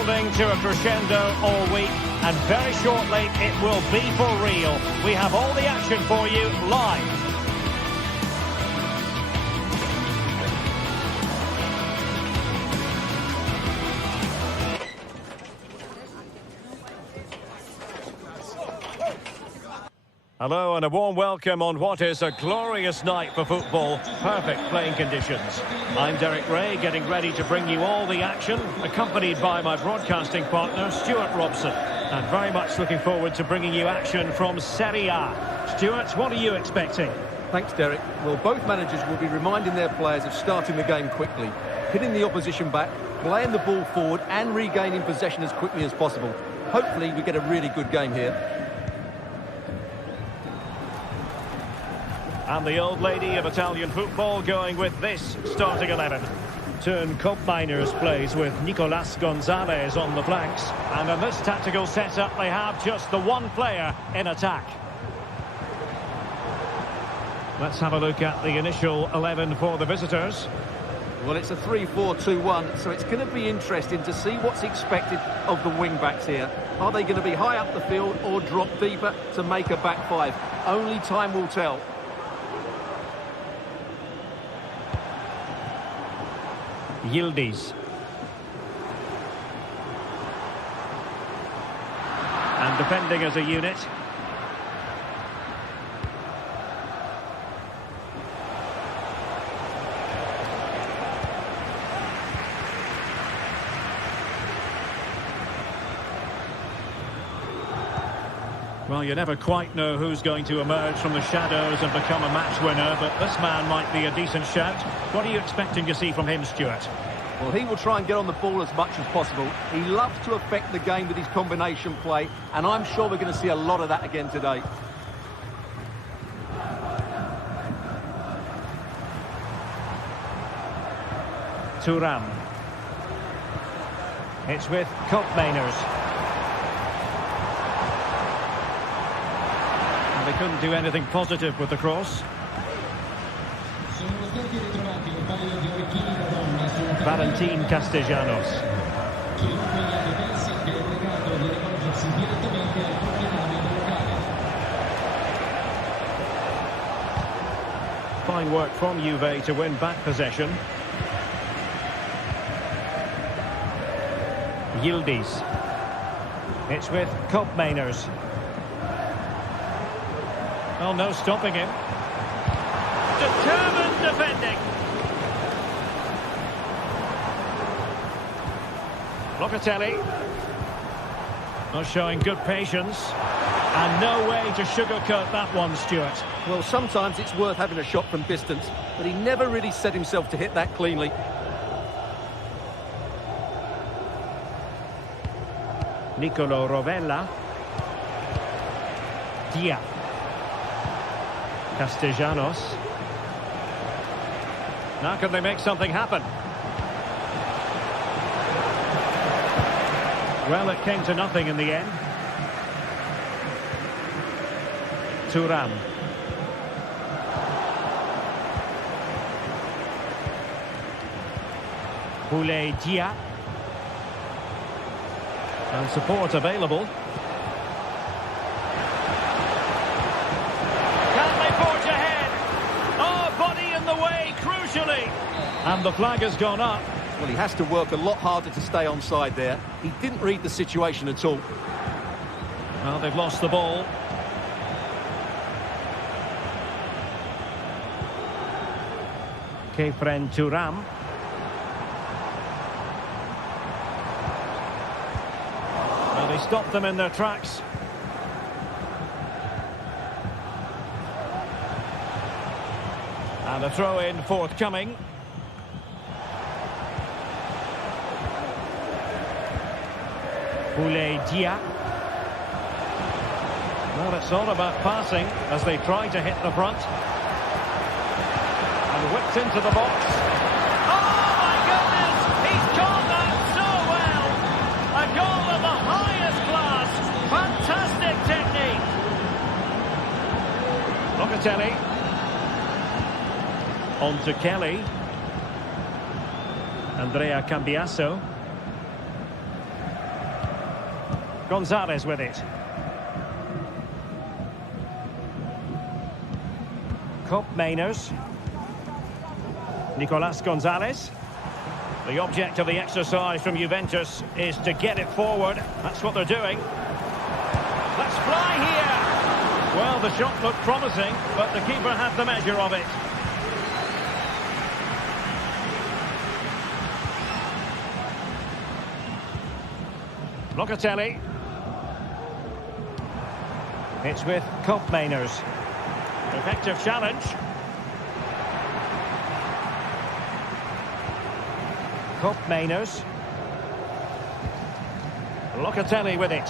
building to a crescendo all week, and very shortly it will be for real. We have all the action for you live. Hello and a warm welcome on what is a glorious night for football. Perfect playing conditions. I'm Derek Ray, getting ready to bring you all the action, accompanied by my broadcasting partner, Stuart Robson. And very much looking forward to bringing you action from Serie A. Stuart, what are you expecting? Thanks, Derek. Well, both managers will be reminding their players of starting the game quickly, hitting the opposition back, playing the ball forward and regaining possession as quickly as possible. Hopefully we get a really good game here. And the old lady of Italian football going with this starting 11. Turn Koopmeiners plays with Nicolas Gonzalez on the flanks. And in this tactical setup, they have just the one player in attack. Let's have a look at the initial 11 for the visitors. Well, it's a 3-4-2-1, so it's going to be interesting to see what's expected of the wing-backs here. Are they going to be high up the field or drop deeper to make a back five? Only time will tell. Yildiz. And defending as a unit. Well, you never quite know who's going to emerge from the shadows and become a match winner, but this man might be a decent shout. What are you expecting to see from him, Stuart? Well, he will try and get on the ball as much as possible. He loves to affect the game with his combination play, and I'm sure we're going to see a lot of that again today. Thuram. It's with Koopmeiners. They couldn't do anything positive with the cross. Valentin Castellanos. Fine work from Juve to win back possession. Yildiz. It's with Koopmeiners. Well, no stopping him. Determined defending. Locatelli. Not showing good patience. And no way to sugarcoat that one, Stuart. Well, sometimes it's worth having a shot from distance, but he never really set himself to hit that cleanly. Nicolo Rovella. Dia. Castellanos. Now can they make something happen? Well, it came to nothing in the end. Thuram. Boulaye Dia. And support available. And the flag has gone up. Well, he has to work a lot harder to stay onside there. He didn't read the situation at all. Well, they've lost the ball. Kefren Thuram. Well, they stopped them in their tracks. And a throw-in forthcoming. Boulaye Dia. Well, it's all about passing as they try to hit the front. And whipped into the box. Oh, my goodness! He's caught that so well! A goal of the highest class! Fantastic technique! Locatelli. On to Kelly. Andrea Cambiasso. Gonzalez with it. Cop Mainers. Nicolas Gonzalez. The object of the exercise from Juventus is to get it forward. That's what they're doing. Let's fly here! Well, the shot looked promising, but the keeper had the measure of it. Locatelli. It's with Cop Mainers. Effective challenge. Cop Mainers. Locatelli with it.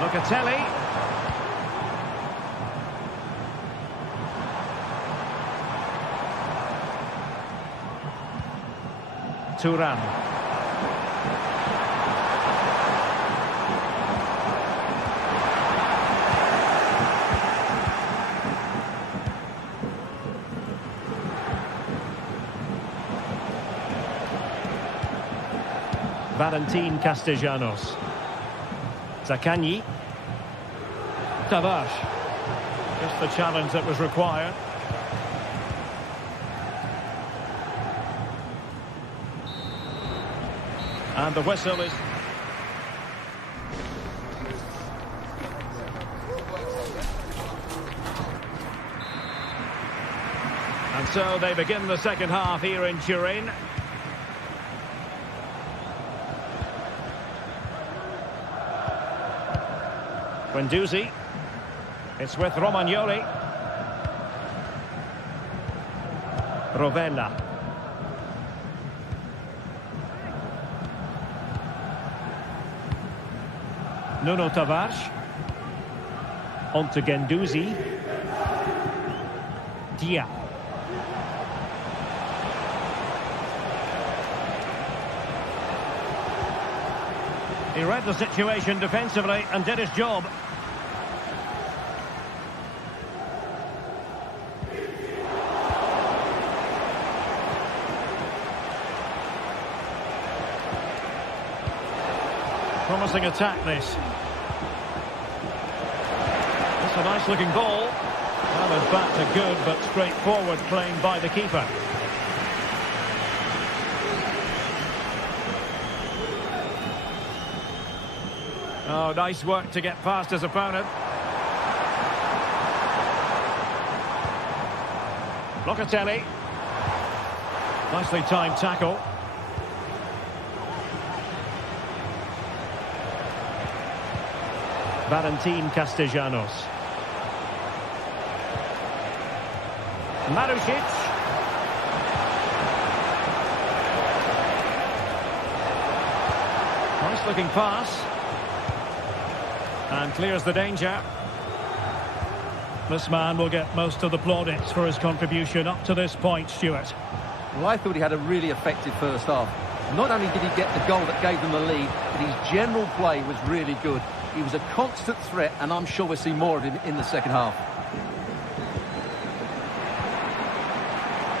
Locatelli. Thuram. Valentin Castellanos. Zaccagni. Tavares. Just the challenge that was required. And the whistle is... And so they begin the second half here in Turin. Guendouzi. It's with Romagnoli. Rovella. Nuno Tavares. On to Guendouzi. Dia. He read the situation defensively and did his job. Promising attack, this. It's a nice looking ball. Well, in fact, a good but straightforward claim by the keeper. Oh, nice work to get past his opponent. Locatelli. Nicely timed tackle. Valentin Castellanos. Marusic. Nice looking pass. And clears the danger. This man will get most of the plaudits for his contribution up to this point, Stuart. Well, I thought he had a really effective first half. Not only did he get the goal that gave them the lead, but his general play was really good. He was a constant threat, and I'm sure we'll see more of him in the second half.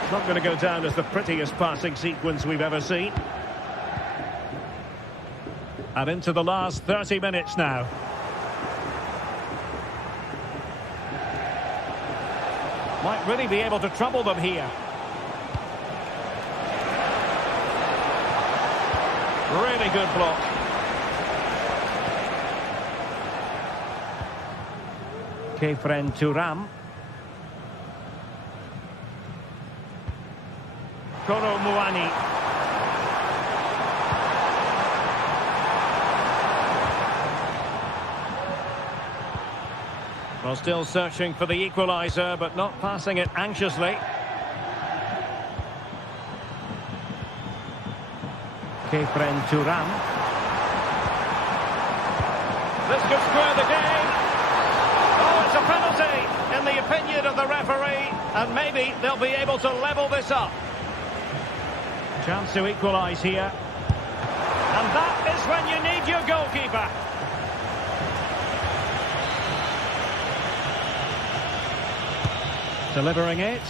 It's not going to go down as the prettiest passing sequence we've ever seen. And into the last 30 minutes now. Might really be able to trouble them here. Really good block. Kefren Thuram. Koro Muani. Well, still searching for the equaliser, but not passing it anxiously. Kefren Thuram. This could square the game. Oh, it's a penalty, in the opinion of the referee, and maybe they'll be able to level this up. Chance to equalise here. And that is when you need your goalkeeper. Delivering it.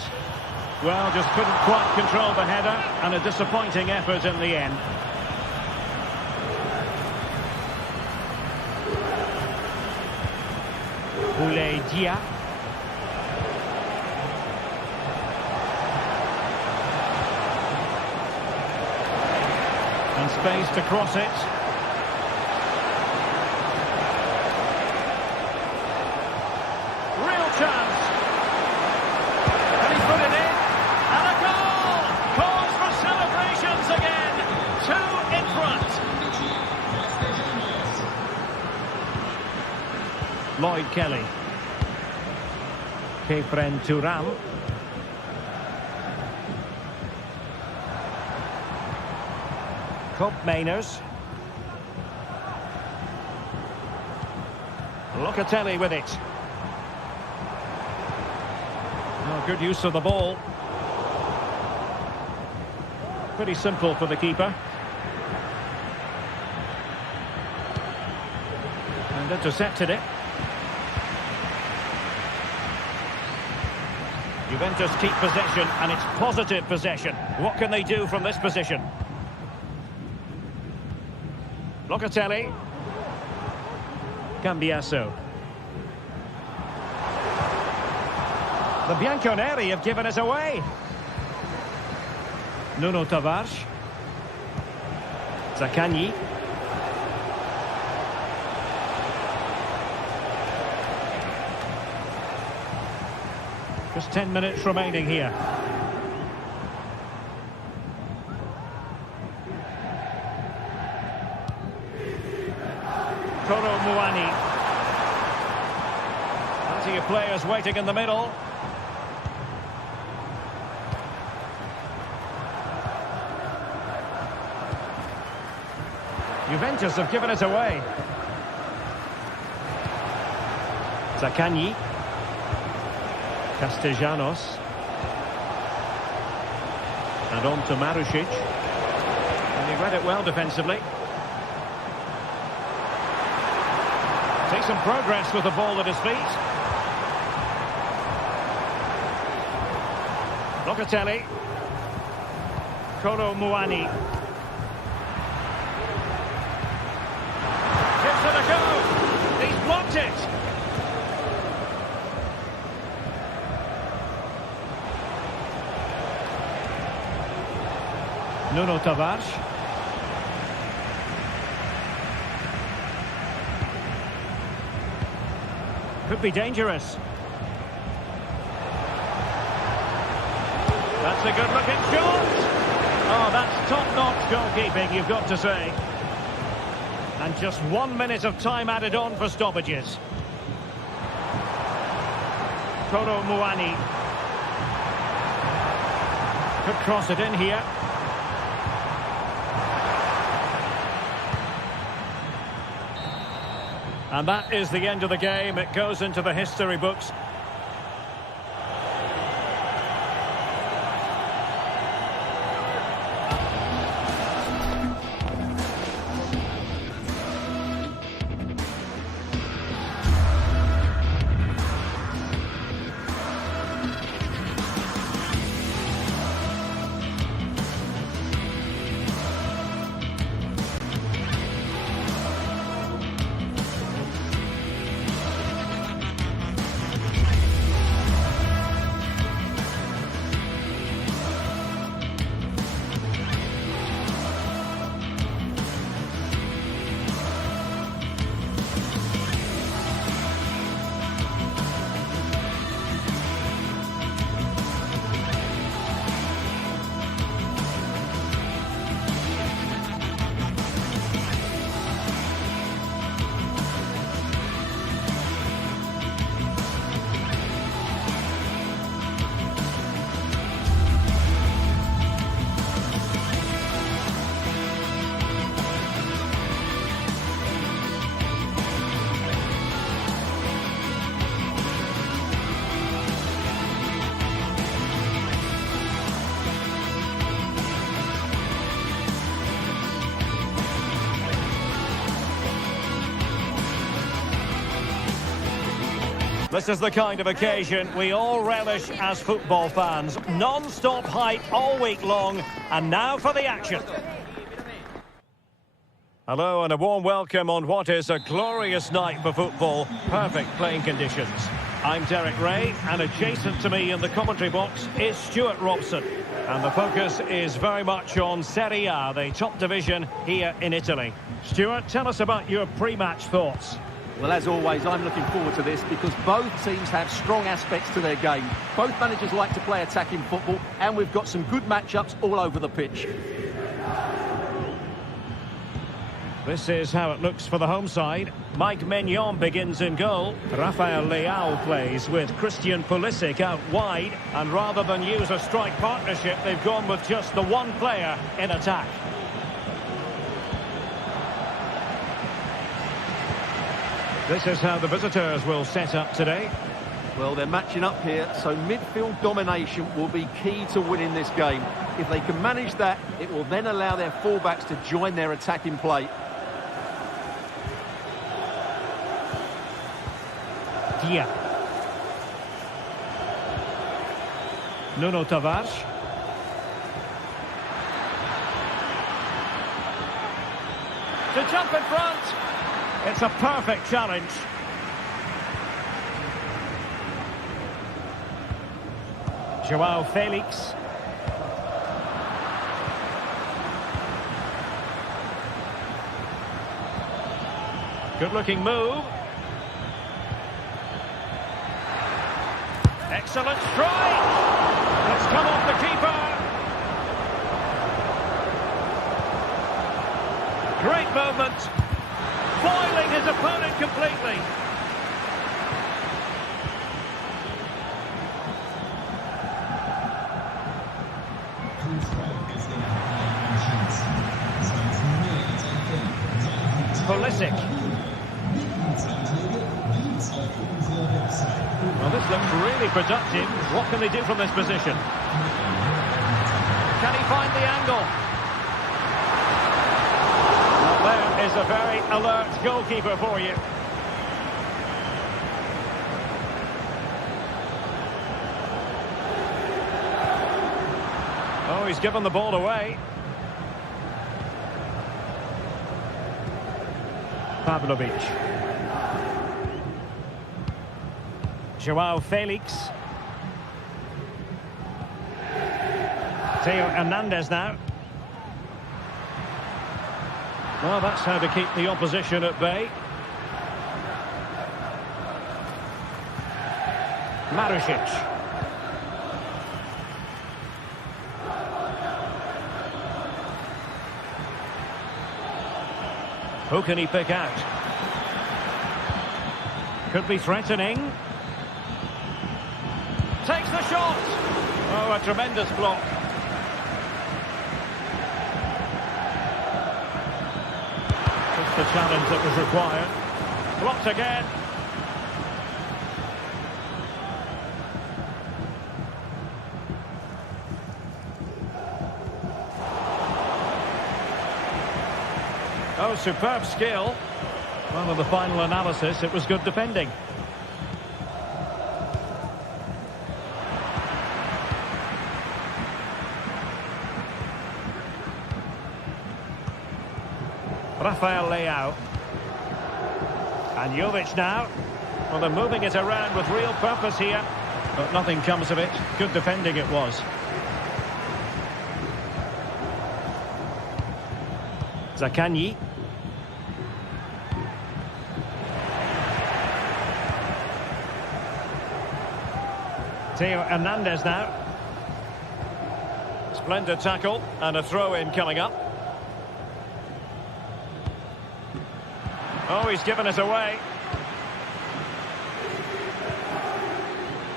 Well, just couldn't quite control the header, and a disappointing effort in the end. Dia. And space to cross it. Real chance. And he's put it in. And a goal! Cause for celebrations again. 2 in front. Lloyd Kelly. Kefren Turam. Mainers. Locatelli with it. Oh, good use of the ball. Pretty simple for the keeper. And intercepted it. Juventus keep possession, and it's positive possession. What can they do from this position? Locatelli. Cambiasso. The Bianconeri have given us away. Nuno Tavares. Zaccagni. Just 10 minutes remaining here. Kolo Muani. Plenty of players waiting in the middle. Juventus have given it away. Zaccagni. Castellanos. And on to Marušić. And he read it well defensively. Take some progress with the ball at his feet. Locatelli. Kolo Muani. Gives it a go. He's blocked it. Nuno Tavares. Could be dangerous. That's a good-looking shot. Oh, that's top-notch goalkeeping, you've got to say. And just 1 minute of time added on for stoppages. Kolo Muani. Could cross it in here. And that is the end of the game. It goes into the history books. This is the kind of occasion we all relish as football fans. Non-stop hype all week long, and now for the action. Hello and a warm welcome on what is a glorious night for football. Perfect playing conditions. I'm Derek Ray, and adjacent to me in the commentary box is Stuart Robson. And the focus is very much on Serie A, the top division here in Italy. Stuart, tell us about your pre-match thoughts. Well, as always, I'm looking forward to this because both teams have strong aspects to their game. Both managers like to play attacking football, and we've got some good matchups all over the pitch. This is how it looks for the home side. Mike Maignan begins in goal. Rafael Leao plays with Christian Pulisic out wide. And rather than use a strike partnership, they've gone with just the one player in attack. This is how the visitors will set up today. Well, they're matching up here, so midfield domination will be key to winning this game. If they can manage that, it will then allow their fullbacks to join their attacking play. Dia. Nuno Tavares. To jump in front. It's a perfect challenge. Joao Felix. Good-looking move. Excellent strike. It's come off the keeper. Great movement. Foiling his opponent completely. Pulisic. Well, this looks really productive. What can they do from this position? Can he find the angle? Well, there is a very alert goalkeeper for you. Oh, he's given the ball away. Pavlovic. Joao Felix. Theo Hernandez now. Well, that's how to keep the opposition at bay. Marusic. Who can he pick out? Could be threatening. Takes the shot. Oh, a tremendous block. Just the challenge that was required. Blocked again. Oh, superb skill. Well, in the final analysis, it was good defending. Rafael Leao. And Jovic now. Well, they're moving it around with real purpose here. But nothing comes of it. Good defending it was. Zaccagni. Theo Hernandez now. Splendid tackle and a throw-in coming up. Oh, he's given it away.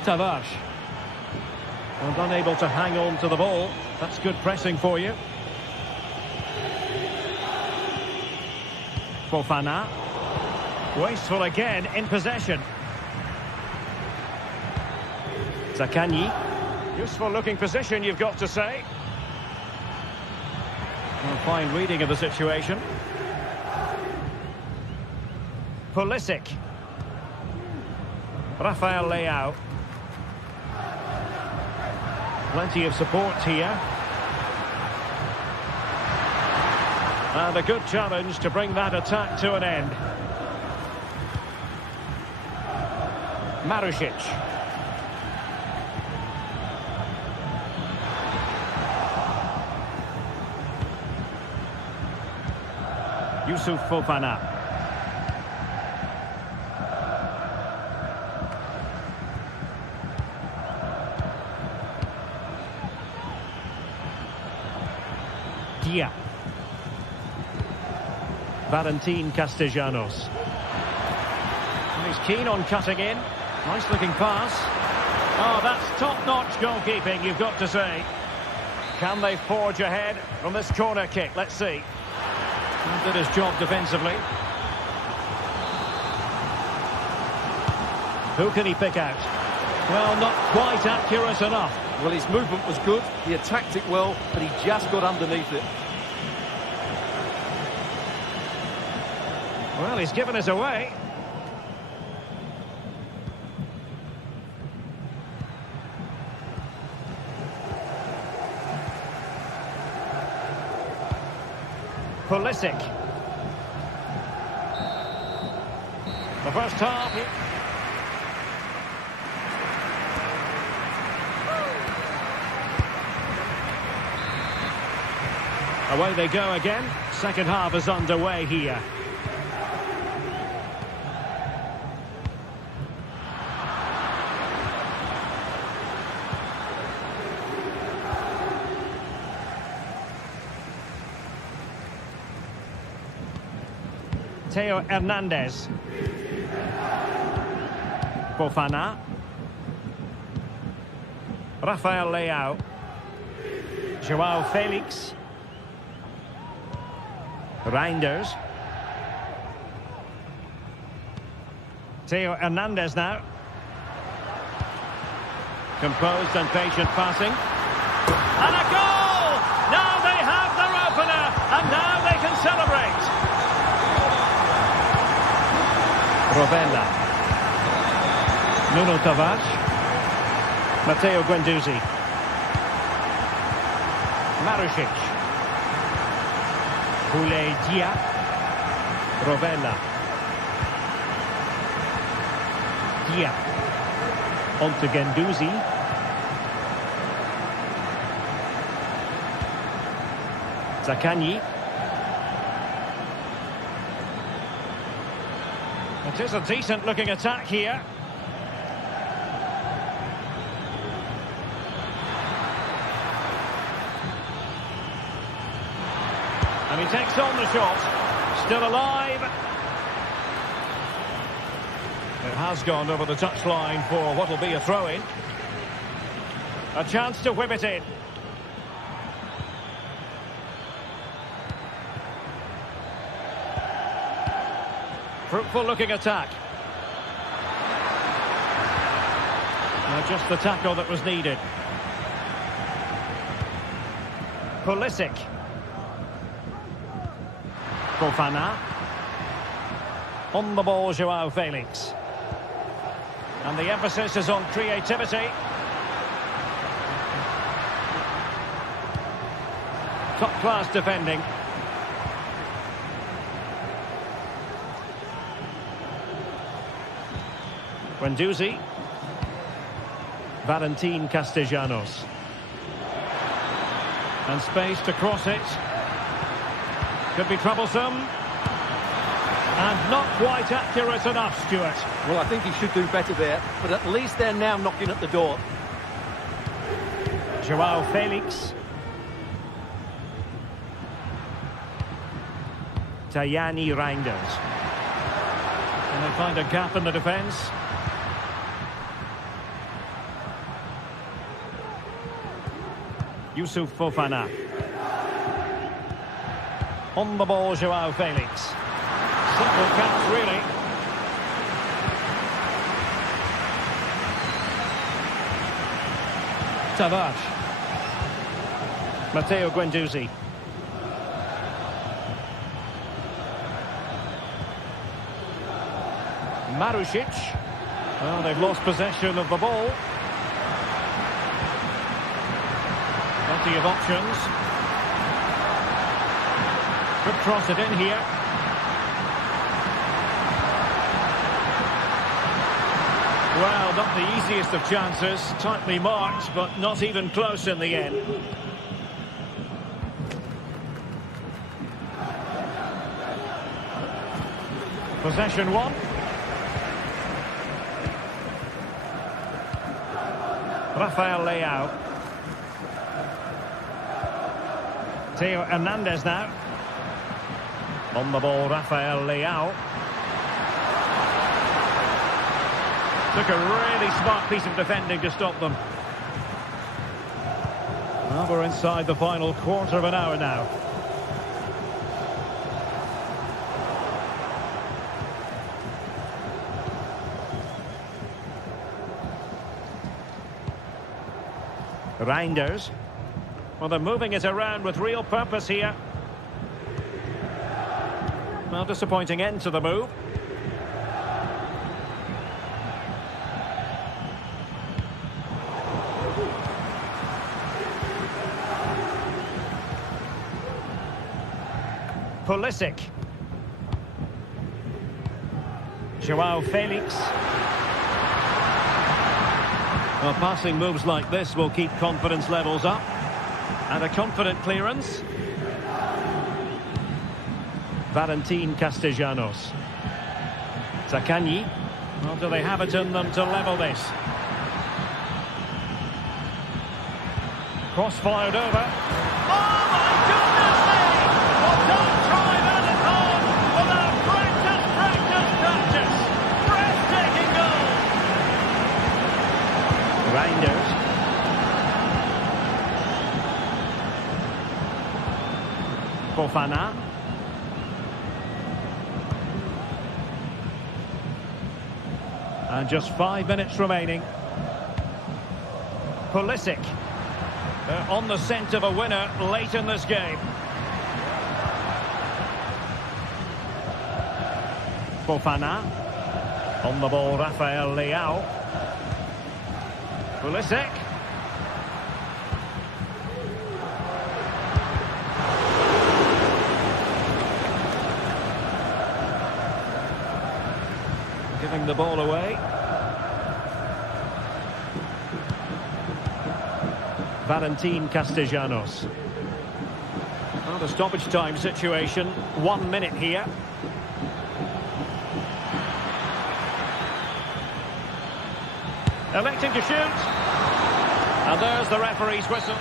Tavares. And unable to hang on to the ball. That's good pressing for you. Fofana. Wasteful again in possession. Zaccagni. Useful looking position, you've got to say. Well, fine reading of the situation. Pulisic. Rafael Leao. Plenty of support here. And a good challenge to bring that attack to an end. Marusic. Yusuf Fofana. Dia. Valentin Castellanos. And he's keen on cutting in. Nice looking pass. Oh, that's top-notch goalkeeping, you've got to say. Can they forge ahead from this corner kick? Let's see. Did his job defensively. Who can he pick out? Well, not quite accurate enough. Well, his movement was good. He attacked it well, but he just got underneath it. Well, he's given us away. Pulisic. The first half. Away they go again. Second half is underway here. Theo Hernandez. Fofana. Rafael Leao. Joao Felix. Reinders. Theo Hernandez now. Composed and patient passing. And a goal! Now they have their opener, and now they can celebrate. Rovella. Nuno Tavares. Matteo Guendouzi. Marusic. Boulaye Dia. Rovella. Dia. On to Guendouzi. Zaccagni. It is a decent-looking attack here. And he takes on the shot. Still alive. It has gone over the touchline for what will be a throw-in. A chance to whip it in. Fruitful looking attack. Now just the tackle that was needed. Pulisic. Fofana. On the ball, Joao Felix. And the emphasis is on creativity. Top-class defending. Guendouzi. Valentin Castellanos. And space to cross it. Could be troublesome. And not quite accurate enough, Stuart. Well, I think he should do better there, but at least they're now knocking at the door. Joao Felix. Tajani Reinders. And they find a gap in the defence. Yusuf Fofana. On the ball, Joao Felix. Simple catch, really. Tavares. Matteo Guendouzi. Marusic. Well, they've lost possession of the ball. Plenty of options. Could cross it in here. Well, not the easiest of chances. Tightly marked, but not even close in the end. Possession one. Rafael Leao. Theo Hernandez now. On the ball, Rafael Leao. Took a really smart piece of defending to stop them. Well, we're inside the final quarter of an hour now. Reinders. Well, they're moving it around with real purpose here. Well, disappointing end to the move. Pulisic. Joao Felix. Well, passing moves like this will keep confidence levels up. And a confident clearance. Valentin Castellanos. Zaccagni. Well, do they have it in them to level this? Cross fired over. Oh my goodness me! Well, don't try that at home without practice, practice, practice. Breathtaking goal. Reinders. Fofana. And just 5 minutes remaining. Pulisic. On the scent of a winner late in this game. Fofana. On the ball, Rafael Leao. Pulisic. Giving the ball away. Valentin Castellanos. Well, the stoppage time situation. 1 minute here. Electing to shoot. And there's the referee's whistle.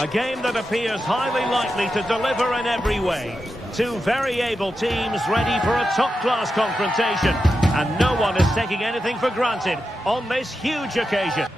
A game that appears highly likely to deliver in every way. Two very able teams ready for a top-class confrontation. And no one is taking anything for granted on this huge occasion.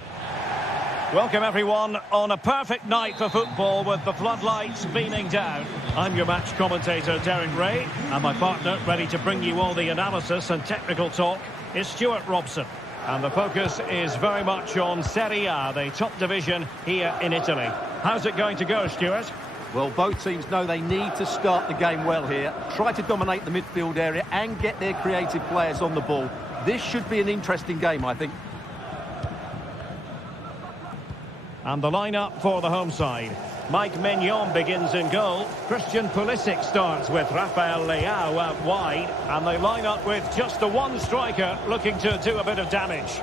Welcome everyone on a perfect night for football with the floodlights beaming down. I'm your match commentator Derek Ray, and my partner ready to bring you all the analysis and technical talk is Stuart Robson. And the focus is very much on Serie A, the top division here in Italy. How's it going to go, Stuart? Well, both teams know they need to start the game well here. Try to dominate the midfield area and get their creative players on the ball. This should be an interesting game, I think. And the lineup for the home side. Mike Maignan begins in goal. Christian Pulisic starts with Rafael Leao out wide. And they line up with just the one striker looking to do a bit of damage.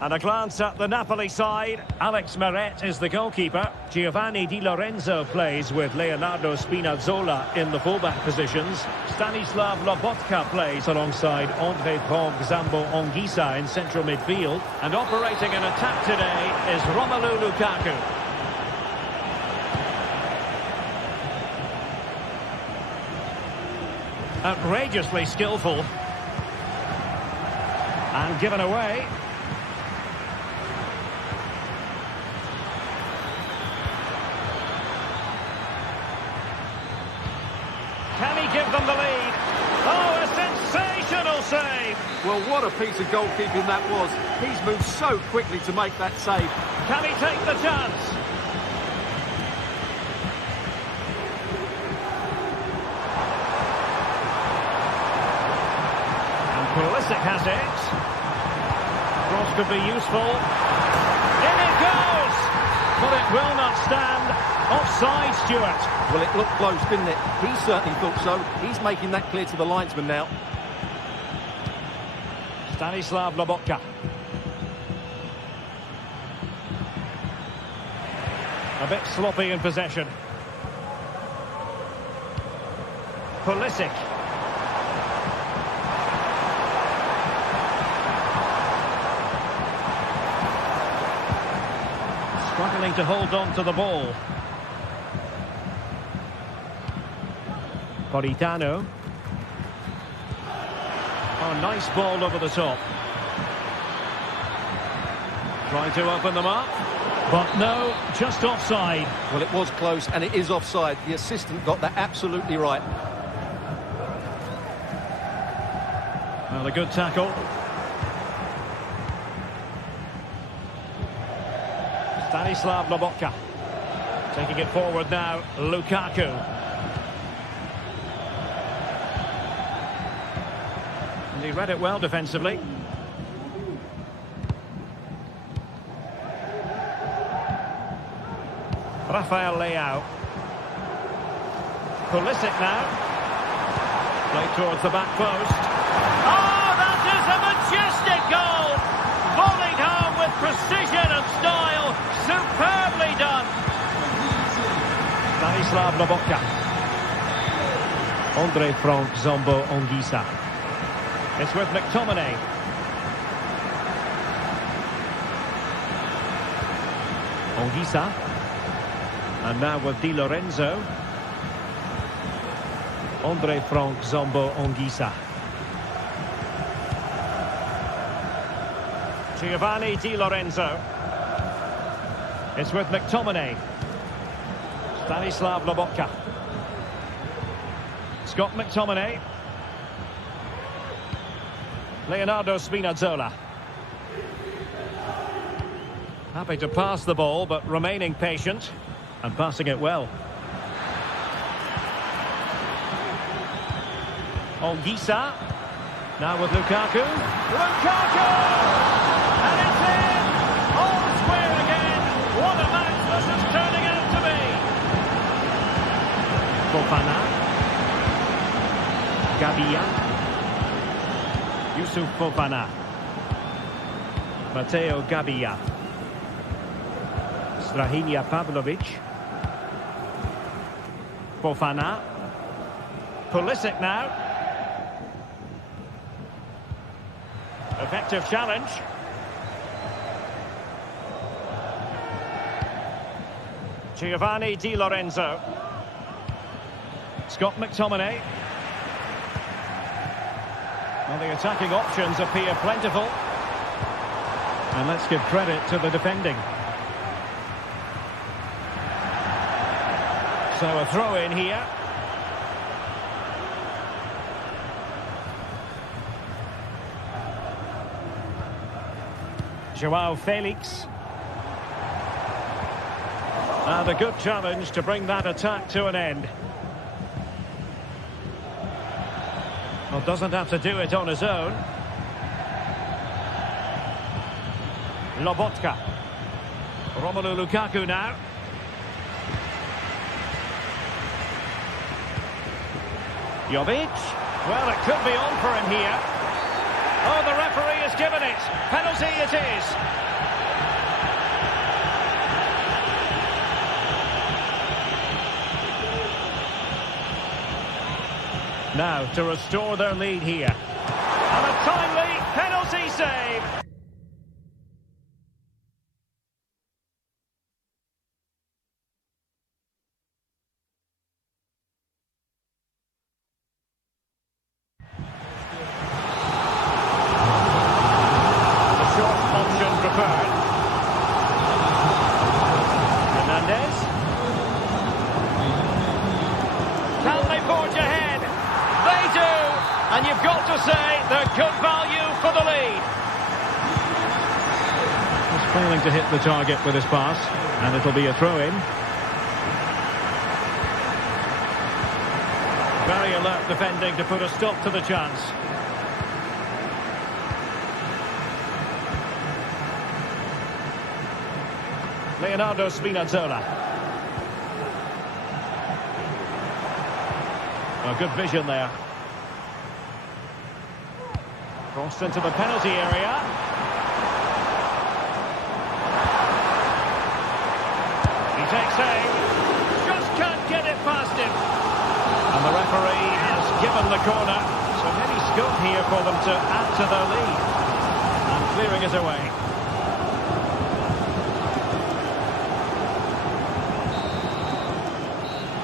And a glance at the Napoli side. Alex Meret is the goalkeeper. Giovanni Di Lorenzo plays with Leonardo Spinazzola in the fullback positions. Stanislav Lobotka plays alongside André Zambo Anguissa in central midfield. And operating in attack today is Romelu Lukaku. Outrageously skillful. And given away. Can he give them the lead? Oh, a sensational save! Well, what a piece of goalkeeping that was. He's moved so quickly to make that save. Can he take the chance? And Pulisic has it. Cross could be useful. In it goes! But it will not stand. Offside, Stuart. Well, it looked close, didn't it? He certainly thought so. He's making that clear to the linesman now. Stanislav Lobotka. A bit sloppy in possession. Pulisic. Struggling to hold on to the ball. Politano. Oh, nice ball over the top. Trying to open them up. But no, just offside. Well, it was close, and it is offside. The assistant got that absolutely right. Well, a good tackle. Stanislav Lobotka. Taking it forward now, Lukaku. And he read it well defensively. Rafael Leao. Pulisic now. Play towards the back post. Oh, that is a majestic goal! Volleyed home with precision and style. Superbly done. Stanislav Lobotka. André Zambo Anguissa. It's with McTominay. Anguissa. And now with Di Lorenzo. André Zambo Anguissa. Giovanni Di Lorenzo. It's with McTominay. Stanislav Lobotka. Scott McTominay. Leonardo Spinazzola. Happy to pass the ball, but remaining patient and passing it well. Anguissa. Now with Lukaku. Lukaku! And it's in! All square again. What a match this is turning out to be. Fofana. Gabia. Yusuf Fofana. Matteo Gabia. Strahinja Pavlovic. Fofana. Pulisic now. Effective challenge. Giovanni Di Lorenzo. Scott McTominay. Well, the attacking options appear plentiful. And let's give credit to the defending. So a throw in here. Joao Felix. And a good challenge to bring that attack to an end. Well, doesn't have to do it on his own. Lobotka. Romelu Lukaku now. Jovic. Well, it could be on for him here. Oh, the referee has given it. Penalty it is. Now to restore their lead here. And a timely penalty save. And you've got to say they're good value for the lead. He's failing to hit the target with his pass, and it'll be a throw-in. Very alert defending to put a stop to the chance. Leonardo Spinazzola. A good vision there. Crossed into the penalty area. He takes aim. Just can't get it past him. And the referee has given the corner. So any scope here for them to add to their lead. And clearing it away.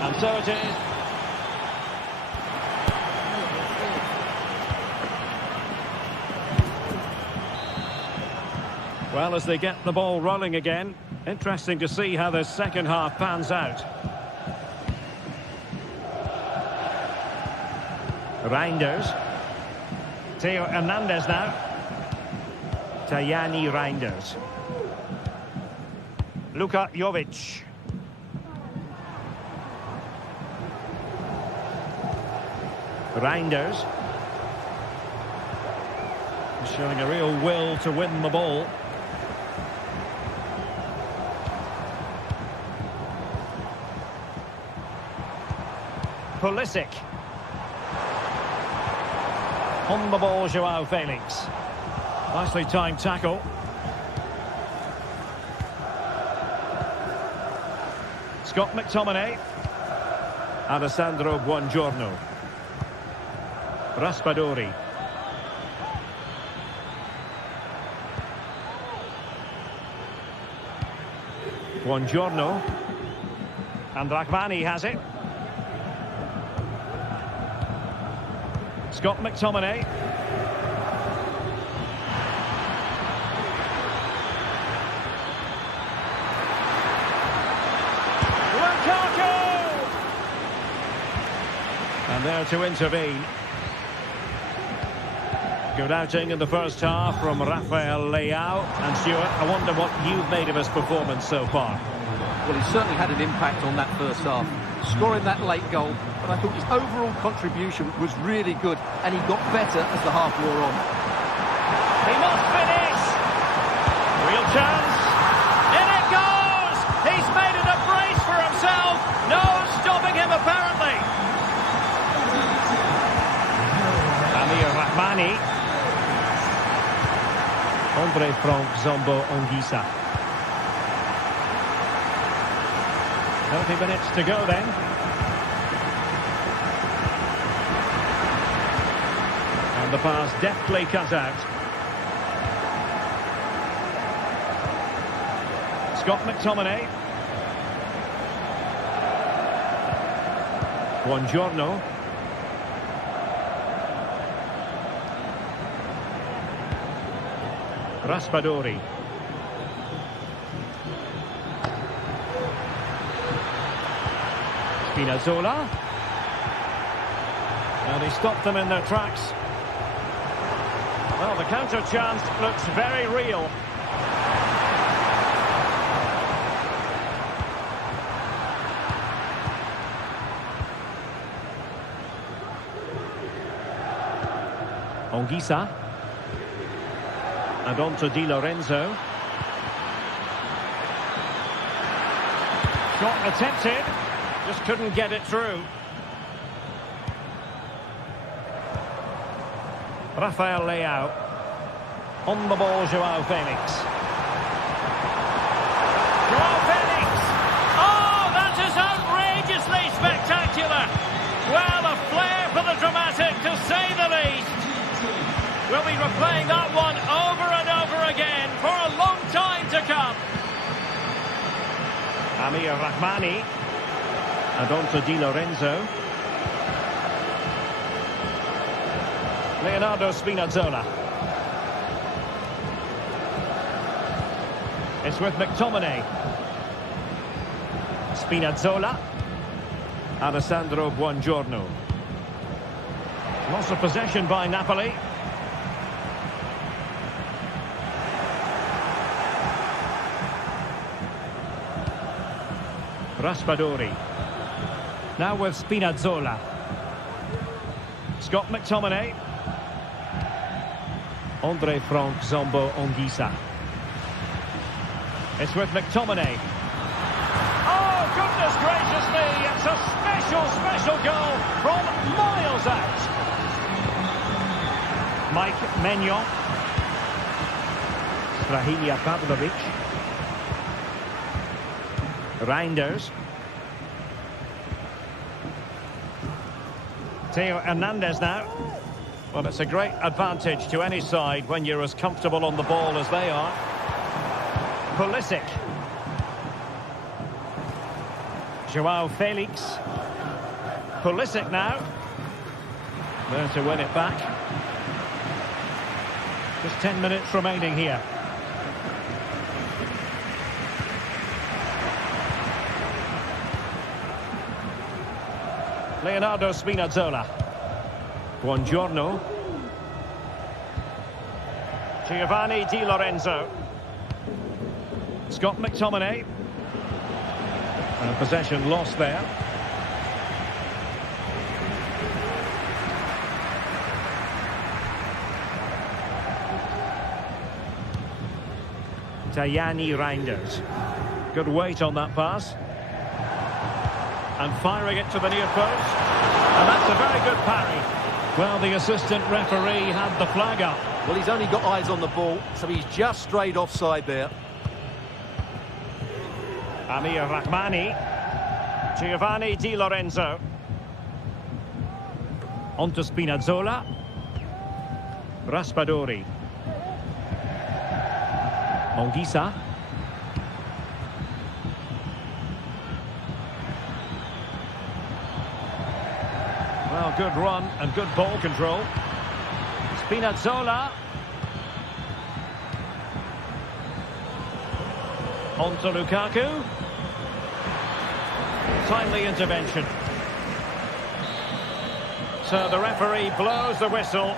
And so it is. Well, as they get the ball rolling again, interesting to see how the second half pans out. Reinders. Theo Hernandez now. Tajani Reinders. Luka Jovic. Reinders. Showing a real will to win the ball. Pulisic. On the ball, Joao Felix. Nicely timed tackle. Scott McTominay. Alessandro Buongiorno. Raspadori. Buongiorno. And Rahmani has it. Scott McTominay. Lukaku! And there to intervene. Good outing in the first half from Rafael Leao. And Stuart, I wonder what you've made of his performance so far. Well, he certainly had an impact on that first half, scoring that late goal, but I thought his overall contribution was really good, and he got better as the half wore on. He must finish! Real chance! In it goes! He's made it a brace for himself! No stopping him, apparently! Amir Rahmani. Andre Frank Zombo Ongisa. 30 minutes to go then. And the pass deftly cut out. Scott McTominay. Buongiorno. Raspadori. Spinazzola. And he stopped them in their tracks. Well, the counter chance looks very real. Anguissa. And on to Di Lorenzo. Shot attempted. Just couldn't get it through. Rafael Leao. On the ball, Joao Felix. Joao Felix! Oh, that is outrageously spectacular! Well, a flair for the dramatic, to say the least. We'll be replaying that one over and over again for a long time to come. Amir Rahmani. And on to Di Lorenzo. Leonardo Spinazzola. It's with McTominay. Spinazzola. Alessandro Buongiorno. Loss of possession by Napoli. Raspadori. Now with Spinazzola. Scott McTominay. Andre Frank Zombo Anguissa. It's with McTominay. Oh, goodness gracious me! It's a special goal from miles out. Mike Maignan. Strahilia Pavlovic. Reinders. Theo Hernandez now. Well, it's a great advantage to any side when you're as comfortable on the ball as they are. Pulisic. Joao Felix. Pulisic now. There to win it back. Just 10 minutes remaining here. Leonardo Spinazzola. Buongiorno. Giovanni Di Lorenzo. Scott McTominay. And possession lost there. Tajani Reinders. Good weight on that pass. And firing it to the near post. And that's a very good parry. Well, the assistant referee had the flag up. Well, he's only got eyes on the ball, so he's just strayed offside there. Amir Rahmani. Giovanni Di Lorenzo. On to Spinazzola. Raspadori. Anguissa. Well, good run and good ball control. Spinazzola. On to Lukaku. Timely intervention. So the referee blows the whistle.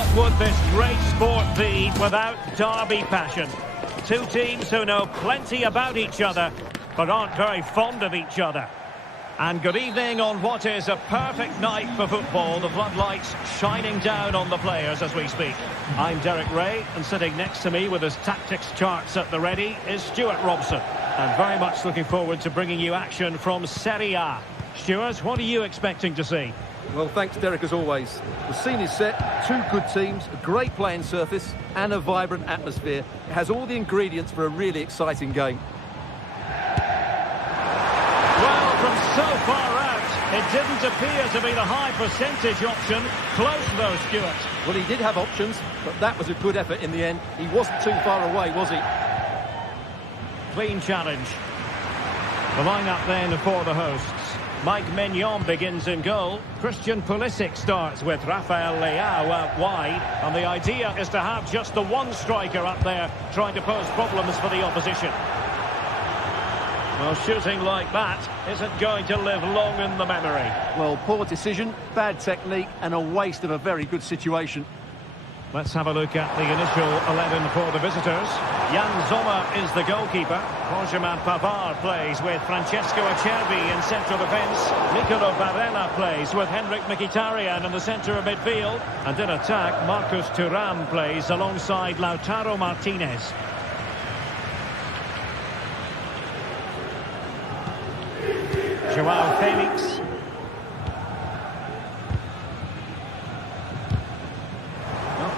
What would this great sport be without derby passion? Two teams who know plenty about each other, but aren't very fond of each other. And good evening on what is a perfect night for football. The floodlights shining down on the players as we speak. I'm Derek Ray, and sitting next to me with his tactics charts at the ready is Stuart Robson. And very much looking forward to bringing you action from Serie A. Stuart, what are you expecting to see? Well, thanks, Derek, as always. The scene is set, two good teams, a great playing surface and a vibrant atmosphere. It has all the ingredients for a really exciting game. Well, from so far out, it didn't appear to be the high percentage option. Close though, Stuart. Well, he did have options, but that was a good effort in the end. He wasn't too far away, was he? Clean challenge. The line-up then for the hosts. Mike Maignan begins in goal. Christian Pulisic starts with Rafael Leao out wide. And the idea is to have just the one striker up there trying to pose problems for the opposition. Well, shooting like that isn't going to live long in the memory. Well, poor decision, bad technique and a waste of a very good situation. Let's have a look at the initial 11 for the visitors. Jan Sommer is the goalkeeper. Benjamin Pavard plays with Francesco Acerbi in central defence. Nicolo Barella plays with Henrik Mkhitaryan in the centre of midfield. And in attack, Marcus Thuram plays alongside Lautaro Martinez. Joao Felix.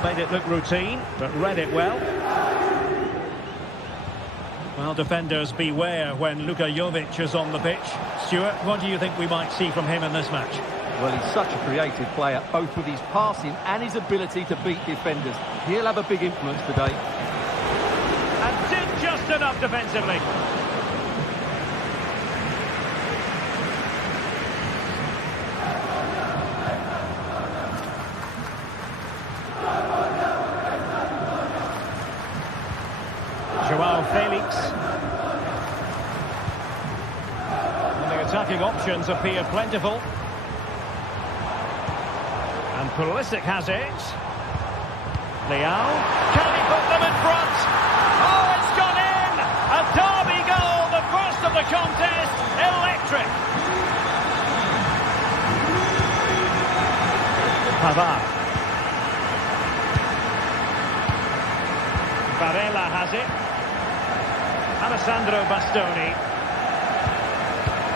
Made it look routine, but read it well. Well, defenders beware when Luka Jovic is on the pitch. Stuart, what do you think we might see from him in this match? Well, he's such a creative player, both with his passing and his ability to beat defenders. He'll have a big influence today. And did just enough defensively. Joao Felix. And the attacking options appear plentiful. And Pulisic has it. Leao. Can he put them in front? Oh, it's gone in! A derby goal, the first of the contest. Electric. Pavard. Barella has it. Alessandro Bastoni.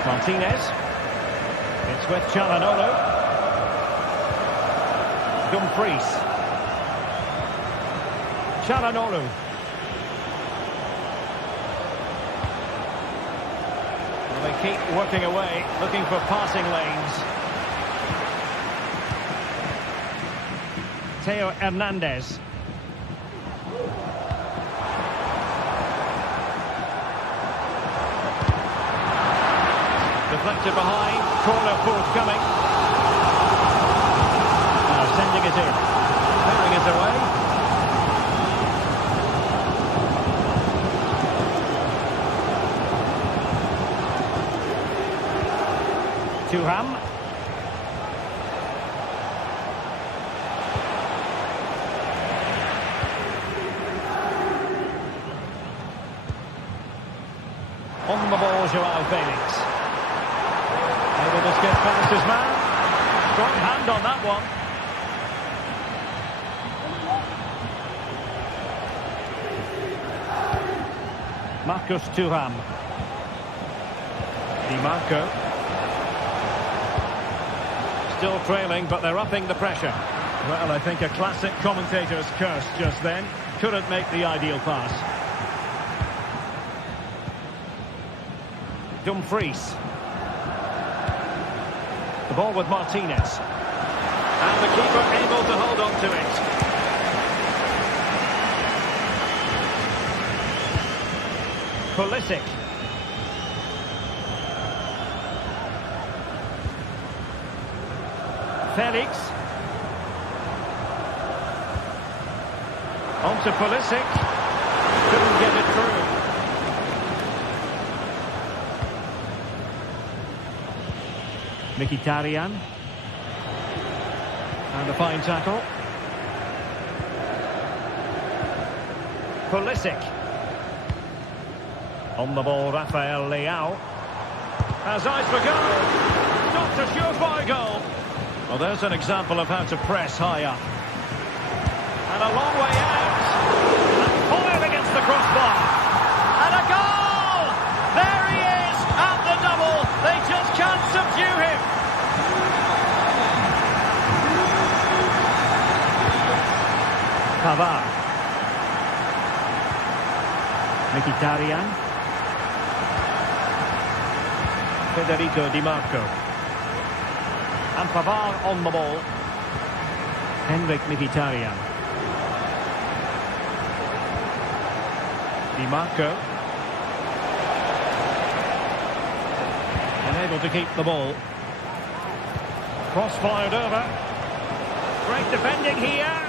Martinez. It's with Çalhanoğlu. Dumfries. Çalhanoğlu. Well, they keep working away, looking for passing lanes. Theo Hernandez. Deflected behind, corner forthcoming. Now sending it in. Clearing it away. Thuram. On the ball, Joao Felix. Able to skip past his man. Strong hand on that one. Marcus Thuram. Di Marco. Still trailing, but they're upping the pressure. Well, I think a classic commentator's curse just then. Couldn't make the ideal pass. Dumfries. The ball with Martinez. And the keeper able to hold on to it. Pulisic. Felix. On to Pulisic. Couldn't get it through. Mkhitaryan. And a fine tackle. Pulisic. On the ball, Rafael Leao. Has eyes for goal. Not a surefire goal. Well, there's an example of how to press high up. And a long way out. And foiled against the crossbar. And a goal! There he is at the double. They just can't subdue him. Pavard. Mkhitaryan. Federico Di Marco. And Pavard on the ball. Henrik Mkhitaryan. Di Marco. Unable to keep the ball. Cross fired over. Great defending here.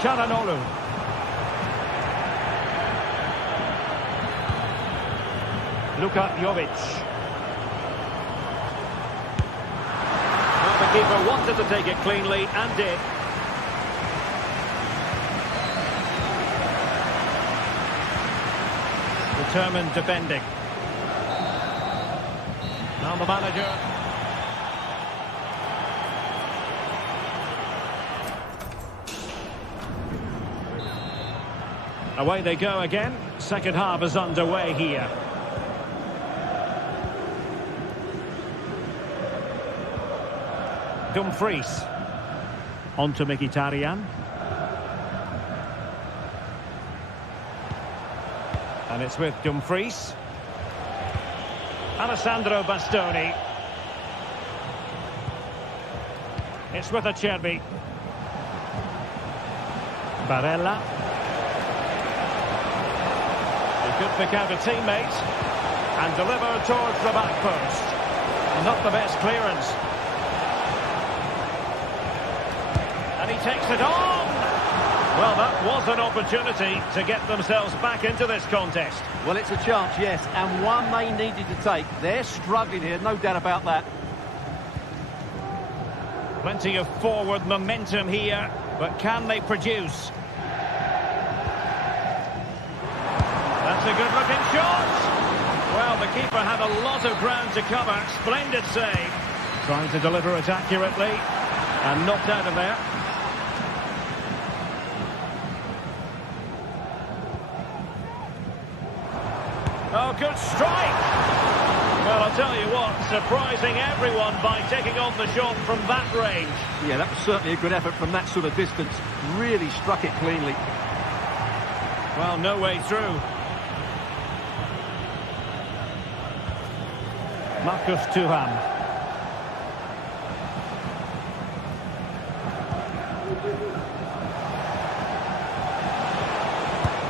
Çalhanoğlu. Luka Jovic. Well, the keeper wanted to take it cleanly and did. Determined defending. Now the manager. Away they go again. Second half is underway here. Dumfries. On to Mkhitaryan. And it's with Dumfries. Alessandro Bastoni. It's with Acerbi. Barella. He could pick out a teammate and deliver towards the back post. Not the best clearance. And he takes it on. Well, that was an opportunity to get themselves back into this contest. Well, it's a chance, yes, and one they needed to take. They're struggling here, no doubt about that. Plenty of forward momentum here, but can they produce? That's a good-looking shot. Well, the keeper had a lot of ground to cover. Splendid save. Trying to deliver it accurately and knocked out of there. Oh, good strike. Well, I'll tell you what, surprising everyone by taking on the shot from that range. Yeah, that was certainly a good effort from that sort of distance. Really struck it cleanly. Well, no way through. Marcus Thuram.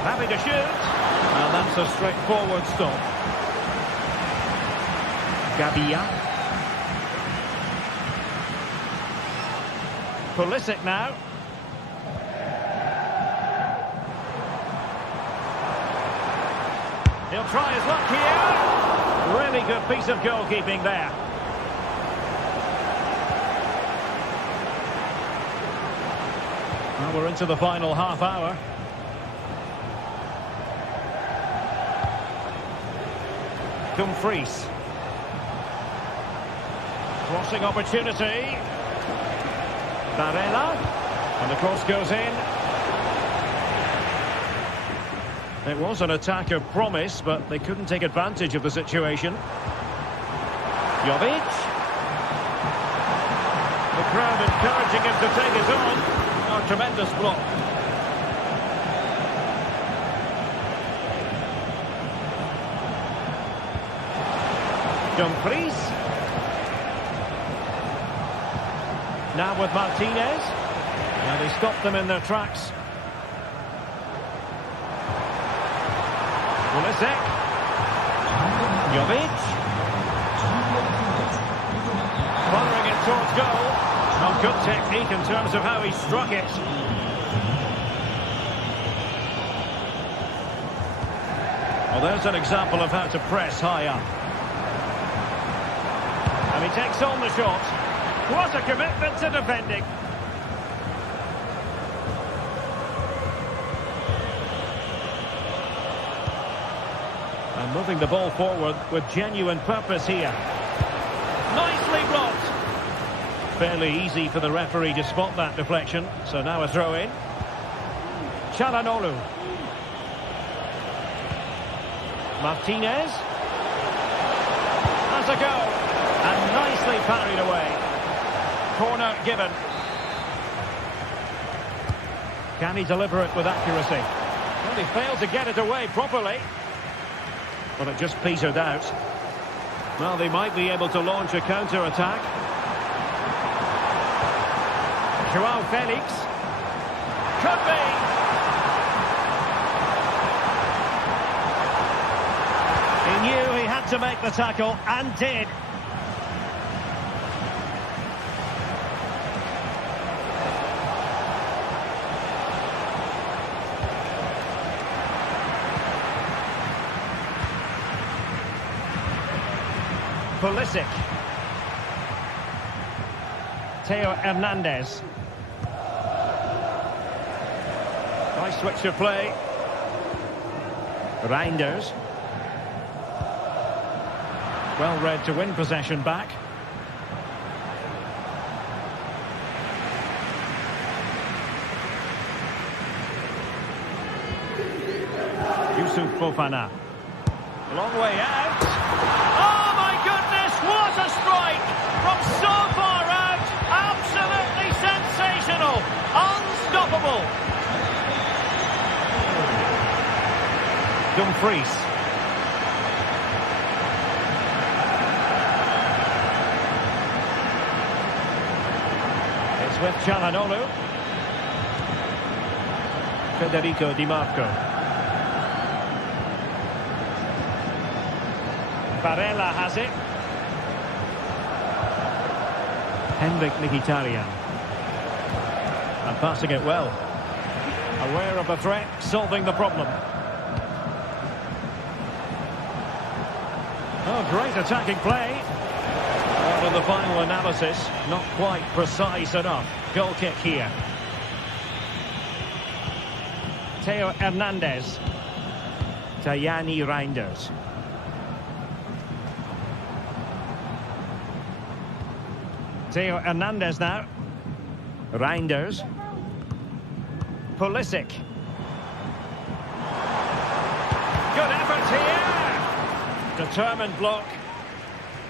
Happy to shoot. And that's a straightforward stop. Gabia. Pulisic now. He'll try his luck here. Really good piece of goalkeeping there. Well, we're into the final half hour. Dumfries. Crossing opportunity. Barella. And the cross goes in. It was an attack of promise, but they couldn't take advantage of the situation. Jovic. The crowd encouraging him to take it on. Oh, tremendous block. Dumfries. Now with Martinez. And he stopped them in their tracks. Pulisic. Jovic. Firing it towards goal. Well, good technique in terms of how he struck it. Well, there's an example of how to press high up. And he takes on the shot. What a commitment to defending. And moving the ball forward with genuine purpose here. Nicely blocked. Fairly easy for the referee to spot that deflection. So now a throw in. Çalhanoğlu. Martinez. Has a go. And nicely parried away. Corner given. Can he deliver it with accuracy? Well, he failed to get it away properly. Well, it just petered out. Well, they might be able to launch a counter-attack. João Felix. Could be. He knew he had to make the tackle, and did. Pulisic. Theo Hernandez. Nice switch of play. Reinders. Well read to win possession back. Youssouf Fofana. Long way out. Oh my goodness, what a strike! From so far out, absolutely sensational, unstoppable. Dumfries. It's with Çalhanoğlu. Federico Di Marco. Barella has it. Henrik Mkhitaryan. And passing it well. Aware of the threat, solving the problem. Oh, great attacking play. Well, in the final analysis, not quite precise enough. Goal kick here. Theo Hernandez. Tajani Reinders. Theo Hernandez now. Reinders. Pulisic. Good effort here. Determined block.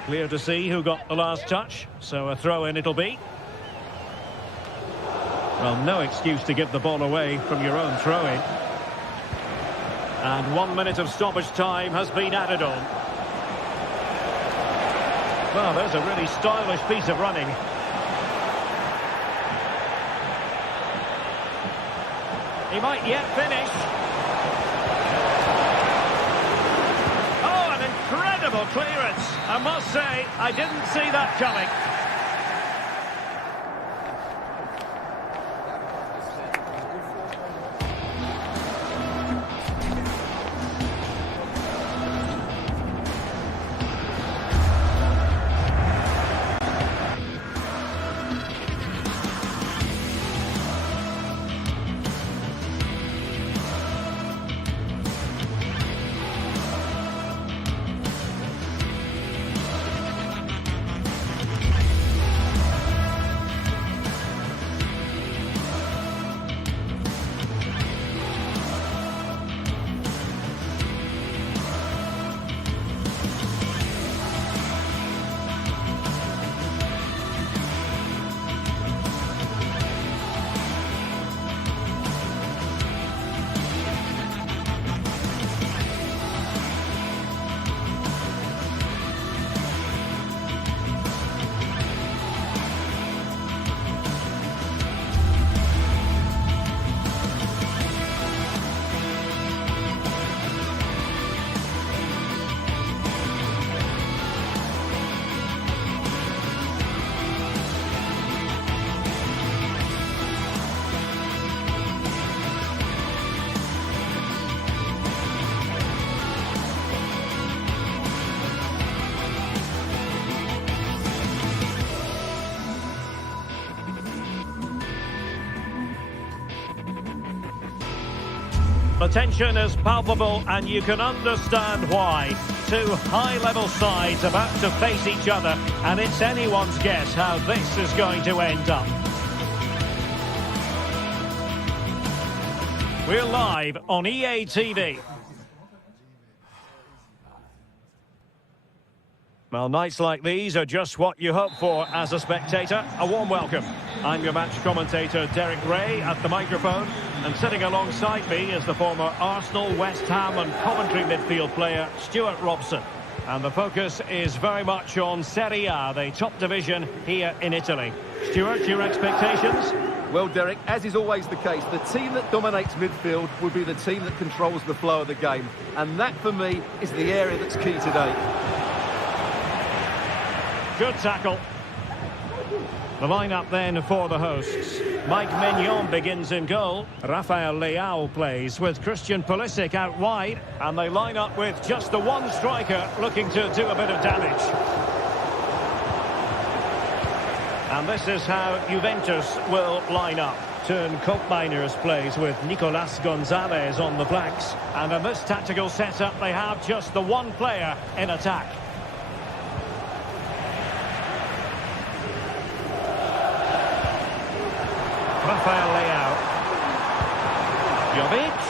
Clear to see who got the last touch. So a throw-in it'll be. Well, no excuse to give the ball away from your own throw-in. And 1 minute of stoppage time has been added on. Well, there's a really stylish piece of running. He might yet finish. Oh, an incredible clearance. I must say, I didn't see that coming. The tension is palpable and you can understand why. Two high-level sides about to face each other, and it's anyone's guess how this is going to end up. We're live on EA TV. Well, nights like these are just what you hope for as a spectator. A warm welcome. I'm your match commentator, Derek Ray, at the microphone. And sitting alongside me is the former Arsenal, West Ham and Coventry midfield player, Stuart Robson. And the focus is very much on Serie A, the top division here in Italy. Stuart, your expectations? Well, Derek, as is always the case, the team that dominates midfield will be the team that controls the flow of the game. And that, for me, is the area that's key today. Good tackle. The lineup then for the hosts. Mike Mignon begins in goal. Rafael Leao plays with Christian Pulisic out wide. And they line up with just the one striker looking to do a bit of damage. And this is how Juventus will line up. Turn Koopmeiners plays with Nicolas Gonzalez on the flanks. And in this tactical setup, they have just the one player in attack. Rafael Leao. Jovic.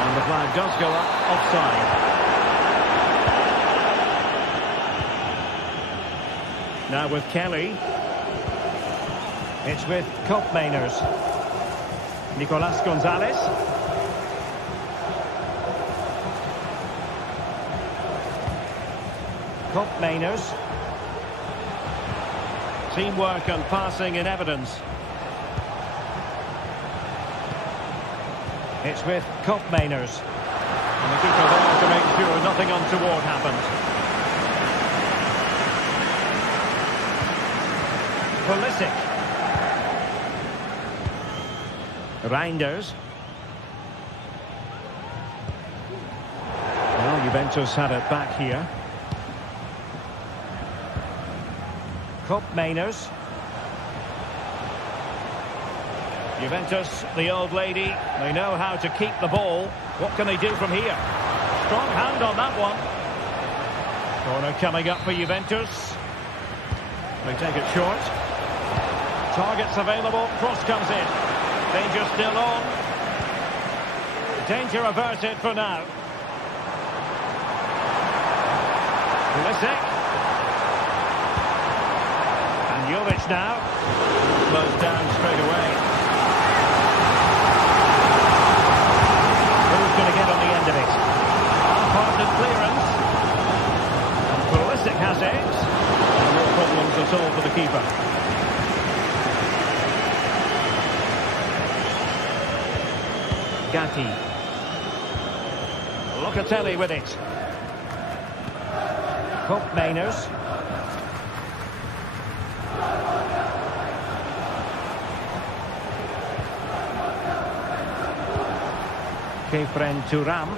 And the flag does go up offside. Now with Kelly. It's with Koopmeiners. Nicolas Gonzalez. Koopmeiners. Teamwork and passing in evidence. It's with Koopmeiners. And the keeper there to make sure nothing untoward happens. Pulisic. Reinders. Well, Juventus had it back here. Koopmeiners. Juventus, the old lady, they know how to keep the ball. What can they do from here? Strong hand on that one. Corner coming up for Juventus. They take it short. Targets available, cross comes in. Danger still on. Danger averted for now. Pulisic. Jovic now, slows down straight away. Who's going to get on the end of it? Half-hearted clearance. And Pulisic has it. No problems at all for the keeper. Gatti. Locatelli with it. Koopmeiners. Friend Thuram.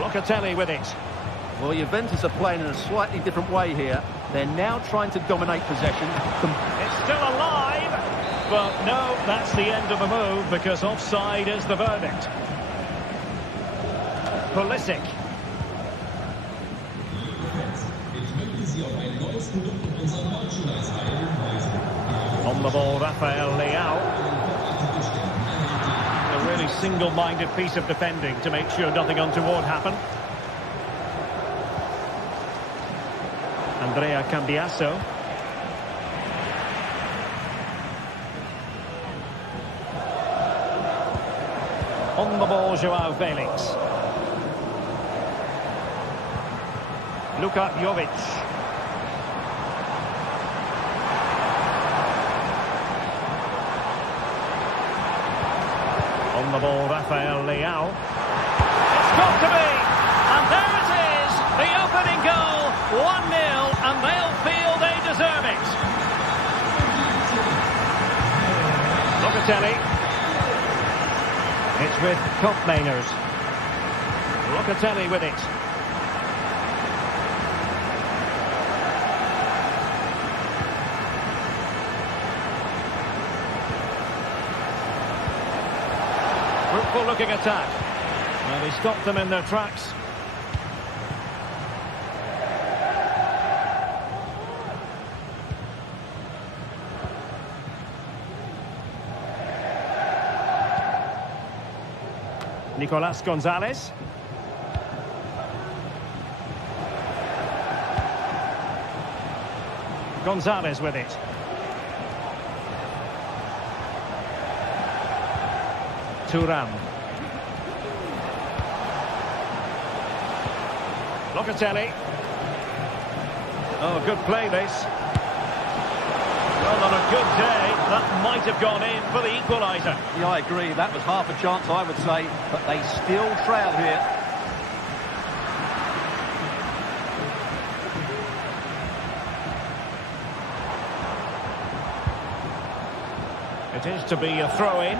Locatelli with it. Well, Juventus are playing in a slightly different way here. They're now trying to dominate possession. It's still alive, but no, that's the end of the move because offside is the verdict. Pulisic. On the ball, Rafael Leao. A really single-minded piece of defending to make sure nothing untoward happened. Andrea Cambiasso. On the ball, Joao Felix. Luka Jovic. On the ball, Rafael Leao. It's got to be! And there it is! The opening goal, 1-0, and they'll feel they deserve it. Locatelli. It's with Koopmeiners. Locatelli with it. Powerful looking attack. And he stopped them in their tracks. Nicolas Gonzalez. Gonzalez with it. Thuram. Locatelli. Oh, good play this. Well, on a good day, that might have gone in for the equaliser. Yeah, I agree. That was half a chance, I would say. But they still trail here. It is to be a throw-in.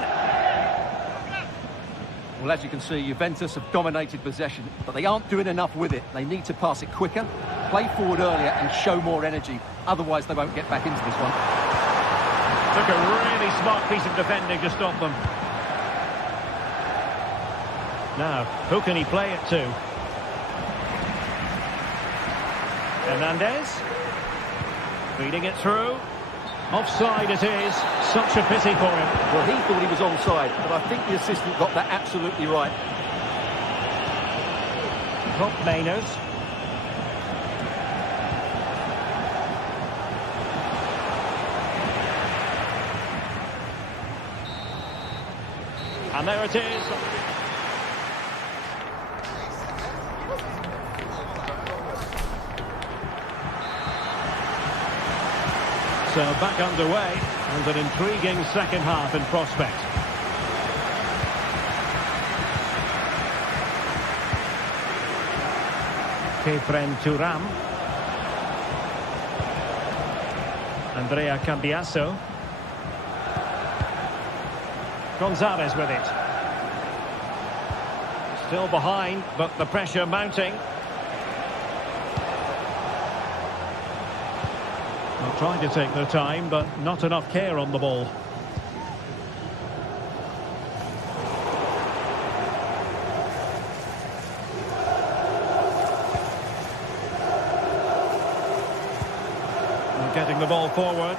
Well, as you can see, Juventus have dominated possession, but they aren't doing enough with it. They need to pass it quicker, play forward earlier and show more energy. Otherwise, they won't get back into this one. Took a really smart piece of defending to stop them. Now, who can he play it to? Hernandez. Feeding it through. Offside it is. Such a pity for him. Well, he thought he was onside, but I think the assistant got that absolutely right. Top Mainers. And there it is. So back underway, and an intriguing second half in prospect. Kefren Thuram. Andrea Cambiasso. Gonzalez with it. Still behind, but the pressure mounting. Well, trying to take their time, but not enough care on the ball. And getting the ball forward.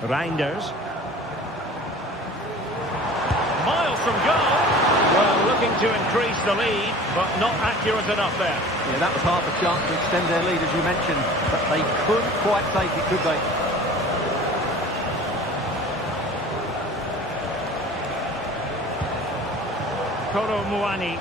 Reinders. Miles from goal. Well, looking to increase the lead, but not accurate enough there. Yeah, that was half a chance to extend their lead, as you mentioned, but they couldn't quite take it, could they? Kolo Muani.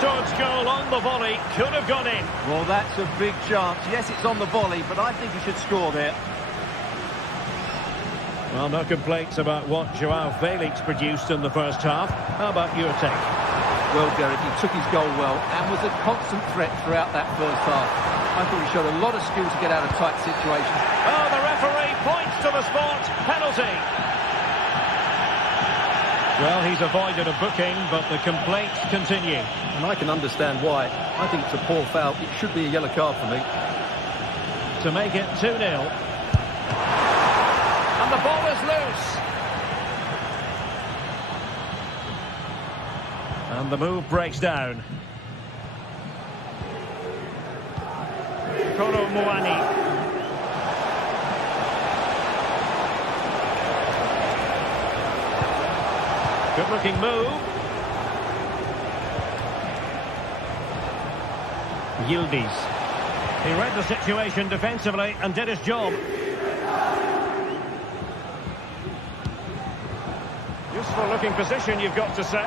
Towards goal on the volley, could have gone in. Well, that's a big chance. Yes, it's on the volley, but I think he should score there. Well, no complaints about what Joao Felix produced in the first half. How about your take? Well, Derek, he took his goal well and was a constant threat throughout that first half. I thought he showed a lot of skill to get out of tight situations. Oh, the referee points to the spot. Penalty. Well, he's avoided a booking, but the complaints continue. And I can understand why. I think it's a poor foul. It should be a yellow card for me. To make it 2-0. And the ball is loose. And the move breaks down. Kolo Muani. Good-looking move. Yildiz. He read the situation defensively and did his job. Useful-looking position, you've got to say.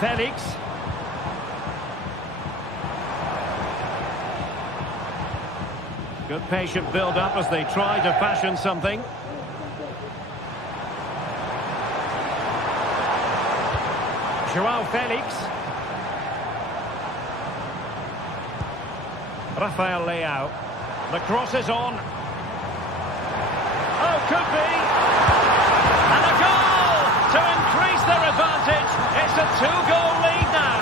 Felix. Good patient build-up as they try to fashion something. Joao Felix. Rafael Leao. The cross is on. Oh, could be. And a goal to increase their advantage. It's a 2-goal lead now.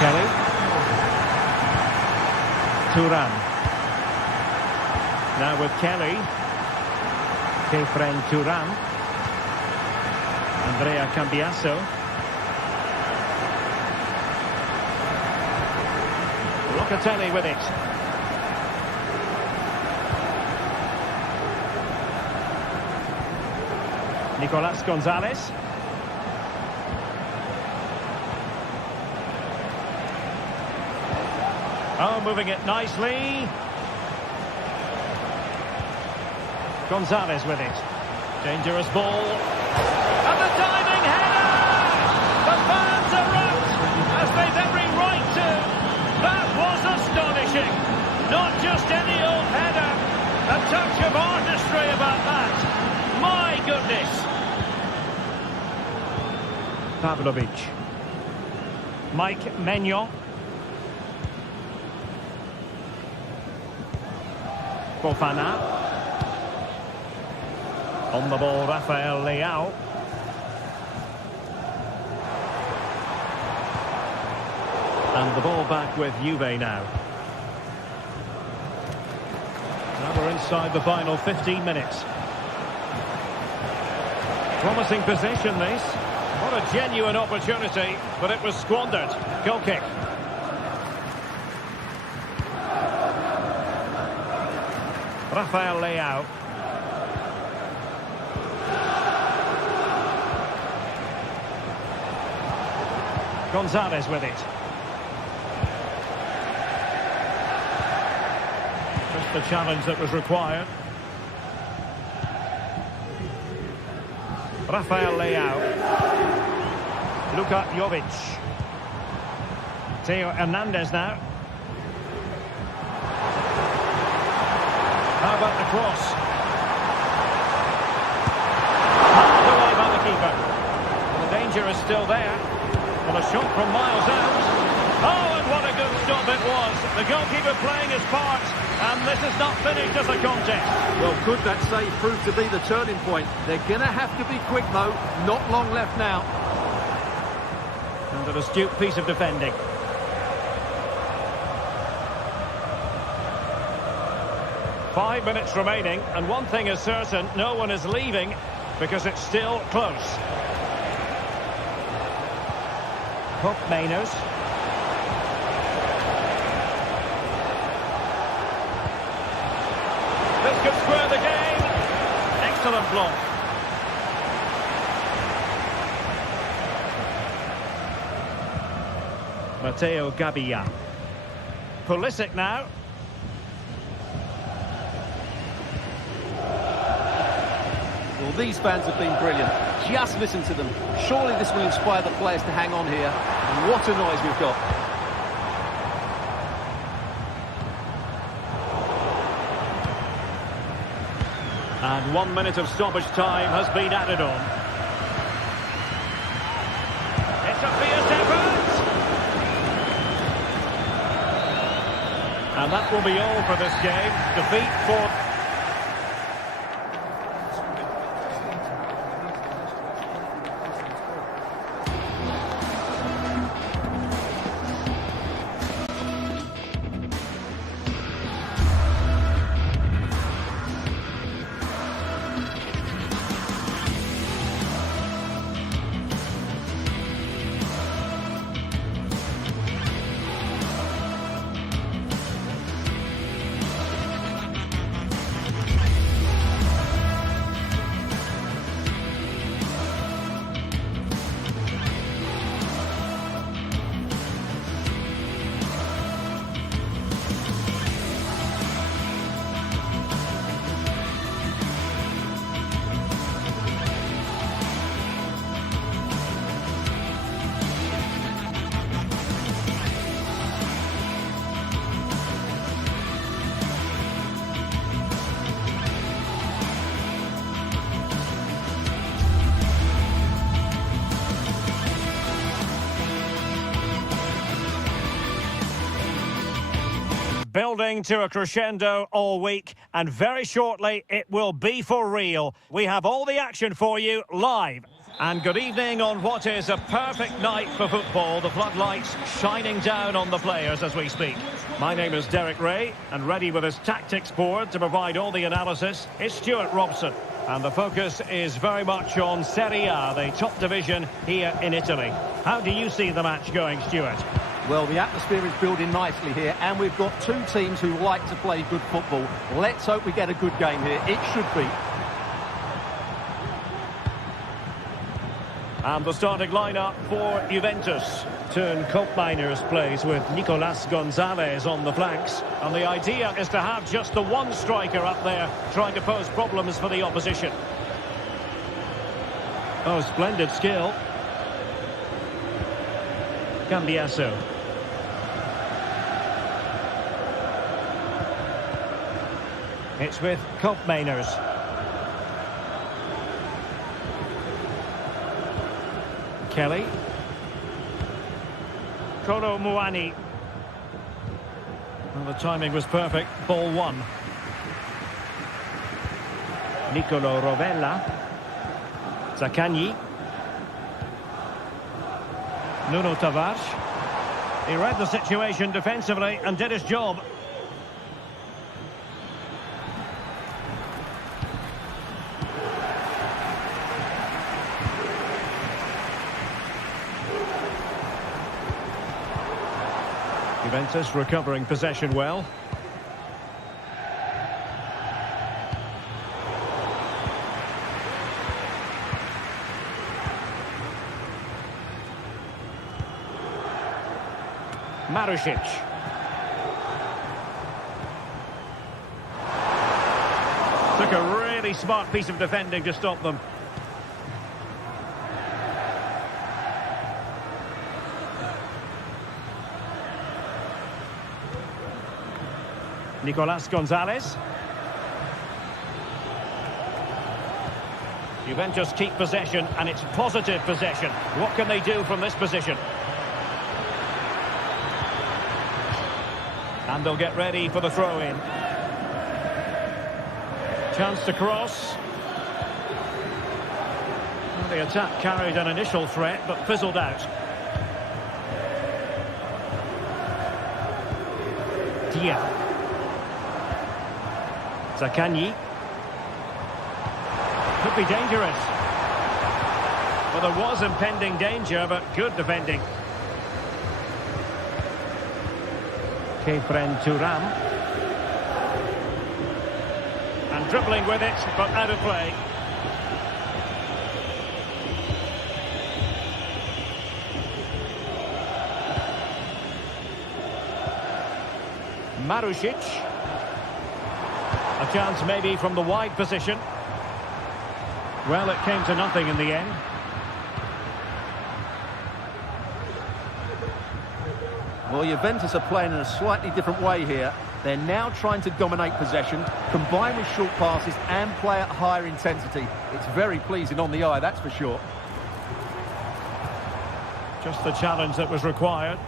Kelly. Thuram. Now with Kelly. Kefren Thuram. Andrea Cambiasso. Locatelli with it. Nicolas Gonzalez. Oh, moving it nicely. Gonzalez with it. Dangerous ball. And the diving header! The fans erupt, as they've every right to. That was astonishing. Not just any old header. A touch of artistry about that. My goodness. Pavlovic. Mike Maignan. Fofana. On the ball, Rafael Leao. And the ball back with Juve now. Now we're inside the final 15 minutes. Promising possession, this. What a genuine opportunity, but it was squandered. Goal kick. Rafael Leao. Gonzalez with it. Just the challenge that was required. Rafael Leao. Luka Jovic. Theo Hernandez now. How about the cross? Pulled away by the keeper. The danger is still there. Well, a shot from miles out. Oh, and what a good stop it was. The goalkeeper playing his part, and this is not finished as a contest. Well, could that save prove to be the turning point? They're going to have to be quick, though. Not long left now. And an astute piece of defending. Five minutes remaining, and one thing is certain, no one is leaving because it's still close. Hook Mainers. This could square the game. Excellent block. Matteo Gabbia. Pulisic now. Well, these fans have been brilliant. Just listen to them. Surely this will inspire the players to hang on here. And what a noise we've got. And 1 minute of stoppage time has been added on. It's a fierce effort. And that will be all for this game. Defeat for... building to a crescendo all week, and very shortly it will be for real. We have all the action for you live. And good evening on what is a perfect night for football. The floodlights shining down on the players as we speak. My name is Derek Ray, and ready with his tactics board to provide all the analysis is Stuart Robson. And the focus is very much on Serie A, the top division here in Italy. How do you see the match going, Stuart? Well, the atmosphere is building nicely here, and we've got two teams who like to play good football. Let's hope we get a good game here. It should be. And the starting lineup for Juventus. Turn Koopmeiners plays with Nicolas Gonzalez on the flanks. And the idea is to have just the one striker up there trying to pose problems for the opposition. Oh, splendid skill. Cambiasso. It's with Koopmeiners. Kelly. Kolo Muani. Well, the timing was perfect. Ball one. Nicolo Rovella. Zaccagni. Nuno Tavares. He read the situation defensively and did his job. Juventus recovering possession well. Marušić. Took a really smart piece of defending to stop them. Nicolas Gonzalez. Juventus keep possession, and it's positive possession. What can they do from this position? And they'll get ready for the throw-in. Chance to cross. Well, the attack carried an initial threat, but fizzled out. Dia. Zaccagni. Could be dangerous. Well, there was impending danger, but good defending. Kefren Turam. And dribbling with it, but out of play. Marušić. A chance maybe from the wide position. Well, it came to nothing in the end. Well, Juventus are playing in a slightly different way here. They're now trying to dominate possession, combine with short passes and play at higher intensity. It's very pleasing on the eye, that's for sure. Just the challenge that was required.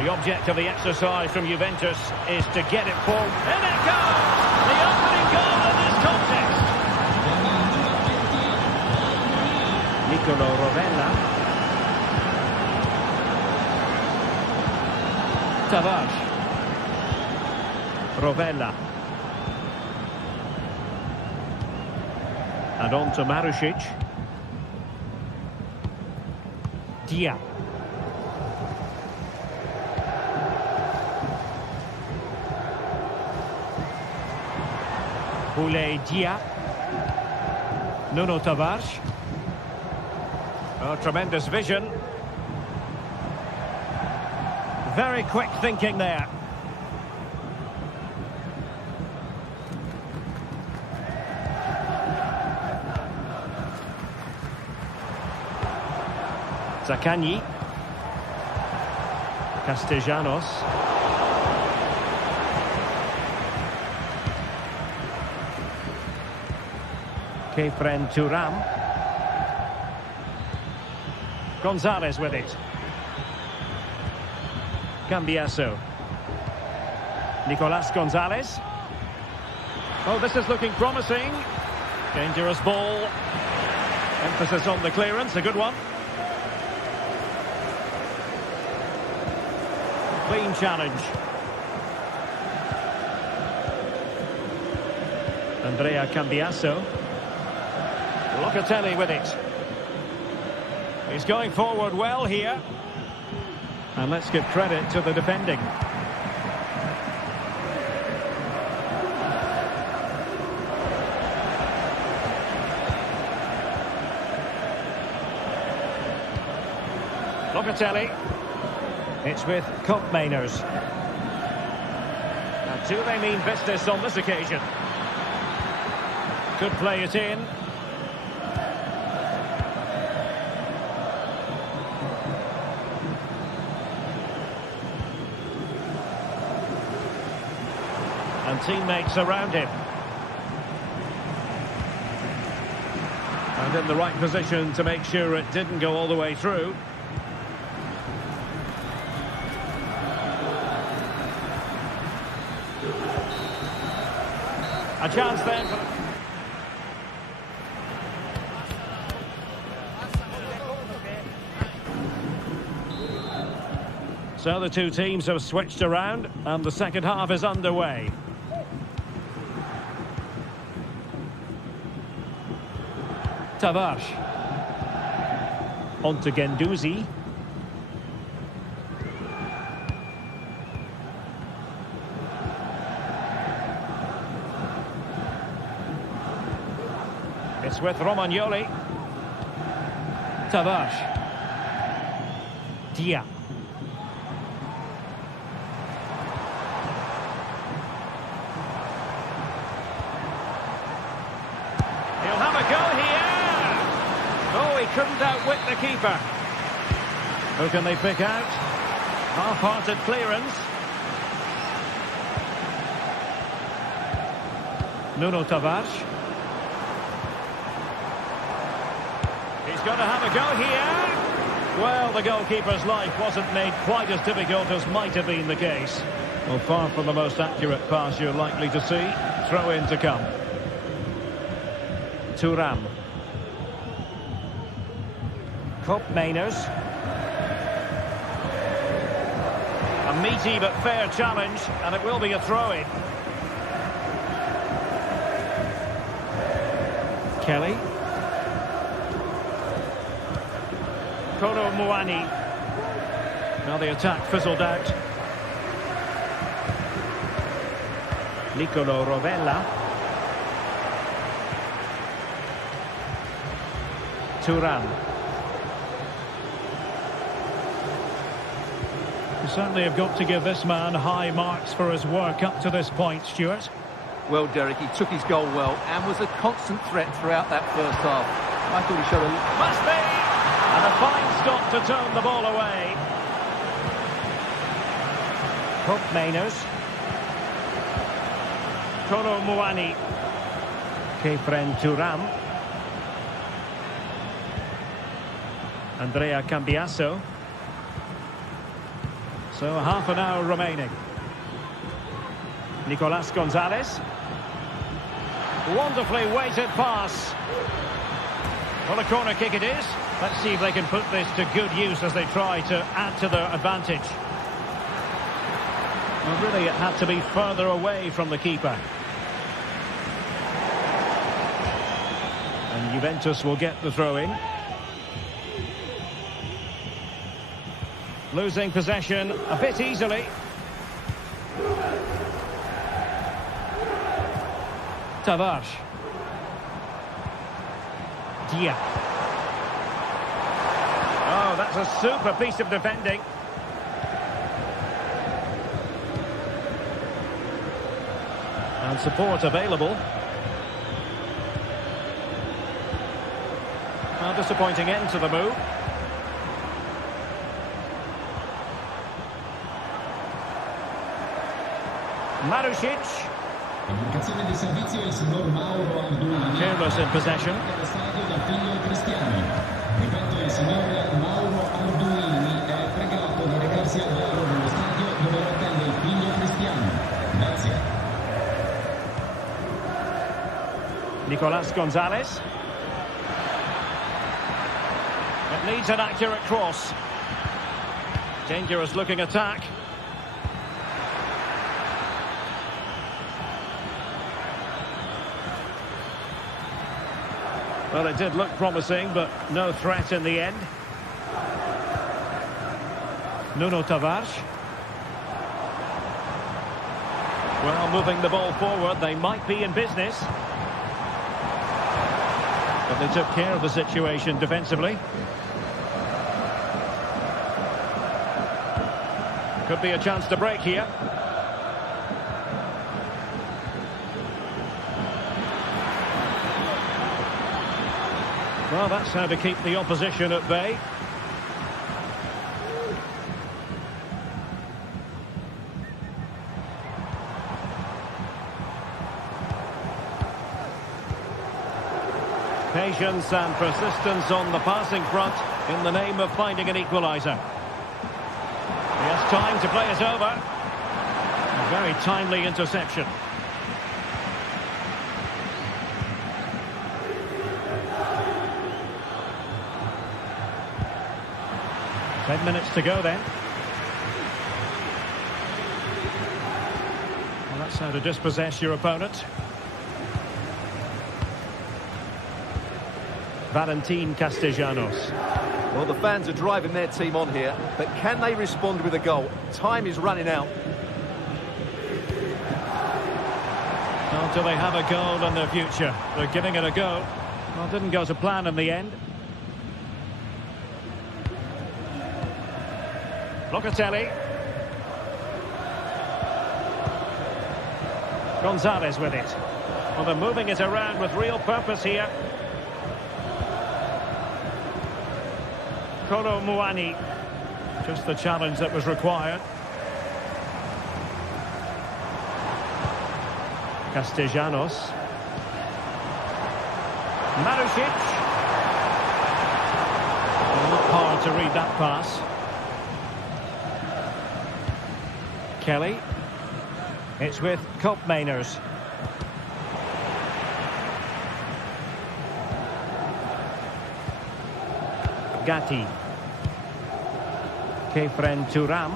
The object of the exercise from Juventus is to get it forward. And it goes! The opening goal in this contest. Nicolo Rovella. Tavares. Rovella. And on to Marušić. Dia. Dia. Nuno Tavares. Oh, tremendous vision. Very quick thinking there. Zaccagni. Castellanos. Kefren Turam. Gonzalez with it. Cambiasso. Nicolas Gonzalez. Oh, this is looking promising. Dangerous ball. Emphasis on the clearance, a good one. Clean challenge. Andrea Cambiasso. Locatelli with it. He's going forward well here. And let's give credit to the defending. Locatelli. It's with Koopmeiners. Now, do they mean business on this occasion? Could play it in. And teammates around him. And in the right position to make sure it didn't go all the way through. A chance then for... So the two teams have switched around and the second half is underway. Tavares. On to Guendouzi. It's with Romagnoli. Tavares. Dia. He'll have a go here. Oh, he couldn't outwit the keeper. Who can they pick out? Half-hearted clearance. Nuno Tavares. He's going to have a go here. Well, the goalkeeper's life wasn't made quite as difficult as might have been the case. Well, far from the most accurate pass you're likely to see. Throw in to come. Thuram. Koopmeiners. A meaty but fair challenge, and it will be a throw-in. Kelly. Kolo Muani. Now the attack fizzled out. Nicolo Rovella. Thuram. You certainly have got to give this man high marks for his work up to this point, Stuart. Well, Derek, he took his goal well and was a constant threat throughout that first half. I thought he showed a... Must be! And a fine stop to turn the ball away. Koopmeiners. Kolo Muani. Kefren Thuram. Andrea Cambiasso. So half an hour remaining. Nicolas Gonzalez. Wonderfully weighted pass. Well, a corner kick it is. Let's see if they can put this to good use as they try to add to their advantage. Well, really, it had to be further away from the keeper. And Juventus will get the throw-in. Losing possession a bit easily. Tavares. Dia. Oh, that's a super piece of defending. And support available. A disappointing end to the move. Marusic. Careless in possession. Nicolas Gonzalez. It needs an accurate cross. Dangerous looking attack. Well, it did look promising, but no threat in the end. Nuno Tavares. Well, moving the ball forward, they might be in business. But they took care of the situation defensively. Could be a chance to break here. Well, that's how to keep the opposition at bay. Patience and persistence on the passing front in the name of finding an equaliser. He has time to play it over. A very timely interception. Ten minutes to go then. Well, that's how to dispossess your opponent. Valentin Castellanos. Well, the fans are driving their team on here, but can they respond with a goal? Time is running out. Well, do they have a goal in their future? They're giving it a go. Well, it didn't go to plan in the end. Locatelli. Gonzalez with it. Well, they're moving it around with real purpose here. Kolo Muani. Just the challenge that was required. Castellanos. Marusic. Not hard to read that pass. Kelly. It's with Koopmeiners. Gatti. Kefren Thuram.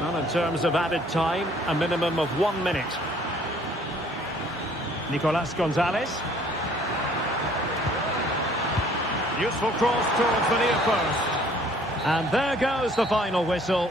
Well, in terms of added time, a minimum of 1 minute. Nicolas Gonzalez. Useful cross towards the near post. And there goes the final whistle.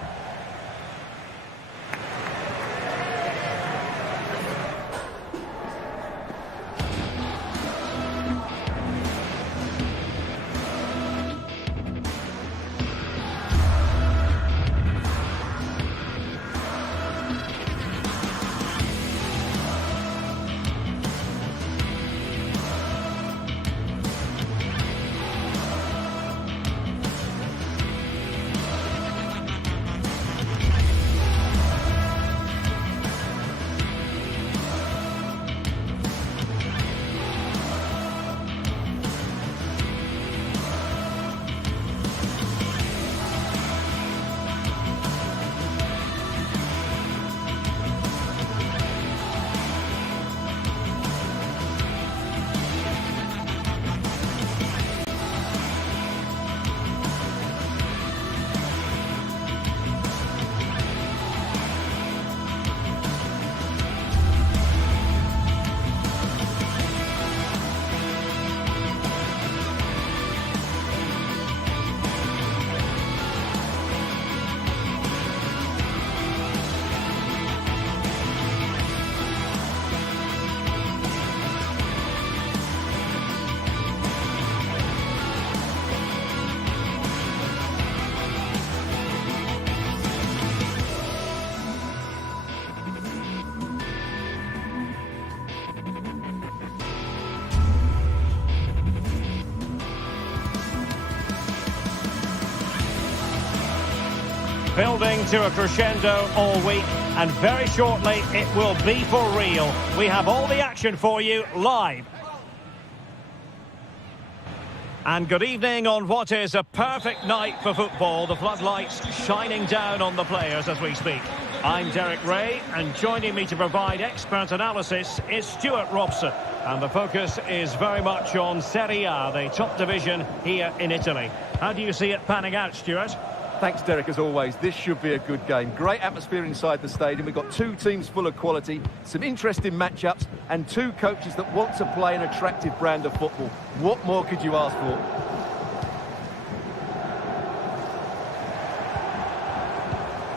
Building to a crescendo all week, and very shortly it will be for real. We have all the action for you live. And good evening on what is a perfect night for football. The floodlights shining down on the players as we speak. I'm Derek Ray, and joining me to provide expert analysis is Stuart Robson. And the focus is very much on Serie A, the top division here in Italy. How do you see it panning out, Stuart? Thanks, Derek, as always. This should be a good game. Great atmosphere inside the stadium. We've got two teams full of quality, some interesting matchups, and two coaches that want to play an attractive brand of football. What more could you ask for?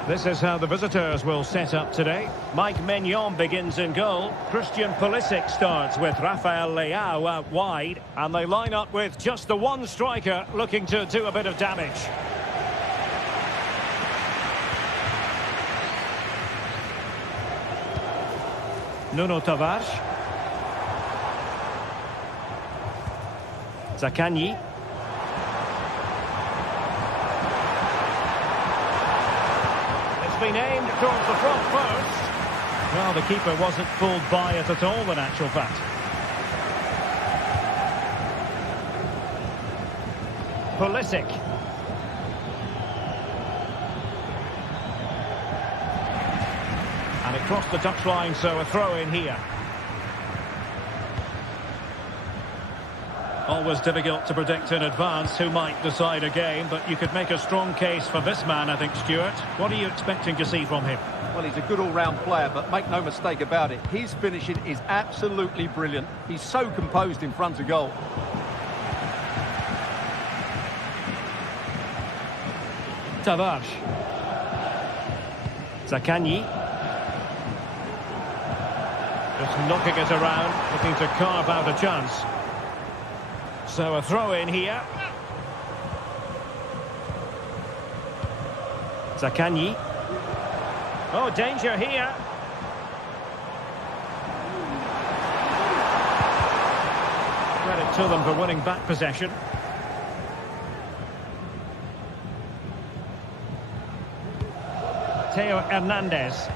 This is how the visitors will set up today. Mike Maignan begins in goal. Christian Pulisic starts with Rafael Leao out wide. And they line up with just the one striker looking to do a bit of damage. Nuno Tavares. Zaccagni. Been aimed towards the front post. Well, the keeper wasn't fooled by it at all, in actual fact. Pulisic. And it crossed the touchline, so a throw in here. Always difficult to predict in advance who might decide a game, but you could make a strong case for this man, I think, Stuart. What are you expecting to see from him? Well, he's a good all-round player, but make no mistake about it, his finishing is absolutely brilliant. He's so composed in front of goal. Tavares. Zaccagni. Just knocking it around, looking to carve out a chance. So a throw in here. Zaccagni. Oh, danger here. Credit to them for winning back possession. Theo Hernandez.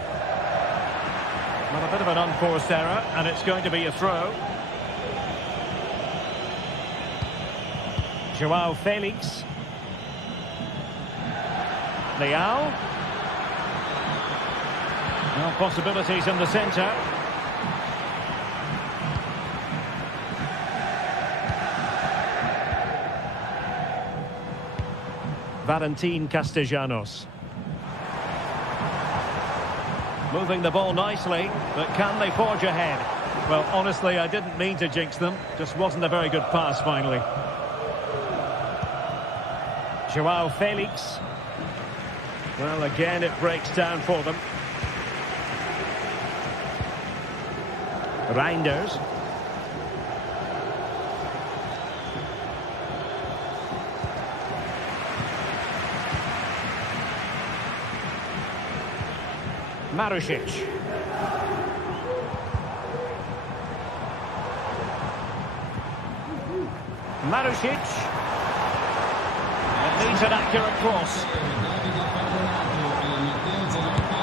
Well, a bit of an unforced error, and it's going to be a throw. Joao Felix. Leao. No possibilities in the centre. Valentin Castellanos. Moving the ball nicely, but can they forge ahead? Well, honestly, I didn't mean to jinx them. Just wasn't a very good pass, finally. Joao Felix. Well, again, it breaks down for them. Reinders. Marusic. Marusic. Needs an accurate cross.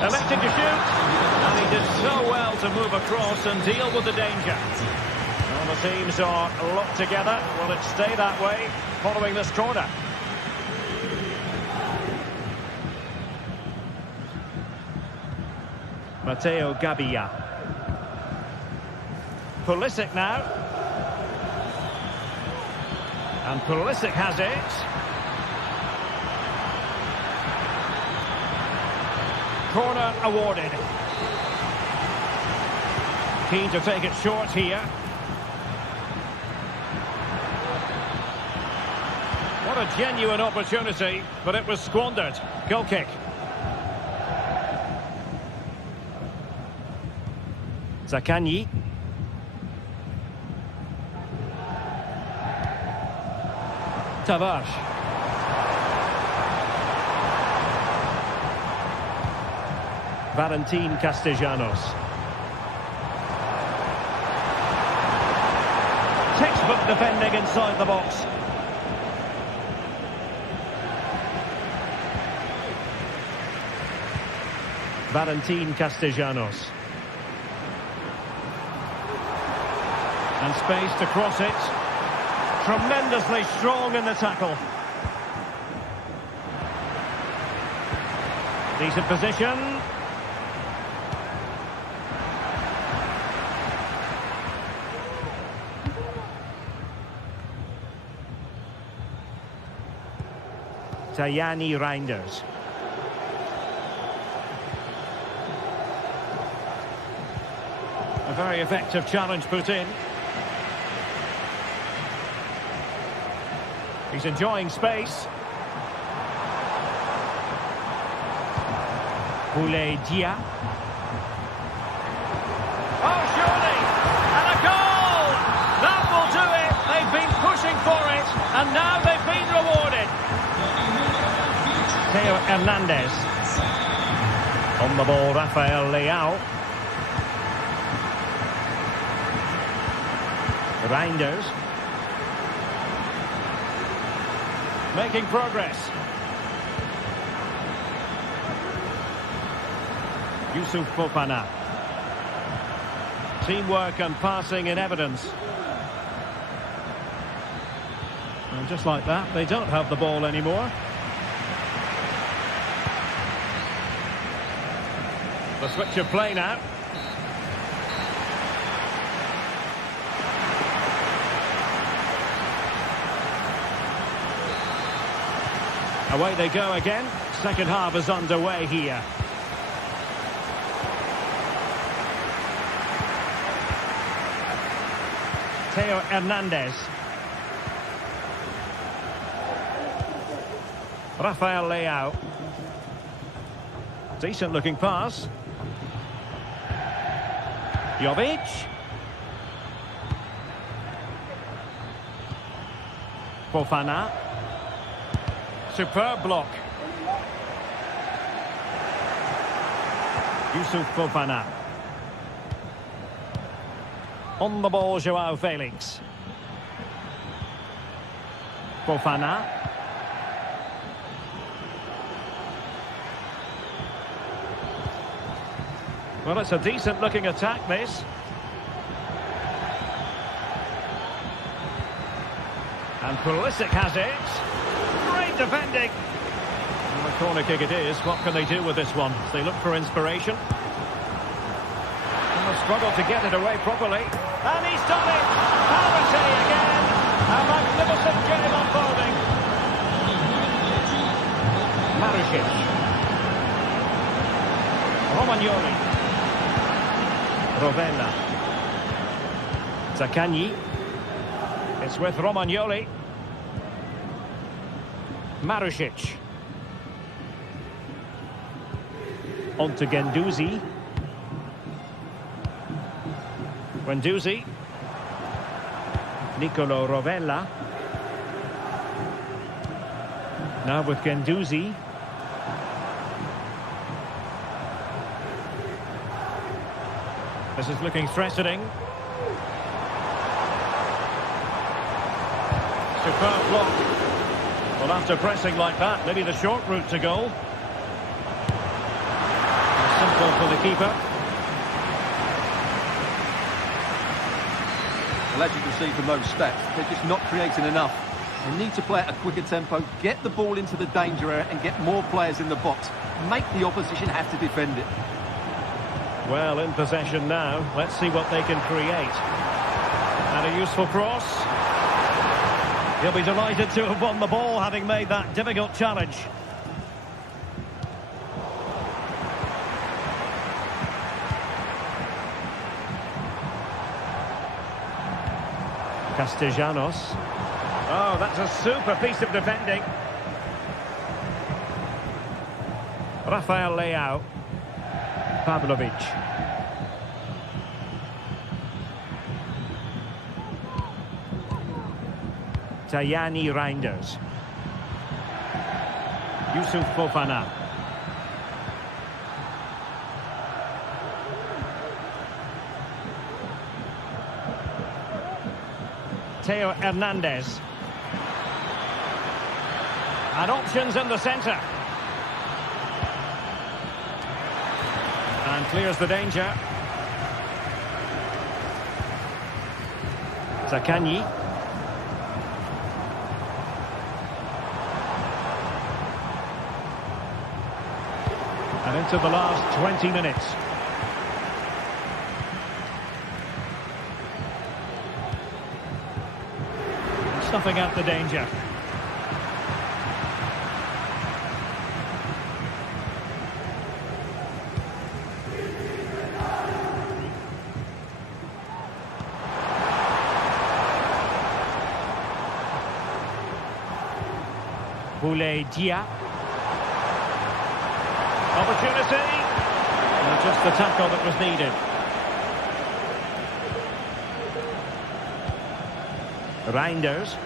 Elected to shoot. And he did so well to move across and deal with the danger. Well, the teams are locked together. Will it stay that way following this corner? Matteo Gabbia. Pulisic now. And Pulisic has it. Corner awarded. Keen to take it short here. What a genuine opportunity, but it was squandered. Goal kick. Zaccagni. Tavares. Valentin Castellanos. Textbook defending inside the box. Valentin Castellanos. And space to cross it. Tremendously strong in the tackle. Decent position. Reinders. A very effective challenge put in. He's enjoying space. Boulay Dia. Oh, surely! And a goal! That will do it. They've been pushing for it, and now they've been rewarded. Theo Hernandez. On the ball, Rafael Leao. Reinders. Making progress. Youssouf Fofana. Teamwork and passing in evidence. And just like that, they don't have the ball anymore. The switch of play now. Away they go again. Second half is underway here. Theo Hernandez. Rafael Leao. Decent looking pass. Jovic. Fofana. Superb block. Youssouf Fofana. On the ball, Joao Felix. Fofana. Well, it's a decent looking attack, this. And Pulisic has it. Great defending. And the corner kick it is. What can they do with this one? They look for inspiration. And they struggle to get it away properly. And he's done it! Penalty again! A magnificent game unfolding. Marusic. Romagnoli. Rovella. Zaccagni. It's with Romagnoli. Marusic. On to Guendouzi. Guendouzi. Nicolo Rovella. Now with Guendouzi. This is looking threatening. Superb block. Well, after pressing like that, maybe the short route to goal. Simple for the keeper. Well, as you can see from those stats, they're just not creating enough. They need to play at a quicker tempo, get the ball into the danger area and get more players in the box. Make the opposition have to defend it. Well, in possession now. Let's see what they can create. And a useful cross. He'll be delighted to have won the ball, having made that difficult challenge. Castellanos. Oh, that's a super piece of defending. Rafael Leao. Pavlovic. Reinders. Youssouf Fofana. Theo Hernandez. And options in the centre. And clears the danger. Zaccagni. And into the last 20 minutes. Snuffing out the danger. Dia. Opportunity. And just the tackle that was needed. Reinders.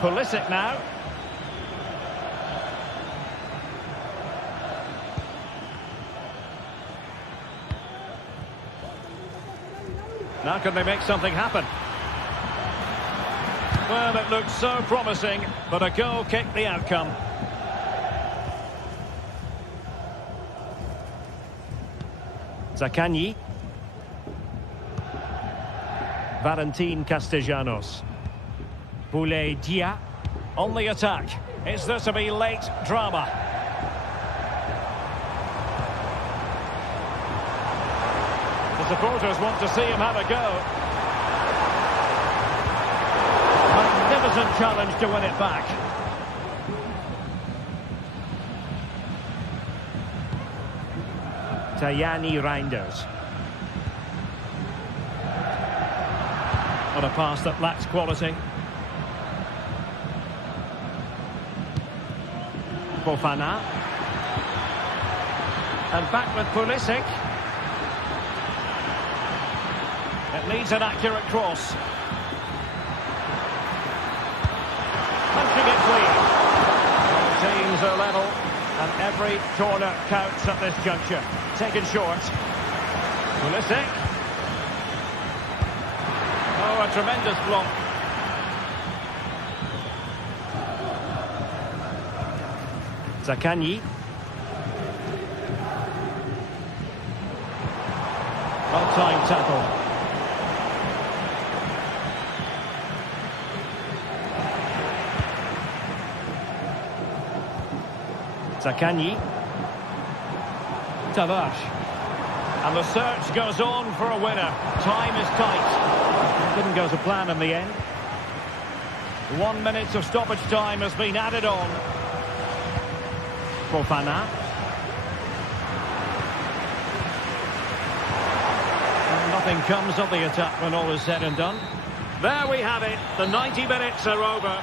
Pulisic now. Now can they make something happen? Well, it looked so promising, but a goal kicked the outcome. Zaccagni. Valentin Castellanos. Dia on the attack. Is there to be late drama? The supporters want to see him have a go. Magnificent challenge to win it back. Tajani Reinders. On a pass that lacks quality. Fofana. And back with Pulisic. It needs an accurate cross. Punching it clean. Well, teams are level, and every corner counts at this juncture. Taken short. Pulisic. Oh, a tremendous block. Zaccagni. Well-timed tackle. Zaccagni. Tavares. And the search goes on for a winner. Time is tight. It didn't go to plan in the end. 1 minute of stoppage time has been added on. Fofana. And nothing comes of the attack when all is said and done. There we have it. The 90 minutes are over.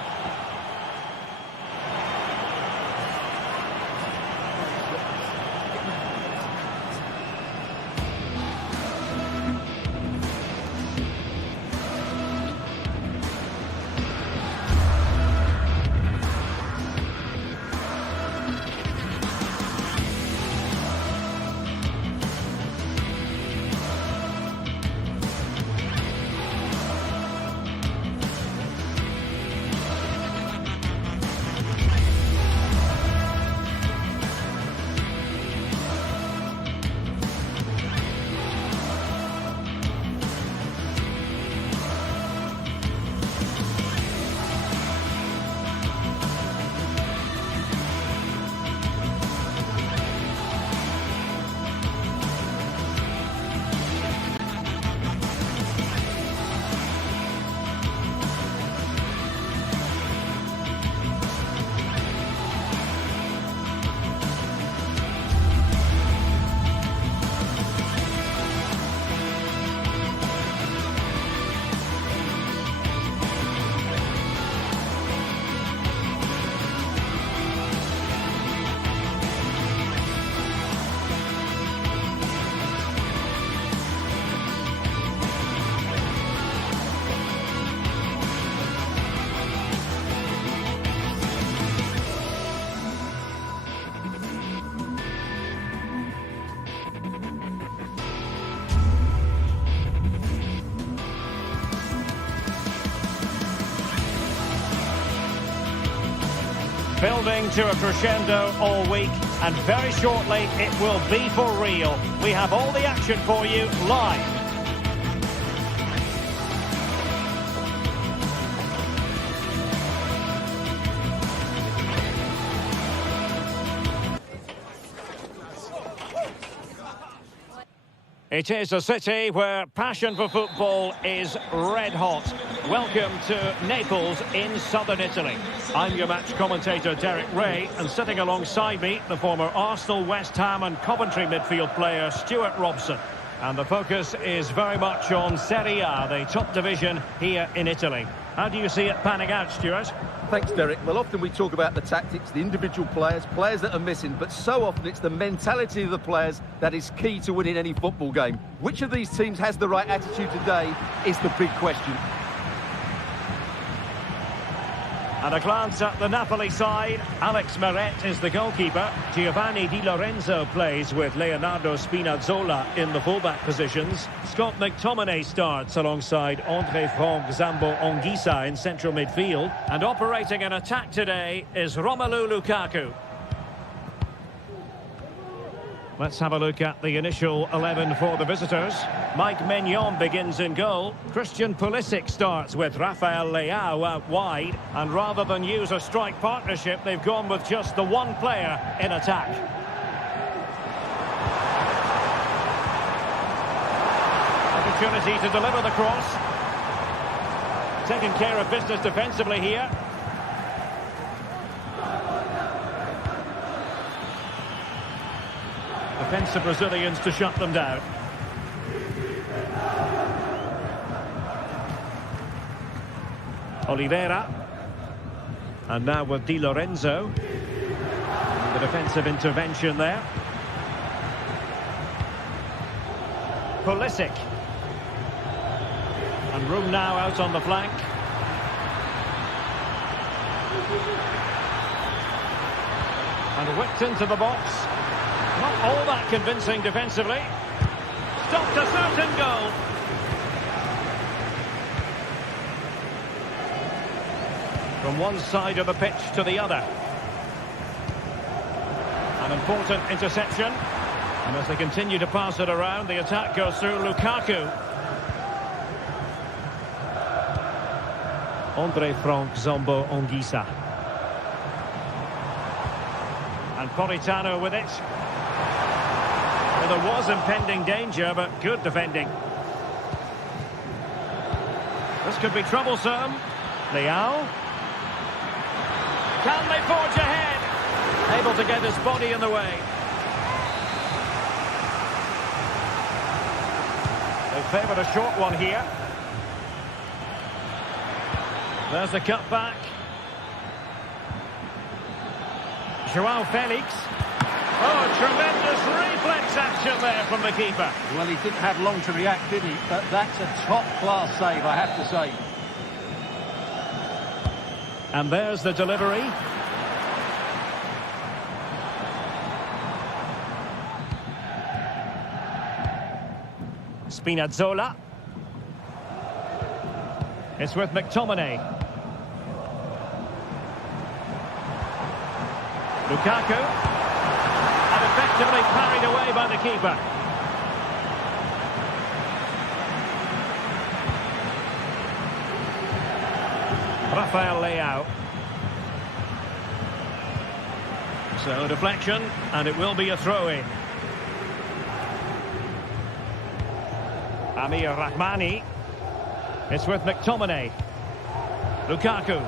Building to a crescendo all week, and very shortly it will be for real. We have all the action for you live. It is a city where passion for football is red hot. Welcome to Naples in southern Italy. I'm your match commentator Derek Ray, and sitting alongside me, the former Arsenal, West Ham and Coventry midfield player Stuart Robson. And the focus is very much on Serie A, the top division here in Italy. How do you see it panning out, Stuart? Thanks, Derek. Well, often we talk about the tactics, the individual players that are missing, but so often it's the mentality of the players that is key to winning any football game. Which of these teams has the right attitude today is the big question. And a glance at the Napoli side. Alex Meret is the goalkeeper. Giovanni Di Lorenzo plays with Leonardo Spinazzola in the fullback positions. Scott McTominay starts alongside André Franck Zambo Anguissa in central midfield. And operating an attack today is Romelu Lukaku. Let's have a look at the initial 11 for the visitors. Mike Maignan begins in goal. Christian Pulisic starts with Rafael Leao out wide. And rather than use a strike partnership, they've gone with just the one player in attack. Opportunity to deliver the cross. Taking care of business defensively here. Defensive Brazilians to shut them down. Oliveira. And now with Di Lorenzo. The defensive intervention there. Pulisic. And room now out on the flank. And whipped into the box. Not all that convincing defensively. Stopped a certain goal. From one side of the pitch to the other. An important interception. And as they continue to pass it around, the attack goes through Lukaku. André Franck Zambo Anguissa. And Politano with it. Well, there was impending danger, but good defending. This could be troublesome. Leao. Can they forge ahead? Able to get his body in the way. They favoured a short one here. There's the cutback. João Felix. Oh, tremendous reflex action there from the keeper. Well, he didn't have long to react, did he? But that's a top-class save, I have to say. And there's the delivery. Spinazzola. It's with McTominay. Lukaku. And effectively carried away by the keeper. Rafael Leao. So a deflection, and it will be a throw-in. Amir Rahmani. It's with McTominay. Lukaku.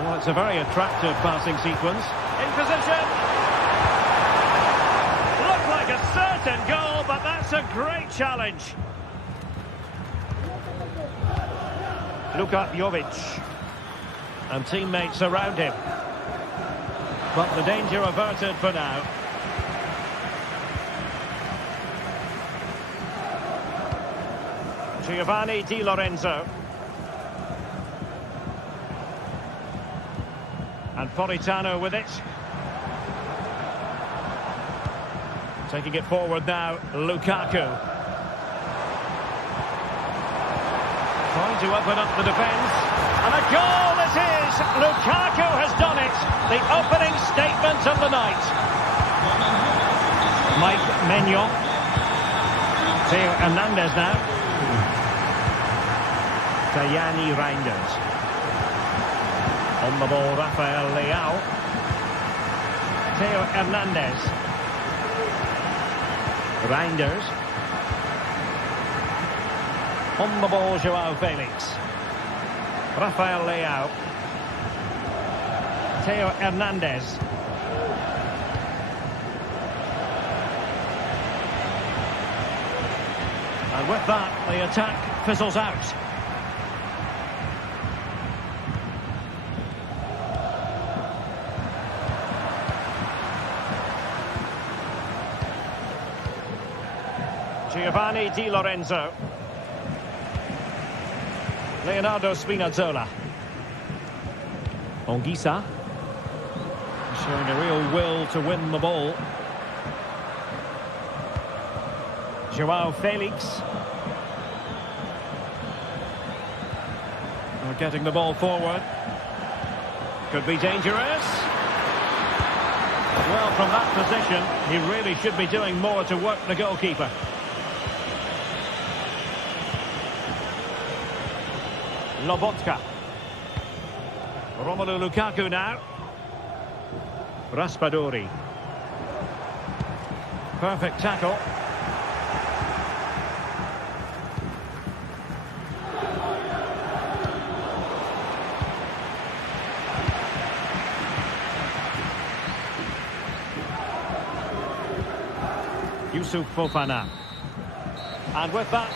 Well, it's a very attractive passing sequence. In position. Looked like a certain goal, but that's a great challenge. Luka Jovic. And teammates around him. But the danger averted for now. Giovanni Di Lorenzo. And Politano with it. Taking it forward now, Lukaku. Trying to open up the defence. And a goal it is! Lukaku has done it! The opening statement of the night. Mike Maignan. Theo Hernandez now. Tajani Reinders. On the ball, Rafael Leao. Theo Hernandez. Reinders. On the ball, João Felix. Rafael Leao. Theo Hernandez. And with that, the attack fizzles out. Giovanni Di Lorenzo. Leonardo Spinazzola. Ongisa. Showing a real will to win the ball. Joao Felix. We're getting the ball forward. Could be dangerous. Well, from that position, he really should be doing more to work the goalkeeper. Lobotka. Romelu Lukaku now. Raspadori. Perfect tackle. Yusuf Fofana. And with that...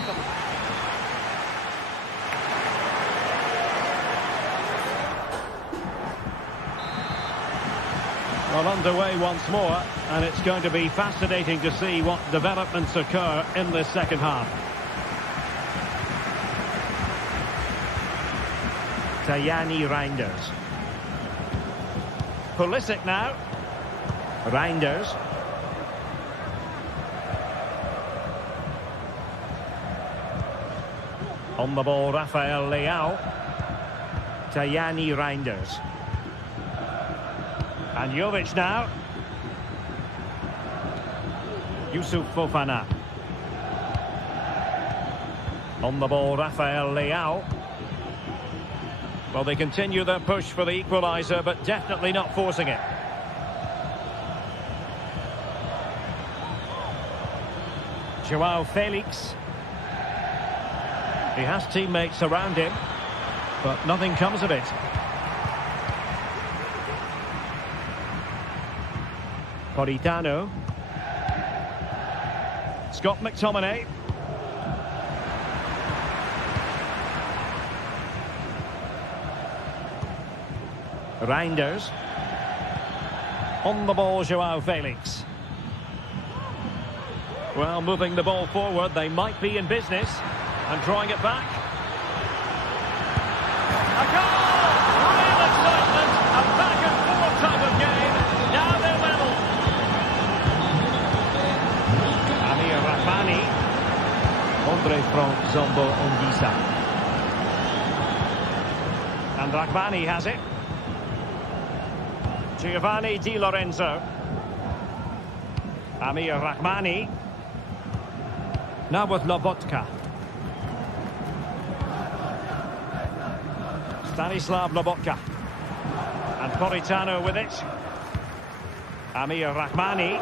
Well, underway once more, and it's going to be fascinating to see what developments occur in this second half. Tajani Reinders. Pulisic now. Reinders. On the ball, Rafael Leao. Tajani Reinders. And Jovic now. Yusuf Fofana. On the ball, Rafael Leao. Well, they continue their push for the equaliser, but definitely not forcing it. Joao Felix. He has teammates around him, but nothing comes of it. Politano. Scott McTominay. Reinders. On the ball, Joao Felix. Well, moving the ball forward, they might be in business. And drawing it back. A goal! Real excitement! A back and forth type of game. Now they're level. Amir Rahmani. Andre Frank Zombo Ongisa. And Rahmani has it. Giovanni Di Lorenzo. Amir Rahmani. Now with Lobotka. Stanislav Lobotka. And Politano with it. Amir Rahmani.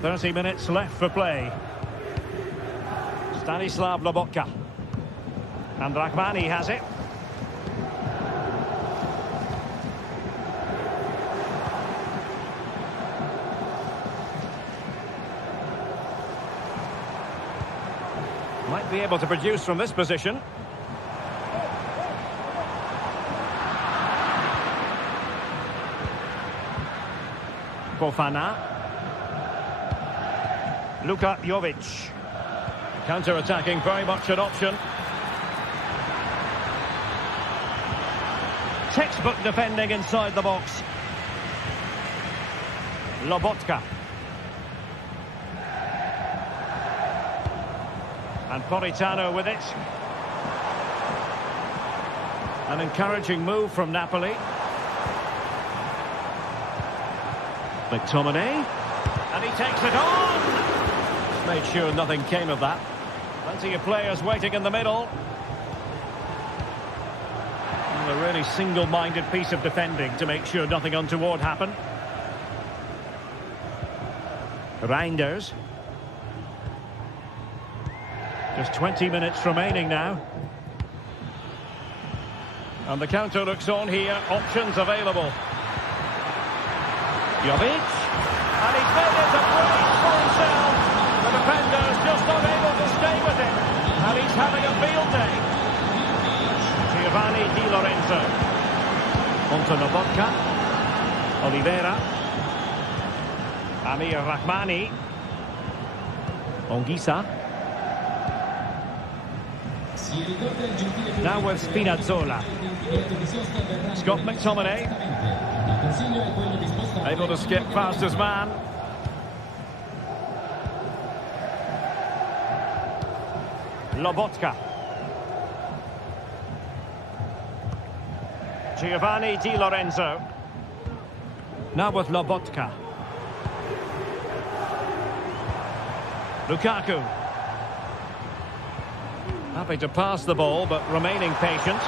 "30 minutes left for play. Stanislav Lobotka. And Rahmani has it. Might be able to produce from this position. Fofana. Luka Jovic. Counter-attacking, very much an option. Textbook defending inside the box. Lobotka. And Politano with it. An encouraging move from Napoli. McTominay. And he takes it on! Made sure nothing came of that. Plenty of players waiting in the middle. And a really single-minded piece of defending to make sure nothing untoward happened. Reinders. Just 20 minutes remaining now. And the counter looks on here. Options available. Jovic. And he's made it a brace for himself. The defender's just not able to stay with him. And he's having a field day. Giovanni Di Lorenzo. Onto Lobotka. Oliveira. Amir Rahmani. Ongisa. Now with Spinazzola. Scott McTominay. Able to skip past his man. Lobotka. Giovanni Di Lorenzo. Now with Lobotka. Lukaku. Happy to pass the ball, but remaining patient.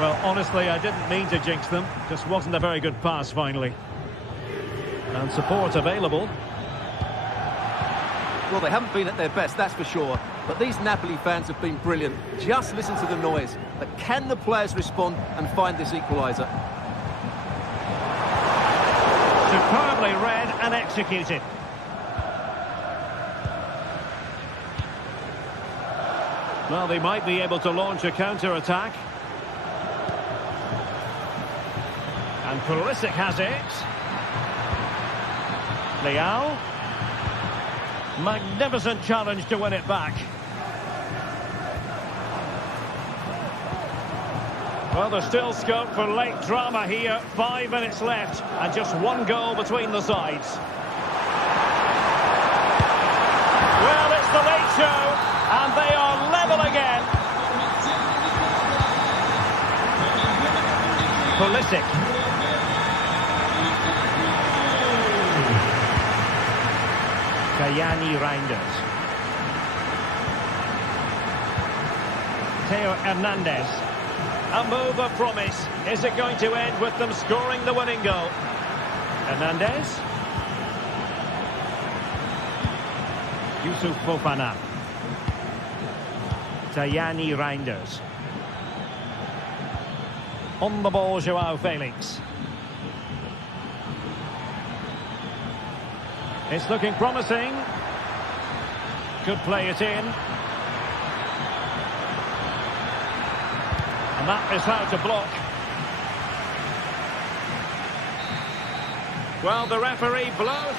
Well, honestly, I didn't mean to jinx them. Just wasn't a very good pass, finally. And support available. Well, they haven't been at their best, that's for sure. But these Napoli fans have been brilliant. Just listen to the noise. But can the players respond and find this equaliser? Superbly read and executed. Well, they might be able to launch a counter-attack. And Pulisic has it. Leao. Magnificent challenge to win it back. Well, there's still scope for late drama here. 5 minutes left and just one goal between the sides. Well, it's the late show and they are level again. Pulisic. Gianni Reinders. Theo Hernandez. A move of promise. Is it going to end with them scoring the winning goal? Hernandez. Yusuf Fofana. Gianni Reinders. On the ball, Joao Felix. It's looking promising. Could play it in. And that is how to block. Well, the referee blows.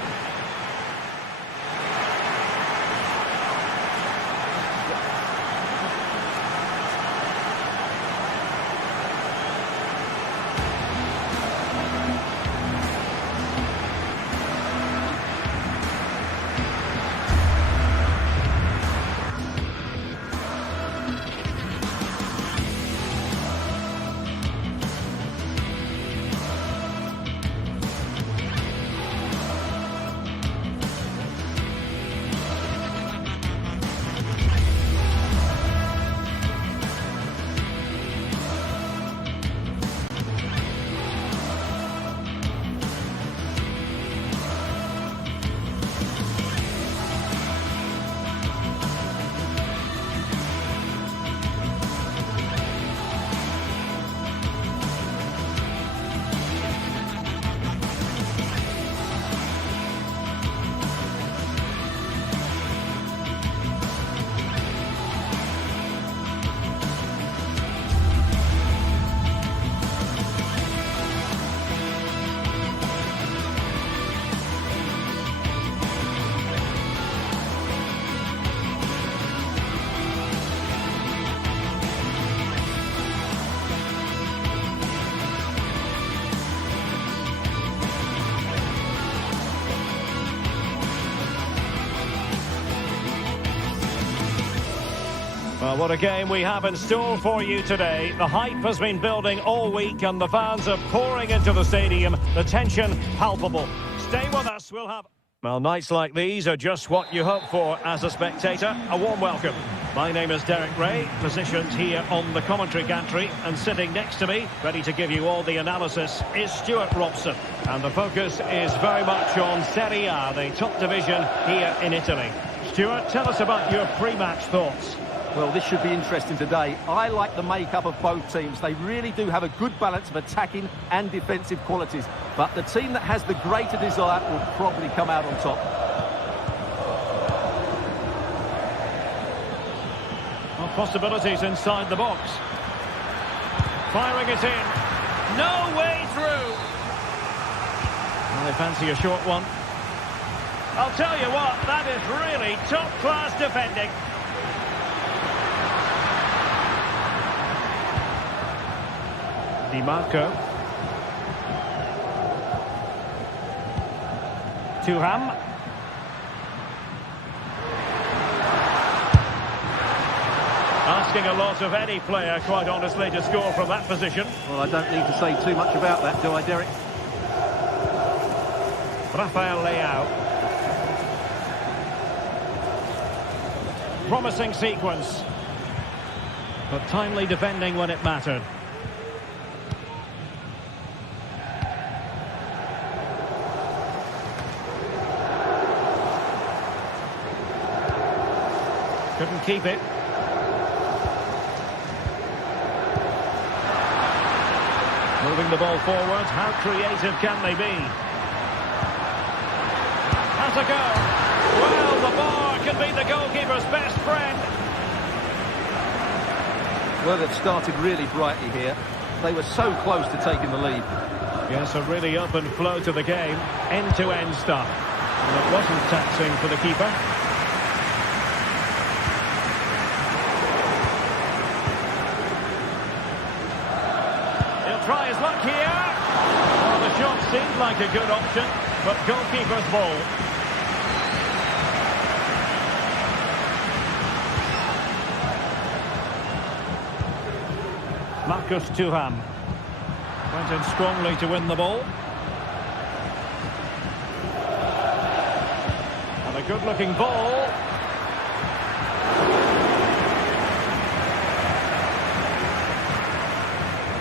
Well, what a game we have in store for you today. The hype has been building all week and the fans are pouring into the stadium. The tension palpable. Stay with us, we'll have... Well, nights like these are just what you hope for as a spectator. A warm welcome. My name is Derek Ray, positioned here on the commentary gantry, and sitting next to me, ready to give you all the analysis, is Stuart Robson. And the focus is very much on Serie A, the top division here in Italy. Stuart, tell us about your pre-match thoughts. Well, this should be interesting today. I like the makeup of both teams. They really do have a good balance of attacking and defensive qualities. But the team that has the greater desire will probably come out on top. Well, possibilities inside the box. Firing it in. No way through. Well, they fancy a short one. I'll tell you what, that is really top-class defending. Di Marco. Thuram. Asking a lot of any player, quite honestly, to score from that position. Well, I don't need to say too much about that, do I, Derek? Rafael Leao. Promising sequence. But timely defending when it mattered. Couldn't keep it. Moving the ball forward. How creative can they be? Has a go. Well, the bar can be the goalkeeper's best friend. Well, they've started really brightly here. They were so close to taking the lead. Yes, a really open flow to the game. End-to-end stuff. And it wasn't taxing for the keeper. Try his luck here. Well, the shot seemed like a good option, but goalkeeper's ball. Marcus Thuram went in strongly to win the ball. And a good-looking ball.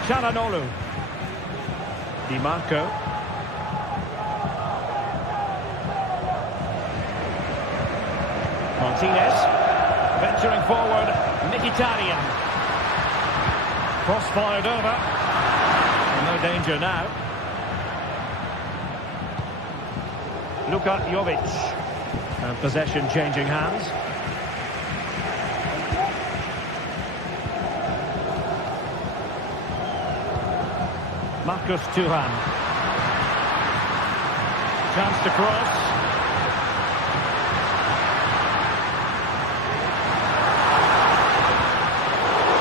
Çalhanoğlu. Di Marco. Martinez. Venturing forward. Mkhitaryan. Cross fired over. No danger now. Luka Jovic. And possession changing hands. Marcus Thuram. Chance to cross.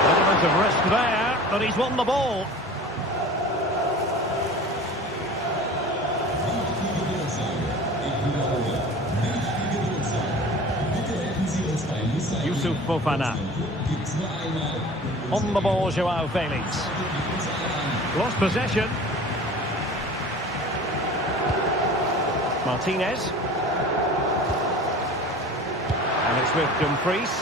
Element of risk there, but he's won the ball. Yusuf Fofana. On the ball, Joao Felix. Lost possession. Martinez. And it's with Dumfries.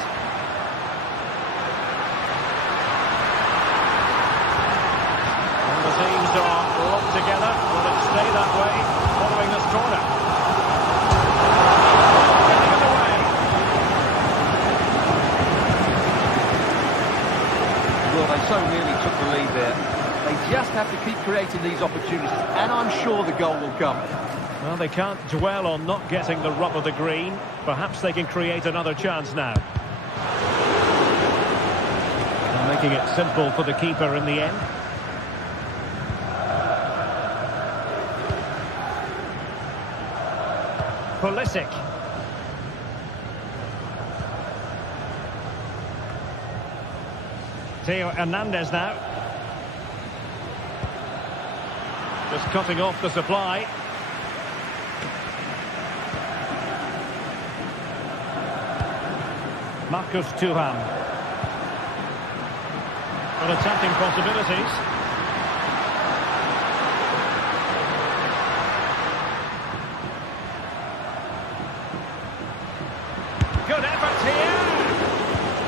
And the teams are locked together. Will it stay that way following this corner? Getting it away. Well, they so nearly took the lead there. They just have to keep creating these opportunities, and I'm sure the goal will come. Well, they can't dwell on not getting the rub of the green. Perhaps they can create another chance now. And making it simple for the keeper in the end. Pulisic. Theo Hernandez now. Just cutting off the supply. Marcus Thuram. Well, attacking possibilities. Good effort here.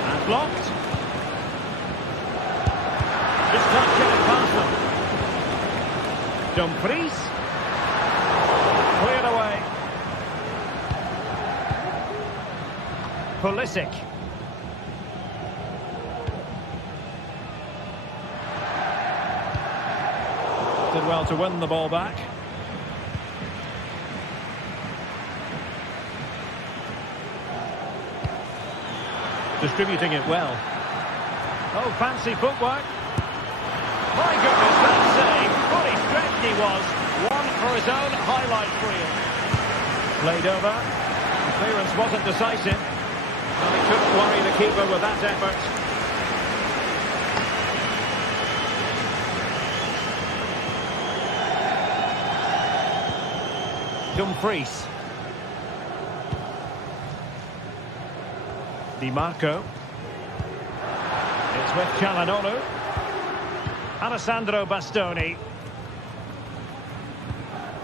And blocked. Just can't get it past them. Dumfries. Cleared away. Pulisic. Did well to win the ball back. Distributing it well. Oh, fancy footwork. My goodness, that save. Fully stretched he was. One for his own highlight reel. Played over. The clearance wasn't decisive. Well, he couldn't worry the keeper with that effort. Dumfries. Di Marco. It's with Calhanoglu. Alessandro Bastoni.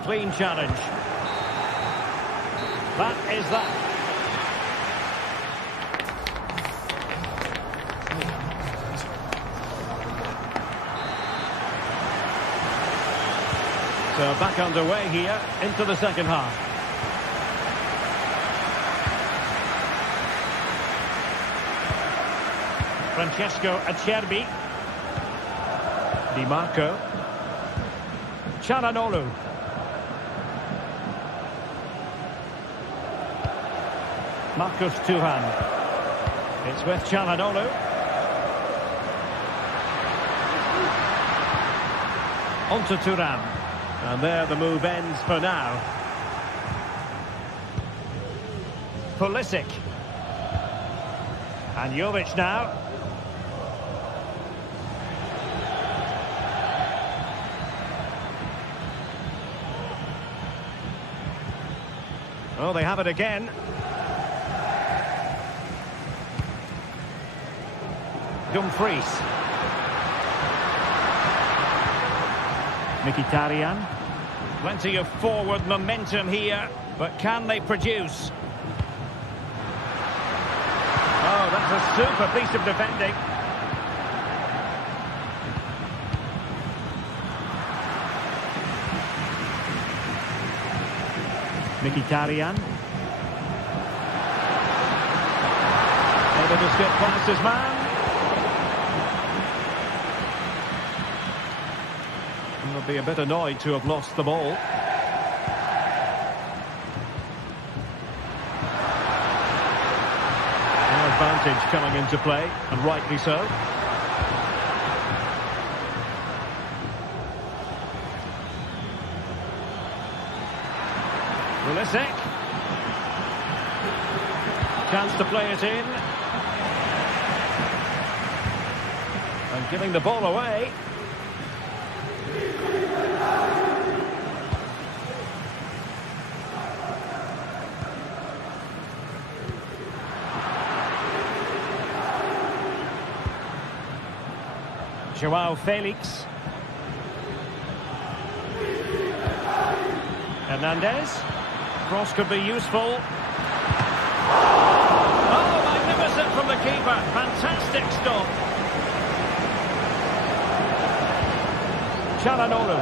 Clean challenge. That is that. So back underway here into the second half. Francesco Acerbi. Di Marco. Calhanoglu. Marcus Thuram. It's with Calhanoglu. On to Thuram. And there the move ends for now. Pulisic. And Jovic now. Oh, they have it again. Dumfries. Mkhitaryan. Plenty of forward momentum here, but can they produce? Oh, that's a super piece of defending. Mkhitaryan. Able to skip past his man. He'll be a bit annoyed to have lost the ball. An advantage coming into play, and rightly so. Pulisic. Chance to play it in. And giving the ball away. Joao Felix. Hernandez. Cross could be useful. Oh, magnificent from the keeper. Fantastic stop. Calhanoglu.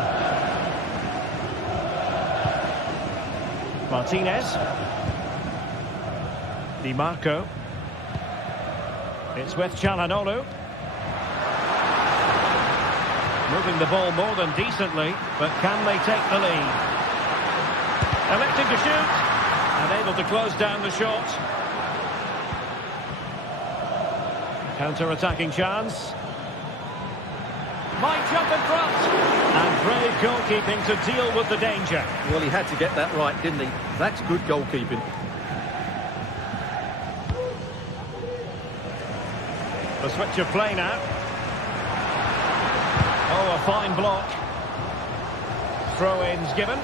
Martinez. Di Marco. It's with Calhanoglu. Moving the ball more than decently, but can they take the lead? Electing to shoot, and able to close down the shot. Counter-attacking chance. Might jump in front. And brave goalkeeping to deal with the danger. Well, he had to get that right, didn't he? That's good goalkeeping. The switch of play now. Oh, a fine block. Throw-ins given.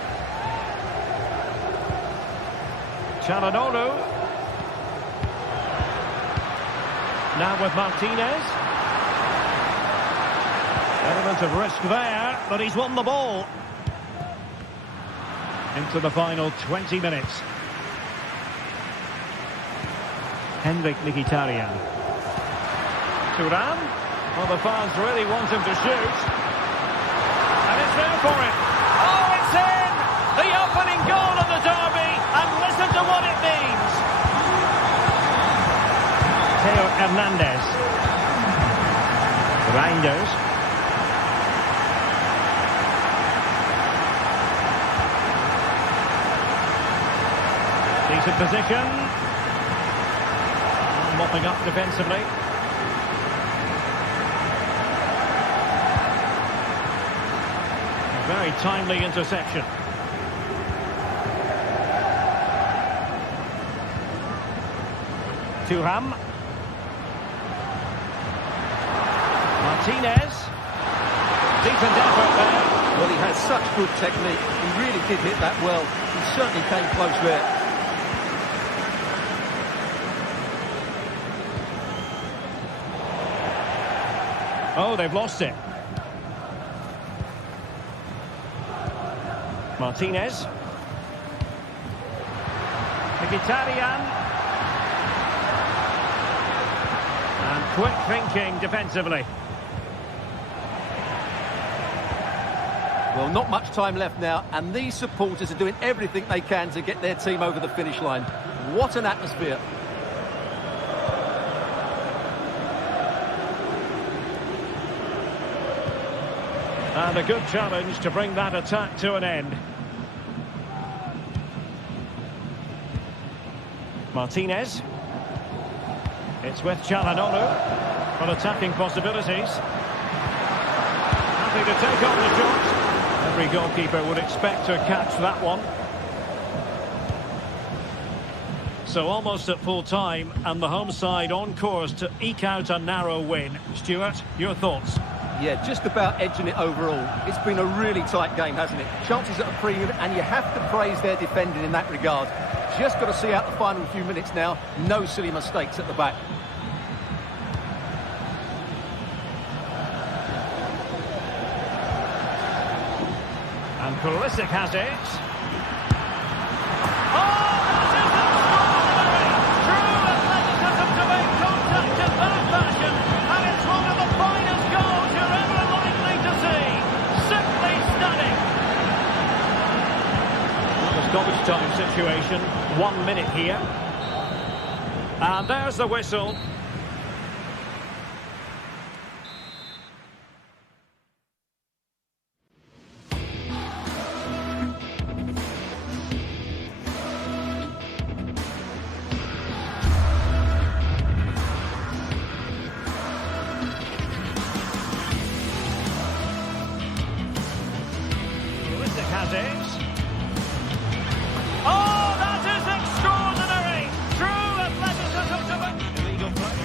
Calhanoglu. Now with Martinez. Element of risk there, but he's won the ball. Into the final 20 minutes. Henrik Mkhitaryan. Thuram. Well, the fans really want him to shoot. And it's there for him. Oh, it's in! The opening goal of the derby. And listen to what it means. Theo Hernandez. Reinders. Decent position. Mopping up defensively. Very timely interception. Thuram. Martinez. Decent effort there. Well, he has such good technique. He really did hit that well. He certainly came close there. Oh, they've lost it. Martinez. Mkhitaryan. And quick thinking defensively. Well, not much time left now, and these supporters are doing everything they can to get their team over the finish line. What an atmosphere. And a good challenge to bring that attack to an end. Martinez. It's with Çalhanoğlu on attacking possibilities. Happy to take on the shot. Every goalkeeper would expect to catch that one. So almost at full time, and the home side on course to eke out a narrow win. Stuart, your thoughts? Yeah, just about edging it overall. It's been a really tight game, hasn't it? Chances at a premium, and you have to praise their defending in that regard. Just got to see out the final few minutes now. No silly mistakes at the back. And Pulisic has it. Stoppage time situation, 1 minute here. And there's the whistle. Pulisic has it. Oh, that is extraordinary! True athleticism to it. Illegal play.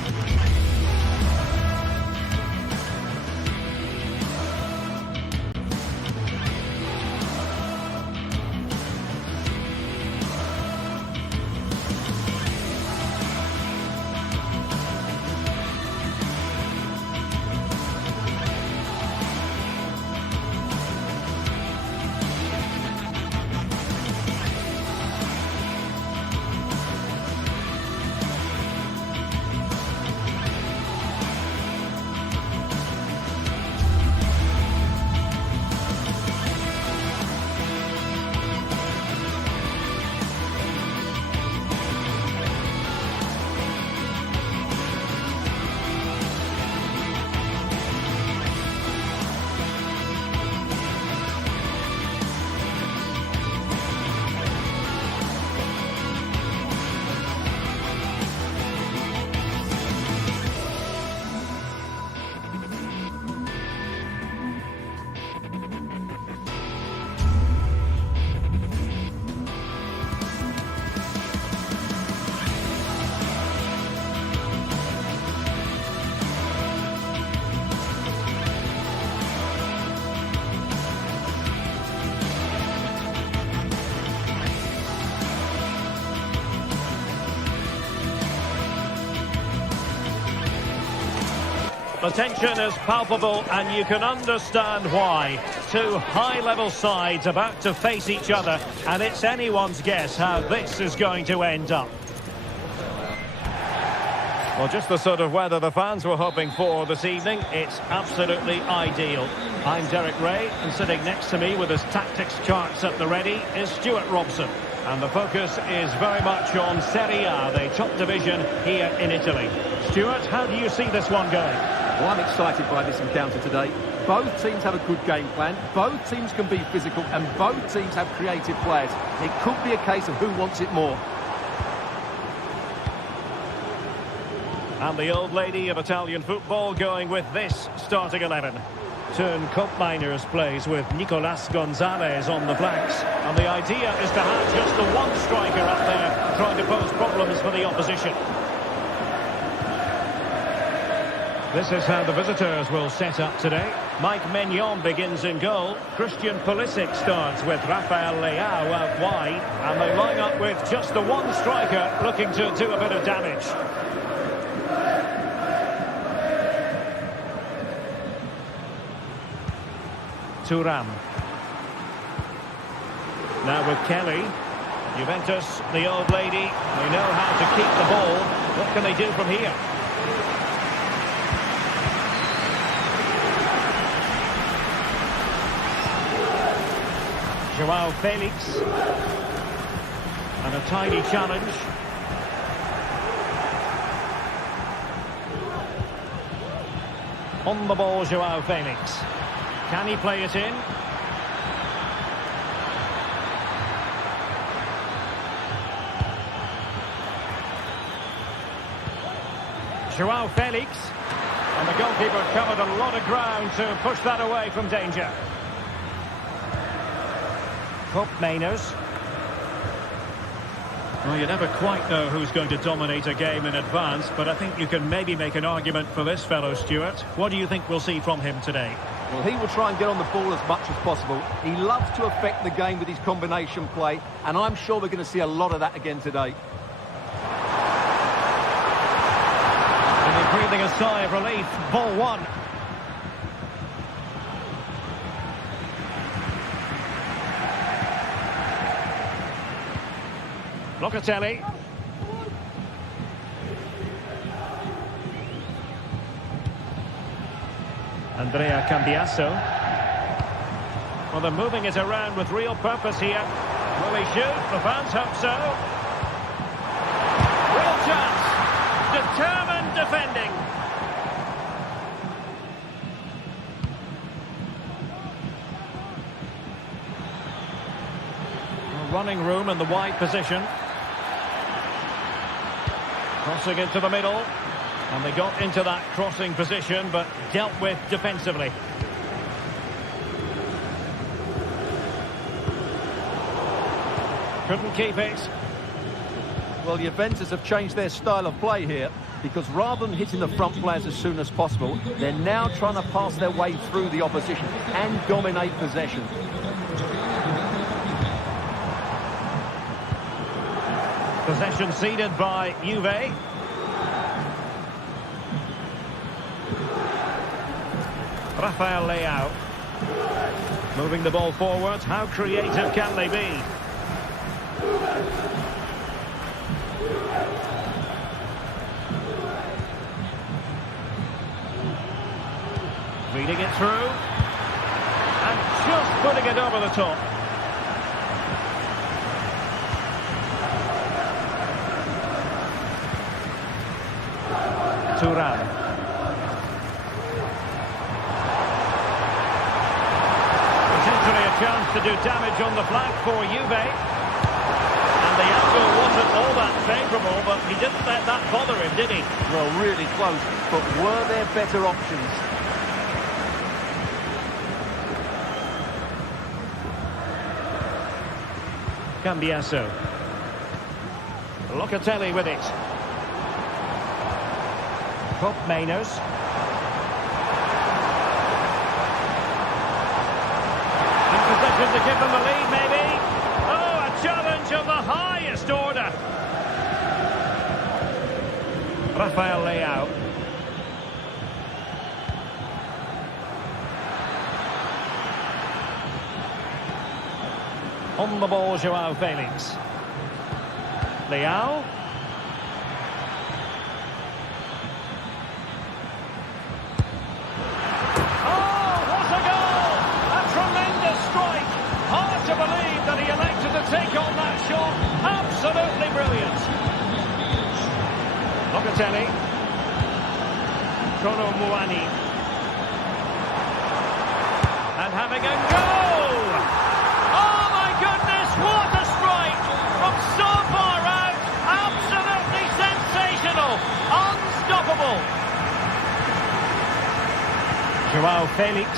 The tension is palpable, and you can understand why. Two high-level sides about to face each other, and it's anyone's guess how this is going to end up. Well, just the sort of weather the fans were hoping for this evening. It's absolutely ideal. I'm Derek Ray, and sitting next to me with his tactics charts at the ready is Stuart Robson. And the focus is very much on Serie A, the top division here in Italy. Stuart, how do you see this one going? Well, I'm excited by this encounter today. Both teams have a good game plan, both teams can be physical, and both teams have creative players. It could be a case of who wants it more. And the old lady of Italian football going with this starting 11. Turn Miners plays with Nicolas Gonzalez on the flanks. And the idea is to have just the one striker up there trying to pose problems for the opposition. This is how the visitors will set up today. Mike Maignan begins in goal. Christian Pulisic starts with Rafael Leao out wide. And they line up with just the one striker looking to do a bit of damage. Thuram. Now with Kelly. Juventus, the old lady. They know how to keep the ball. What can they do from here? Joao Felix. And a tidy challenge. On the ball, Joao Felix. Can he play it in? Joao Felix. And the goalkeeper covered a lot of ground to push that away from danger. Mainers. Well, you never quite know who's going to dominate a game in advance, but I think you can maybe make an argument for this fellow, Stuart. What do you think we'll see from him today? Well, he will try and get on the ball as much as possible. He loves to affect the game with his combination play, and I'm sure we're going to see a lot of that again today. And they're breathing a sigh of relief. Ball one. Locatelli. Andrea Cambiasso. Well, they're moving it around with real purpose here. Will he shoot? The fans hope so. Real chance. Determined defending. Running room in the wide position. Crossing into the middle. And they got into that crossing position, but dealt with defensively. Couldn't keep it. Well, Juventus have changed their style of play here, because rather than hitting the front players as soon as possible, they're now trying to pass their way through the opposition and dominate possession. Possession ceded by Juve. Rafael Leao. Moving the ball forward. How creative can they be? Feeding it through. And just putting it over the top. Thuram. Potentially a chance to do damage on the flank for Juve. And the angle wasn't all that favourable, but he didn't let that bother him, did he? Well, really close, but were there better options? Cambiasso. Locatelli with it. Mainers. In position to give them the lead, maybe. Oh, a challenge of the highest order. Rafael Leao. On the ball, Joao Felix. Leao. To believe that he elected to take on that shot. Absolutely brilliant. Locatelli. Kono Muani. And having a goal! Oh my goodness, what a strike! From so far out, absolutely sensational. Unstoppable. Joao Felix.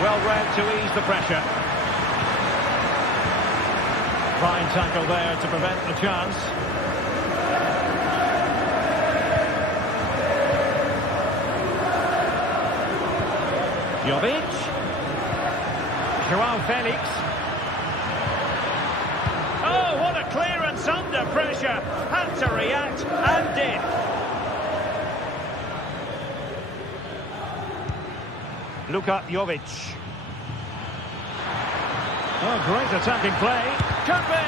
Well read to ease the pressure. Fine tackle there to prevent the chance. Jovic. Joao Felix. Oh, what a clearance under pressure. Had to react and did. Luka Jovic. Oh, great attacking play. Could be.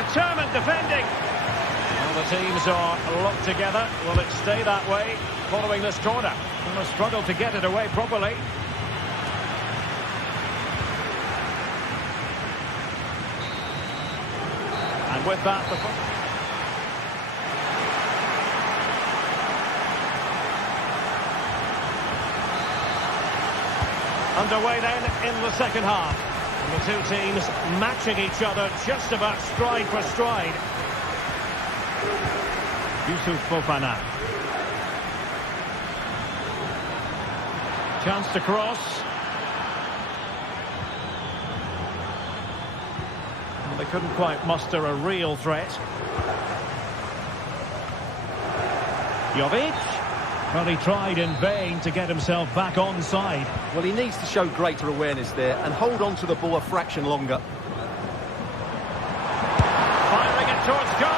Determined defending. Well, the teams are locked together. Will it stay that way following this corner? And a struggle to get it away properly. And with that, underway then in the second half. And the two teams matching each other just about stride for stride. Yusuf Fofana. Chance to cross. Well, they couldn't quite muster a real threat. Jovic. Well, he tried in vain to get himself back onside. Well, he needs to show greater awareness there and hold on to the ball a fraction longer. Firing it towards goal!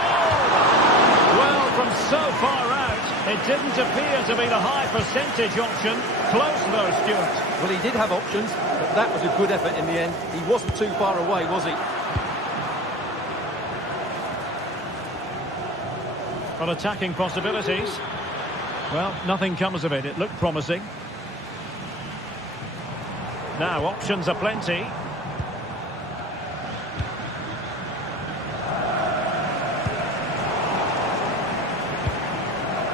Well, from so far out, it didn't appear to be the high percentage option. Close though, Stuart. Well, he did have options, but that was a good effort in the end. He wasn't too far away, was he? Well, attacking possibilities. Well, nothing comes of it. It looked promising. Now, options are plenty.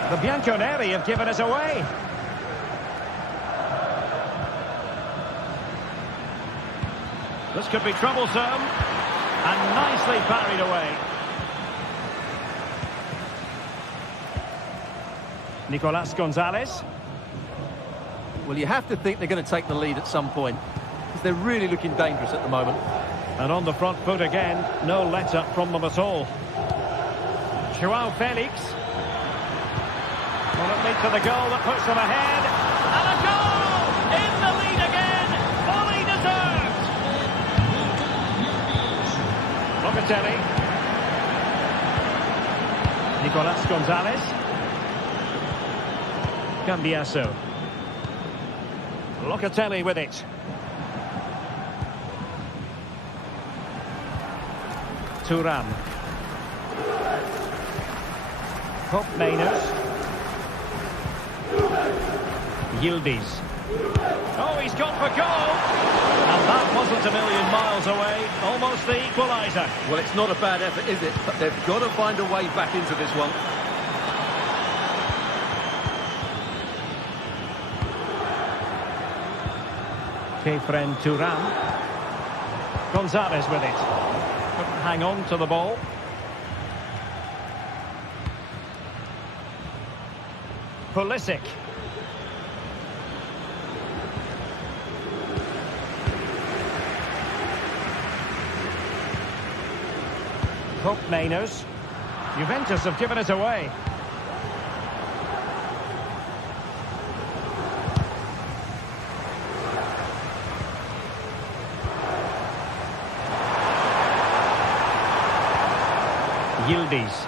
The Bianconeri have given us away. This could be troublesome. And nicely parried away. Nicolas Gonzalez. Well, you have to think they're going to take the lead at some point, because they're really looking dangerous at the moment. And on the front foot again, no let-up from them at all. Joao Felix. Will it lead to the goal that puts them ahead? And a goal! In the lead again! Fully deserved! Locatelli. Nicolas Gonzalez. Cambiasso. Locatelli with it. Thuram. Hope Mainers. Yildiz. Oh, he's gone for goal! And that wasn't a million miles away. Almost the equaliser. Well, it's not a bad effort, is it? But they've got to find a way back into this one. Kefren Thuram. Gonzalez with it. Couldn't hang on to the ball. Pulisic. Hope Mainers. Juventus have given it away. Yildiz.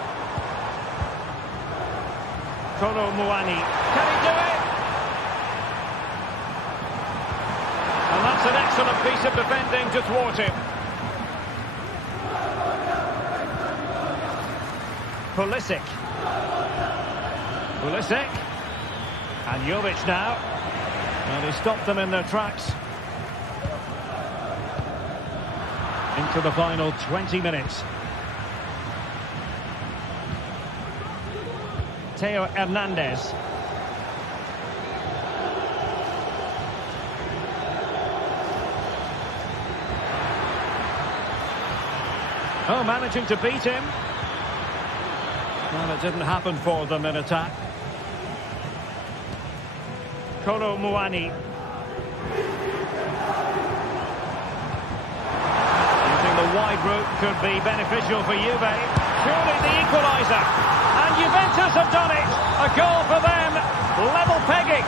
Kolo Muani. Can he do it? And that's an excellent piece of defending to thwart him. Pulisic. Pulisic. And Jovic now. And he stopped them in their tracks. Into the final 20 minutes. Theo Hernandez. Oh, managing to beat him. Well, it didn't happen for them in attack. Kolo Muani. wide route could be beneficial for Juve. Surely the equaliser. And Juventus have done it. A goal for them. Level pegging.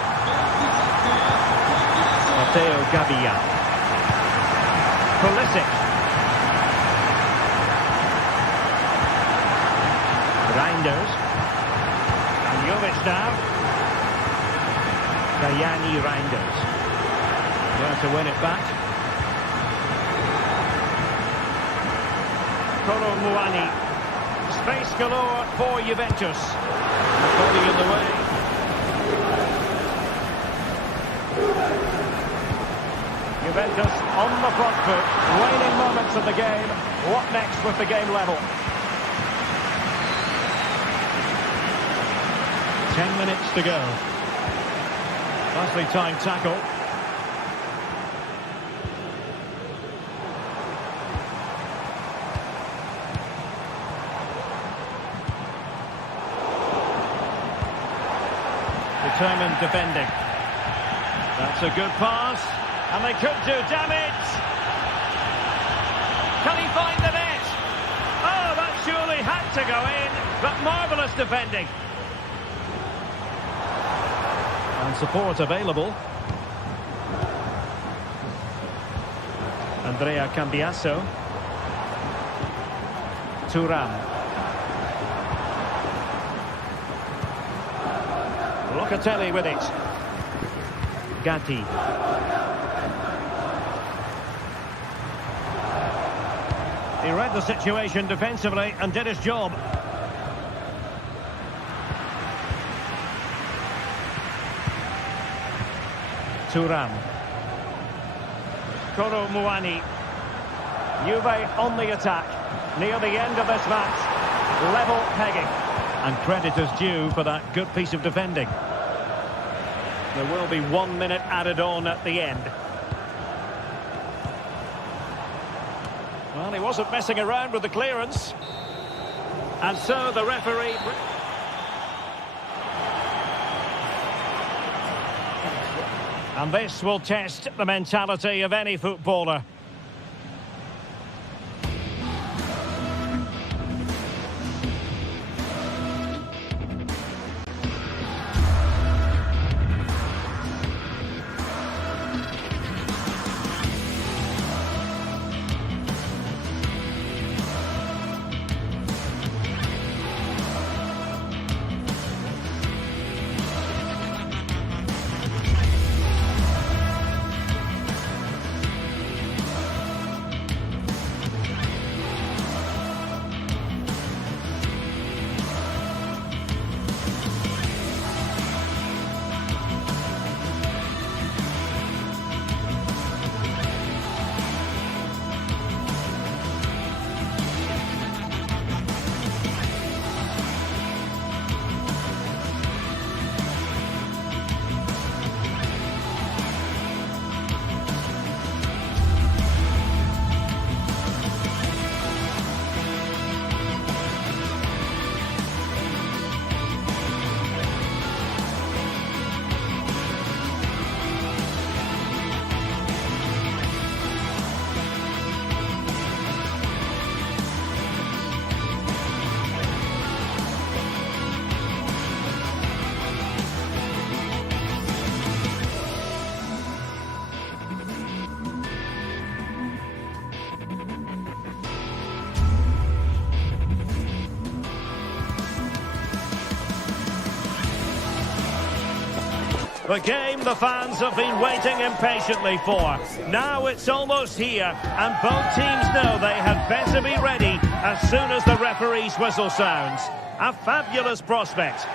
Matteo Gabbia. Pulisic. Reinders. And Jovic now. Dayani Reinders. Going to win it back. Kolo Muani. Space galore for Juventus. Body in the way. Juventus on the front foot. Waning moments of the game. What next with the game level? 10 minutes to go. Nicely timed tackle. Determined defending. That's a good pass. And they could do damage. Can he find the net? Oh, that surely had to go in. But marvellous defending. And support available. Andrea Cambiasso. Thuram. Locatelli with it. Gatti. He read the situation defensively and did his job. Thuram. Kolo Muani. Juve on the attack. Near the end of this match. Level pegging. And credit is due for that good piece of defending. There will be 1 minute added on at the end. Well, he wasn't messing around with the clearance. And so the referee... And this will test the mentality of any footballer. The game the fans have been waiting impatiently for. Now it's almost here, and both teams know they had better be ready as soon as the referee's whistle sounds. A fabulous prospect.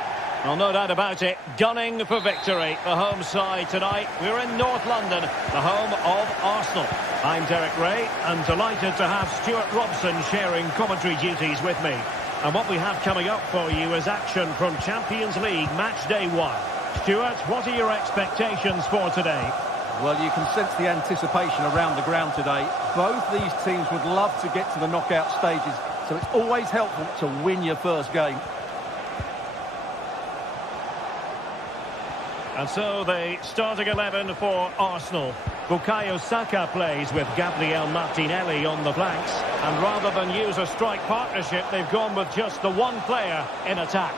Well, no doubt about it, gunning for victory. The home side tonight. We're in North London, the home of Arsenal. I'm Derek Ray, and delighted to have Stuart Robson sharing commentary duties with me. And what we have coming up for you is action from Champions League Match Day 1. Stuart, what are your expectations for today? Well, you can sense the anticipation around the ground today. Both these teams would love to get to the knockout stages, so it's always helpful to win your first game. And so the starting 11 for Arsenal. Bukayo Saka plays with Gabriel Martinelli on the flanks. And rather than use a strike partnership, they've gone with just the one player in attack.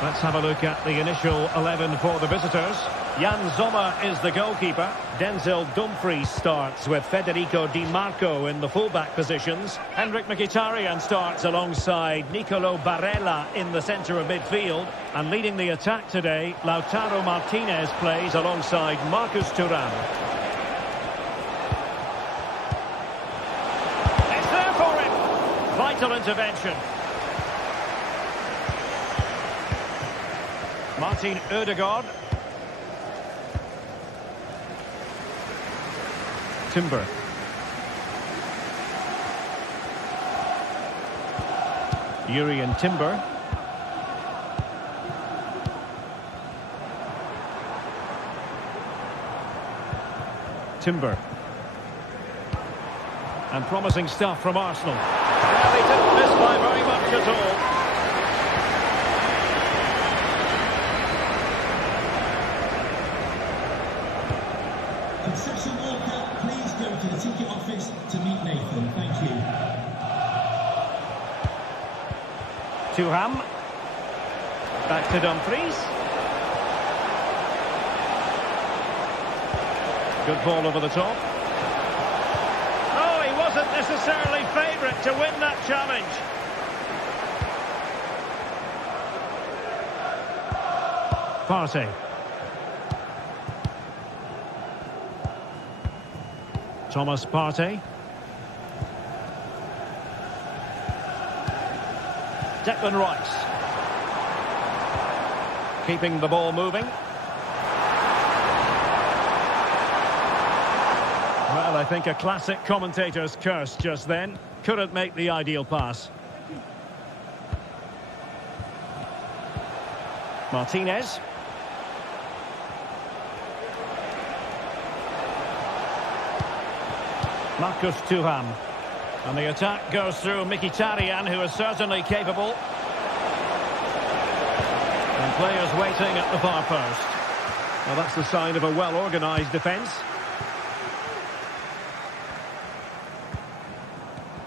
Let's have a look at the initial 11 for the visitors. Jan Sommer is the goalkeeper. Denzel Dumfries starts with Federico Di Marco in the fullback positions. Henrik Mkhitaryan starts alongside Nicolo Barella in the centre of midfield. And leading the attack today, Lautaro Martinez plays alongside Marcus Thuram. It's there for him. Vital intervention. Martin Ødegaard. Timber. Jurrien Timber. Timber. And promising stuff from Arsenal. Well, he didn't miss by very much at all. To the ticket office to meet Nathan. Thank you. Thuram. Back to Dumfries. Good ball over the top. Oh, he wasn't necessarily favourite to win that challenge. Partey. Thomas Partey. Declan Rice. Keeping the ball moving. Well, I think a classic commentator's curse just then. Couldn't make the ideal pass. Martinez. Marcus Thuram. And the attack goes through Mkhitaryan, who is certainly capable. And players waiting at the far post. Well, that's the sign of a well-organised defence.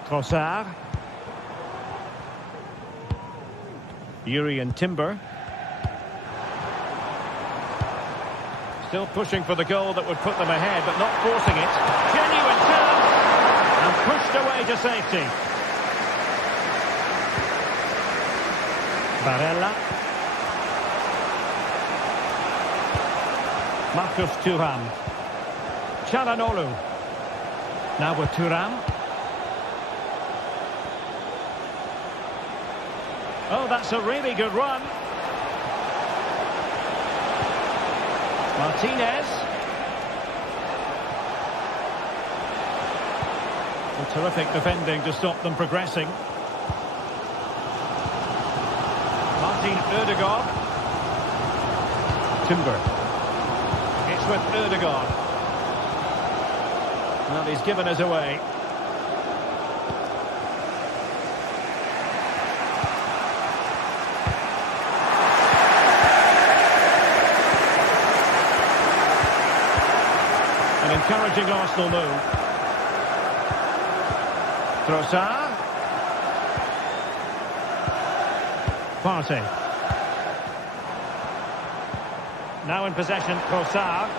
Trossard. Jurrien Timber. Still pushing for the goal that would put them ahead, but not forcing it. Genuine chance! And pushed away to safety. Barella. Marcus Thuram. Çalhanoğlu. Now with Thuram. Oh, that's a really good run. Martinez. A terrific defending to stop them progressing. Martin Ødegaard. Timber. It's with Ødegaard. Well, he's given us away. An encouraging Arsenal move. Trossard. Partey. Now in possession, Trossard.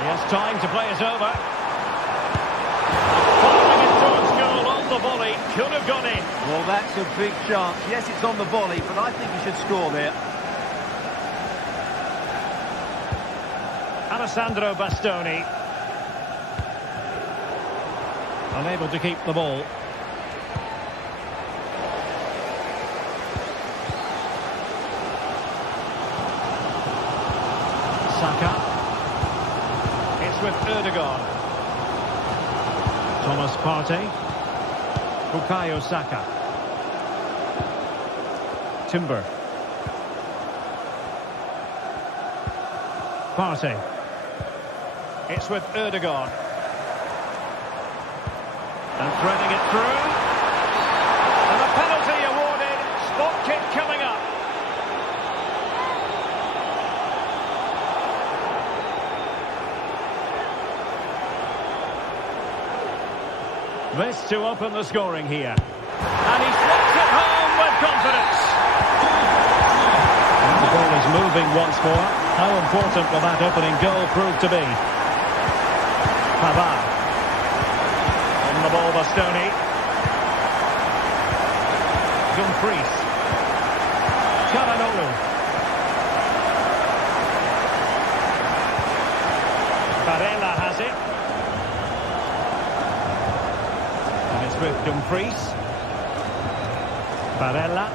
He has time to play it over. Firing it towards goal on the volley. Could have gone in. Well, that's a big chance. Yes, it's on the volley, but I think he should score there. Alessandro Bastoni. Unable to keep the ball. Saka. It's with Ødegaard. Thomas Partey. Bukayo Saka. Timber. Partey. It's with Ødegaard. And threading it through. And a penalty awarded. Spot kick coming up. This to open the scoring here. And he slots it home with confidence. And the ball is moving once more. How important will that opening goal prove to be? Pavard. On the ball, Bastoni. Dumfries. Calhanoglu. Barella has it. And it's with Dumfries. Barella.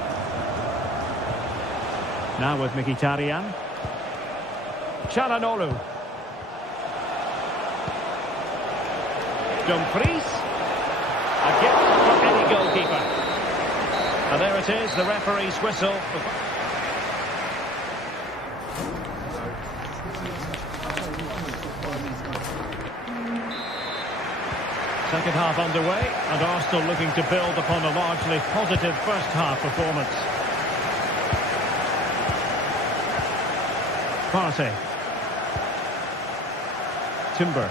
Now with Mkhitaryan. Calhanoglu. Dumfries. A gift for any goalkeeper. And there it is, the referee's whistle. Second half underway, and Arsenal looking to build upon a largely positive first half performance. Partey. Timber.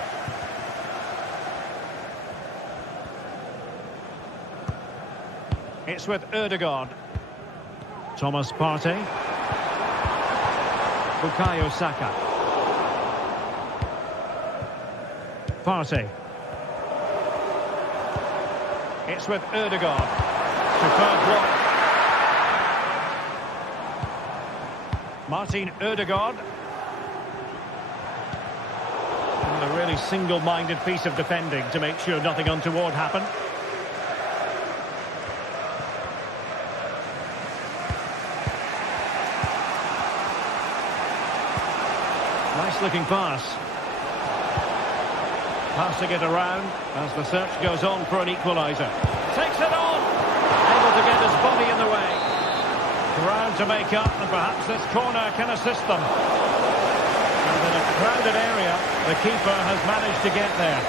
It's with Ødegaard. Thomas Partey. Bukayo Saka. Partey. It's with Ødegaard. Superb block. Martin Ødegaard. And a really single-minded piece of defending to make sure nothing untoward happened. Nice-looking pass. Passing it around as the search goes on for an equaliser. Takes it on! Able to get his body in the way. Ground to make up, and perhaps this corner can assist them. And in a crowded area, the keeper has managed to get there.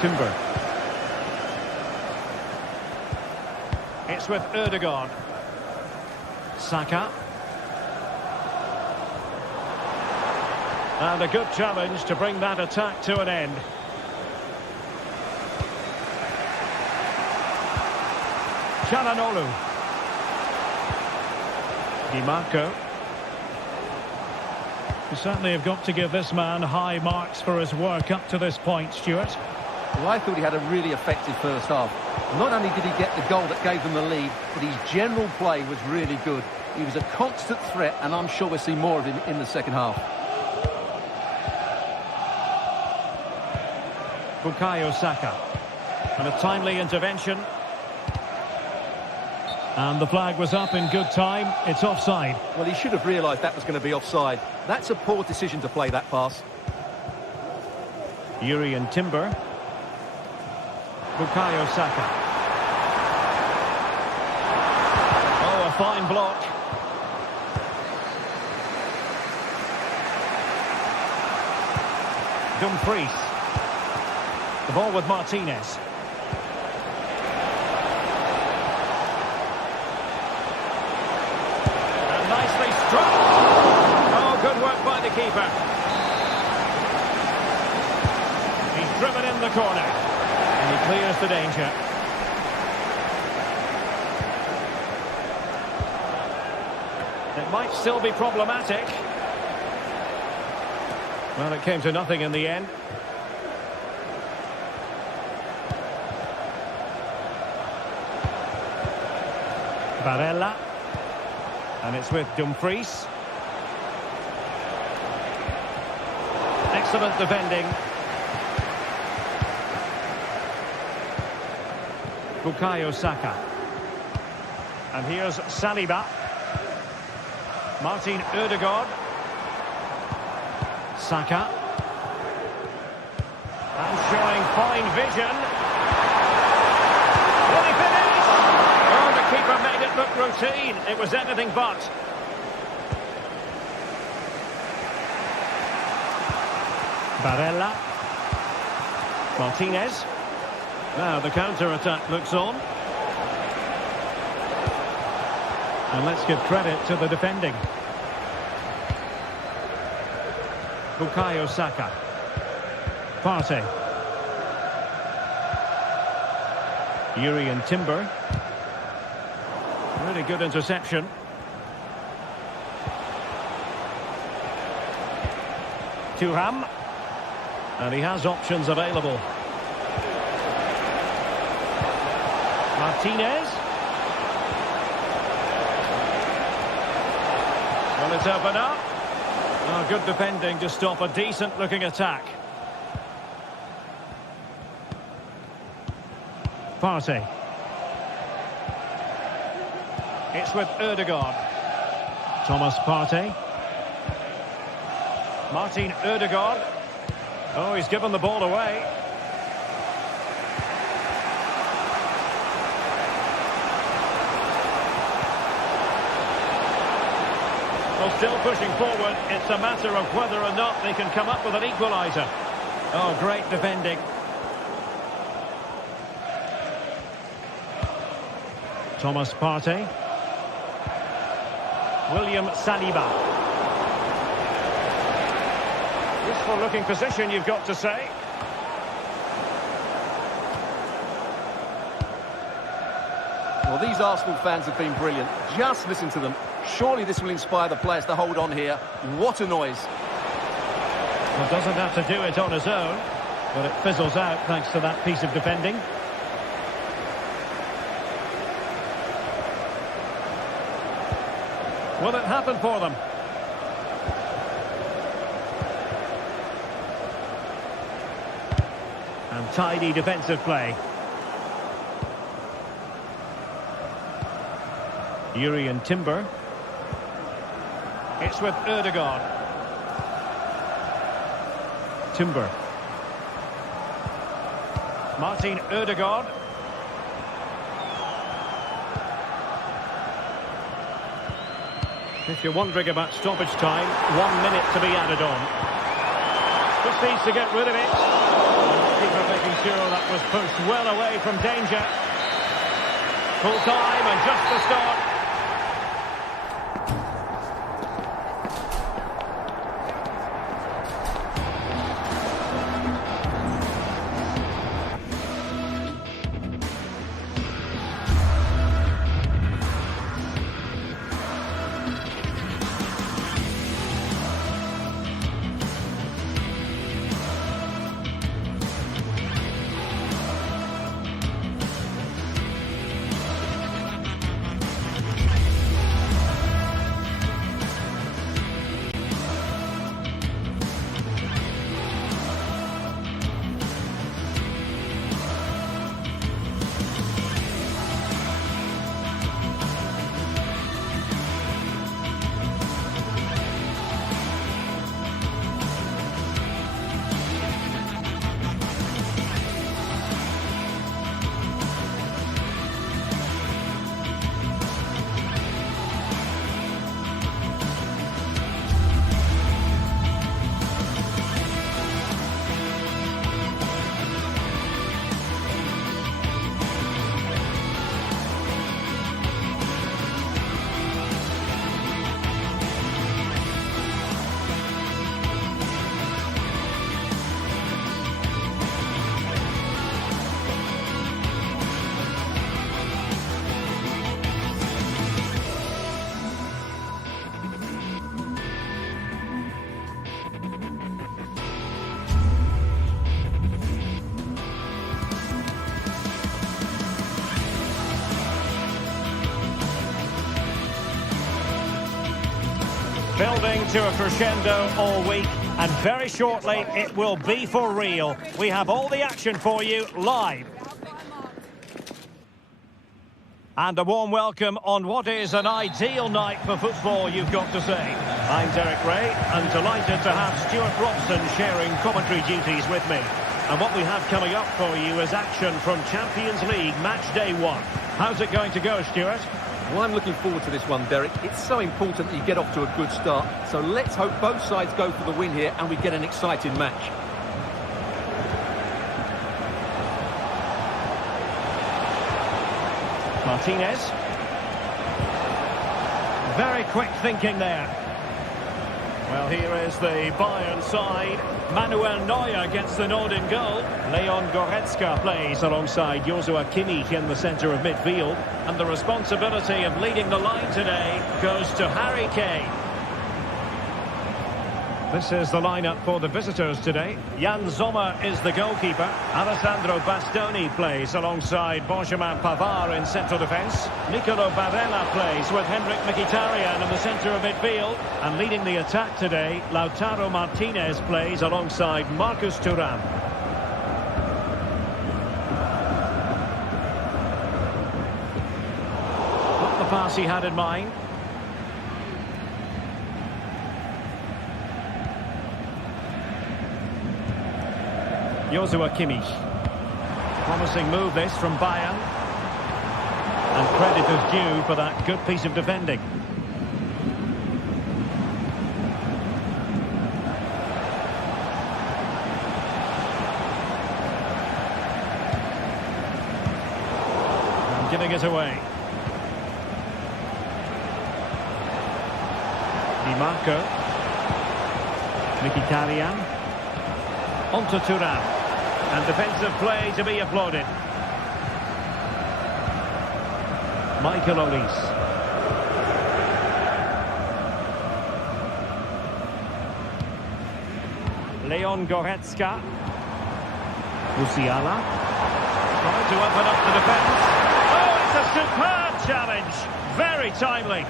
Timber. It's with Ødegaard. Saka. And a good challenge to bring that attack to an end. Calhanoglu. Di Marco. You certainly have got to give this man high marks for his work up to this point, Stuart. Well, I thought he had a really effective first half. Not only did he get the goal that gave them the lead, but his general play was really good. He was a constant threat, and I'm sure we'll see more of him in the second half. Bukayo Saka. And a timely intervention. And the flag was up in good time. It's offside. Well, he should have realised that was going to be offside. That's a poor decision to play that pass. Yuri and Timber. Bukayo Saka. Oh, a fine block. Dumfries. The ball with Martinez. And nicely struck. Oh, good work by the keeper. He's driven in the corner. And he clears the danger. It might still be problematic. Well, it came to nothing in the end. Barella. And it's with Dumfries. Excellent defending. Bukayo Saka. And here's Saliba. Martin Ødegaard. Saka. And showing fine vision. Will he finish? Oh, the keeper made it look routine. It was anything but. Barella. Martinez. Now the counter-attack looks on. And let's give credit to the defending. Bukayo Saka. Partey. Yuri Timber. Really good interception. Thuram. And he has options available. Martinez. Well, it's open up. Oh, good defending to stop a decent-looking attack. Partey. It's with Ødegaard. Thomas Partey. Martin Ødegaard. Oh, he's given the ball away. Well, still pushing forward. It's a matter of whether or not they can come up with an equaliser. Oh, great defending. Thomas Partey. William Saliba. Useful looking position, you've got to say. Well, these Arsenal fans have been brilliant. Just listen to them. Surely this will inspire the players to hold on here. What a noise. Well, doesn't have to do it on his own, but it fizzles out thanks to that piece of defending. Will it happen for them? And tidy defensive play. Yuri Timber. It's with Ødegaard. Timber. Martin Ødegaard. If you're wondering about stoppage time, 1 minute to be added on. Just needs to get rid of it. Keeper making sure that was pushed well away from danger. Full time and just the start. Building to a crescendo all week, and very shortly it will be for real. We have all the action for you live. And a warm welcome on what is an ideal night for football, you've got to say. I'm Derek Ray, and delighted to have Stuart Robson sharing commentary duties with me. And what we have coming up for you is action from Champions League Match Day 1. How's it going to go, Stuart? Well, I'm looking forward to this one, Derek. It's so important that you get off to a good start. So let's hope both sides go for the win here and we get an exciting match. Martinez. Very quick thinking there. Well, here is the Bayern side. Manuel Neuer gets the nod in goal. Leon Goretzka plays alongside Joshua Kimmich in the centre of midfield. And the responsibility of leading the line today goes to Harry Kane. This is the lineup for the visitors today. Jan Sommer is the goalkeeper. Alessandro Bastoni plays alongside Benjamin Pavard in central defence. Nicolo Barella plays with Henrik Mkhitaryan in the centre of midfield. And leading the attack today, Lautaro Martinez plays alongside Marcus Thuram. Not the pass he had in mind. Joshua Kimmich. Promising move this from Bayern. And credit is due for that good piece of defending. And giving it away. Di Marco. Mkhitaryan. On to Thuram. And defensive play to be applauded. Michael Olise. Leon Goretzka. Musiala. Trying to open up the defence. Oh, it's a superb challenge. Very timely.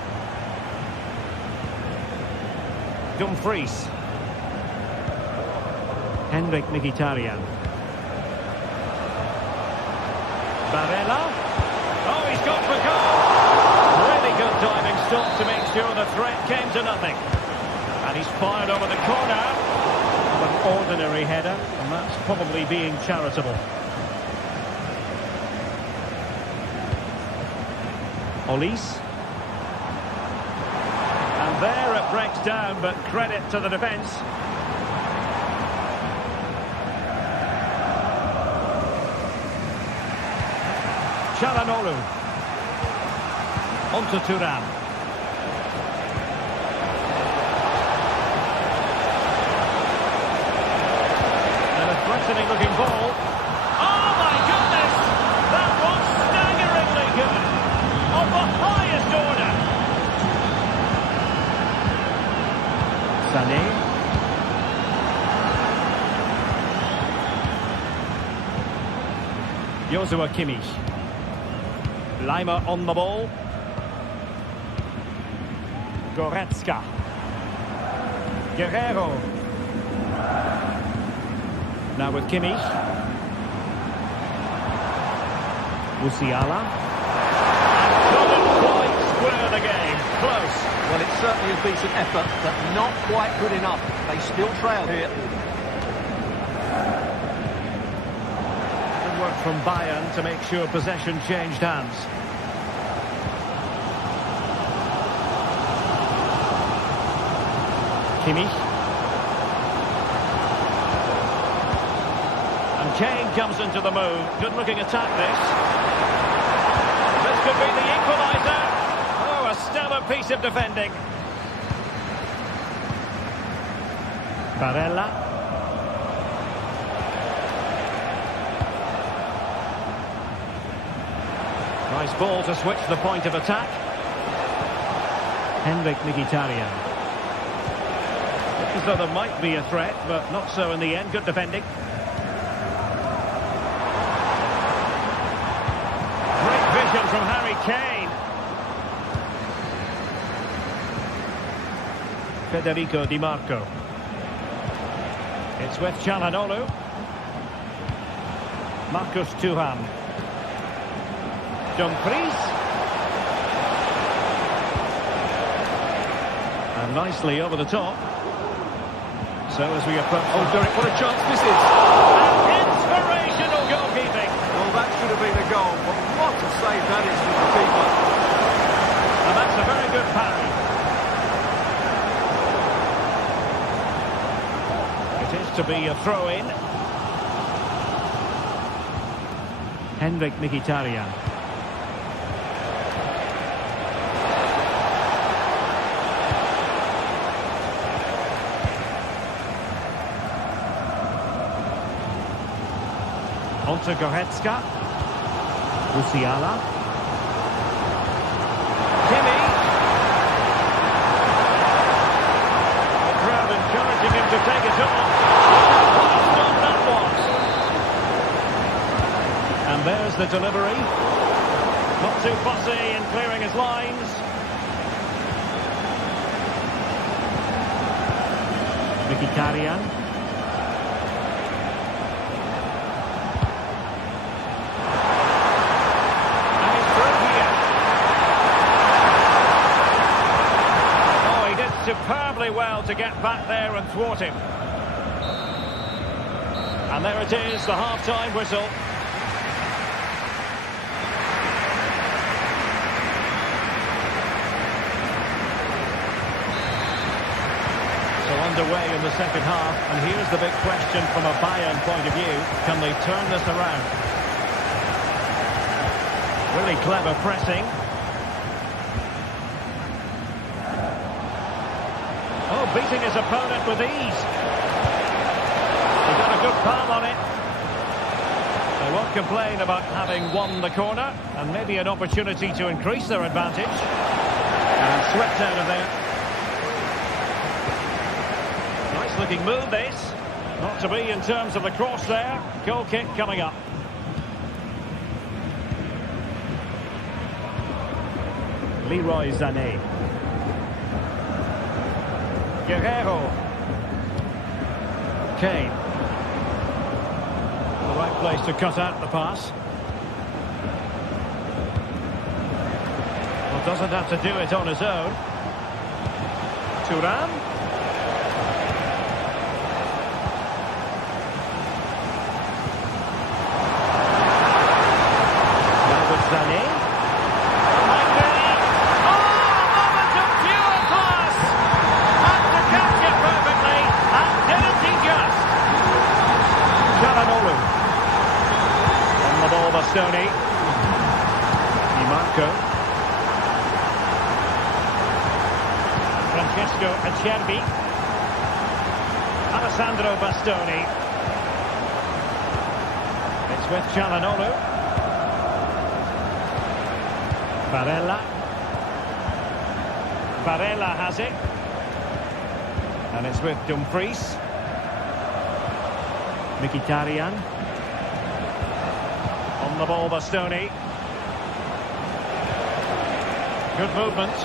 Dumfries. Henrik Mkhitaryan. Barella. Oh, he's gone for goal. Really good diving stop to make sure the threat came to nothing. And he's fired over the corner. An ordinary header, and that's probably being charitable. Olise. And there it breaks down, but credit to the defence. Çalhanoğlu. On to Thuram. And a threatening looking ball. Oh my goodness! That was staggeringly good. Of the highest order. Sané. Joshua Kimmich. Lima on the ball. Goretzka. Guerrero. Now with Kimmich. Musiala. And couldn't quite square the game. Close. Well, it's certainly a decent effort, but not quite good enough. They still trail here. Good work from Bayern to make sure possession changed hands. Kimmich. And Kane comes into the move. Good looking attack this. This could be the equaliser. Oh, a stellar piece of defending. Barella. Nice ball to switch the point of attack. Henrik Mkhitaryan. As though there might be a threat, but not so in the end. Good defending. Great vision from Harry Kane. Federico Di Marco. It's with Çalhanoğlu. Marcus Thuram. Dumfries. And nicely over the top. So as we approach... Oh, Derek, what a chance this is. An inspirational goalkeeping. Well, that should have been a goal, but what a save that is from the keeper. And that's a very good parry. It is to be a throw-in. Henrik Mkhitaryan. to Goretzka. Musiala. Kimi. The crowd encouraging him to take it on. What that was. And there's the delivery. Not too fussy in clearing his lines. Mkhitaryan. And he's through here. Oh, he did superbly well to get back there and thwart him. And there it is, the half-time whistle. Underway in the second half, and here's the big question from a Bayern point of view: can they turn this around? Really clever pressing. Oh, beating his opponent with ease. He got a good palm on it. They won't complain about having won the corner, and maybe an opportunity to increase their advantage. And swept out of there. Looking move this. Not to be in terms of the cross there. Goal kick coming up. Leroy Sané. Guerrero. Kane. The right place to cut out the pass. Well, doesn't have to do it on his own. Thuram. Sané. Oh, moment of pure class! Had to catch it perfectly, and didn't he just? Çalhanoğlu. On the ball, Bastoni. Di Marco. Francesco Acerbi. Alessandro Bastoni. It's with Çalhanoğlu. Barella. Barella has it. And it's with Dumfries. Mkhitaryan. On the ball, Bastoni. Good movement.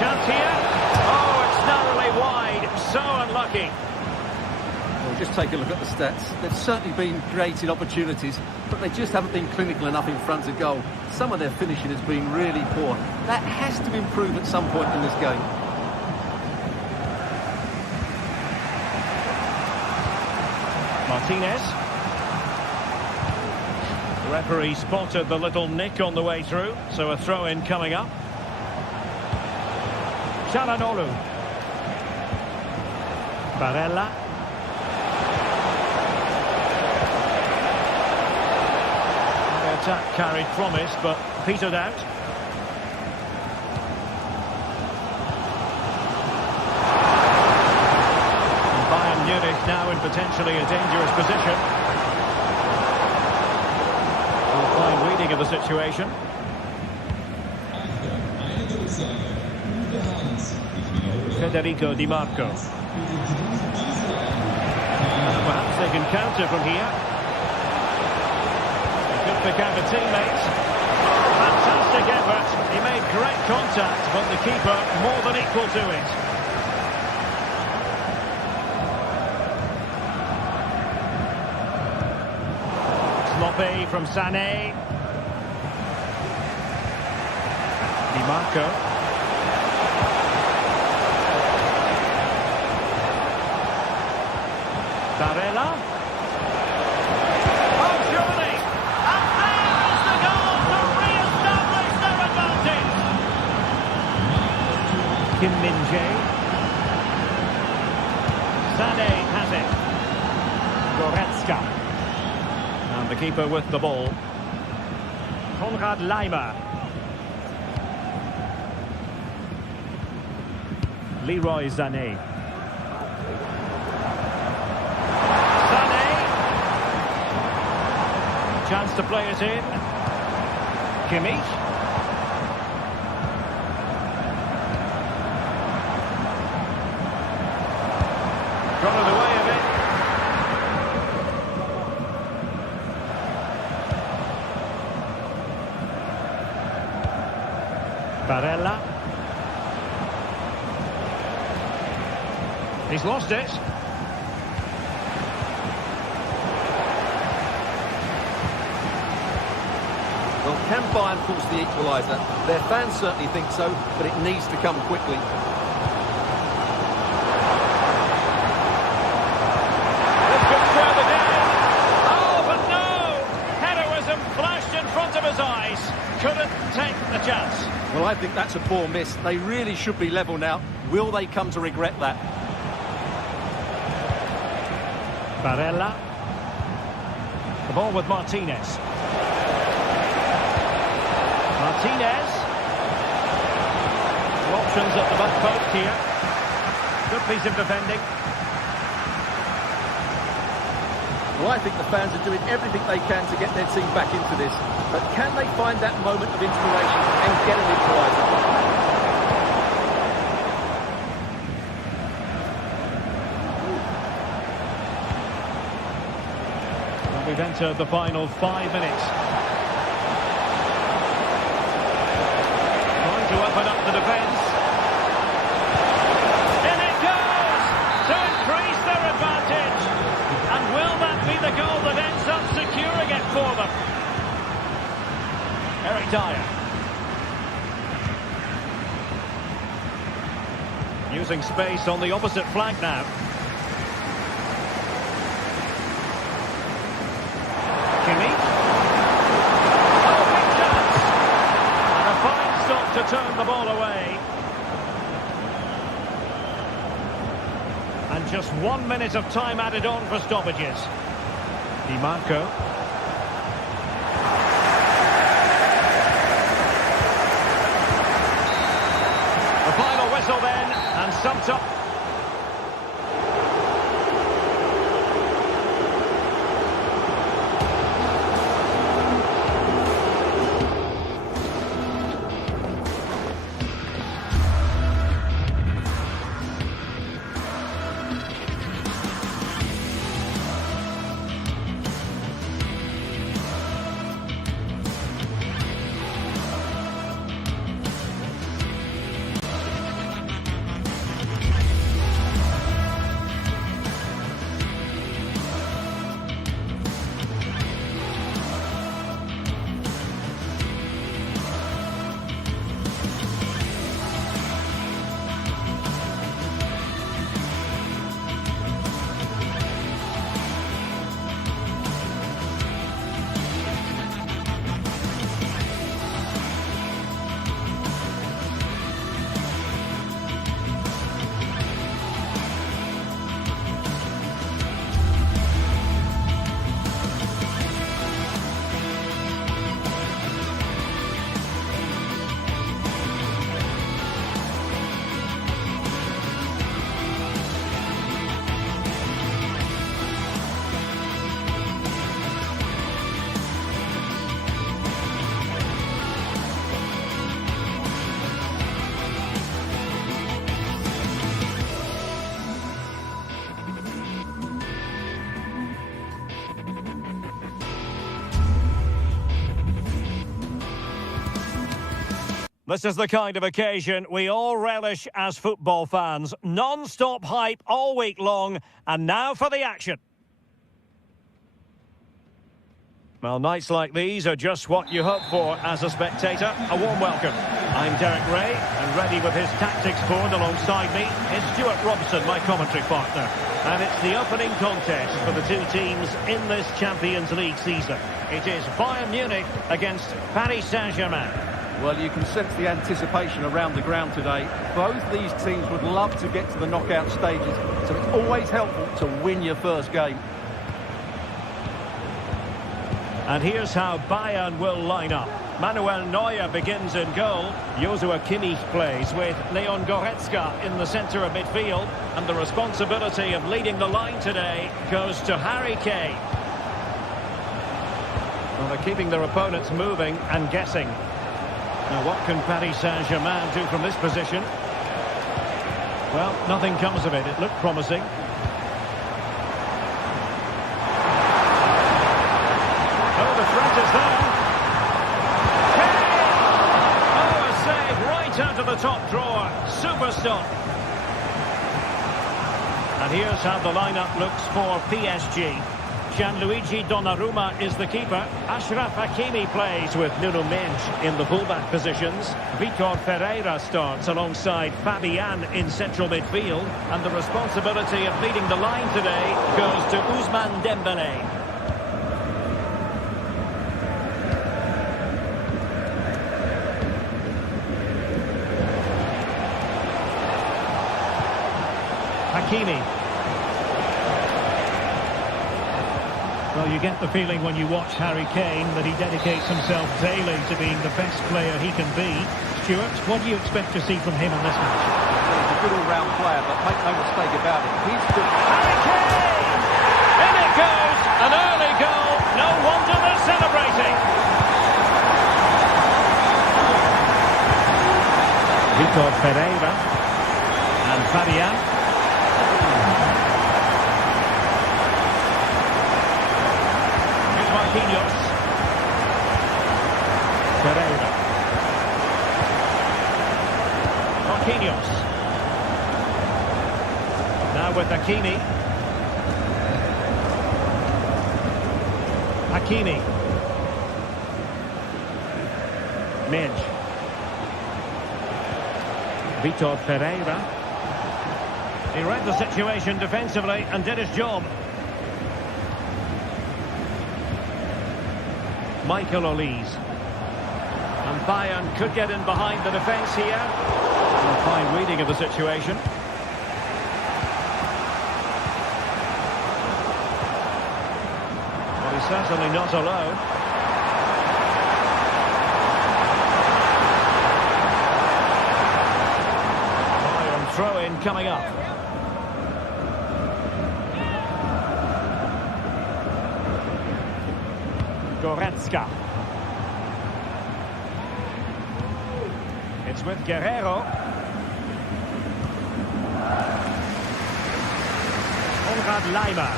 Chance here. Oh, it's narrowly wide. So unlucky. Well, just take a look at the stats. They've certainly been creating opportunities, but they just haven't been clinical enough in front of goal. Some of their finishing has been really poor. That has to improve at some point in this game. Martinez. The referee spotted the little nick on the way through, so a throw-in coming up. Çalhanoğlu. Barella. The attack carried promise, but petered out. And Bayern Munich now in potentially a dangerous position. A fine reading of the situation. Federico Di Marco. Perhaps they can counter from here. They could pick out a teammate. Fantastic effort. He made great contact, but the keeper more than equal to it. Sloppy from Sané. Di Marco. Barella. Oh, surely! And there is the goal to re-establish their advantage! Kim Min-jae. Sané has it. Goretzka. And the keeper with the ball. Konrad Laimer. Leroy Sané. Chance to play it in. Kimmich. Got in the way of it. Barella. He's lost it. Well, can Bayern force the equaliser? Their fans certainly think so, but it needs to come quickly. This could further down. Oh, but no! Heroism flashed in front of his eyes. Couldn't take the chance. Well, I think that's a poor miss. They really should be level now. Will they come to regret that? Barella. The ball with Martinez. Martinez. Options at the back post here. Good piece of defending. Well, I think the fans are doing everything they can to get their team back into this. But can they find that moment of inspiration and get an equaliser? Well, we've entered the final 5 minutes. Trying to open up the defence. In it goes! To increase their advantage. And will that be the goal that ends up securing it for them? Eric Dyer. Using space on the opposite flank now. Kimmich. Oh, big chance. And a fine stop to turn the ball away. And just 1 minute of time added on for stoppages. Di Marco. The final whistle then, and summed up. This is the kind of occasion we all relish as football fans. Non-stop hype all week long, and now for the action. Well, nights like these are just what you hope for as a spectator. A warm welcome. I'm Derek Ray, and ready with his tactics board alongside me is Stuart Robson, my commentary partner. And it's the opening contest for the two teams in this Champions League season. It is Bayern Munich against Paris Saint-Germain. Well, you can sense the anticipation around the ground today. Both these teams would love to get to the knockout stages, so it's always helpful to win your first game. And here's how Bayern will line up. Manuel Neuer begins in goal. Joshua Kimmich plays with Leon Goretzka in the centre of midfield. And the responsibility of leading the line today goes to Harry Kane. Well, they're keeping their opponents moving and guessing. Now, what can Paris Saint-Germain do from this position? Well, nothing comes of it. It looked promising. Oh, the threat is there. Oh, a save right out of the top drawer. Super stop. And here's how the lineup looks for PSG. Gianluigi Donnarumma is the keeper. Achraf Hakimi plays with Nuno Mendes in the fullback positions. Vitor Pereira starts alongside Fabian in central midfield. And the responsibility of leading the line today goes to Ousmane Dembélé. Hakimi. Well, you get the feeling when you watch Harry Kane that he dedicates himself daily to being the best player he can be. Stuart, what do you expect to see from him in this match? Well, he's a good all-round player, but make no mistake about it. He's good. Harry Kane! In it goes! An early goal. No wonder they're celebrating. Vitor Pereira and Fabian. Marquinhos. Pereira. Marquinhos. Now with Hakimi. Hakimi. Mendes. Vitor Pereira. He read the situation defensively and did his job. Michael Olise. And Bayern could get in behind the defence here. A fine reading of the situation. Well, he's certainly not alone. Bayern throw-in coming up. Goretzka. It's with Guerrero. Konrad Laimer.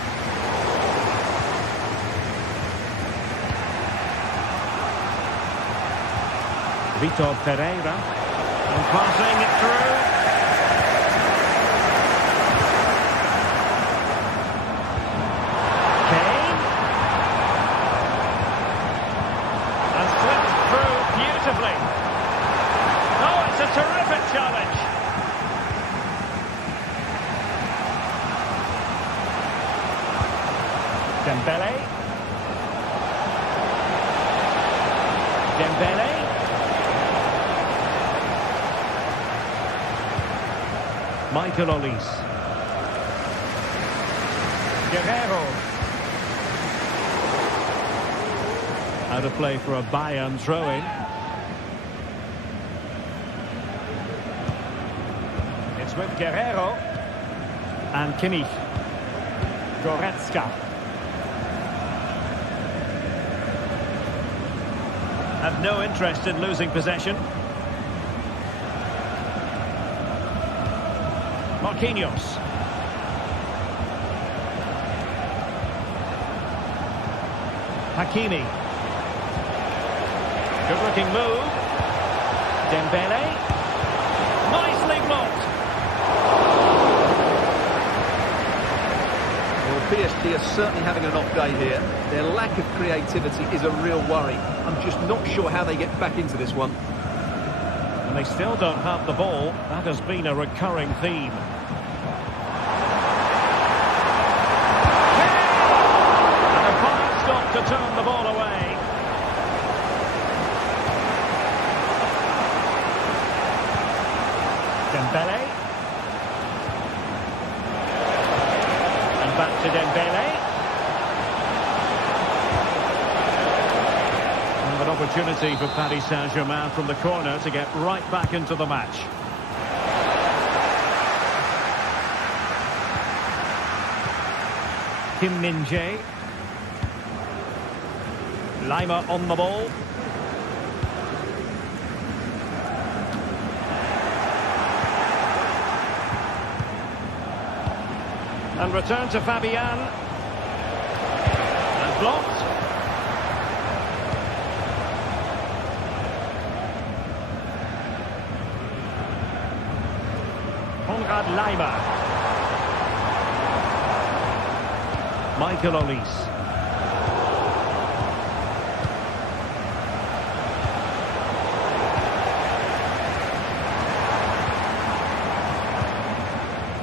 Vitor Pereira. And passing it through. Oh, it's a terrific challenge. Dembélé. Dembélé. Michael Olise. Guerrero. Out of play for a Bayern throw-in. It's with Guerrero. And Kimmich. Goretzka. Have no interest in losing possession. Marquinhos. Hakimi. Good looking move. Dembélé. Nicely blocked. Well, PSG are certainly having an off day here. Their lack of creativity is a real worry. I'm just not sure how they get back into this one. And they still don't have the ball. That has been a recurring theme. And a fine stop to turn the ball away. Dembélé. And back to Dembélé. And an opportunity for Paris Saint-Germain from the corner to get right back into the match. Kim Min-jae. Lima on the ball. And return to Fabian. And blocked. Konrad Lima. Michael Olise.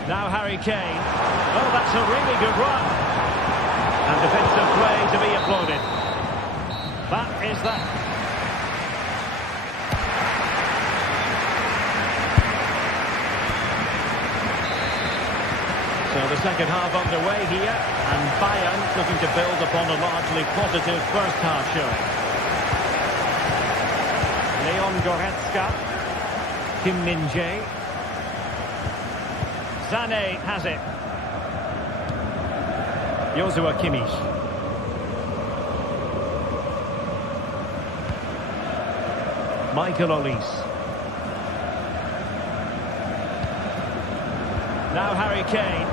Now Harry Kane. Oh, that's a really good run. And defensive play to be applauded. That is that. So the second half underway here, and Bayern looking to build upon a largely positive first half showing. Leon Goretzka, Kim Min-jae. Sané has it. Joshua Kimmich. Michael Olise. Now Harry Kane.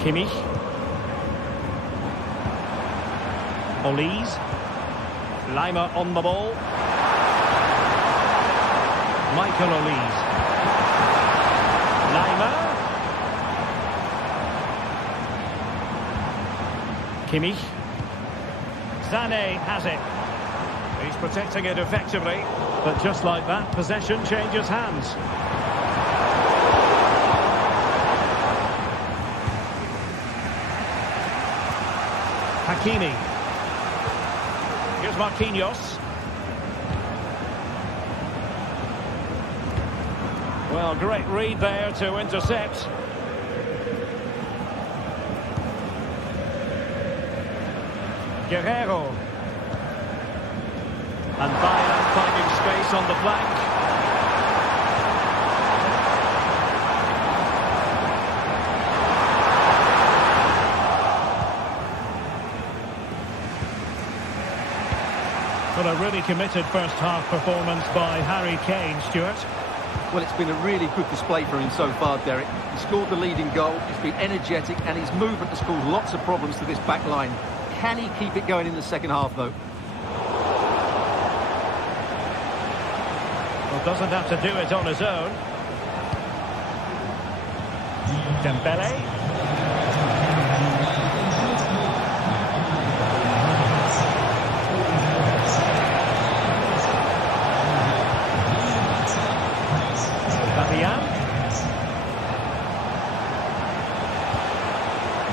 Kimmich. Olise. Lima on the ball. Michael Olise. Lima. Kimmich. Sané has it. He's protecting it effectively. But just like that, possession changes hands. Hakimi. Here's Marquinhos. Well, great read there to intercept. Guerrero. And Bayern finding space on the flank. Well, a really committed first half performance by Harry Kane, Stuart. Well, it's been a really good display for him so far, Derek. He scored the leading goal, he's been energetic, and his movement has caused lots of problems to this back line. Can he keep it going in the second half, though? Well, doesn't have to do it on his own. Dembele. Fabian.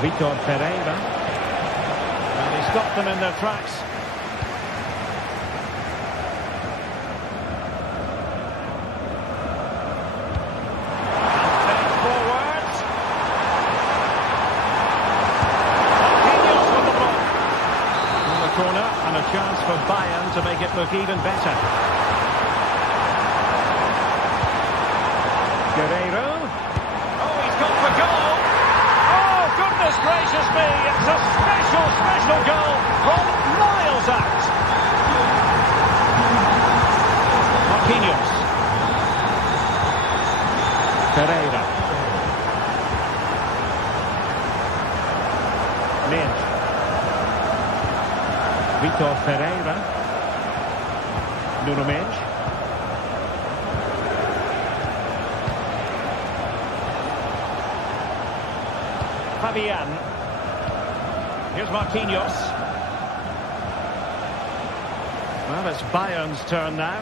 Vitor Pereira. And he stopped them in their tracks. And forwards. Marquinhos with the ball. In the corner, and a chance for Bayern to make it look even better. Guerrero. Oh, he's gone for goal. Oh, goodness gracious me. It's a special goal from miles out. Marquinhos. Pereira. Minge. Vitor Pereira. Nuno Minge. Fabian. Here's Marquinhos. Well, it's Bayern's turn now.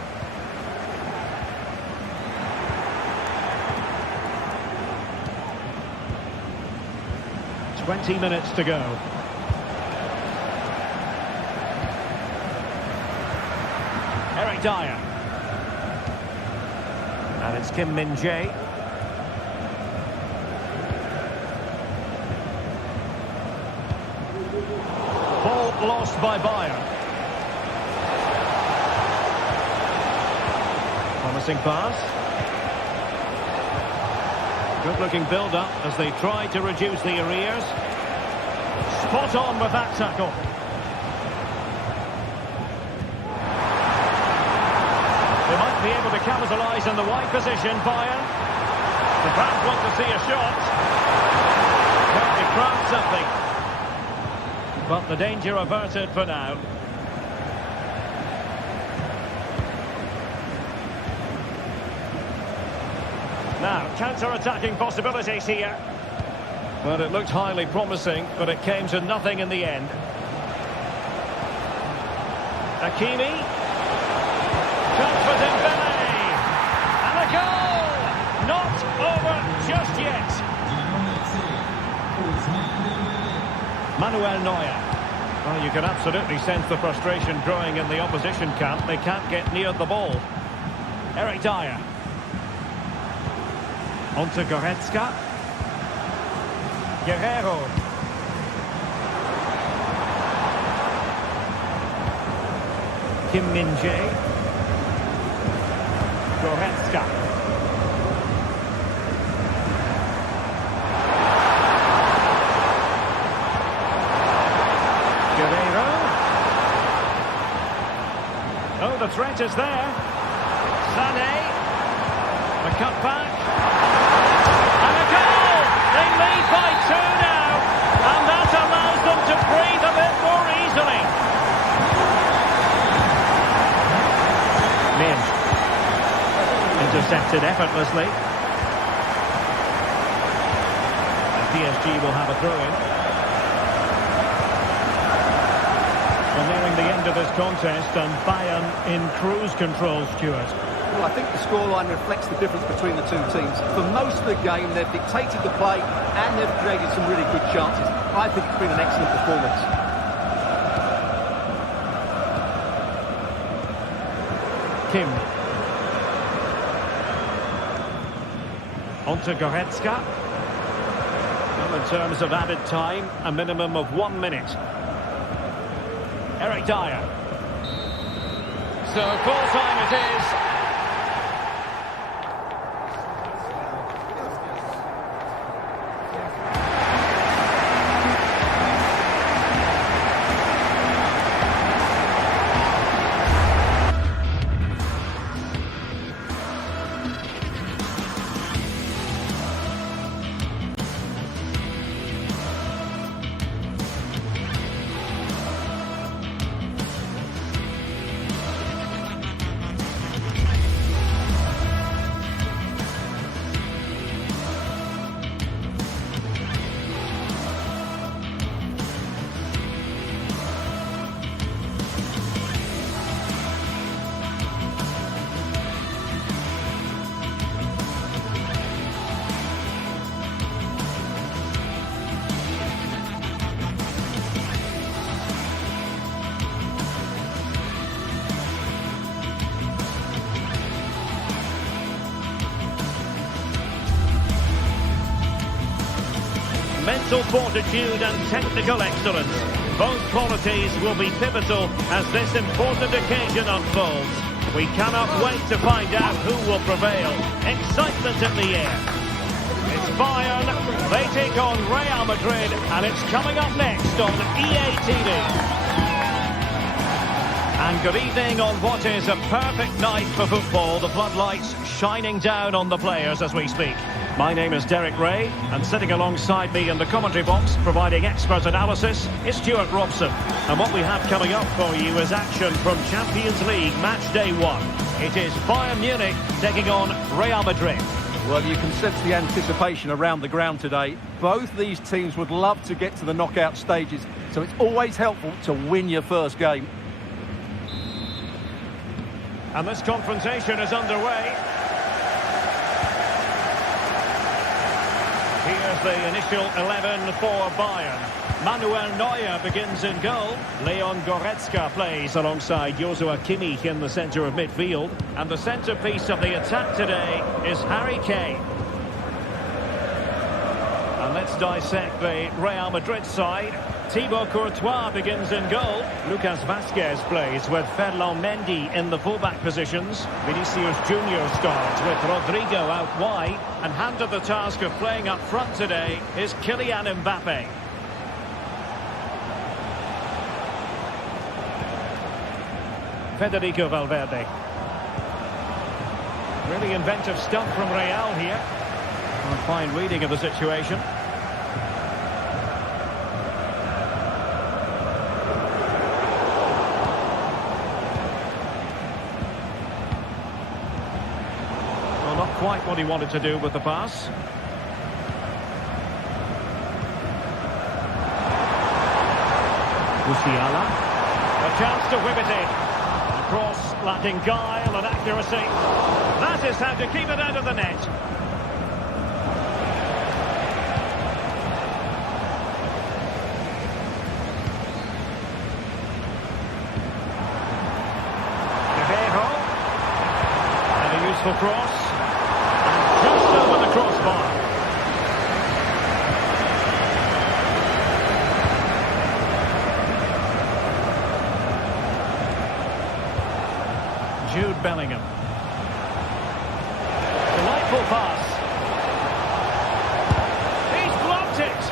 "20 minutes to go. Eric Dyer. And it's Kim Min-jae. Ball lost by Bayern. Promising pass. Good-looking build-up as they try to reduce the arrears. Spot on with that tackle. be able to capitalise on the wide position. Bayern. The fans want to see a shot. Can they craft something? But the danger averted for now. Now, counter-attacking possibilities here. Well, it looked highly promising, but it came to nothing in the end. Hakimi. Chance for Dembele. And a goal! Not over just yet. Manuel Neuer. Well, you can absolutely sense the frustration growing in the opposition camp. They can't get near the ball. Eric Dyer. On to Goretzka. Guerrero. Kim Min-jae. Goretzka. Guerrero. Oh, the threat is there. Sané. The cutback. And a goal! They lead by 2 now. And that allows them to breathe a bit more easily. Min. Intercepted effortlessly. And PSG will have a throw-in. We're nearing the end of this contest and Bayern in cruise control, Stuart. Well, I think the scoreline reflects the difference between the two teams. For most of the game, they've dictated the play and they've created some really good chances. I think it's been an excellent performance. Kim. On to Goretzka. Well, in terms of added time, a minimum of 1 minute. Eric Dyer. So full time it is. Mental fortitude and technical excellence. Both qualities will be pivotal as this important occasion unfolds. We cannot wait to find out who will prevail. Excitement in the air. It's Bayern. They take on Real Madrid, and it's coming up next on EA TV. And good evening on what is a perfect night for football. The floodlights shining down on the players as we speak. My name is Derek Ray, and sitting alongside me in the commentary box, providing expert analysis, is Stuart Robson. And what we have coming up for you is action from Champions League Match Day 1. It is Bayern Munich taking on Real Madrid. Well, you can sense the anticipation around the ground today. Both these teams would love to get to the knockout stages, so it's always helpful to win your first game. And this confrontation is underway. Here's the initial 11 for Bayern. Manuel Neuer begins in goal. Leon Goretzka plays alongside Joshua Kimmich in the centre of midfield. And the centrepiece of the attack today is Harry Kane. And let's dissect the Real Madrid side. Thibaut Courtois begins in goal. Lucas Vazquez plays with Ferland Mendy in the fullback positions. Vinicius Junior starts with Rodrigo out wide. And handed the task of playing up front today is Kylian Mbappe. Federico Valverde. Really inventive stuff from Real here. A fine reading of the situation. Well, not quite what he wanted to do with the pass. Musiala. A chance to whip it in. A cross lacking guile and accuracy. That is how to keep it out of the net. And a useful cross. And just over the crossbar. Jude Bellingham. Delightful pass. He's blocked it.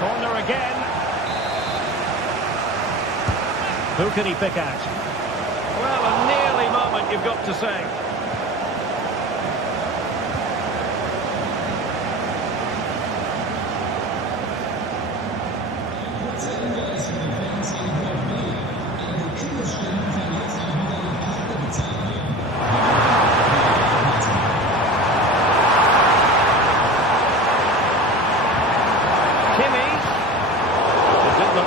Corner again. Who can he pick out? Well, a nearly moment, you've got to say.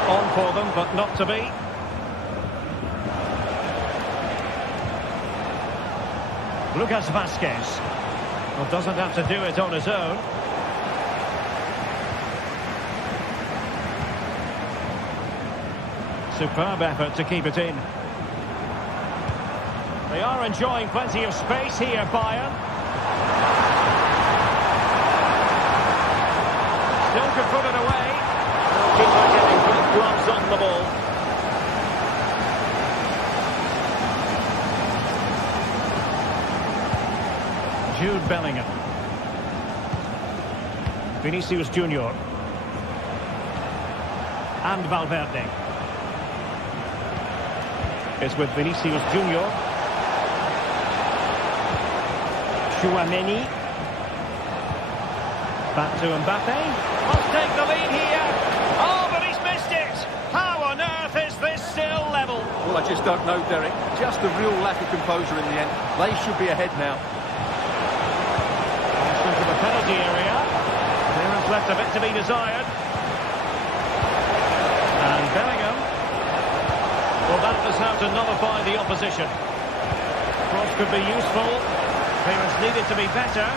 On for them, but not to be. Lucas Vasquez. Well, doesn't have to do it on his own. Superb effort to keep it in. They are enjoying plenty of space here, Bayern. Still could put it away. Keeper getting good gloves on the ball. Jude Bellingham. Vinicius Junior. And Valverde. It's with Vinicius Junior. Chouameni. Back to Mbappe. Must take the lead here. Oh, but he's missed it! How on earth is this still level? Well, I just don't know, Derek. Just a real lack of composure in the end. They should be ahead now. Into the penalty area. Clearance left a bit to be desired. And Bellingham. Well, that was how to nullify the opposition. Cross could be useful. Clearance needed to be better.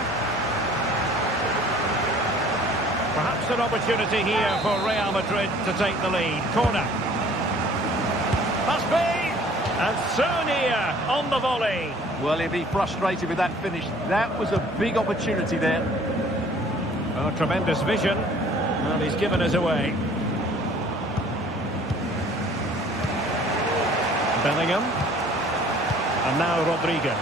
Perhaps an opportunity here for Real Madrid to take the lead. Corner. Must be. And Sonia on the volley. Well, he'll be frustrated with that finish. That was a big opportunity there. Oh, tremendous vision. Well, he's given us away. Bellingham. And now Rodriguez.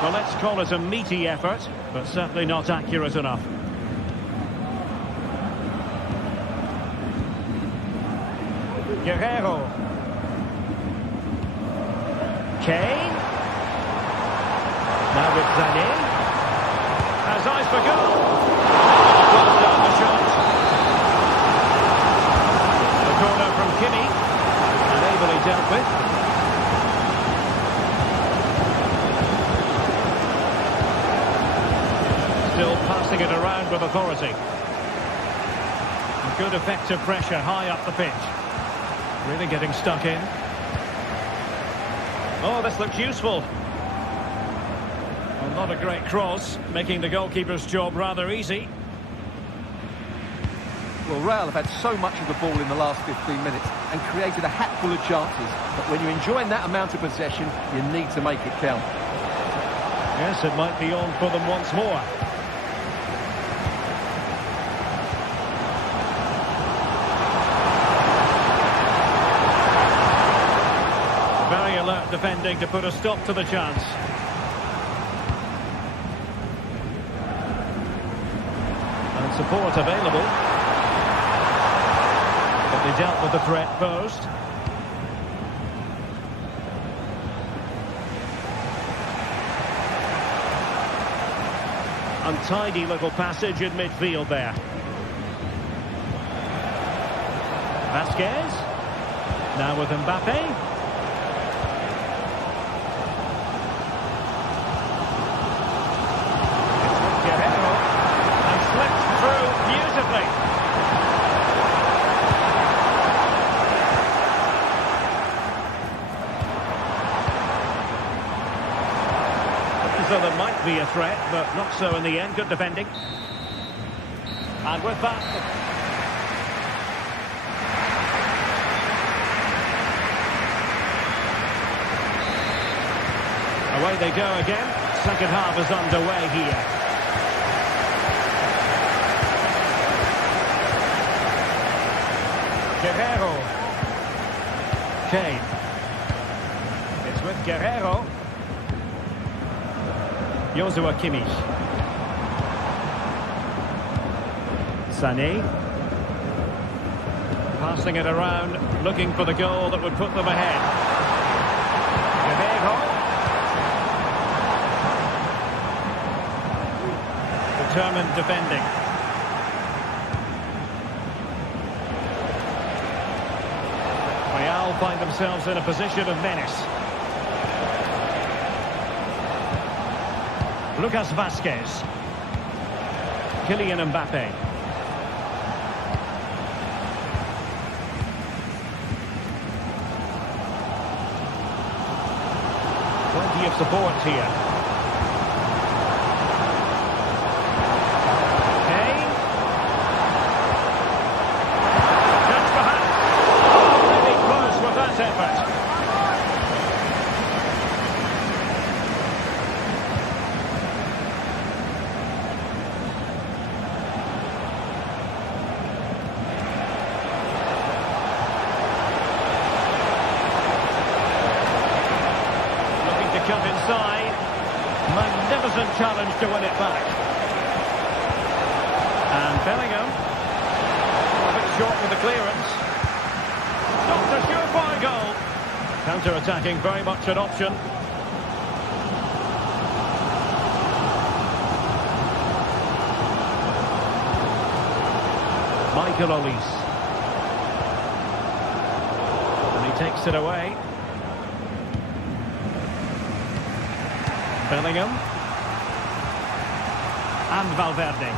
Well, let's call it a meaty effort, but certainly not accurate enough. Guerrero. Kane. Now with Zané. Has eyes for goal. Close down the shot. The corner from Kimmich. And ably dealt with. Still passing it around with authority. Good effective pressure high up the pitch. Really getting stuck in. Oh, this looks useful. Well, not a great cross, making the goalkeeper's job rather easy. Well, Real have had so much of the ball in the last 15 minutes and created a hatful of chances. But when you're enjoying that amount of possession, you need to make it count. Yes, it might be on for them once more. Very alert defending to put a stop to the chance. support available. But they dealt with the threat posed. Untidy little passage in midfield there. Vasquez. Now with Mbappe. So there might be a threat, but not so in the end. Good defending. And with that... away they go again. Second half is underway here. Guerrero. Kane. It's with Guerrero. Joshua Kimmich. Sané. Passing it around, looking for the goal that would put them ahead. Guerrero. Determined defending. Real find themselves in a position of menace. Lucas Vasquez. Kylian Mbappe. Plenty of support here. Kane. That's perhaps really close with that effort. Come inside. Magnificent challenge to win it back. And Bellingham. A bit short with the clearance. Not a surefire goal. Counter-attacking, very much an option. Michael Olise. And he takes it away. Bellingham. And Valverde.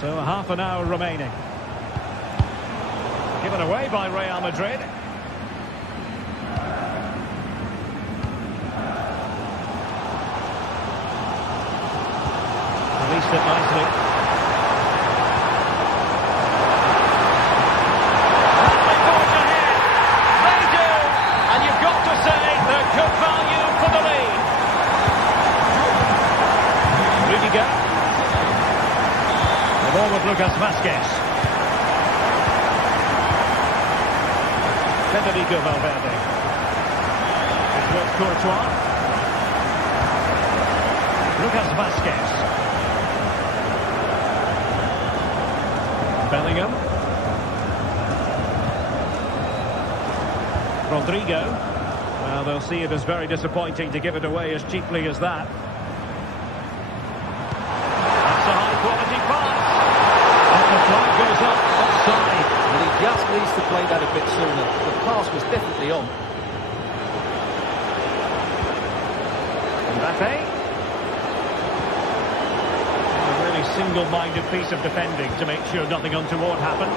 So half an hour remaining. Given away by Real Madrid. Released it nicely. The ball with Lucas Vasquez. Federico Valverde. It's with Courtois. Lucas Vasquez. Bellingham. Rodrigo. Well, they'll see it as very disappointing to give it away as cheaply as that. That's a high-quality pass. And the flag goes up offside. And he just needs to play that a bit sooner. The pass was definitely on. Mbappe. A really single-minded piece of defending to make sure nothing untoward happened.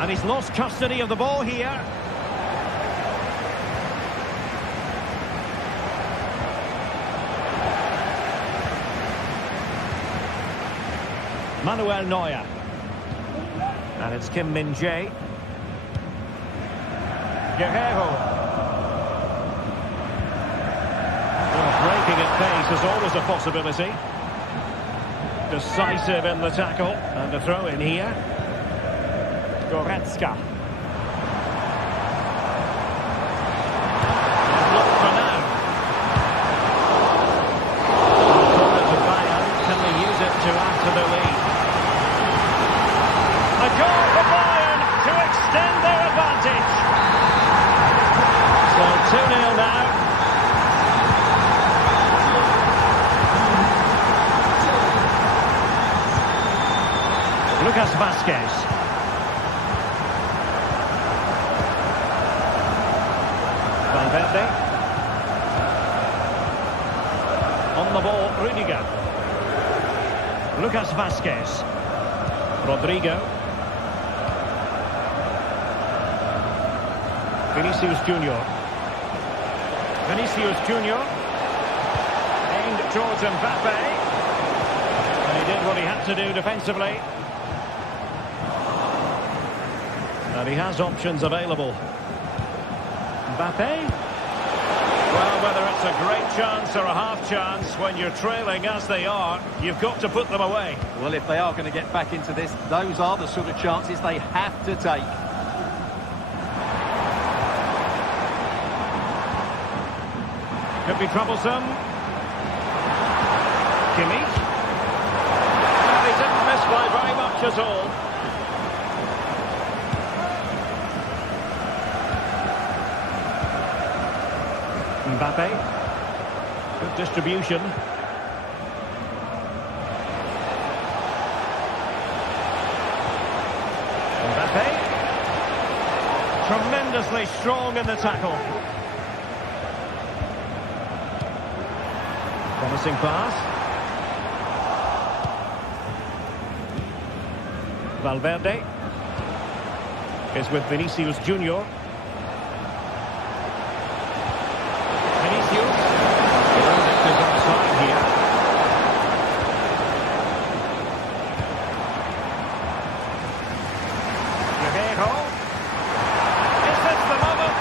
And he's lost custody of the ball here. Manuel Neuer. And it's Kim Min-jae. Guerrero. Well, breaking at pace is always a possibility. Decisive in the tackle. And a throw in here. Goretzka. Blocked for now. 2-0 now. Lucas Vazquez. Valverde. On the ball, Rudiger. Lucas Vazquez. Rodrigo. Vinicius Junior. Vinicius Junior. Aimed towards Mbappe. And he did what he had to do defensively. And he has options available. Mbappe. Well, whether it's a great chance or a half chance, when you're trailing as they are, you've got to put them away. Well, if they are going to get back into this, those are the sort of chances they have to take. Could be troublesome. Kimmich. Well, he didn't miss by very much at all. Mbappe. Good distribution. Mbappe. Tremendously strong in the tackle. Promising pass. Valverde is with Vinicius Junior. Vinicius. Is offside here. Guerrero. Is this the moment?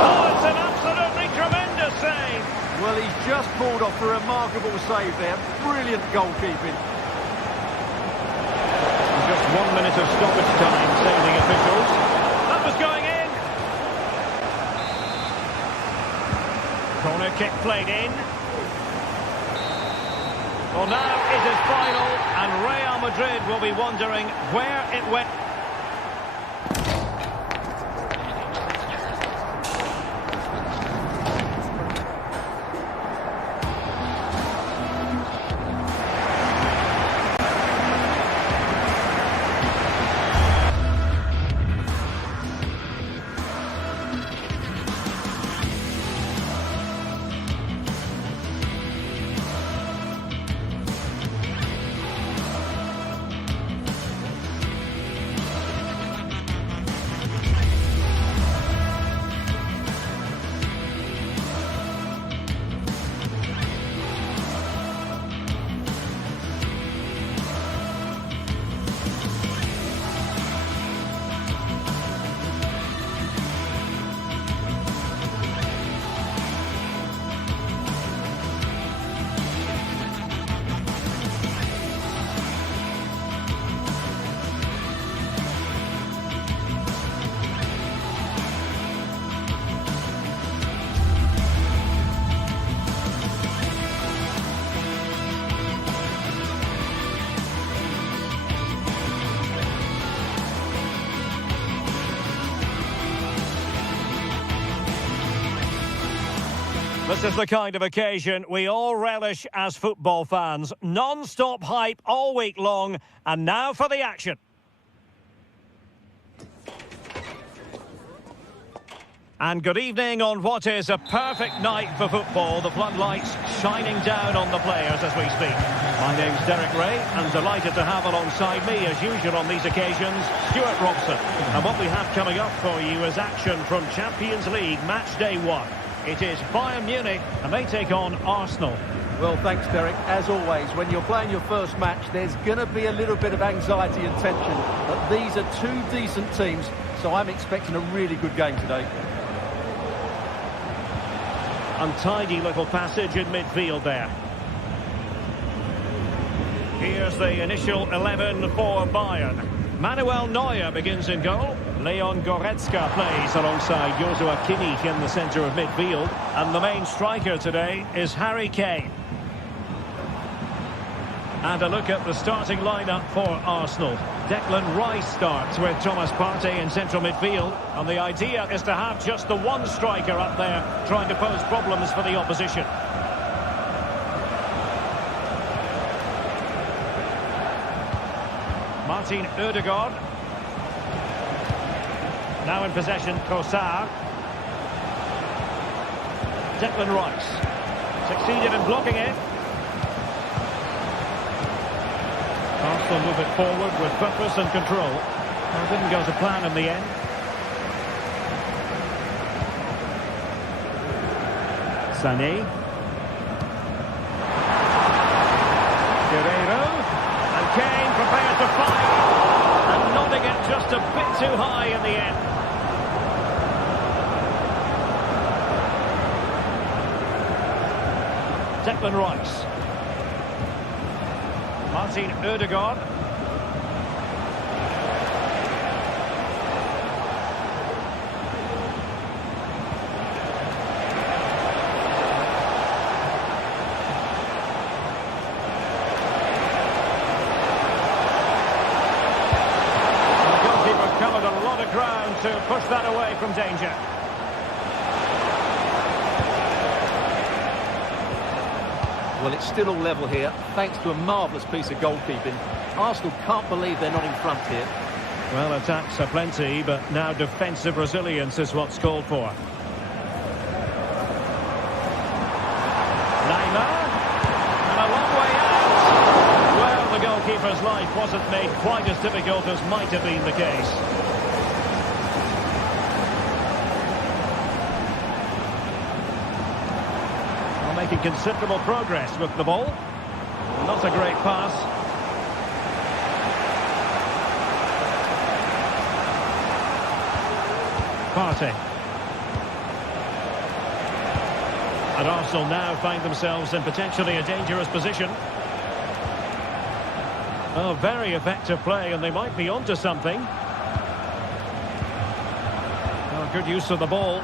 Oh, it's an absolutely tremendous save. Well, he's just pulled off a remarkable save there. Brilliant goalkeeping. Just 1 minute of stoppage time, say the officials. That was going in. Corner kick played in. Well, now it is final, and Real Madrid will be wondering where it went. This is the kind of occasion we all relish as football fans. Non-stop hype all week long, and now for the action. And good evening on what is a perfect night for football. The floodlights shining down on the players as we speak. My name's Derek Ray, and delighted to have alongside me, as usual on these occasions, Stuart Robson. And what we have coming up for you is action from Champions League Match Day 1. It is Bayern Munich, and they take on Arsenal. Well, thanks, Derek. As always, when you're playing your first match, there's going to be a little bit of anxiety and tension. But these are two decent teams, so I'm expecting a really good game today. Untidy little passage in midfield there. Here's the initial 11 for Bayern. Manuel Neuer begins in goal. Leon Goretzka plays alongside Joshua Kimmich in the centre of midfield. And the main striker today is Harry Kane. And a look at the starting lineup for Arsenal. Declan Rice starts with Thomas Partey in central midfield. And the idea is to have just the one striker up there trying to pose problems for the opposition. Martin Ødegaard. Now in possession, Kossar. Declan Rice. Succeeded in blocking it. Arsenal move it forward with purpose and control. Well, it didn't go to plan in the end. Sané. Guerreiro. And Kane prepared to fire. And nodding it just a bit too high in the end. Declan Rice. Martin Ødegaard. The goalkeeper covered a lot of ground to push that away from danger. Well, it's still all level here, thanks to a marvellous piece of goalkeeping. Arsenal can't believe they're not in front here. Well, attacks are plenty, but now defensive resilience is what's called for. Neymar, and a long way out. Well, the goalkeeper's life wasn't made quite as difficult as might have been the case. Making considerable progress with the ball. Not a great pass. Partey. And Arsenal now find themselves in potentially a dangerous position. Oh, very effective play, and they might be onto something. Oh, good use of the ball.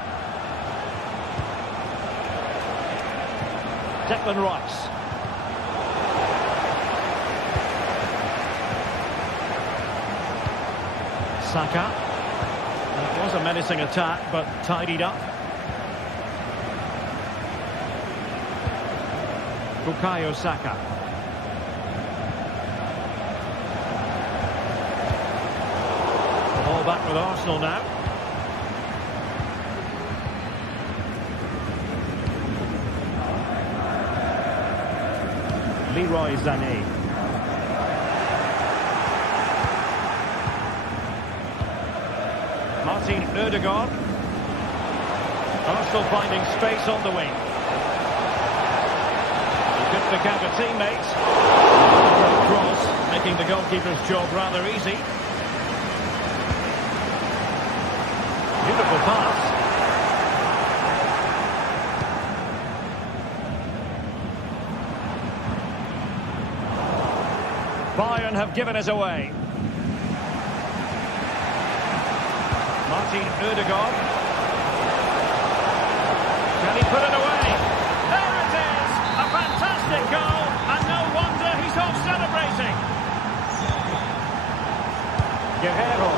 Declan Rice. Saka. It was a menacing attack, but tidied up. Bukayo Saka. The ball back with Arsenal now. Leroy Sané. Martin Ødegaard. Arsenal finding space on the wing. He could pick out a teammate. Cross, making the goalkeeper's job rather easy. Beautiful pass. Bayern have given us away. Martin Ødegaard. Can he put it away? There it is! A fantastic goal, and no wonder he's off celebrating. Guerreiro.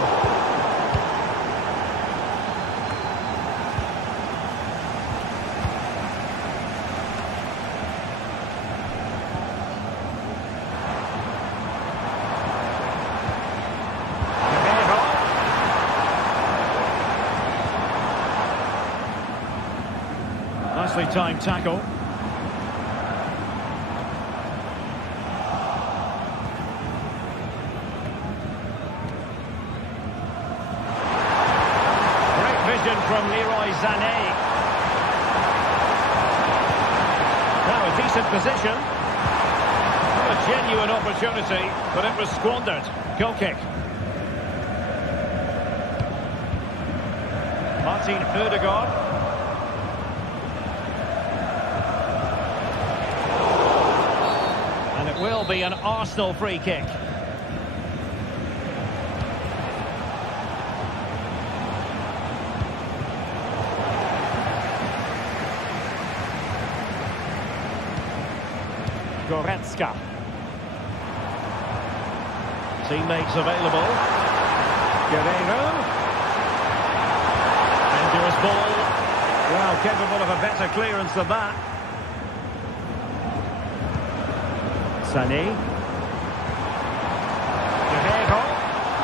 Nicely timed tackle. Great vision from Leroy Sané. Now a decent position. A genuine opportunity, but it was squandered. Goal kick. Martin Ødegaard. Will be an Arsenal free kick. Goretzka. Teammates available. Guerrero. Dangerous ball. Well, capable of a better clearance than that. Sané. Guerrero.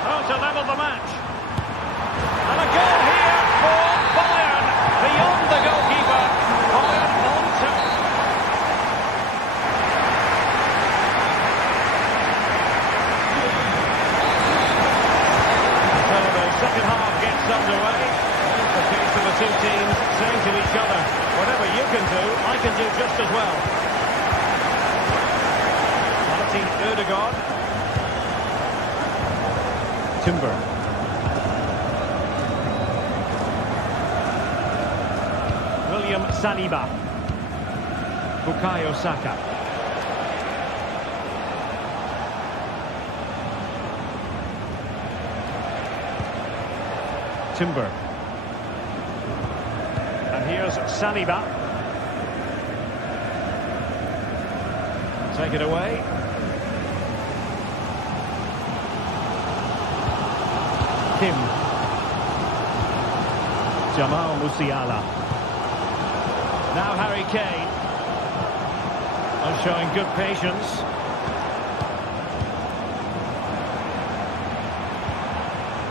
Oh, to level the match. And a goal here for Bayern. Beyond the goalkeeper. Bayern on top. So the second half gets underway. It's the case of the two teams saying to each other, whatever you can do, I can do just as well. Ødegaard. Timber. William Saliba. Bukayo Saka. Timber. And here's Saliba. Take it away. Kim. Jamal Musiala. Now Harry Kane. Showing good patience.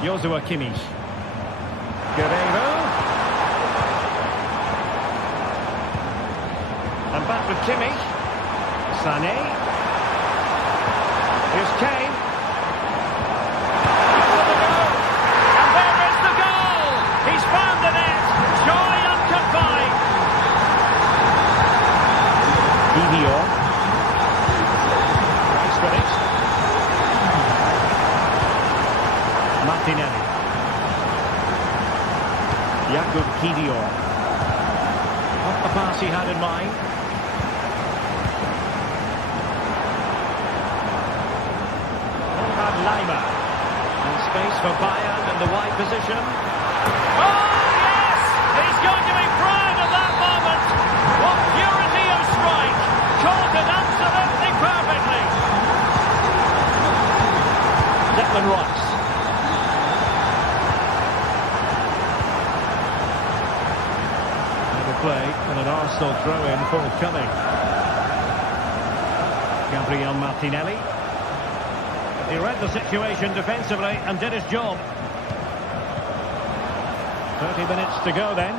Joshua Kimmich. Guerrero. And back with Kimmich. Sané. Here's Kane. Martinelli. Jakub Kivior. Not the pass he had in mind. Lima. And space for Bayern in the wide position. Oh, yes! He's going to be proud of that moment. What purity of strike. Caught it absolutely perfectly. Declan Rice. Play and an Arsenal throw-in forthcoming. Gabriel Martinelli. He read the situation defensively and did his job. 30 minutes to go then.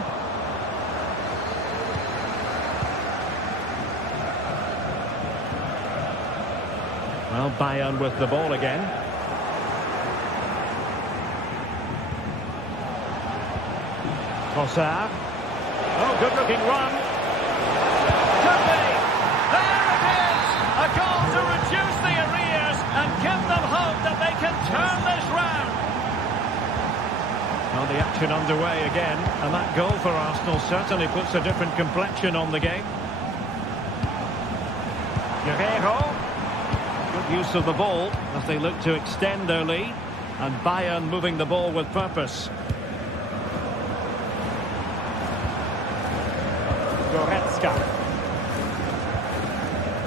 Well, Bayern with the ball again. Trossard. Oh, good-looking run. Could be. There it is. A goal to reduce the arrears and give them hope that they can turn this round. Well, the action underway again, and that goal for Arsenal certainly puts a different complexion on the game. Guerrero. Good use of the ball as they look to extend their lead, and Bayern moving the ball with purpose. Goretzka.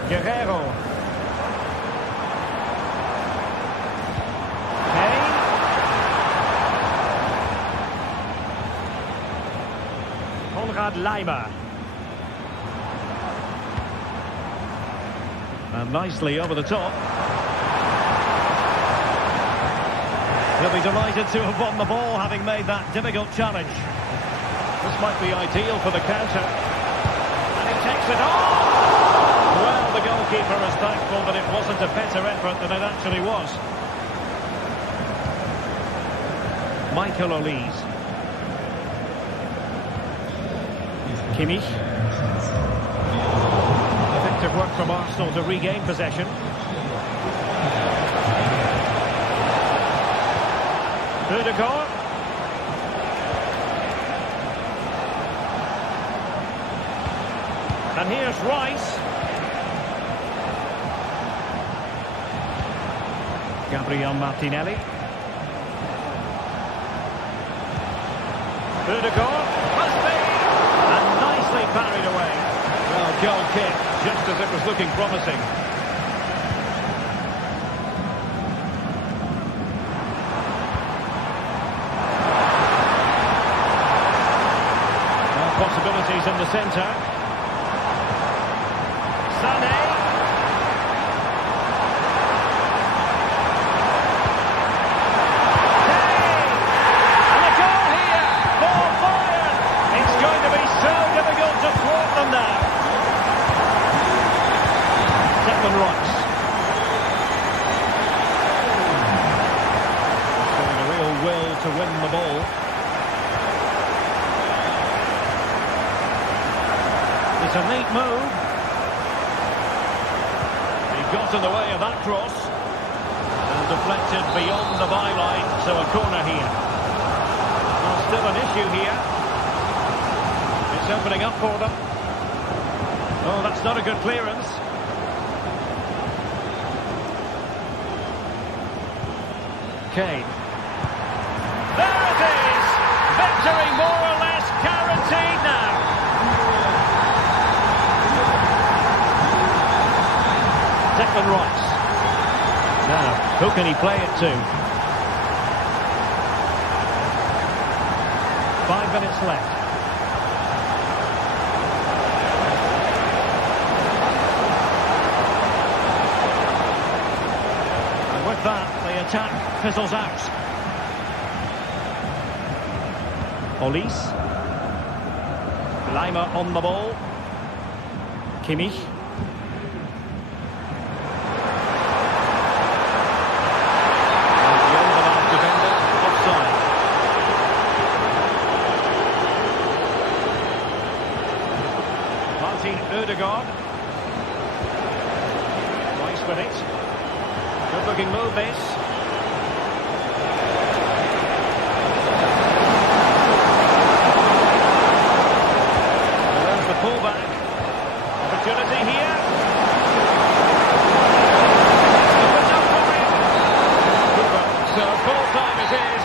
Guerrero. Kane. Konrad Laimer. And nicely over the top. He'll be delighted to have won the ball, having made that difficult challenge. This might be ideal for the counter. Takes it on. Well, the goalkeeper is thankful that it wasn't a better effort than it actually was. Michael Olise. Kimmich. Effective work from Arsenal to regain possession. Ødegaard. And here's Rice. Gabriel Martinelli. Ødegaard. Must be. And nicely parried away. Well, goal kick, just as it was looking promising. possibilities in the centre. Sané. And a goal here for Bayern. It's going to be so difficult to thwart them now. Declan Rice. Showing a real will to win the ball. It's a neat move. He got in the way of that cross. And deflected beyond the byline, so a corner here. Well, still an issue here. It's opening up for them. Oh, that's not a good clearance. Kane. There it is! Victory more or less guaranteed now. Declan Rice. Now, who can he play it to? 5 minutes left. And with that, the attack fizzles out. Olise. Leimer on the ball. Kimmich. Ødegaard. Rice with it. Good looking move this. And there's the pullback. Opportunity here. It's up for him. So full time it is.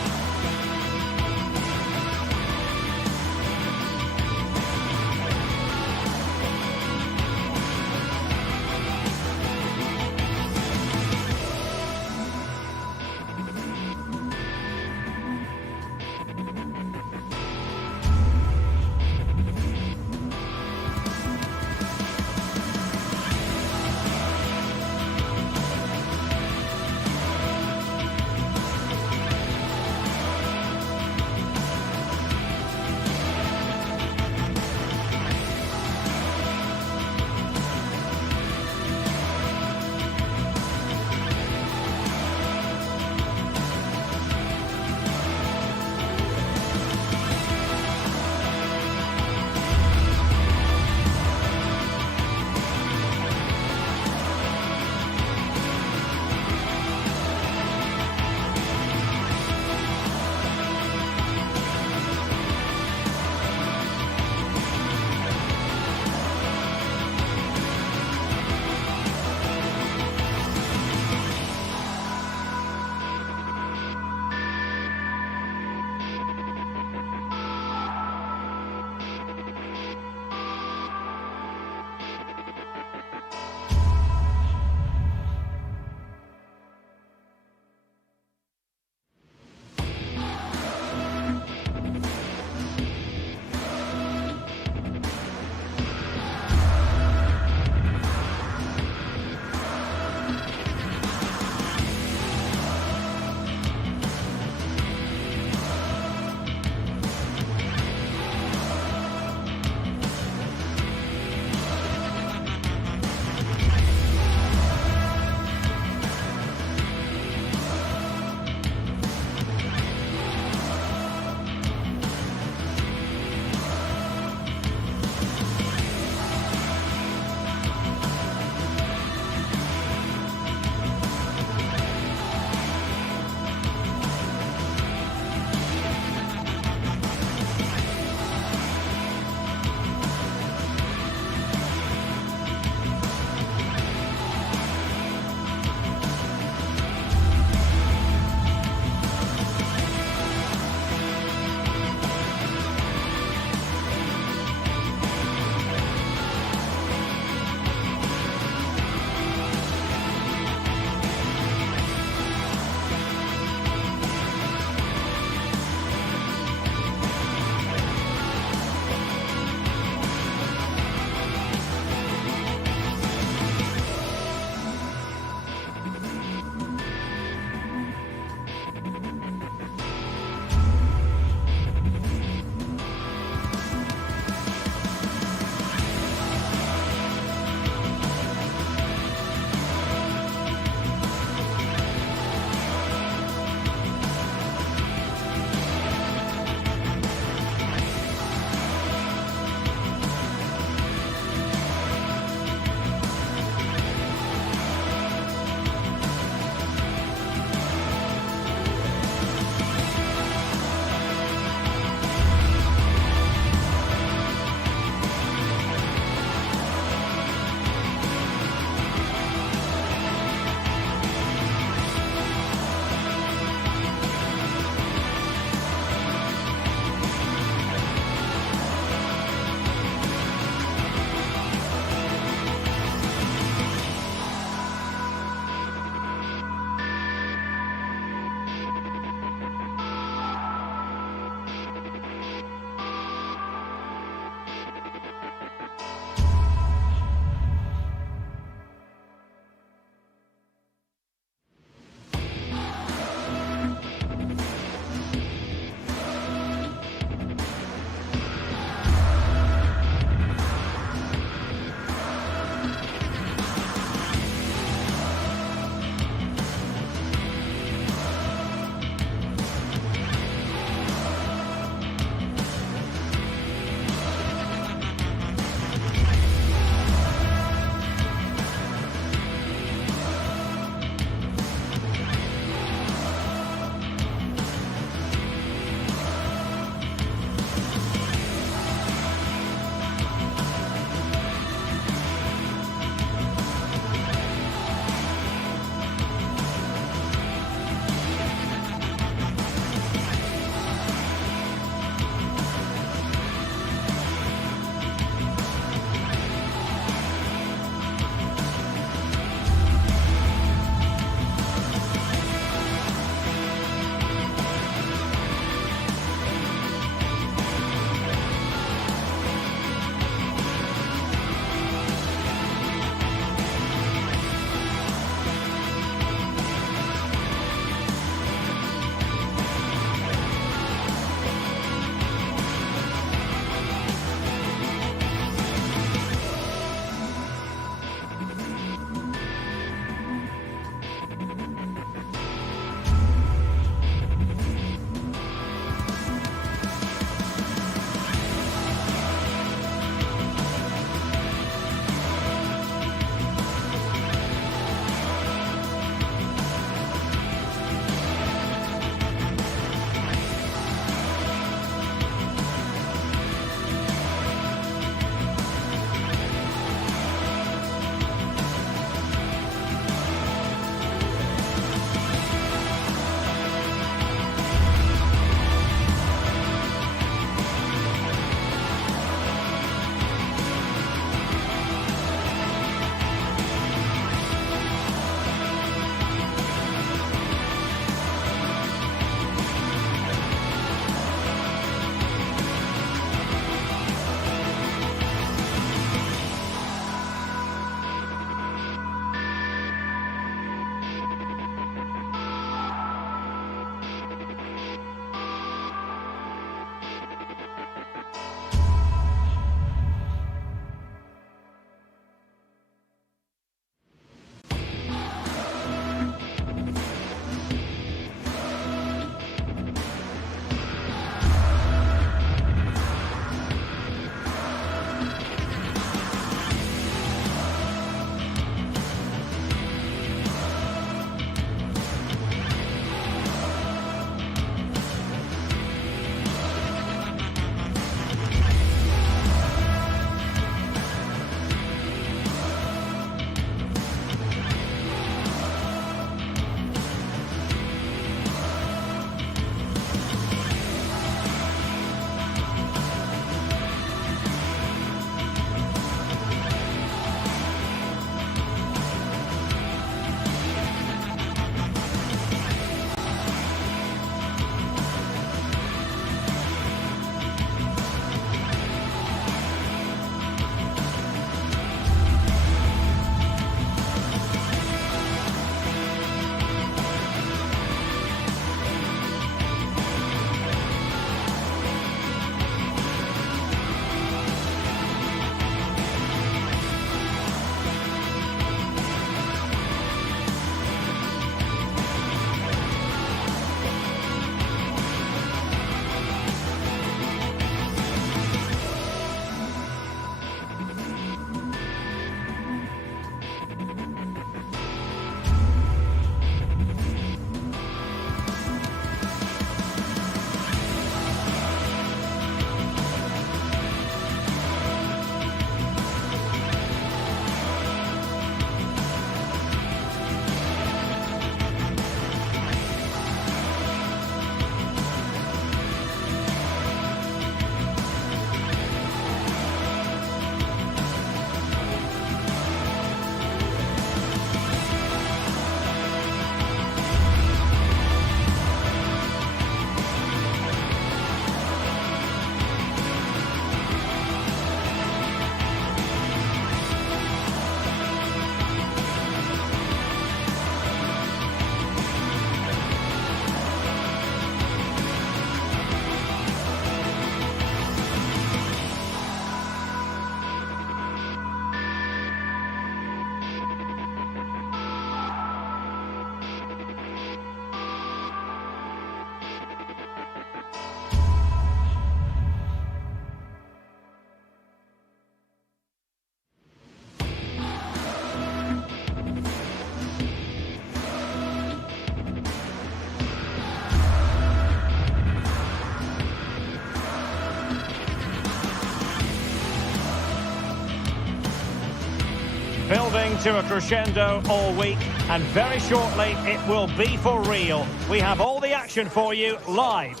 Building to a crescendo all week, and very shortly it will be for real. We have all the action for you live.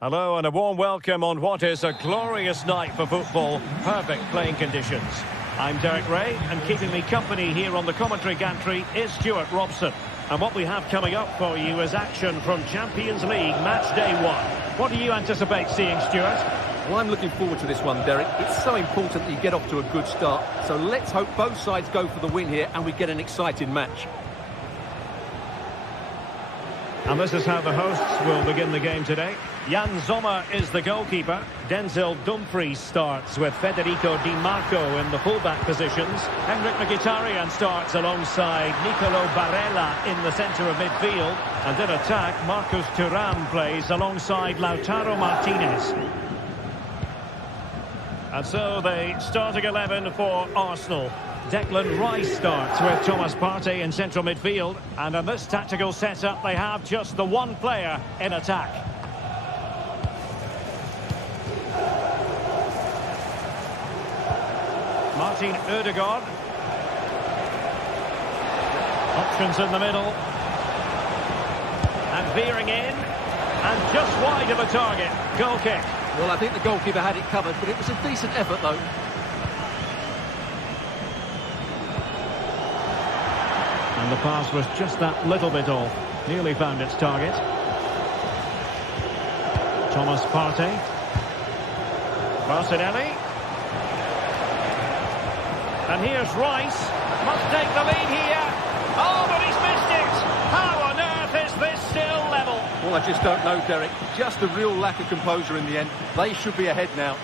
Hello and a warm welcome on what is a glorious night for football. Perfect playing conditions. I'm Derek Ray, and keeping me company here on the commentary gantry is Stuart Robson. And what we have coming up for you is action from Champions League match day 1. What do you anticipate seeing, Stuart? Well, I'm looking forward to this one, Derek. It's so important that you get off to a good start. So let's hope both sides go for the win here and we get an exciting match. And this is how the hosts will begin the game today. Jan Sommer is the goalkeeper. Denzel Dumfries starts with Federico Di Marco in the fullback positions. Henrik Mkhitaryan starts alongside Nicolo Barella in the centre of midfield. And in attack, Marcus Thuram plays alongside Lautaro Martinez. And so the starting 11 for Arsenal. Declan Rice starts with Thomas Partey in central midfield. And in this tactical setup, they have just the one player in attack. Martin Ødegaard. Options in the middle. And veering in. And just wide of the target. Goal kick. Well, I think the goalkeeper had it covered, but it was a decent effort, though. And the pass was just that little bit off. Nearly found its target. Thomas Partey. Martinelli. And here's Rice. Must take the lead here. Oh, but he's missed it. How on earth is this still level? Well, I just don't know, Derek. Just a real lack of composure in the end. They should be ahead now.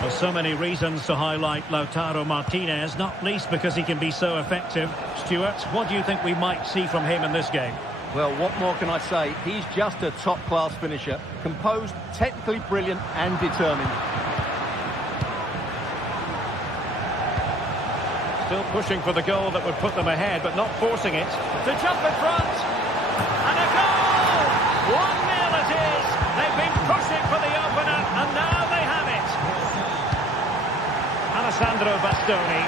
There's so many reasons to highlight Lautaro Martinez, not least because he can be so effective. Stuart, what do you think we might see from him in this game? Well, what more can I say? He's just a top-class finisher. Composed, technically brilliant and determined. Still pushing for the goal that would put them ahead, but not forcing it. To jump in front. And a goal! 1-0 it is. They've been pushing for the opener, and now they have it. Alessandro Bastoni.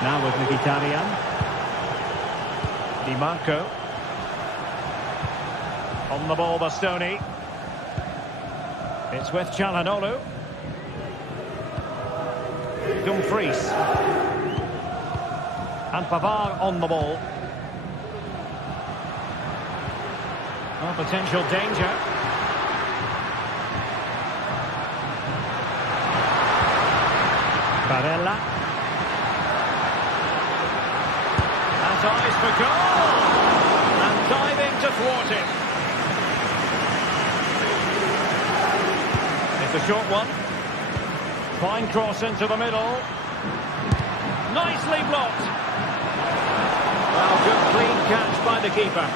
Now with Mkhitaryan. Di Marco. On the ball, Bastoni. It's with Çalhanoğlu. Dumfries. And Pavard on the ball. Oh, potential danger. Barella. Has eyes for goal. And diving to thwart it. It's a short one. Fine cross into the middle. Nicely blocked. Well, good clean catch by the keeper.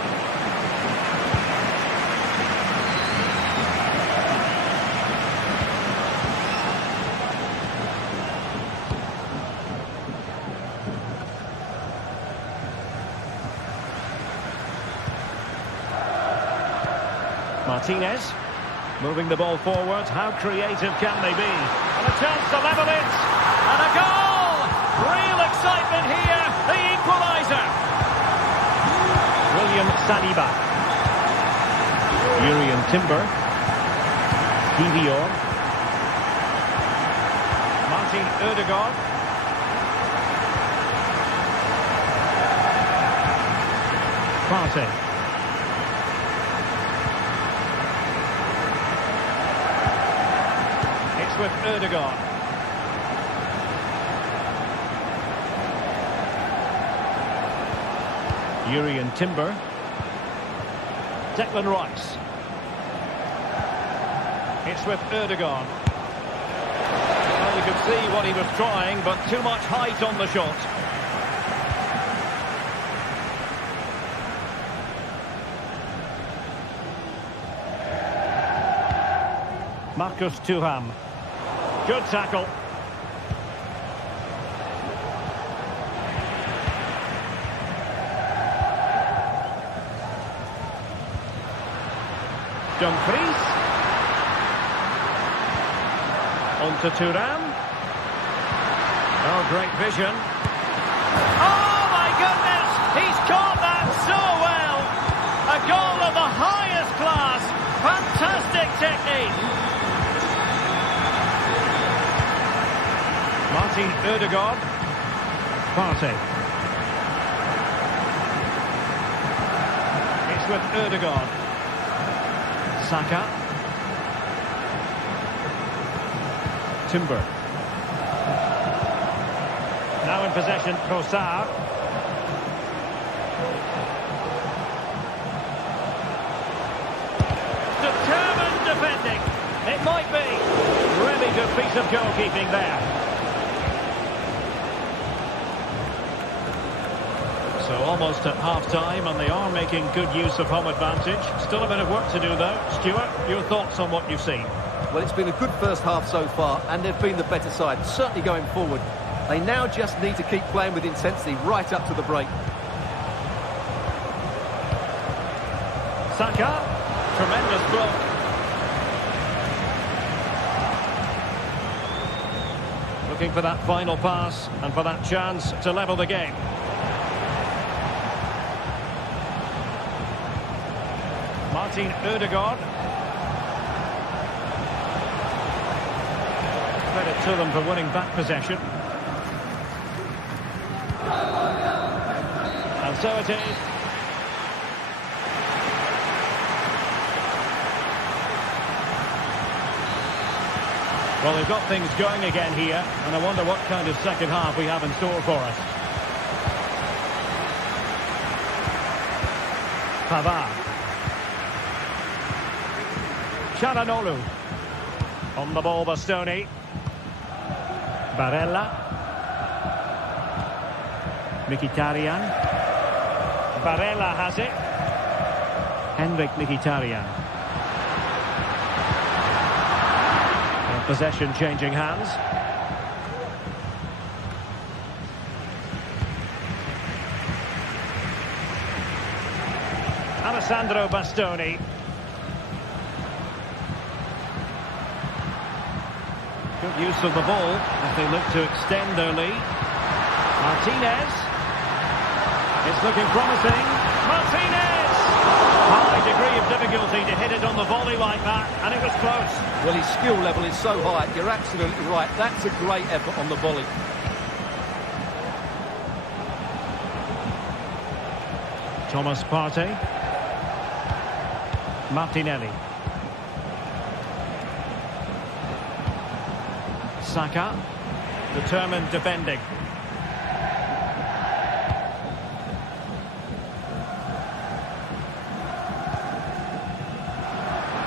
Martinez. Moving the ball forward. How creative can they be? And a chance to level it. And a goal! Real excitement here. The equaliser. William Saliba. Jurrien Timber. Kivior. Martin Ødegaard. Partey. With Ødegaard. Jurrien Timber. Declan Rice. It's with Ødegaard. Well, you could see what he was trying, but too much height on the shot. Marcus Thuram. Good tackle. Dumfries. On to Thuram. Oh, great vision. Oh, my goodness! He's caught that so well! A goal of the highest class. Fantastic technique. Martin Ødegaard. Partey. It's with Ødegaard. Saka. Timber. Now in possession, Trossard. Determined defending. It might be. Really good piece of goalkeeping there. So almost at half-time, and they are making good use of home advantage. Still a bit of work to do, though. Stuart, your thoughts on what you've seen? Well, it's been a good first half so far, and they've been the better side, certainly going forward. They now just need to keep playing with intensity right up to the break. Saka, tremendous block. Looking for that final pass, and for that chance to level the game. Martin Ødegaard. Credit to them for winning back possession. And so it is. Well, they've got things going again here, and I wonder what kind of second half we have in store for us. Pavard. Çalhanoğlu. On the ball, Bastoni. Barella. Mkhitaryan. Barella has it. Henrik Mkhitaryan. And possession changing hands. Alessandro Bastoni. Good use of the ball as they look to extend their lead. Martinez. It's looking promising. Martinez! High degree of difficulty to hit it on the volley like that, and it was close. Well, his skill level is so high. You're absolutely right. That's a great effort on the volley. Thomas Partey. Martinelli. Saka, determined defending.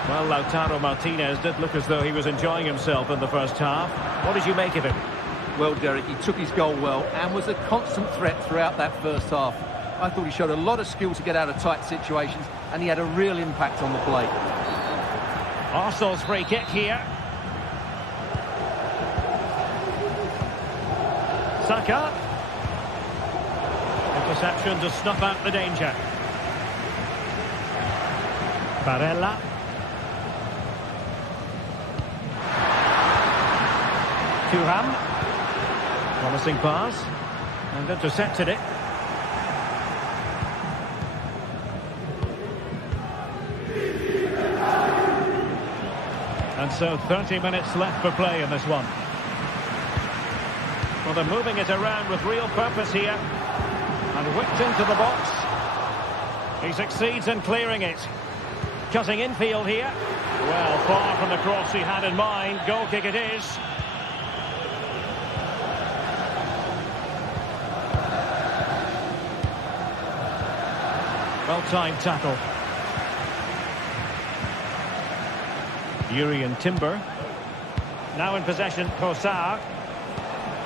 Well, Lautaro Martinez did look as though he was enjoying himself in the first half. What did you make of him? Well, Derek, he took his goal well and was a constant threat throughout that first half. I thought he showed a lot of skill to get out of tight situations, and he had a real impact on the play. Arsenal's free kick here. Saka. Interception to snuff out the danger. Barella. Thuram. Promising pass. And intercepted it. And so 30 minutes left for play in this one. Well, they're moving it around with real purpose here. And whipped into the box. He succeeds in clearing it. Cutting infield here. Well, far from the cross he had in mind. Goal kick it is. Well-timed tackle. Yuri and Timber. Now in possession, Trossard.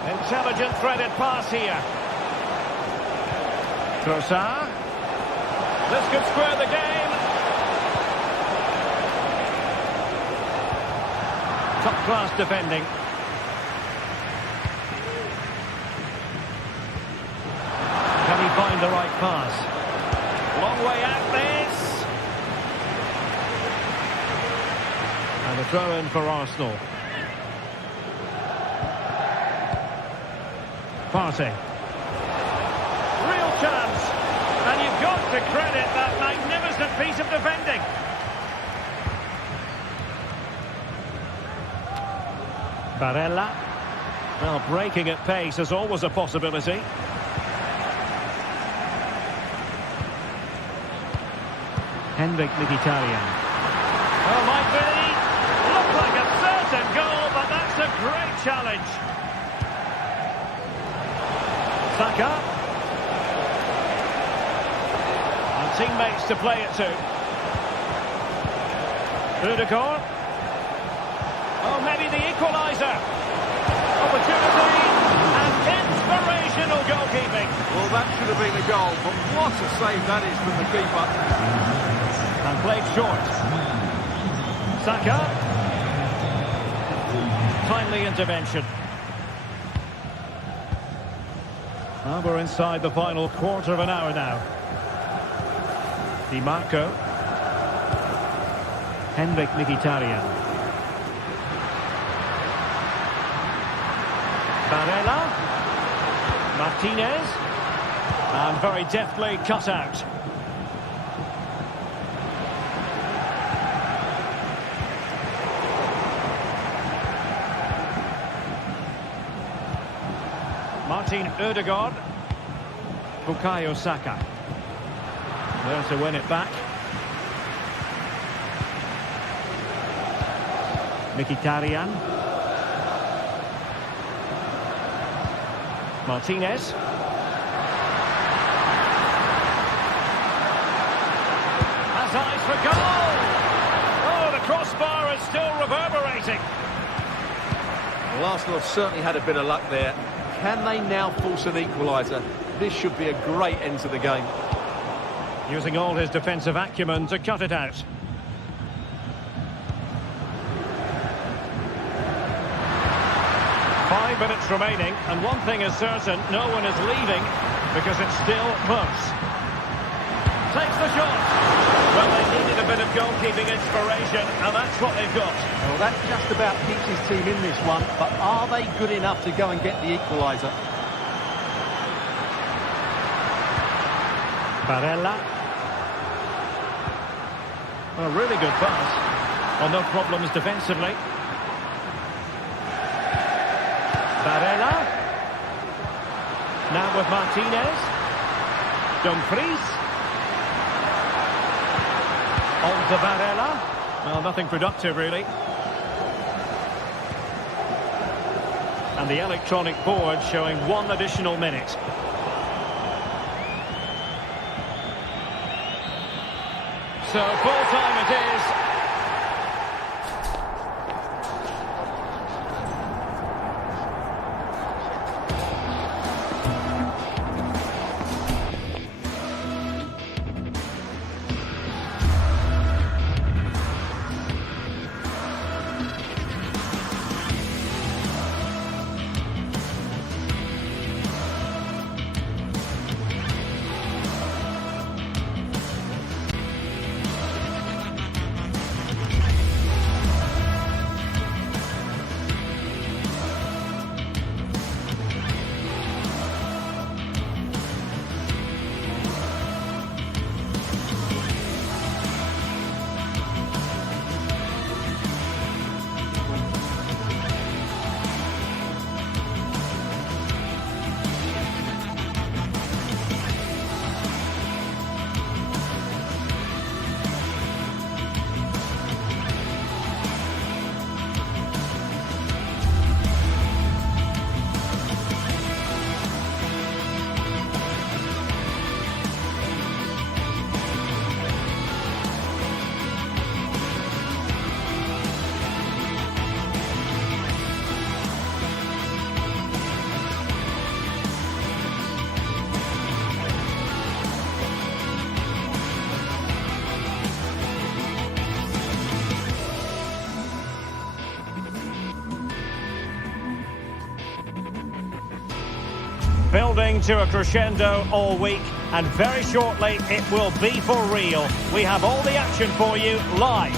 Intelligent threaded pass here. Trossard. This could square the game. Top-class defending. Can he find the right pass? Long way out this. And a throw-in for Arsenal. Partey. Real chance. And you've got to credit that magnificent piece of defending. Barella. Well, breaking at pace is always a possibility. Henrik Mkhitaryan. Oh, might be. Looked like a certain goal, but that's a great challenge. Saka. And teammates to play it to. Ødegaard. Oh, maybe the equaliser. Opportunity and inspirational goalkeeping. Well, that should have been a goal, but what a save that is from the keeper. And played short. Saka. Timely intervention. Well, we're inside the final quarter of an hour now. Di Marco. Henrik Mkhitaryan. Barella. Martinez. And very deftly cut out. Martin Ødegaard. Bukayo Saka. There to win it back. Mkhitaryan. Martinez. Has eyes for goal! Oh, the crossbar is still reverberating. Well, Arsenal have certainly had a bit of luck there. Can they now force an equaliser? This should be a great end to the game. Using all his defensive acumen to cut it out. Five minutes remaining, and one thing is certain, no one is leaving because it's still close. Takes the shot. Well, they needed a bit of goalkeeping inspiration, and that's what they've got. Well, that just about keeps his team in this one, but are they good enough to go and get the equaliser? Barella. A really good pass. Well, no problems defensively. Barella. Now with Martinez. Dumfries. On to Barella. Well, nothing productive, really. And the electronic board showing one additional minute. So, full time it is. Building to a crescendo all week, and very shortly it will be for real. We have all the action for you live.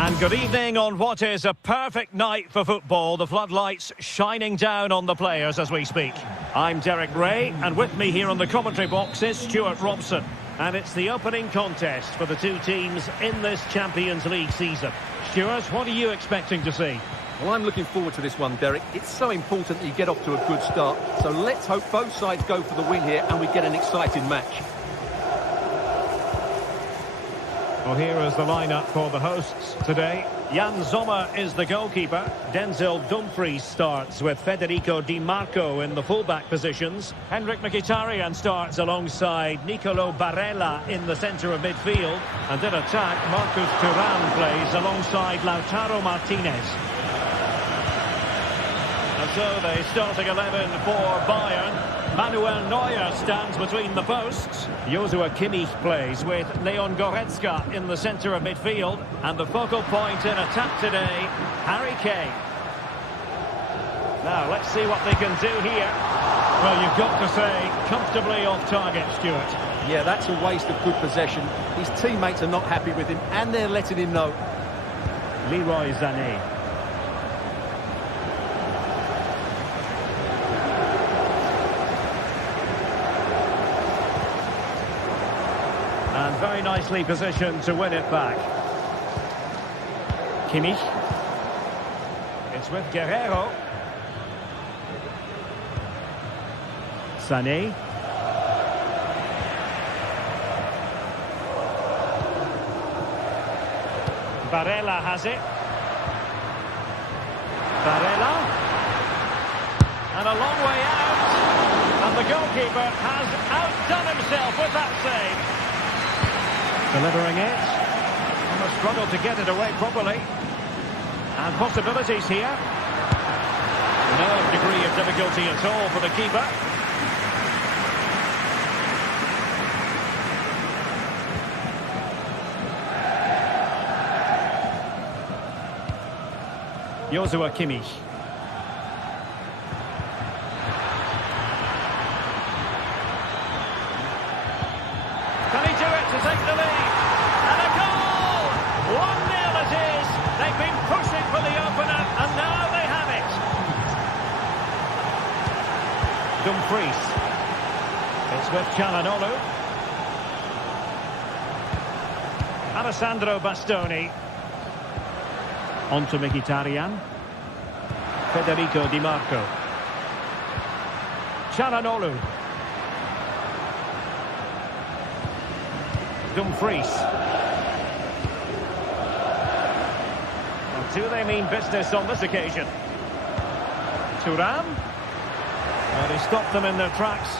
And good evening on what is a perfect night for football. The floodlights shining down on the players as we speak. I'm Derek Ray, and with me here on the commentary box is Stuart Robson. And it's the opening contest for the two teams in this Champions League season. Stuart, what are you expecting to see? Well, I'm looking forward to this one, Derek. It's so important that you get off to a good start. So let's hope both sides go for the win here and we get an exciting match. Well, here is the lineup for the hosts today. Jan Sommer is the goalkeeper. Denzel Dumfries starts with Federico Di Marco in the fullback positions. Henrik Mkhitaryan starts alongside Nicolo Barella in the centre of midfield. And in attack, Marcus Thuram plays alongside Lautaro Martinez. And so the starting 11 for Bayern. Manuel Neuer stands between the posts. Joshua Kimmich plays with Leon Goretzka in the centre of midfield. And the focal point in attack today, Harry Kane. Now, let's see what they can do here. Well, you've got to say, comfortably off target, Stuart. Yeah, that's a waste of good possession. His teammates are not happy with him, and they're letting him know. Leroy Sané. And very nicely positioned to win it back. Kimmich. It's with Guerrero. Sané. Barella has it. Barella. And a long way out. And the goalkeeper has outdone himself with that save. Delivering it. And a struggle to get it away properly. And possibilities here. No degree of difficulty at all for the keeper. Joshua Kimmich. Can he do it to take the lead? And a goal! 1-0 it is. They've been pushing for the opener, and now they have it. Dumfries. It's with Calhanoglu. Alessandro Bastoni. On to Mkhitaryan. Federico Di Marco. Calhanoglu. Dumfries. Well, do they mean business on this occasion? Thuram. Well, they stopped them in their tracks.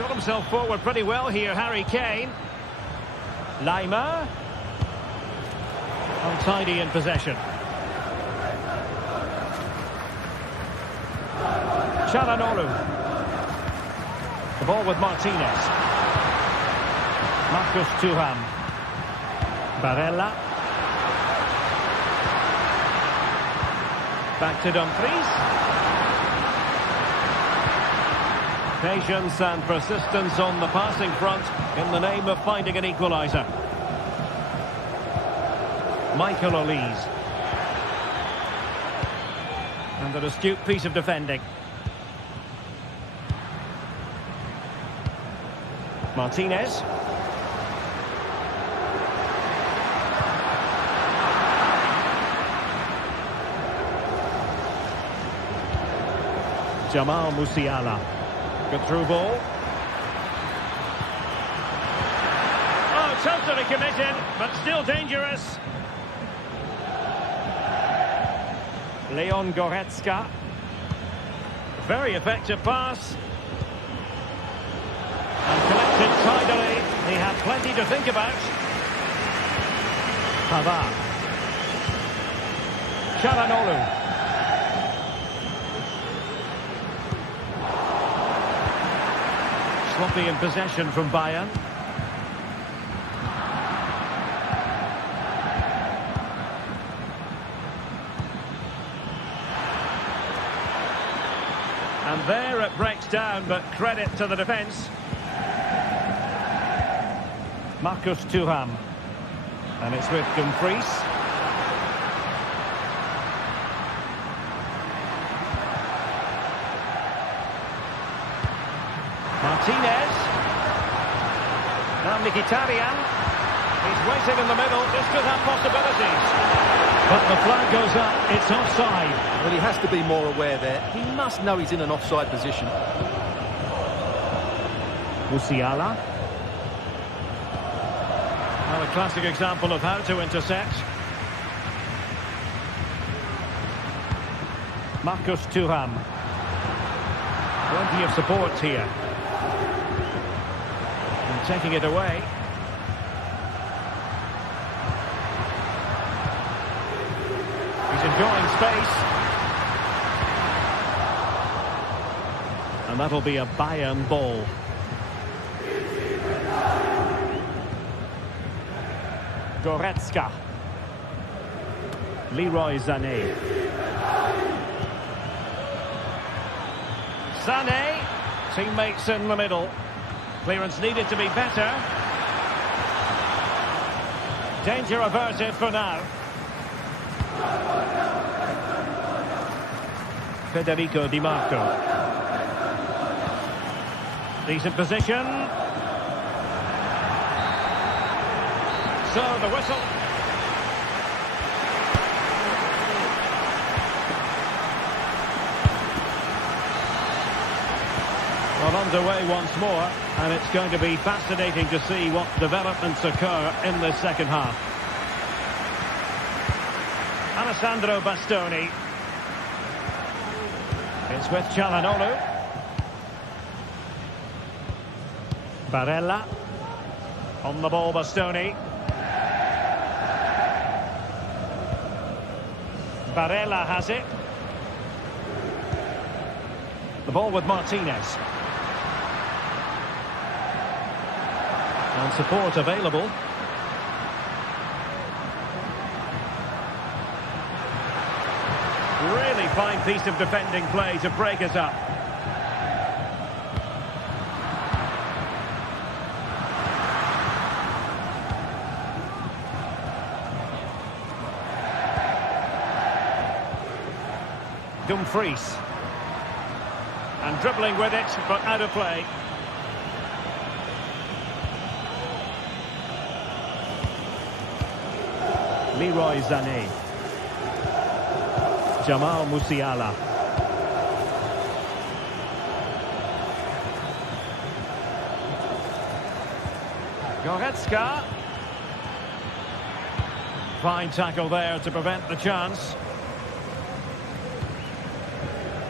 Got himself forward pretty well here, Harry Kane. Laimer. Untidy in possession. Calhanoglu. The ball with Martinez. Marcus Thuram. Barella. Back to Dumfries. Patience and persistence on the passing front in the name of finding an equaliser. Michael Olise. And an astute piece of defending. Martinez. Jamal Musiala. Good through ball. Oh, totally committed, but still dangerous. Leon Goretzka. Very effective pass. And collected tidily. He had plenty to think about. Pavard. Calhanoglu. Sloppy in possession from Bayern. And there it breaks down, but credit to the defence. Marcus Thuram. And it's with Dumfries. Martinez. Now Mkhitaryan. He's waiting in the middle. This could have possibilities. But the flag goes up. It's offside. Well, he has to be more aware there. He must know he's in an offside position. Musiala. Well, a classic example of how to intercept. Marcus Thuram. Plenty of support here. And taking it away. He's enjoying space. And that'll be a Bayern ball. Goretzka. Leroy Sané. Sané. Teammates in the middle. Clearance needed to be better. Danger averted for now. Federico Di Marco. Decent position. So the whistle. Well, underway once more, and it's going to be fascinating to see what developments occur in the second half. Alessandro Bastoni. It's with Çalhanoğlu. Barella. On the ball, Bastoni. Barella has it. The ball with Martinez. And support available. Really fine piece of defending play to break us up. Dumfries. And dribbling with it, but out of play. Leroy Sané. Jamal Musiala. Goretzka. Fine tackle there to prevent the chance.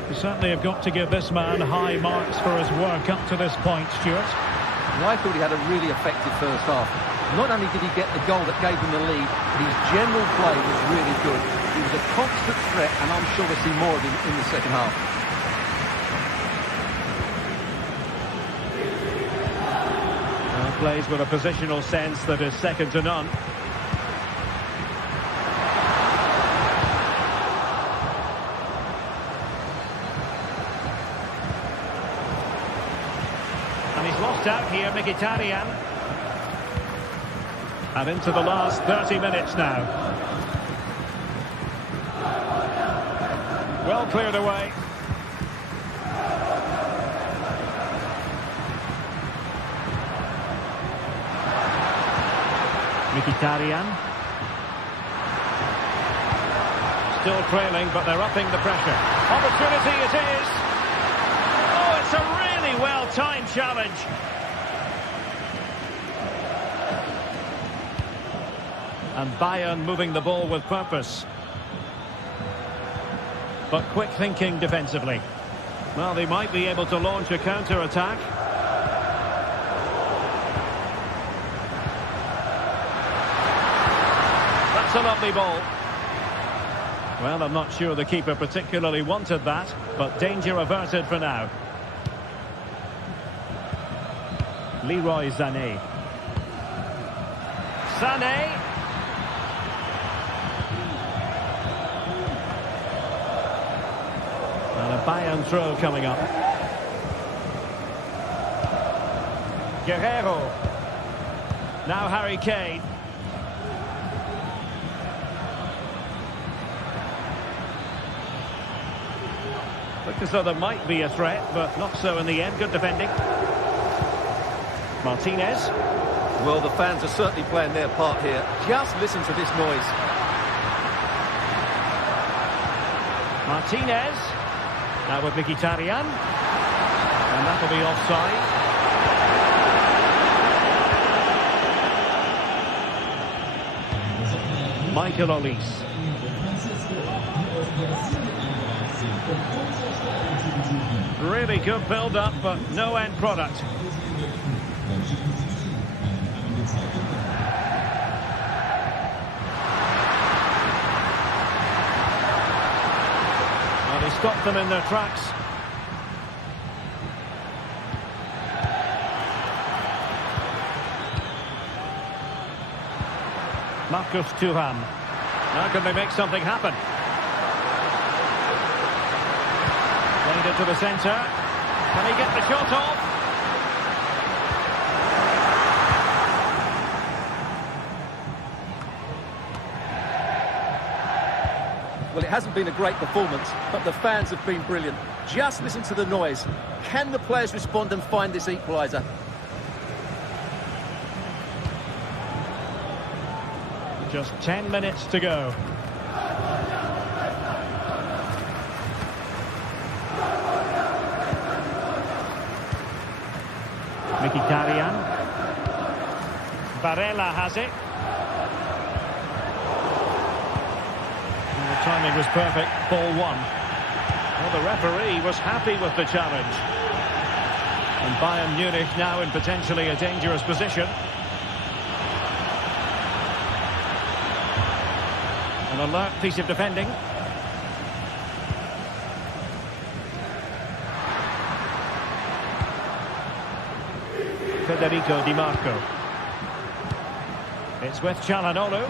We certainly have got to give this man high marks for his work up to this point, Stuart. And I thought he had a really effective first half. Not only did he get the goal that gave him the lead, but his general play was really good. He was a constant threat, and I'm sure we'll see more of him in the second half. Plays with a positional sense that is second to none. And he's lost out here, Mkhitaryan. And into the last 30 minutes now. Well cleared away. Mkhitaryan. Still trailing, but they're upping the pressure. Opportunity it is. Oh, it's a really well-timed challenge. And Bayern moving the ball with purpose. But quick thinking defensively. Well, they might be able to launch a counter-attack. That's a lovely ball. Well, I'm not sure the keeper particularly wanted that, but danger averted for now. Leroy Sané. Sané. And a Bayern throw coming up. Guerrero. Now Harry Kane. Looked as though there might be a threat, but not so in the end. Good defending. Martinez. Well, the fans are certainly playing their part here. Just listen to this noise. Martinez. Now with Mkhitaryan. And that'll be offside. Michael Olise. Really good build-up, but no end product. Well, he stopped them in their tracks. Marcus Thuram. Now can they make something happen? Played it to the centre. Can he get the shot off? Well, it hasn't been a great performance, but the fans have been brilliant. Just listen to the noise. Can the players respond and find this equaliser? Just 10 minutes to go. Mkhitaryan. Barella has it. And the timing was perfect. Ball one. Well, the referee was happy with the challenge. And Bayern Munich now in potentially a dangerous position. An alert piece of defending. Federico Di Marco. It's with Çalhanoğlu.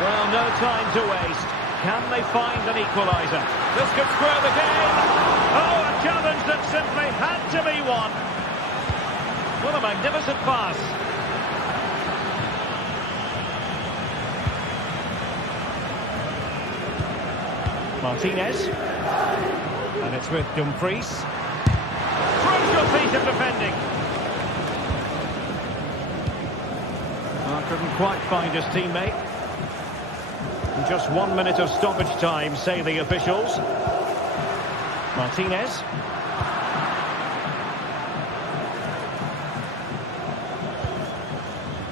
Well, no time to waste. Can they find an equaliser? This could square the game. Oh, a challenge that simply had to be won. What a magnificent pass. Martinez. And it's with Dumfries. Crucial piece of defending. Well, couldn't quite find his teammate. And just 1 minute of stoppage time, say the officials. Martinez.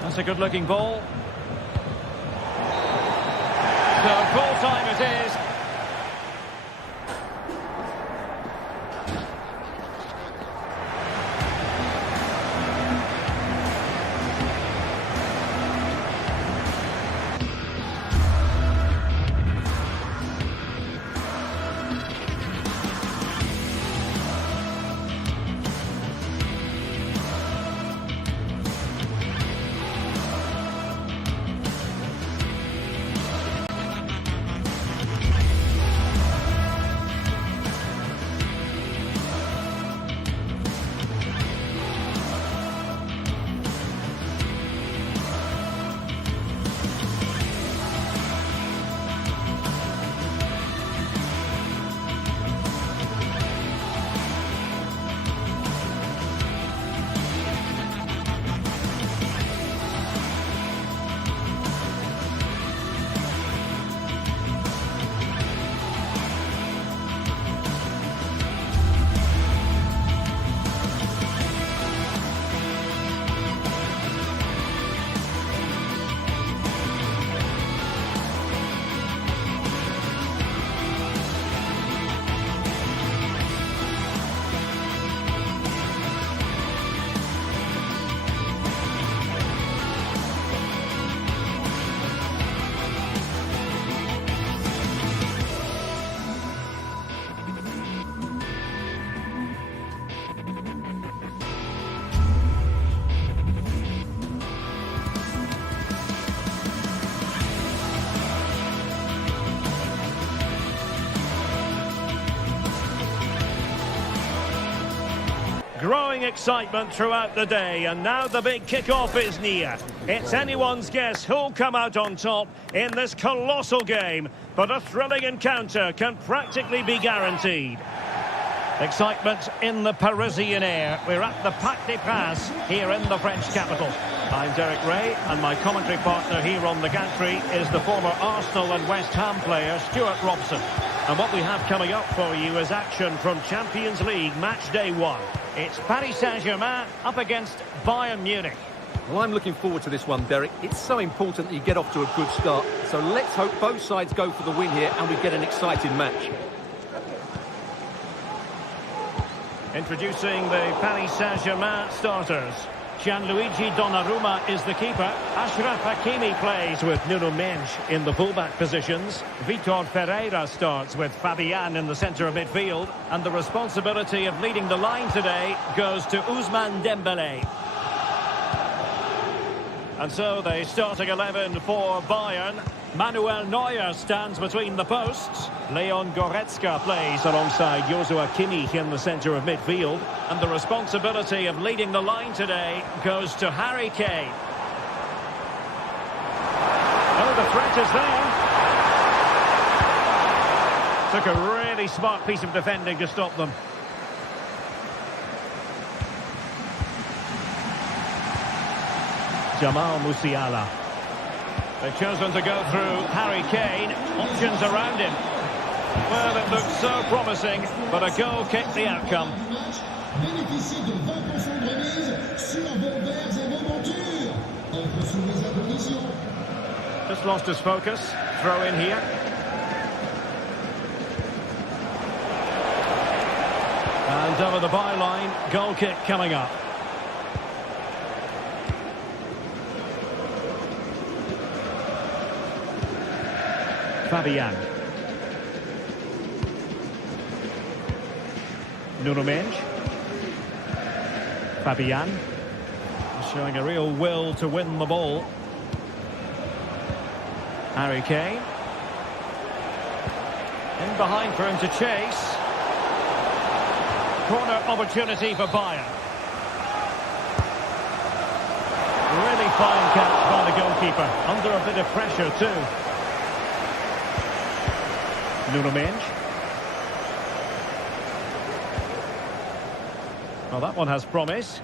That's a good-looking ball. So full time it is. Building excitement throughout the day, and now the big kick-off is near. It's anyone's guess who'll come out on top in this colossal game, but a thrilling encounter can practically be guaranteed. Excitement in the Parisian air. We're at the Parc des Princes here in the French capital. I'm Derek Ray, and my commentary partner here on the gantry is the former Arsenal and West Ham player Stuart Robson. And what we have coming up for you is action from Champions League match day 1. It's Paris Saint-Germain up against Bayern Munich. Well, I'm looking forward to this one, Derek. It's so important that you get off to a good start. So let's hope both sides go for the win here and we get an exciting match. Introducing the Paris Saint-Germain starters. Gianluigi Donnarumma is the keeper. Achraf Hakimi plays with Nuno Mendes in the fullback positions. Vitor Ferreira starts with Fabian in the centre of midfield. And the responsibility of leading the line today goes to Ousmane Dembélé. And so the starting 11 for Bayern. Manuel Neuer stands between the posts. Leon Goretzka plays alongside Joshua Kimmich in the centre of midfield. And the responsibility of leading the line today goes to Harry Kane. Oh, the threat is there. Took a really smart piece of defending to stop them. Jamal Musiala. They've chosen to go through Harry Kane. Options around him. Well, it looks so promising, but a goal kicked the outcome. Just lost his focus. Throw in here. And over the byline, goal kick coming up. Fabian. Nuno Mendes. Fabian. Showing a real will to win the ball. Harry Kane. In behind for him to chase. Corner opportunity for Bayern. Really fine catch by the goalkeeper. Under a bit of pressure too. Nuno Mendes. Well, that one has promise.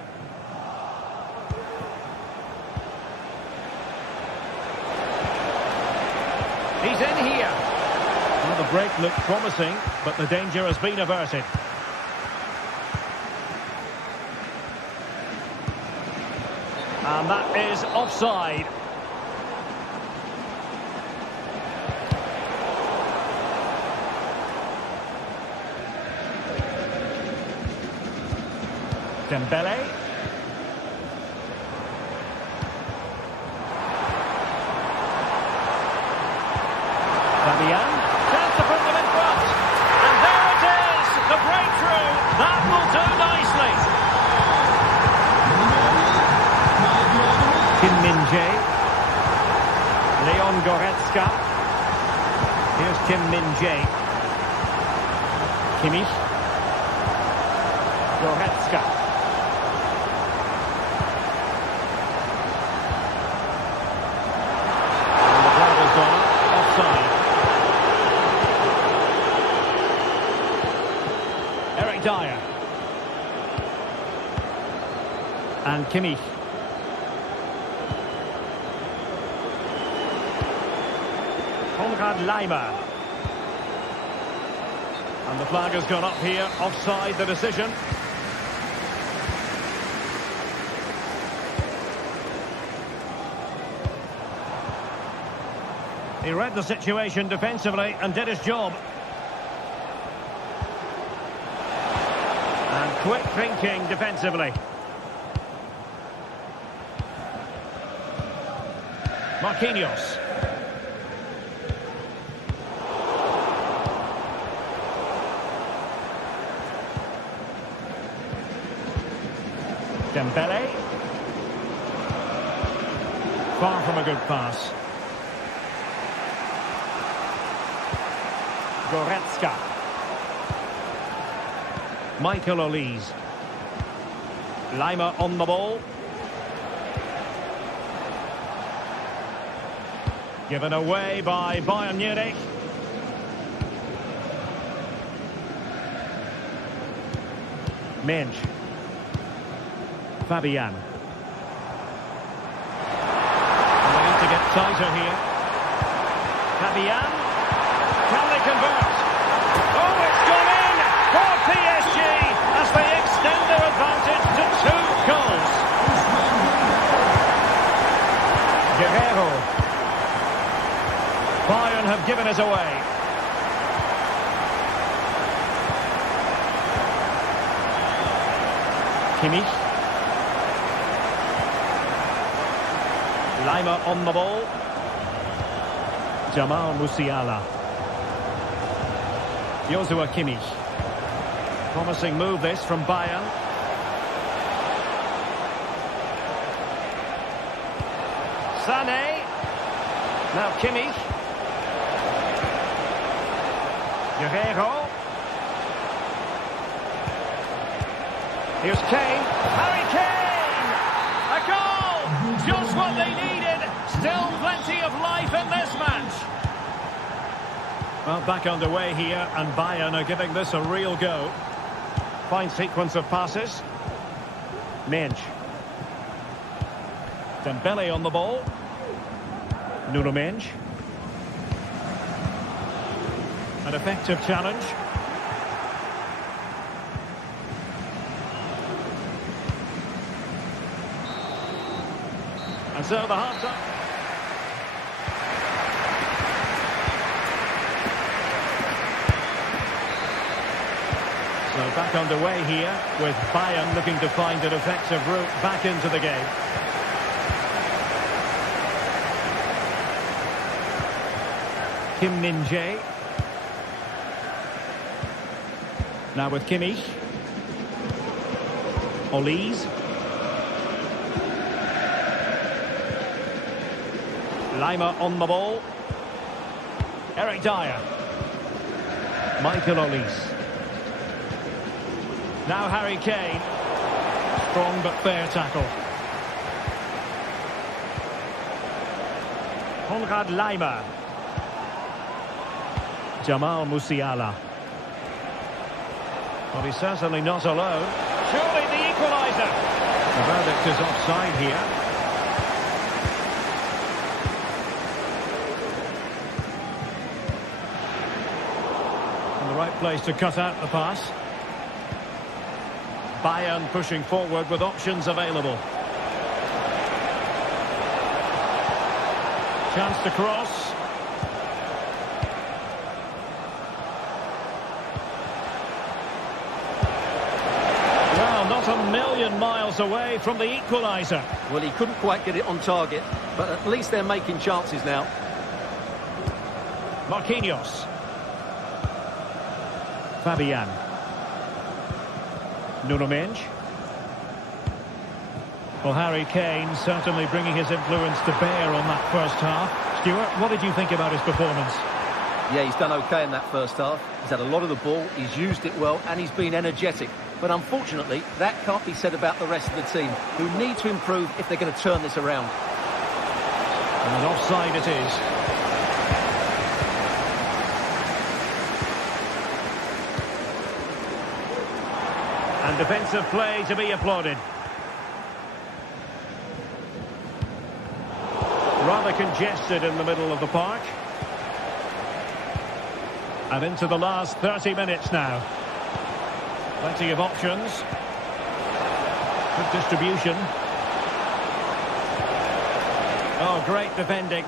He's in here. Well, the break looked promising, but the danger has been averted. And that is offside. Dembélé. Fabian. Chance to put them in front. And there it is. The breakthrough. That will do nicely. Kim Min-jae. Leon Goretzka. Here's Kim Min-jae. Kimmich. Goretzka. Dyer. And Kimmich. Konrad Laimer. And the flag has gone up here, offside the decision. He read the situation defensively and did his job. Quick thinking defensively. Marquinhos. Dembélé. Far from a good pass. Goretzka. Michael Olise. Lima on the ball. Given away by Bayern Munich. Mensch. Fabian. They need to get tighter here. Fabian. Can they convert? Oh, it's gone in for PSG as they extend their advantage to 2 goals. Guerrero. Bayern have given it away. Kimmich. Lima on the ball. Jamal Musiala. Joshua Kimmich. Promising move this from Bayern. Sané. Now Kimmich. Guerrero. Here's Kane. Harry Kane! A goal! Just what they needed. Still plenty of life in this match. Well, back underway here, and Bayern are giving this a real go. Fine sequence of passes. Mensch. Dembele on the ball. Nuno Mensch. An effective challenge. And so the half-time. So back underway here with Bayern looking to find an effective route back into the game. Kim Min-jae. Now with Kimmich. Olise. Lima on the ball. Eric Dyer. Michael Olise. Now Harry Kane. Strong but fair tackle. Konrad Lima. Jamal Musiala. Well, he's certainly not alone. Surely the equaliser. The verdict is offside here. In the right place to cut out the pass. Bayern pushing forward with options available. Chance to cross. Not a million miles away from the equaliser. Well, he couldn't quite get it on target, but at least they're making chances now. Marquinhos. Fabian. Nuno Mensch. Well, Harry Kane certainly bringing his influence to bear on that first half. Stuart, what did you think about his performance? Yeah, he's done okay in that first half. He's had a lot of the ball, he's used it well, and he's been energetic. But unfortunately, that can't be said about the rest of the team, who need to improve if they're going to turn this around. And offside it is. And defensive play to be applauded. Rather congested in the middle of the park. And into the last 30 minutes now. Plenty of options. Good distribution. Oh, great defending.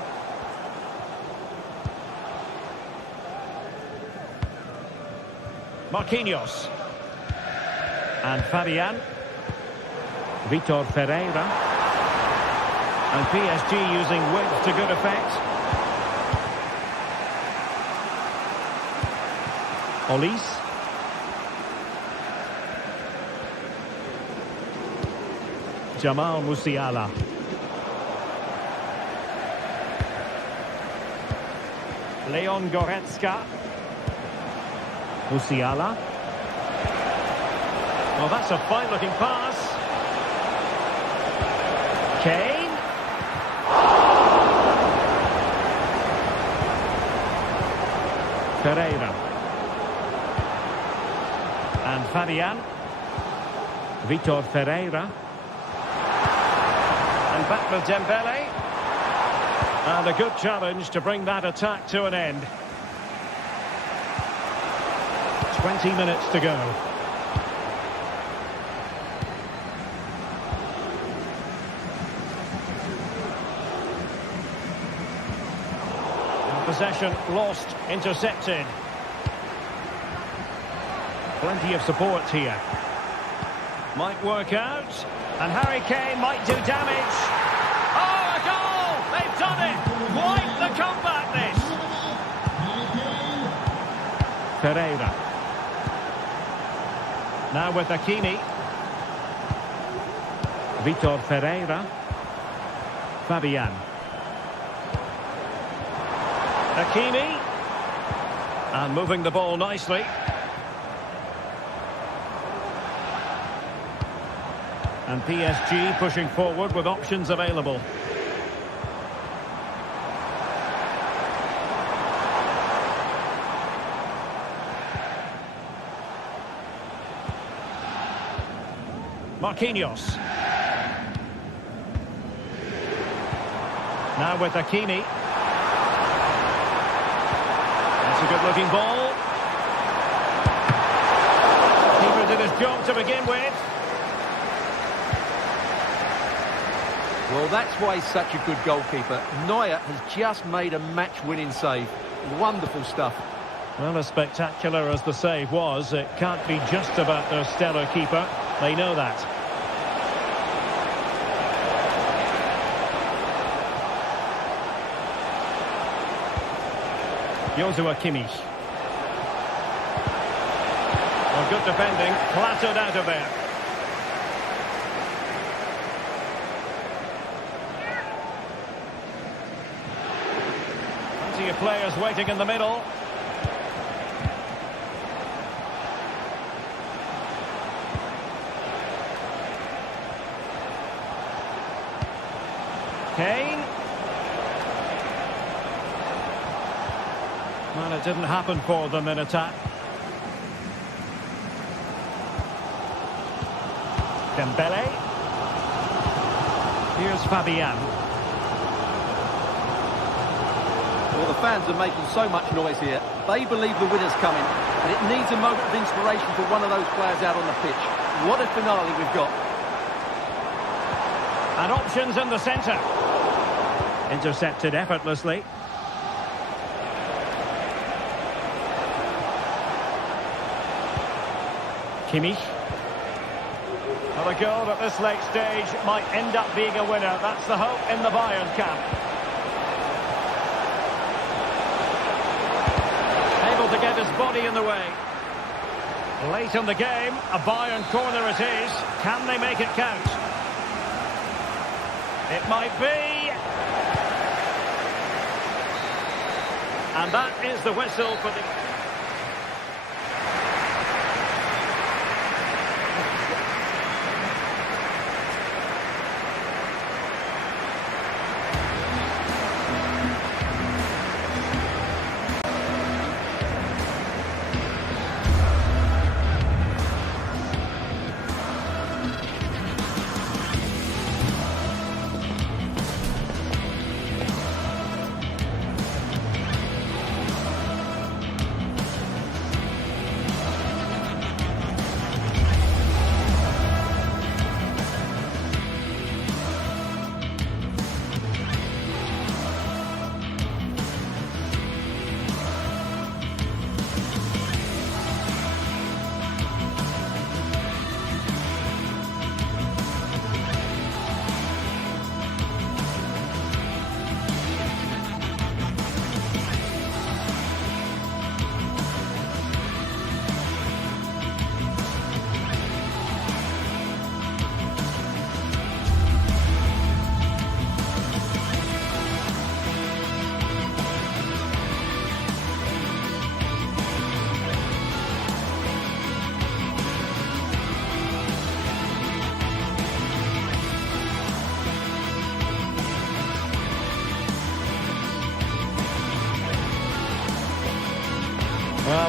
Marquinhos. And Fabian. Vitor Ferreira. And PSG using width to good effect. Olise. Jamal Musiala. Leon Goretzka. Musiala. Well, that's a fine-looking pass. Kane. Pereira. And Fabian. Vitor Ferreira. And back with Dembele. And a good challenge to bring that attack to an end. 20 minutes to go. And possession lost, intercepted. Plenty of support here. Might work out. And Harry Kane might do damage. Oh, a goal! They've done it! Quite the comeback, this! Pereira. Now with Hakimi. Vitor Ferreira. Fabian. Hakimi. And moving the ball nicely. And PSG pushing forward with options available. Marquinhos. Now with Hakimi. That's a good-looking ball. Keeper did his job to begin with. Well, that's why he's such a good goalkeeper. Neuer has just made a match-winning save. Wonderful stuff. Well, as spectacular as the save was, it can't be just about their stellar keeper. They know that. Joshua Kimmich. Well, good defending, clattered out of there. Plenty of players waiting in the middle. Kane. Well, it didn't happen for them in attack. Dembele. Here's Fabian. Well, the fans are making so much noise here. They believe the winner's coming, and it needs a moment of inspiration for one of those players out on the pitch. What a finale we've got. And options in the centre. Intercepted effortlessly. Kimmich. Well, a goal at this late stage might end up being a winner. That's the hope in the Bayern camp. Able to get his body in the way. Late in the game, a Bayern corner it is. Can they make it count? It might be. And that is the whistle for the...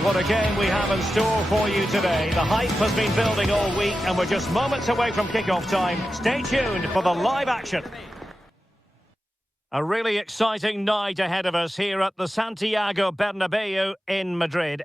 Well, what a game we have in store for you today. The hype has been building all week, and we're just moments away from kickoff time. Stay tuned for the live action. A really exciting night ahead of us here at the Santiago Bernabeu in Madrid.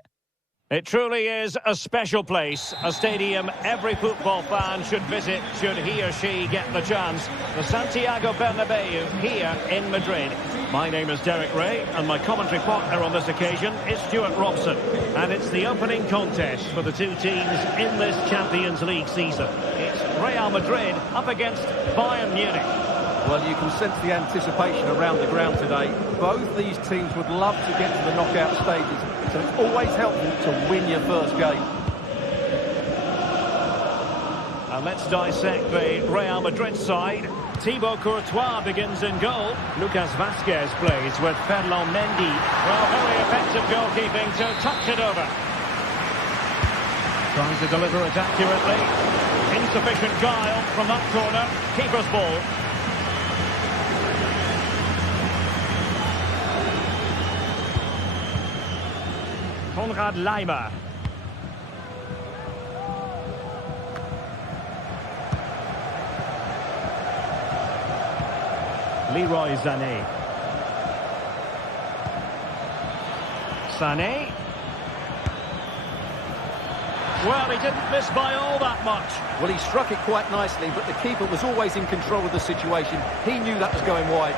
It truly is a special place, a stadium every football fan should visit should he or she get the chance. The Santiago Bernabeu here in Madrid. My name is Derek Ray, and my commentary partner on this occasion is Stuart Robson. And it's the opening contest for the two teams in this Champions League season. It's Real Madrid up against Bayern Munich. Well, you can sense the anticipation around the ground today. Both these teams would love to get to the knockout stages, so it's always helpful to win your first game. And let's dissect the Real Madrid side. Thibaut Courtois begins in goal. Lucas Vazquez plays with Ferland Mendy. Well, very effective goalkeeping to touch it over. Trying to deliver it accurately. Insufficient guile from that corner. Keeper's ball. Konrad Laimer. Leroy Sané. Sané. Well, he didn't miss by all that much. Well, he struck it quite nicely, but the keeper was always in control of the situation. He knew that was going wide.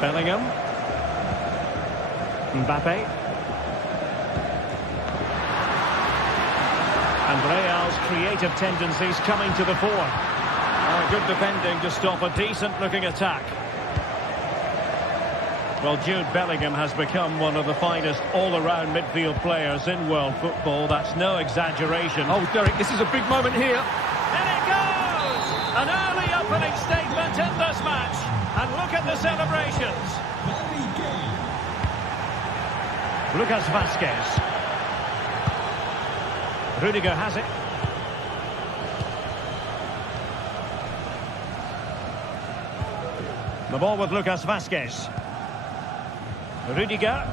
Bellingham. Mbappe. And Real's creative tendencies coming to the fore. Good defending to stop a decent-looking attack. Well, Jude Bellingham has become one of the finest all-around midfield players in world football. That's no exaggeration. Oh, Derek, this is a big moment here. And it goes! An early opening statement in this match. And look at the celebrations. Lucas Vazquez. Rudiger has it. The ball with Lucas Vazquez. Rudiger.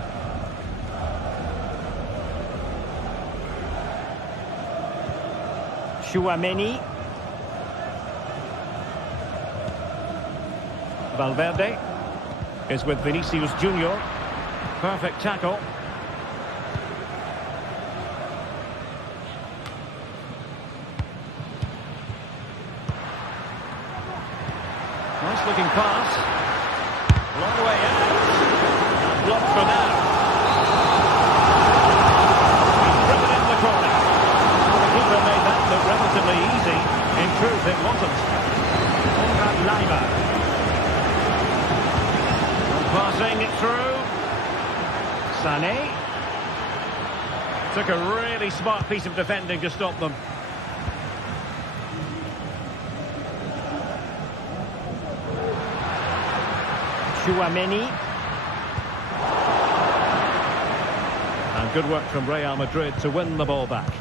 Chouameni. Valverde is with Vinicius Junior. Perfect tackle. Nice looking pass. Long way out. And blocked for now. He's driven in the corner. Well, the keeper made that look relatively easy. In truth, it wasn't. Konrad Laimer. Passing it through. Sané. Took a really smart piece of defending to stop them. Chouameni. And good work from Real Madrid to win the ball back.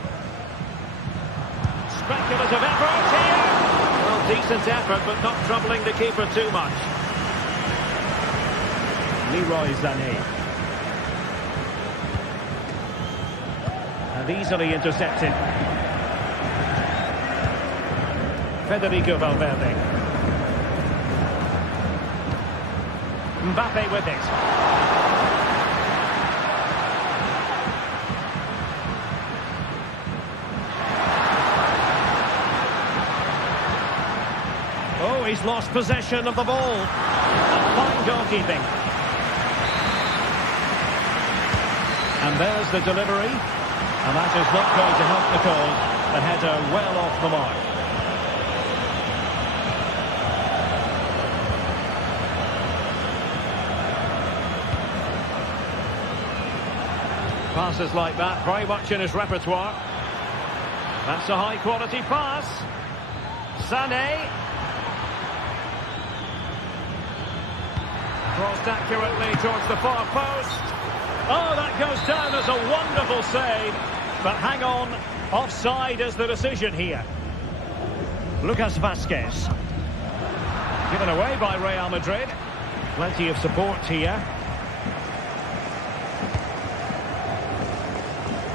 Speculative effort here. Well, decent effort, but not troubling the keeper too much. Leroy Sané. And easily intercepted. Federico Valverde. Mbappe with it. Oh, he's lost possession of the ball. And fine goalkeeping. And there's the delivery. And that is not going to help the cause. The header well off the mark. Passes like that, very much in his repertoire. That's a high-quality pass. Sané. Crossed accurately towards the far post. Oh, that goes down as a wonderful save. But hang on, offside is the decision here. Lucas Vazquez. Given away by Real Madrid. Plenty of support here.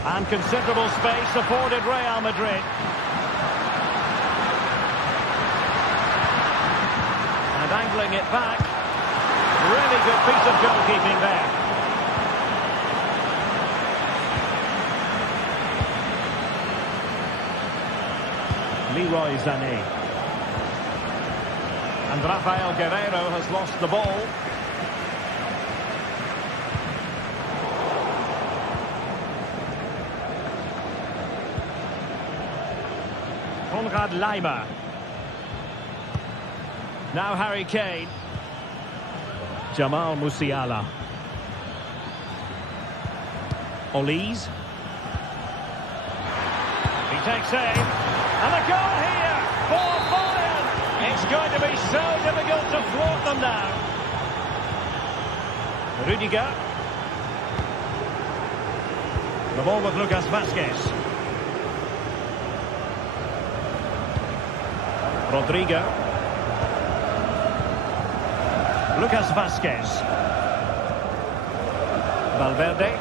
And considerable space afforded Real Madrid. And angling it back. Really good piece of goalkeeping there. Leroy Sané. And Rafael Guerreiro has lost the ball. Konrad Laimer. Now Harry Kane. Jamal Musiala. Olise. He takes aim. And a goal here for Bayern. It's going to be so difficult to thwart them now. Rudiger. The ball with Lucas Vazquez. Rodrigo. Lucas Vazquez. Valverde.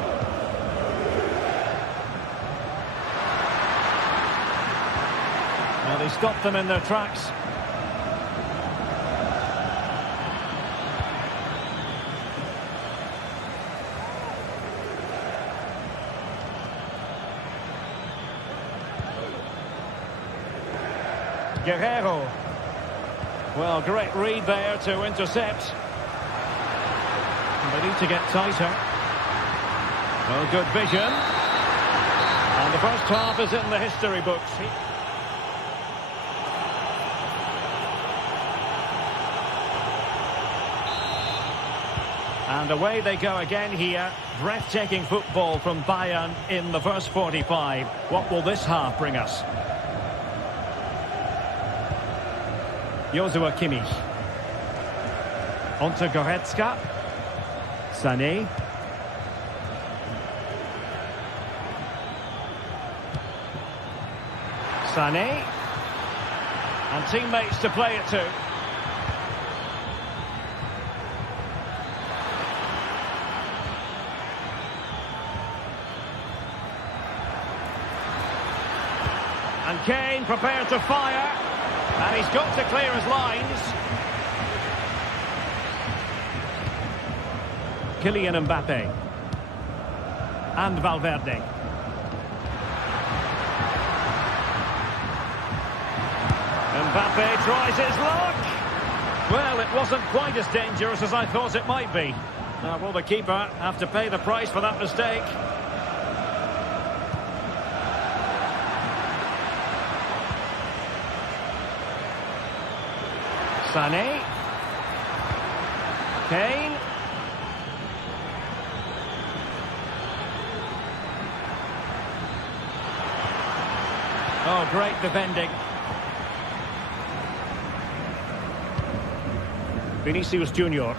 Well, they stopped them in their tracks. Guerreiro. Well, great read there to intercept. They need to get tighter. Well, good vision. And the first half is in the history books. And away they go again here. Breathtaking football from Bayern in the first 45. What will this half bring us? Joshua Kimmich. Onto Goretzka. Sané. Sané. And teammates to play it to. And Kane prepared to fire. And he's got to clear his lines. Kylian Mbappe. And Valverde. Mbappe tries his luck. Well, it wasn't quite as dangerous as I thought it might be. Now, will the keeper have to pay the price for that mistake? Sané. Kane. Oh, great defending. Vinicius Junior.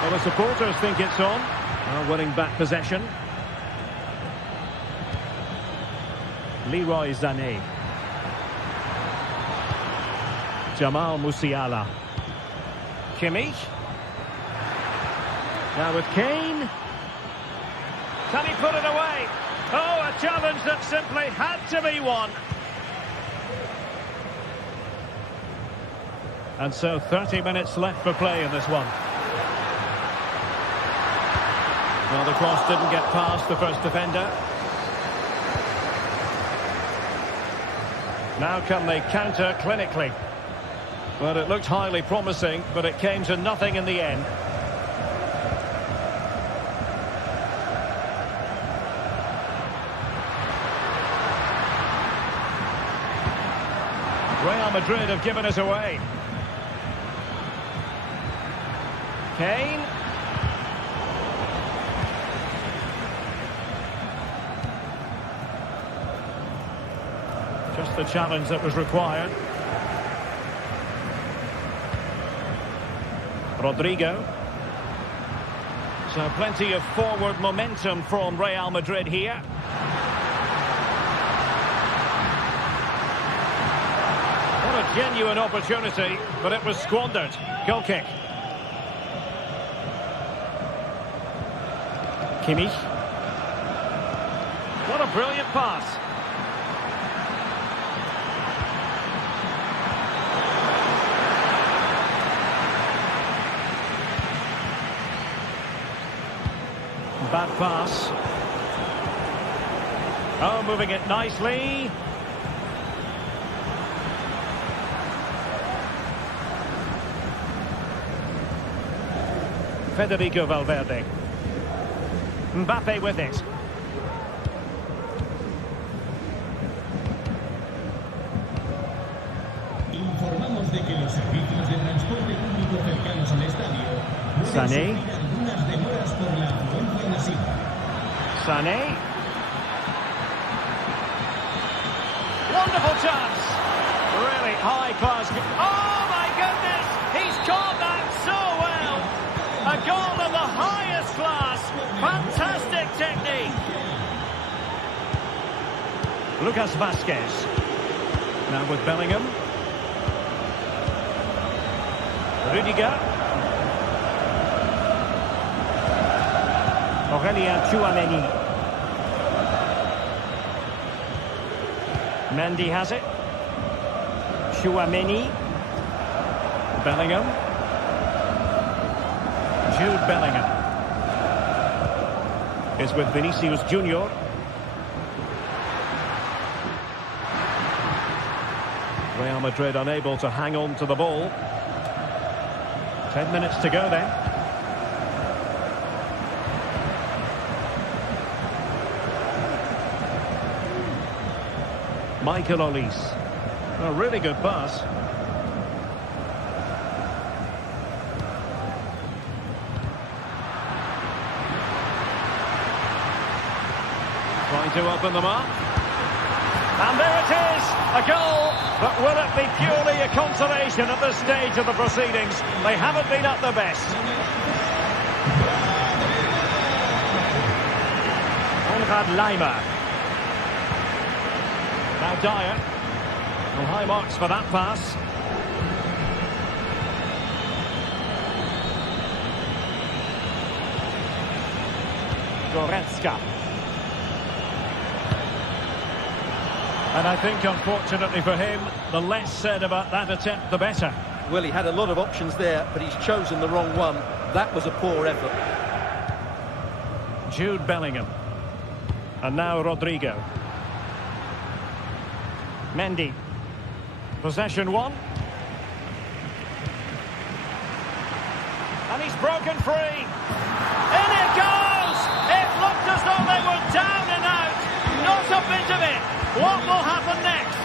Well, the supporters think it's on. Winning back possession. Leroy Sané. Jamal Musiala. Kimmich. Now with Kane. Can he put it away? Oh, a challenge that simply had to be won. And so 30 minutes left for play in this one. Well, the cross didn't get past the first defender. Now can they counter clinically? Well, it looked highly promising, but it came to nothing in the end. Real Madrid have given us away. Kane. Just the challenge that was required. Rodrigo. So plenty of forward momentum from Real Madrid here. What a genuine opportunity, but it was squandered. Goal kick. Kimmich. What a brilliant pass. Bad pass. Oh, moving it nicely. Federico Valverde. Mbappe with it. Informamos de que los servicios de transporte público cercanos al estadio pueden Sané. sufrir algunas demoras por la afluencia masiva. Sané. Wonderful chance. Really high class. Oh my goodness! He's caught that so well. A goal of the highest class. Fantastic technique. Lucas Vazquez. Now with Bellingham. Rudiger. Aurélien Tchouaméni. Mendy has it. Tchouaméni. Bellingham. Jude Bellingham is with Vinicius Junior. Real Madrid unable to hang on to the ball. 10 minutes to go then. Michael Olise. A really good pass. Trying to open them up. And there it is, a goal. But will it be purely a consolation at this stage of the proceedings? They haven't been at their best. Konrad Laimer. Now Dyer. Well, high marks for that pass. Goretzka. And I think, unfortunately for him, the less said about that attempt, the better. Well, he had a lot of options there, but he's chosen the wrong one. That was a poor effort. Jude Bellingham. And now Rodrigo. Mendy. Possession one. And he's broken free. In it goes! It looked as though they were down and out. Not a bit of it. What will happen next?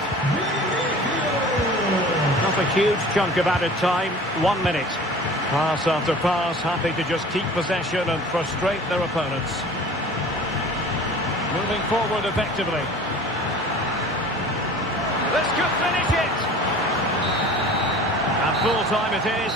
Not a huge chunk of added time. 1 minute. Pass after pass, happy to just keep possession and frustrate their opponents. Moving forward effectively. This could finish it. At full time it is.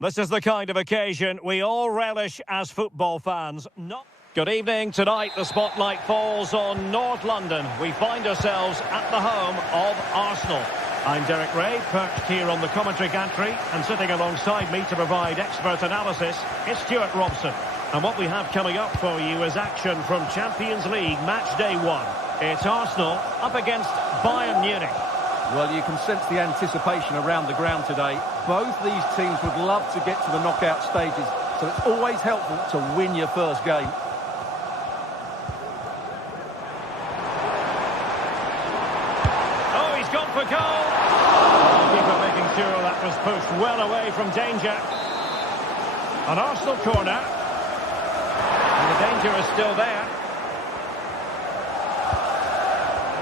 This is the kind of occasion we all relish as football fans. Not Good evening. Tonight the spotlight falls on North London. We find ourselves at the home of Arsenal. I'm Derek Ray, perched here on the commentary gantry, and sitting alongside me to provide expert analysis is Stuart Robson. And what we have coming up for you is action from Champions League match day 1. It's Arsenal up against Bayern Munich. Well, you can sense the anticipation around the ground today. Both these teams would love to get to the knockout stages, so it's always helpful to win your first game. Gone for goal. The keeper making sure that was pushed well away from danger. An Arsenal corner. And the danger is still there.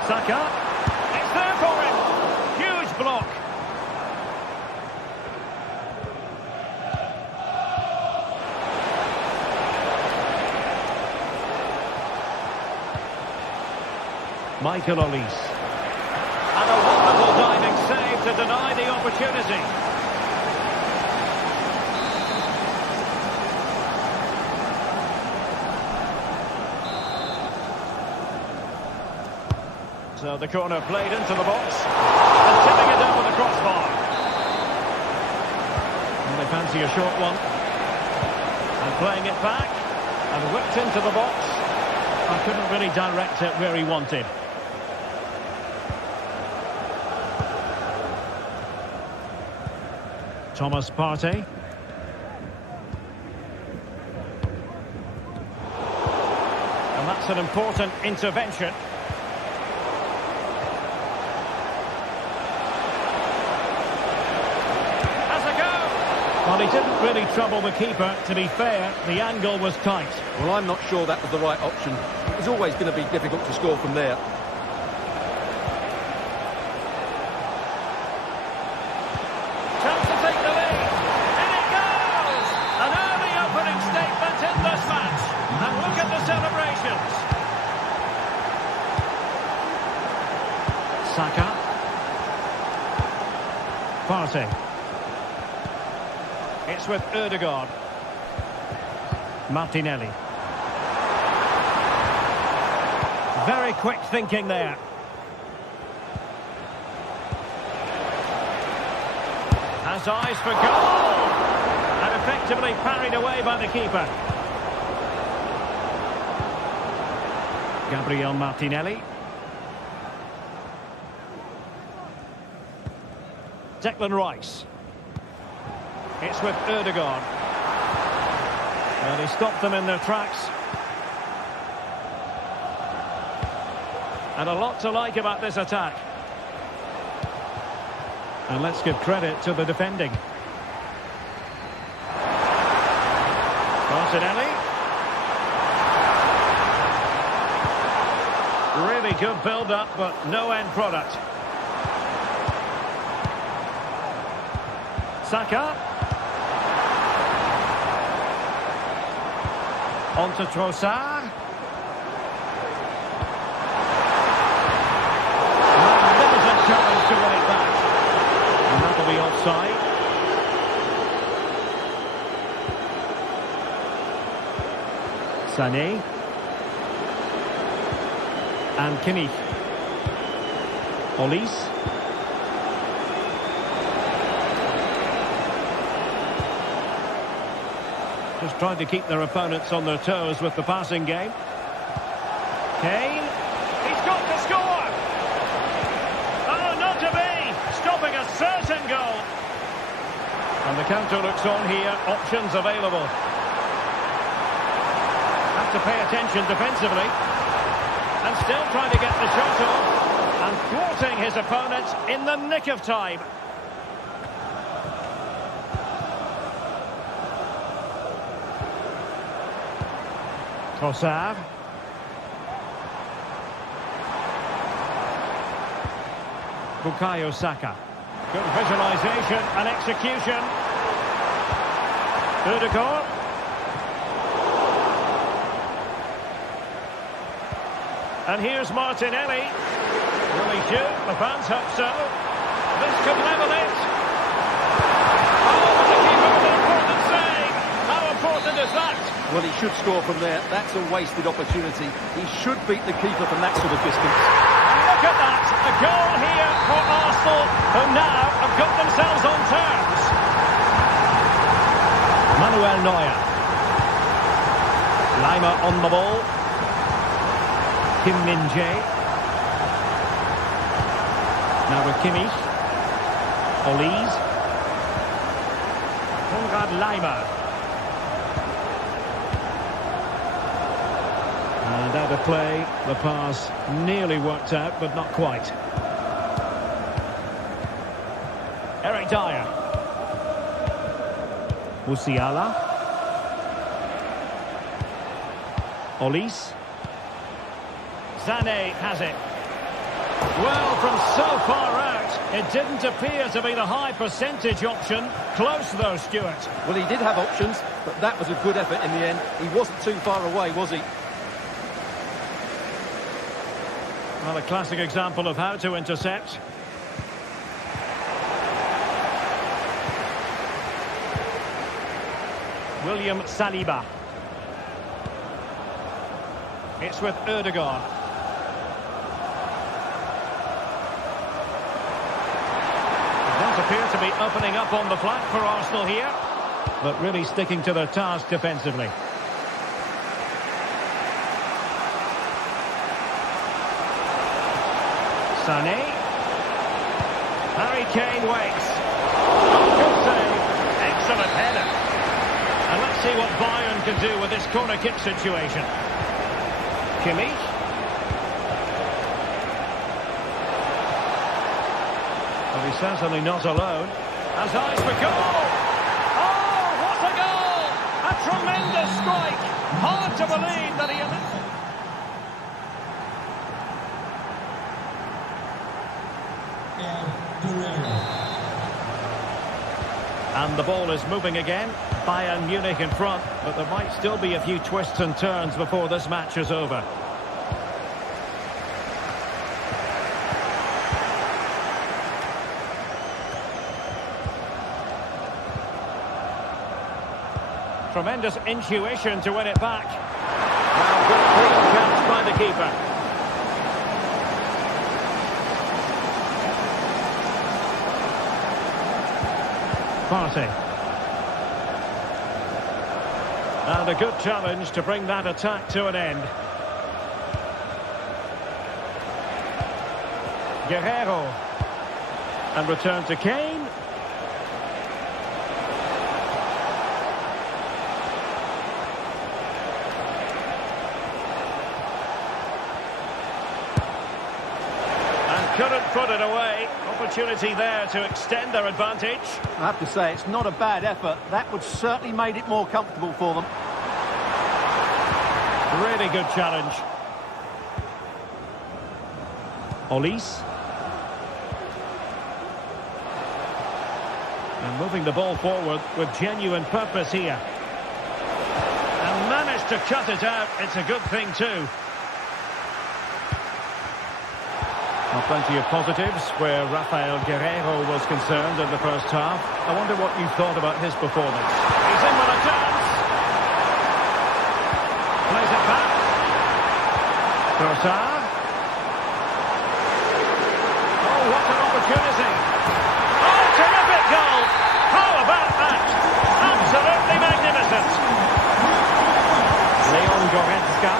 Saka. It's there for him. Huge block. Michael Olise. And a wonderful diving save to deny the opportunity. So the corner played into the box. And tipping it over the crossbar. And they fancy a short one. And playing it back. And whipped into the box. I couldn't really direct it where he wanted. Thomas Partey. And that's an important intervention. Has a go! Well, he didn't really trouble the keeper. To be fair, the angle was tight. Well, I'm not sure that was the right option. It was always going to be difficult to score from there. Saka. Partey. It's with Ødegaard. Martinelli. Very quick thinking there. Has eyes for goal. And effectively parried away by the keeper. Gabriel Martinelli. Declan Rice. It's with Ødegaard. And he stopped them in their tracks. And a lot to like about this attack. And let's give credit to the defending. Martinelli. Really good build-up, but no end product. Saka. On to Trossard. Magnificent challenge to win it back. And that'll be offside. Sané. And Kimmich. Olise. Just trying to keep their opponents on their toes with the passing game. Kane. He's got to score! Oh, not to be! Stopping a certain goal. And the counter looks on here. Options available. Have to pay attention defensively. And still trying to get the shot off. And thwarting his opponent in the nick of time. Trossard. Bukayo Saka. Good visualisation and execution. Ødegaard. And here's Martinelli. Will he shoot? The fans hope so. This could level it. Oh, but the keeper with an important save. How important is that? Well, he should score from there. That's a wasted opportunity. He should beat the keeper from that sort of distance. Look at that! A goal here for Arsenal, who now have got themselves on terms. Manuel Neuer. Lima on the ball. Kim Min-jae. Now with Kimmich. Olise. Konrad Lima. And out of play, the pass nearly worked out, but not quite. Eric Dyer. Musiala. Olise. Sané has it. Well, from so far out, it didn't appear to be the high percentage option. Close though, Stuart. Well, he did have options, but that was a good effort in the end. He wasn't too far away, was he? Well, a classic example of how to intercept. William Saliba. It's with Ødegaard. It does appear to be opening up on the flank for Arsenal here, but really sticking to their task defensively. Sané. Harry Kane waits. Oh, good save. Excellent header. And let's see what Bayern can do with this corner kick situation. Kimmich. Well, he's certainly not alone. Has eyes for goal. Oh, what a goal! A tremendous strike. Hard to believe that he... And the ball is moving again. Bayern Munich in front, but there might still be a few twists and turns before this match is over. Tremendous intuition to win it back. Now good clean catch by the keeper. Partey. And a good challenge to bring that attack to an end. Guerrero. And return to Kane. Couldn't put it away. Opportunity there to extend their advantage. I have to say, it's not a bad effort. That would certainly made it more comfortable for them. Really good challenge. Olise. And moving the ball forward with genuine purpose here. And managed to cut it out. It's a good thing too. Well, plenty of positives where Rafael Guerrero was concerned in the first half. I wonder what you thought about his performance. He's in with a chance. Plays it back. Trossard. Oh, what an opportunity. Oh, terrific goal. How about that? Absolutely magnificent. Leon Goretzka.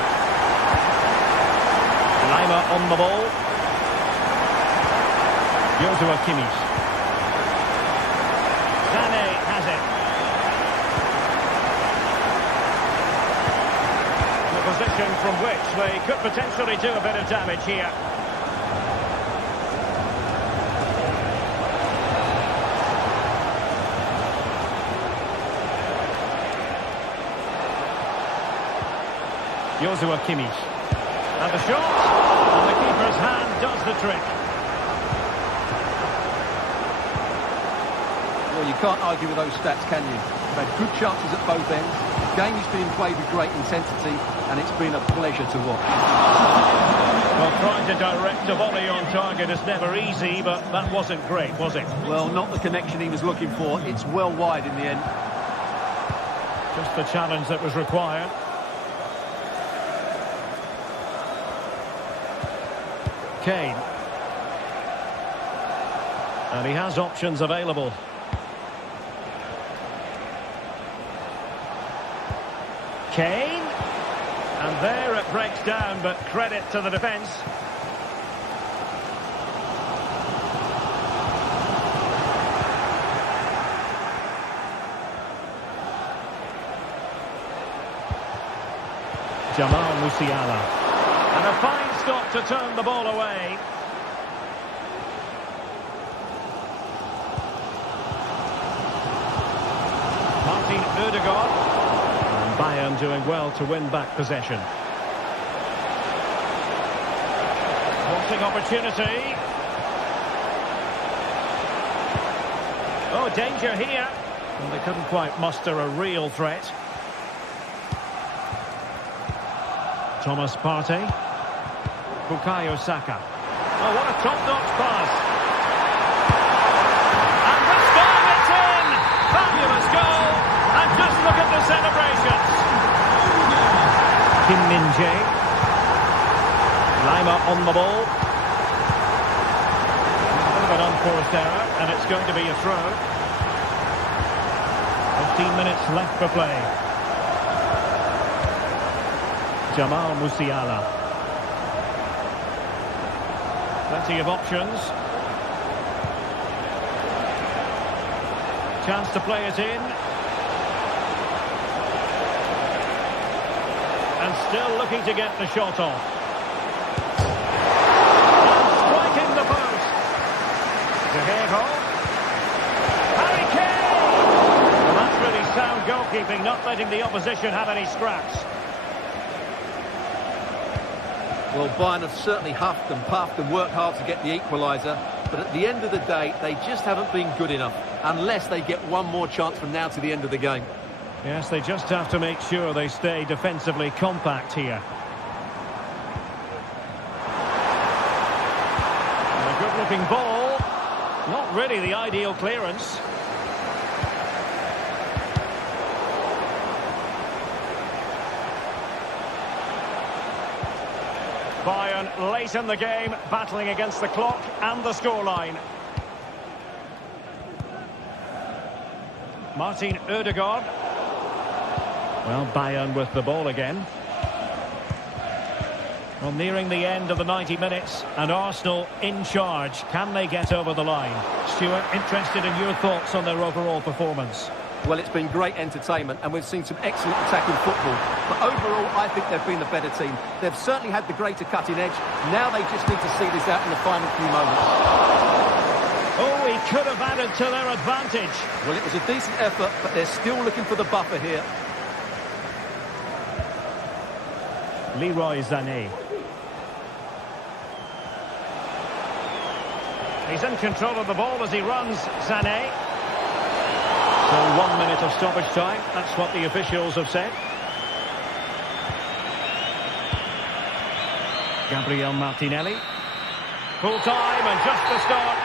Lima on the ball. Joshua Kimmich. Sané has it. The position from which they could potentially do a bit of damage here. Joshua Kimmich. And the shot. And the keeper's hand does the trick. Well, you can't argue with those stats, can you? They've had good chances at both ends. The game is being played with great intensity, and it's been a pleasure to watch. Well, trying to direct a volley on target is never easy, but that wasn't great, was it? Well, not the connection he was looking for. It's well wide in the end. Just the challenge that was required. Kane. And he has options available. Kane. And there it breaks down, but credit to the defence. Jamal Musiala. And a fine stop to turn the ball away. Martin Ødegaard. And Bayern doing well to win back possession. Crossing opportunity. Oh, danger here. And they couldn't quite muster a real threat. Thomas Partey. Bukayo Saka. Oh, what a top-notch pass. And this time it's in! Fabulous goal! And just look at the celebrations. Kim Min-jae. Lima on the ball. A bit of an unforced error, and it's going to be a throw. 15 minutes left for play. Jamal Musiala. Plenty of options. Chance to play it in. And still looking to get the shot off. And striking the post. Guerrero. Harry Kane! Well, that's really sound goalkeeping, not letting the opposition have any scraps. Well, Bayern have certainly huffed and puffed and worked hard to get the equaliser, but at the end of the day, they just haven't been good enough, unless they get one more chance from now to the end of the game. Yes, they just have to make sure they stay defensively compact here. And a good-looking ball. Not really the ideal clearance. Bayern late in the game, battling against the clock and the scoreline. Martin Ødegaard. Well, Bayern with the ball again. Well, nearing the end of the 90 minutes, and Arsenal in charge. Can they get over the line? Stuart, interested in your thoughts on their overall performance. Well, it's been great entertainment, and we've seen some excellent attacking football. But overall, I think they've been the better team. They've certainly had the greater cutting edge. Now they just need to see this out in the final few moments. Oh, he could have added to their advantage. Well, it was a decent effort, but they're still looking for the buffer here. Leroy Sané. He's in control of the ball as he runs, Sané. So 1 minute of stoppage time, that's what the officials have said. Gabriel Martinelli. Full time and just the start.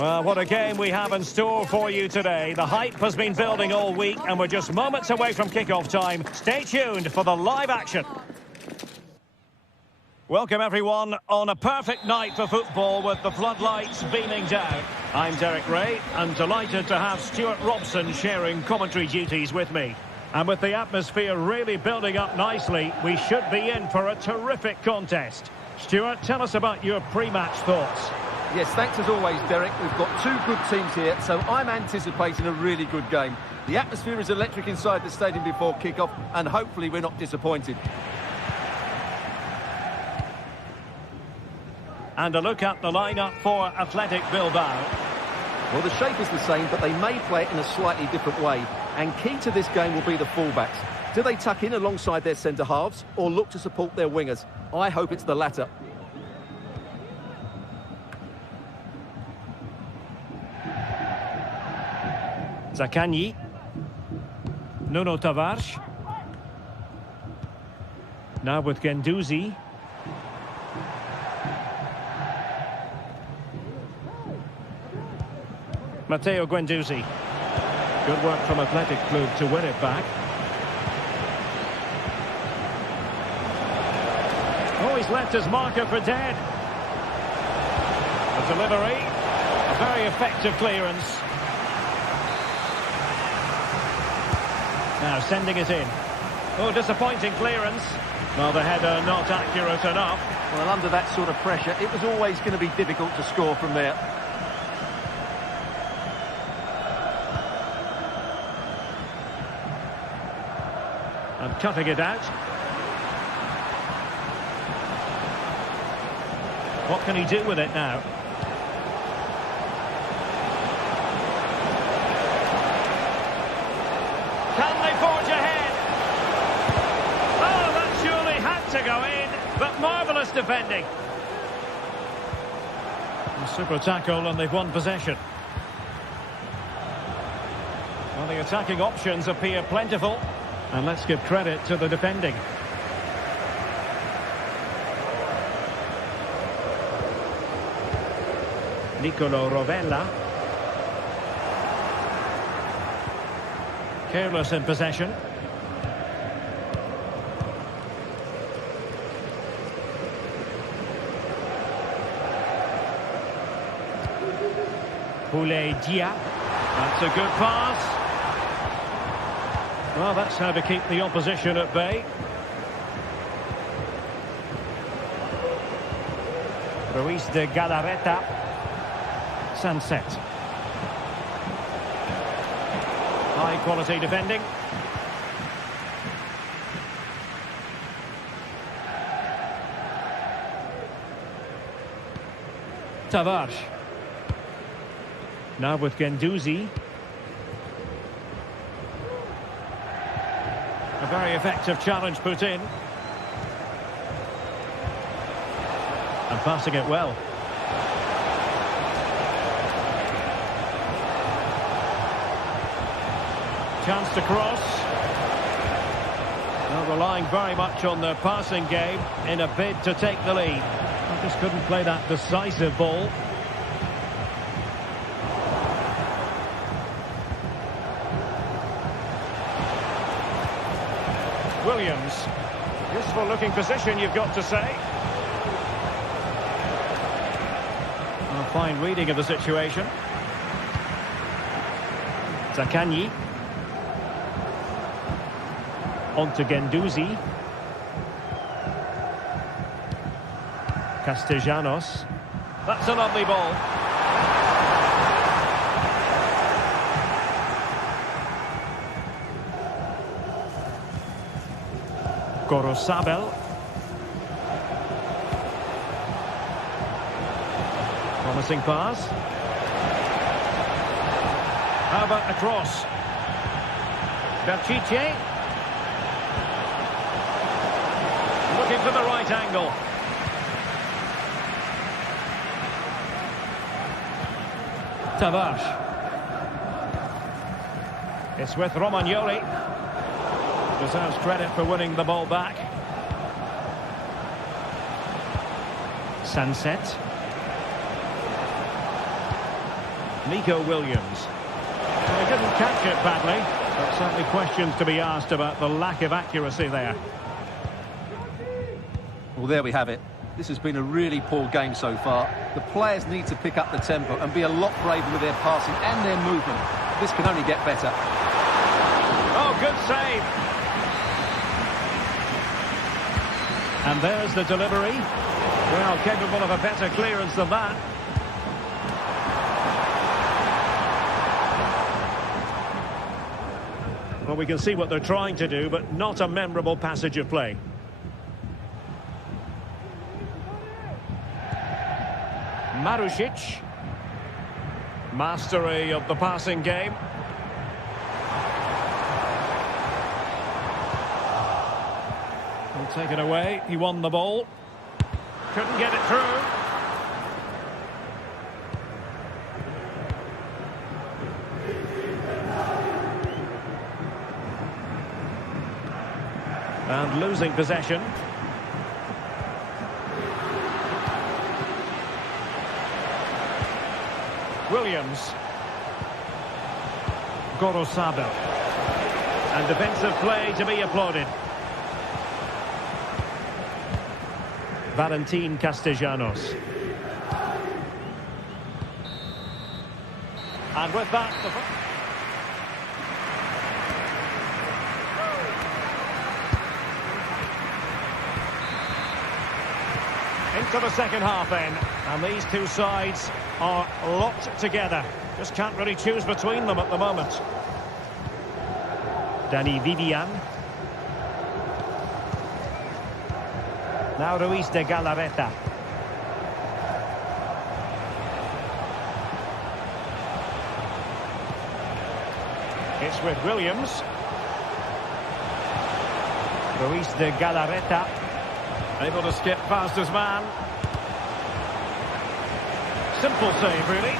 Well, what a game we have in store for you today. The hype has been building all week, and we're just moments away from kickoff time. Stay tuned for the live action. Welcome everyone on a perfect night for football with the floodlights beaming down. I'm Derek Ray and delighted to have Stuart Robson sharing commentary duties with me. And with the atmosphere really building up nicely, we should be in for a terrific contest. Stuart, tell us about your pre-match thoughts. Yes, thanks as always, Derek. We've got two good teams here, so I'm anticipating a really good game. The atmosphere is electric inside the stadium before kick-off, and hopefully we're not disappointed. And a look at the lineup for Athletic Bilbao. Well, the shape is the same, but they may play it in a slightly different way. And key to this game will be the fullbacks. Do they tuck in alongside their centre-halves or look to support their wingers? I hope it's the latter. Zaccagni. Nuno Tavares. Now with Guendouzi. Matteo Guendouzi. Good work from Athletic Club to win it back. Oh, he's left his marker for dead. The delivery. A very effective clearance. Now sending it in. Oh, disappointing clearance. Well, the header not accurate enough. Well, under that sort of pressure, it was always going to be difficult to score from there. And cutting it out. What can he do with it now? Can they forge ahead? Oh, that surely had to go in, but marvellous defending. A super tackle and they've won possession. Well, the attacking options appear plentiful. And let's give credit to the defending. Nicolo Rovella. Careless in possession. Boulaye Dia. That's a good pass. Well, that's how to keep the opposition at bay. Ruiz de Galarreta. Sunset. High quality defending. Tavares. Now with Guendouzi. A very effective challenge put in. And passing it well. Chance to cross. Well, relying very much on their passing game in a bid to take the lead. I just couldn't play that decisive ball. Williams. Useful looking position, you've got to say. A fine reading of the situation. Zaccagni. On to Guendouzi. Castellanos. That's a lovely ball. Gorosabel. Promising pass. How about a cross? Berchiche. Looking for the right angle. Tavares. It's with Romagnoli. Deserves credit for winning the ball back. Sunset. Nico Williams. Well, he didn't catch it badly, but certainly questions to be asked about the lack of accuracy there. Well, there we have it. This has been a really poor game so far. The players need to pick up the tempo and be a lot braver with their passing and their movement. This can only get better. Oh, good save. And there's the delivery. Well, capable of a better clearance than that. Well, we can see what they're trying to do, but not a memorable passage of play. Marusic. Mastery of the passing game. Well, taken away. He won the ball. Couldn't get it through. And losing possession. Williams. Gorosabel. And defensive play to be applauded. Valentin Castellanos. And with that... into the second half then, and these two sides are locked together. Just can't really choose between them at the moment. Danny Vivian. Now Ruiz de Galarreta. It's with Williams. Ruiz de Galarreta. Able to skip past his man. Simple save, really.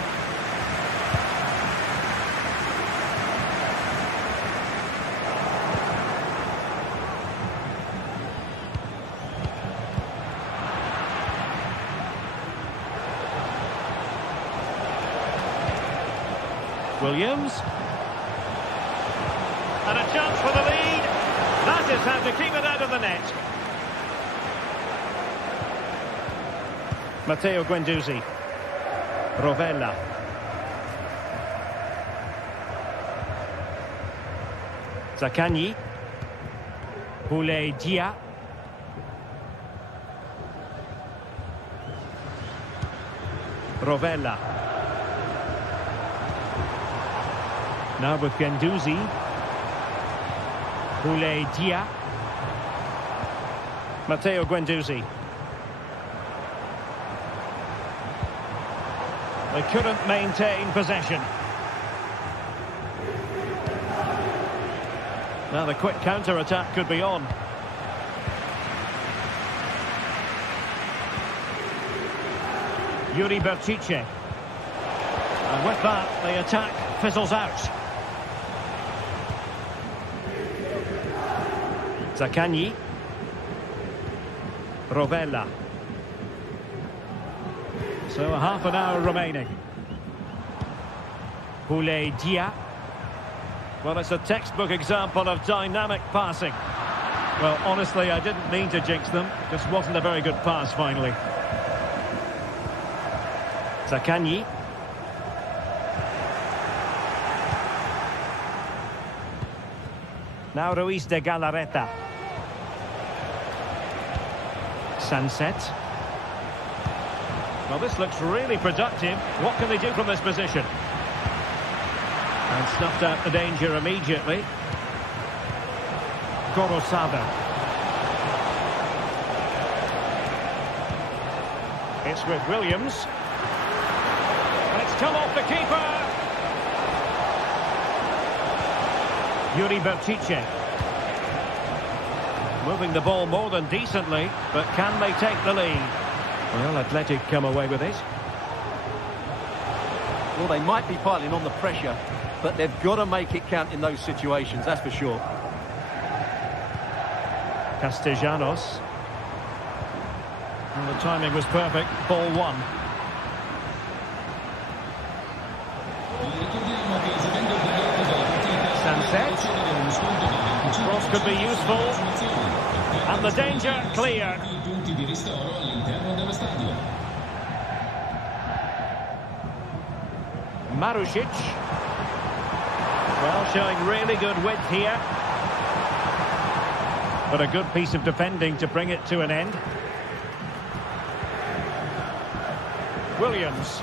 Williams. And a chance for the lead. That is how to keep it out of the net. Matteo Guendouzi. Rovella. Zaccagni. Boulaye Dia. Rovella. Now with Guendouzi. Boulaye Dia. Matteo Guendouzi. They couldn't maintain possession. Now the quick counter-attack could be on. Yuri Berchiche. And with that, the attack fizzles out. Zaccagni. Rovella. So a half an hour remaining. Boulaye Dia. Well, it's a textbook example of dynamic passing. Well, honestly, I didn't mean to jinx them. Just wasn't a very good pass, finally. Zaccagni. Now Ruiz de Galarreta. Sunset. Well, this looks really productive. What can they do from this position? And snuffed out the danger immediately. Gorosabel. It's with Williams. And it's come off the keeper. Yuri Berchiche. Moving the ball more than decently, but can they take the lead? Well, Athletic come away with it. Well, they might be piling on the pressure, but they've got to make it count in those situations, that's for sure. Castellanos. And the timing was perfect. Ball one. Sunset. Cross could be useful. And the danger clear. Marusic. Well, showing really good width here. But a good piece of defending to bring it to an end. Williams.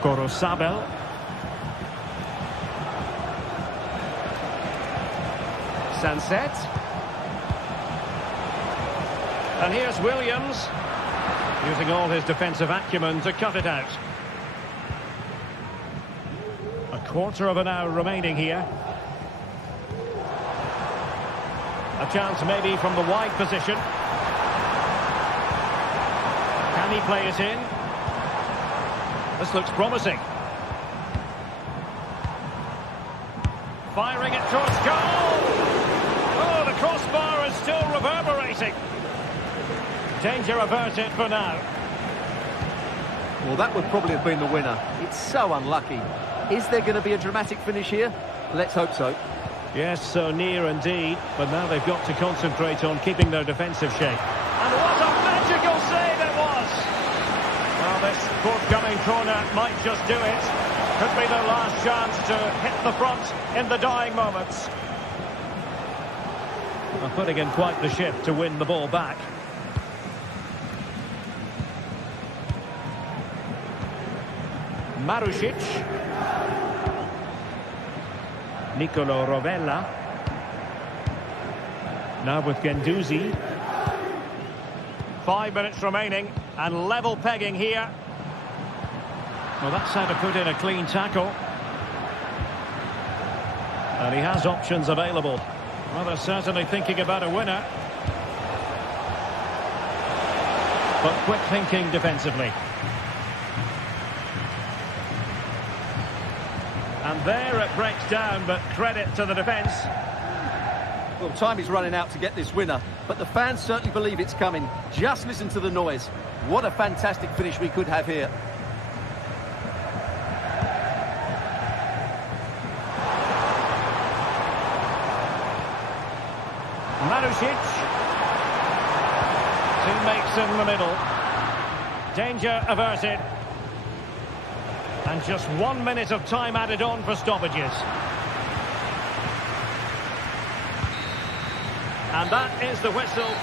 Gorosabel. Sanset. And here's Williams, using all his defensive acumen to cut it out. A quarter of an hour remaining here. A chance maybe from the wide position. Can he play it in? This looks promising. Firing it towards goal! Oh, the crossbar is still reverberating. Danger averted for now. Well, that would probably have been the winner. It's so unlucky. Is there going to be a dramatic finish here? Let's hope so. Yes, so near indeed, but now they've got to concentrate on keeping their defensive shape. And what a magical save it was! Well, this forthcoming corner might just do it. Could be their last chance to hit the front in the dying moments. Well, putting in quite the shift to win the ball back. Marusic. Nicolo Rovella. Now with Guendouzi. 5 minutes remaining and level pegging here. Well, that's how to put in a clean tackle. And he has options available. Well, they're certainly thinking about a winner. But quick thinking defensively. And there it breaks down, but credit to the defence. Well, time is running out to get this winner, but the fans certainly believe it's coming. Just listen to the noise. What a fantastic finish we could have here. Marusic. Teammates in the middle. Danger averted. And just 1 minute of time added on for stoppages. And that is the whistle.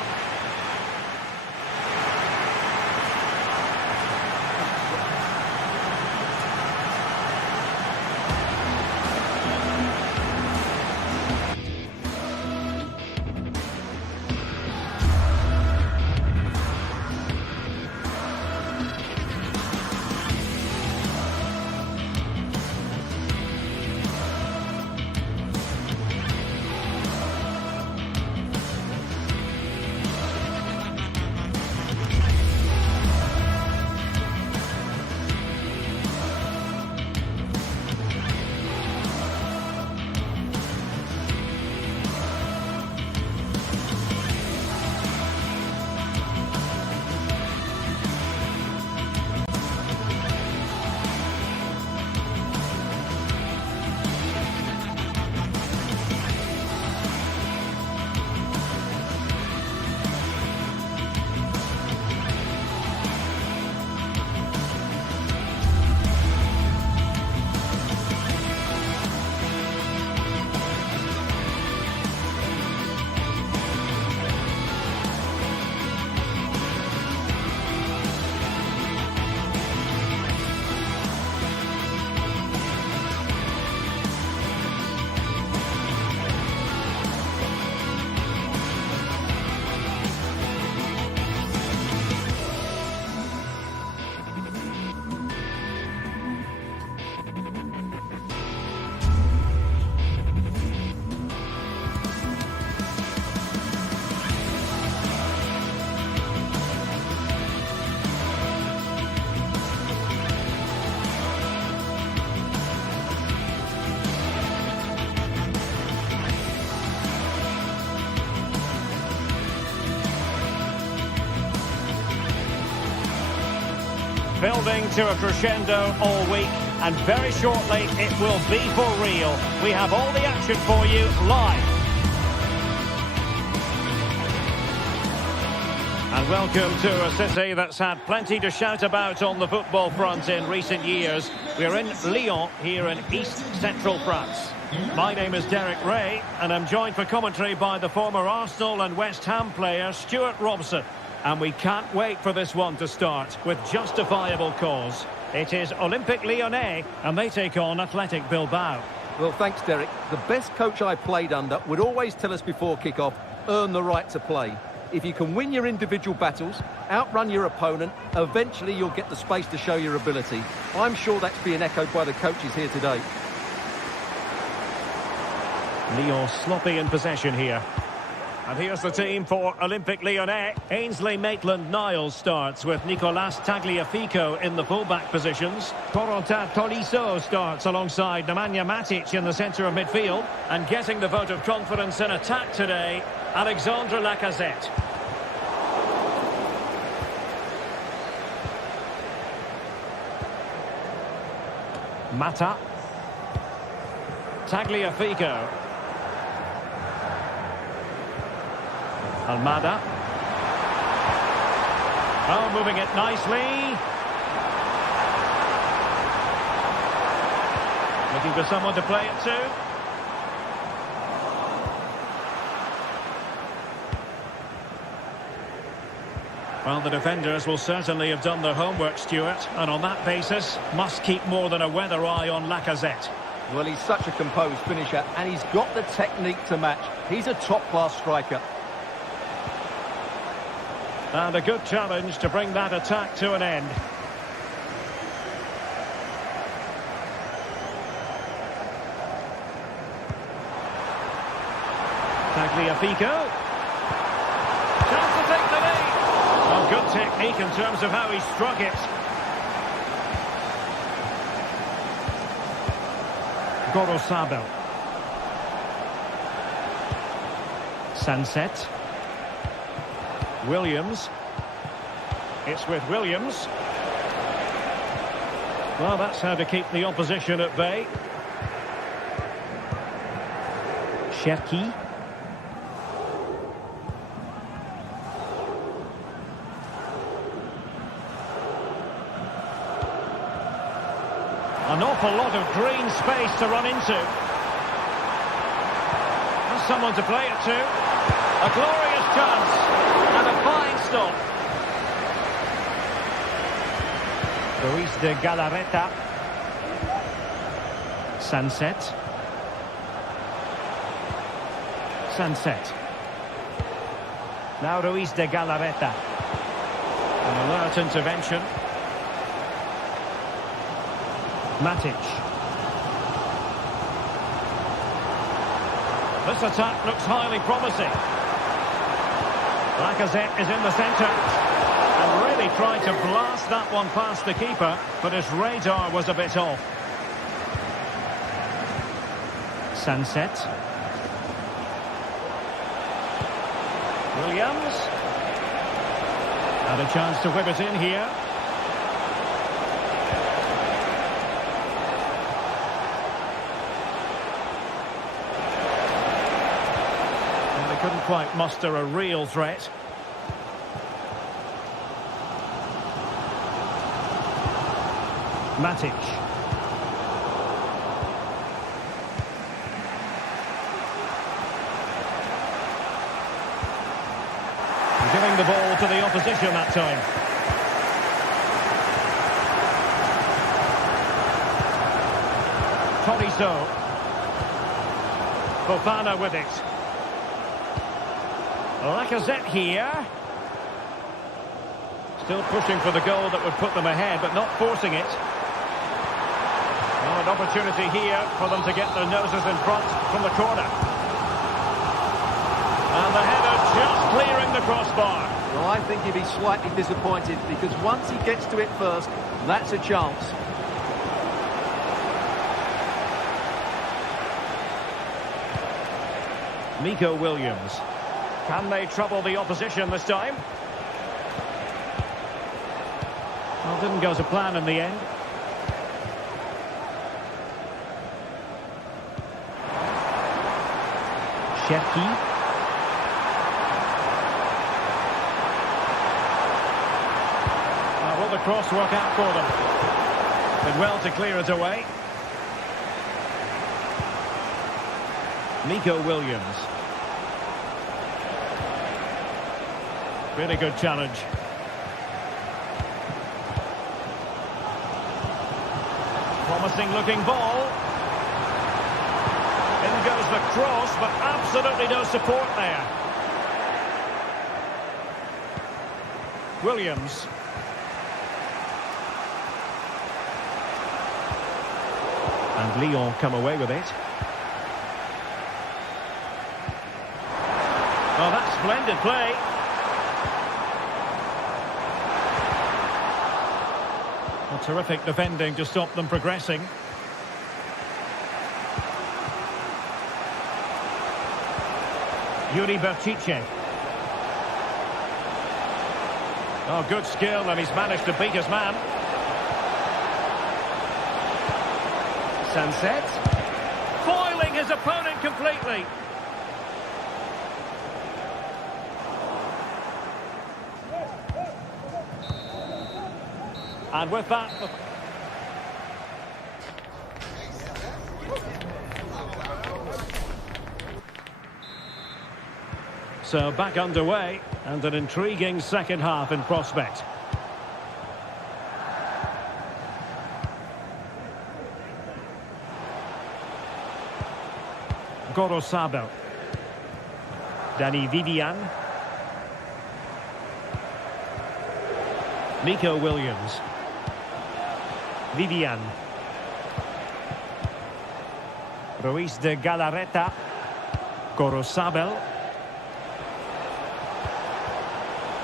Building to a crescendo all week, and very shortly it will be for real. We have all the action for you live. And welcome to a city that's had plenty to shout about on the football front in recent years. We're in Lyon, here in East Central France. My name is Derek Ray, and I'm joined for commentary by the former Arsenal and West Ham player Stuart Robson. And we can't wait for this one to start, with justifiable cause. It is Olympique Lyonnais, and they take on Athletic Bilbao. Well, thanks, Derek. The best coach I played under would always tell us before kick-off, earn the right to play. If you can win your individual battles, outrun your opponent, eventually you'll get the space to show your ability. I'm sure that's being echoed by the coaches here today. Lyon sloppy in possession here. And here's the team for Olympique Lyonnais. Ainsley Maitland-Niles starts with Nicolas Tagliafico in the fullback positions. Corentin Tolisso starts alongside Nemanja Matic in the centre of midfield. And getting the vote of confidence in attack today, Alexandre Lacazette. Mata. Tagliafico. Almada. Oh, moving it nicely. Looking for someone to play it to. Well, the defenders will certainly have done their homework, Stuart, and on that basis, must keep more than a weather eye on Lacazette. Well, he's such a composed finisher, and he's got the technique to match. He's a top-class striker. And a good challenge to bring that attack to an end. Tagliafico. Chance to take the lead. Oh, good technique in terms of how he struck it. Gorosabel. Sunset. Williams. It's with Williams. Well, that's how to keep the opposition at bay. Cherki. An awful lot of green space to run into. There's someone to play it to. A glorious chance. And a fine stop. Ruiz de Galarreta. Sunset. Sunset. Now Ruiz de Galarreta. An alert intervention. Matic. This attack looks highly promising. Lacazette is in the centre and really tried to blast that one past the keeper, but his radar was a bit off. Sunset. Williams. Had a chance to whip it in here. Couldn't quite muster a real threat. Matic. Giving the ball to the opposition that time. Tolisso. Fofana with it. Lacazette here. Still pushing for the goal that would put them ahead, but not forcing it. Oh, an opportunity here for them to get their noses in front from the corner. And the header just clearing the crossbar. Well, I think he'd be slightly disappointed, because once he gets to it first, that's a chance. Nico Williams. Can they trouble the opposition this time? Well, didn't go to plan in the end. Cherki. the cross work out for them? Did well to clear it away. Nico Williams. Really good challenge. Promising looking ball. In goes the cross, but absolutely no support there. Williams. And Lyon come away with it. Oh, that's splendid play. A terrific defending to stop them progressing. Yuri Berchiche. Oh, good skill, and he's managed to beat his man. Sunset. Foiling his opponent completely. And with that... So back underway, and an intriguing second half in prospect. Gorosabel. Danny Vivian. Nico Williams. Vivian. Ruiz de Galarreta. Gorosabel.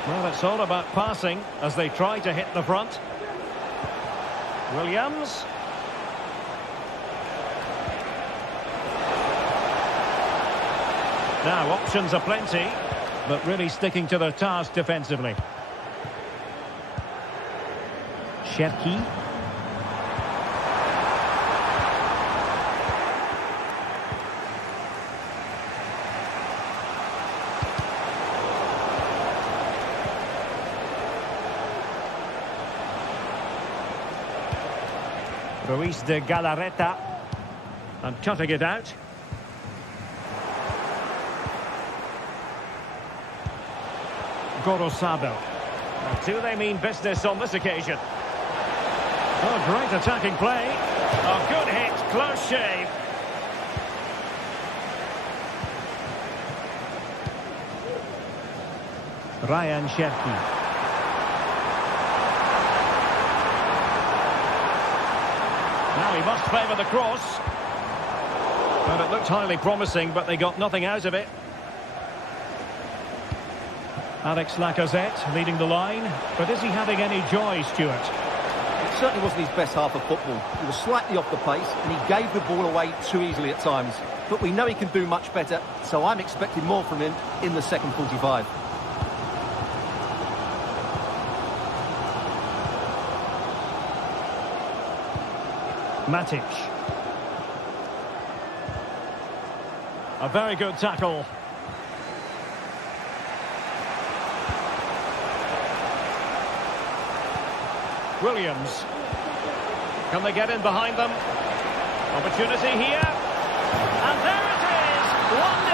Well, it's all about passing as they try to hit the front. Williams. Now, options are plenty, but really sticking to their task defensively. Cherki. Ruiz de Galarreta, and cutting it out. Gorosabel. Do they mean business on this occasion? Oh, great attacking play. Oh, good hit, close shave. Ryan Cherki. Now he must favour the cross. And it looked highly promising, but they got nothing out of it. Alex Lacazette leading the line, but is he having any joy, Stuart? It certainly wasn't his best half of football. He was slightly off the pace, and he gave the ball away too easily at times. But we know he can do much better, so I'm expecting more from him in the second 45. Matic. A very good tackle. Williams. Can they get in behind them? Opportunity here. And there it is! 1-0.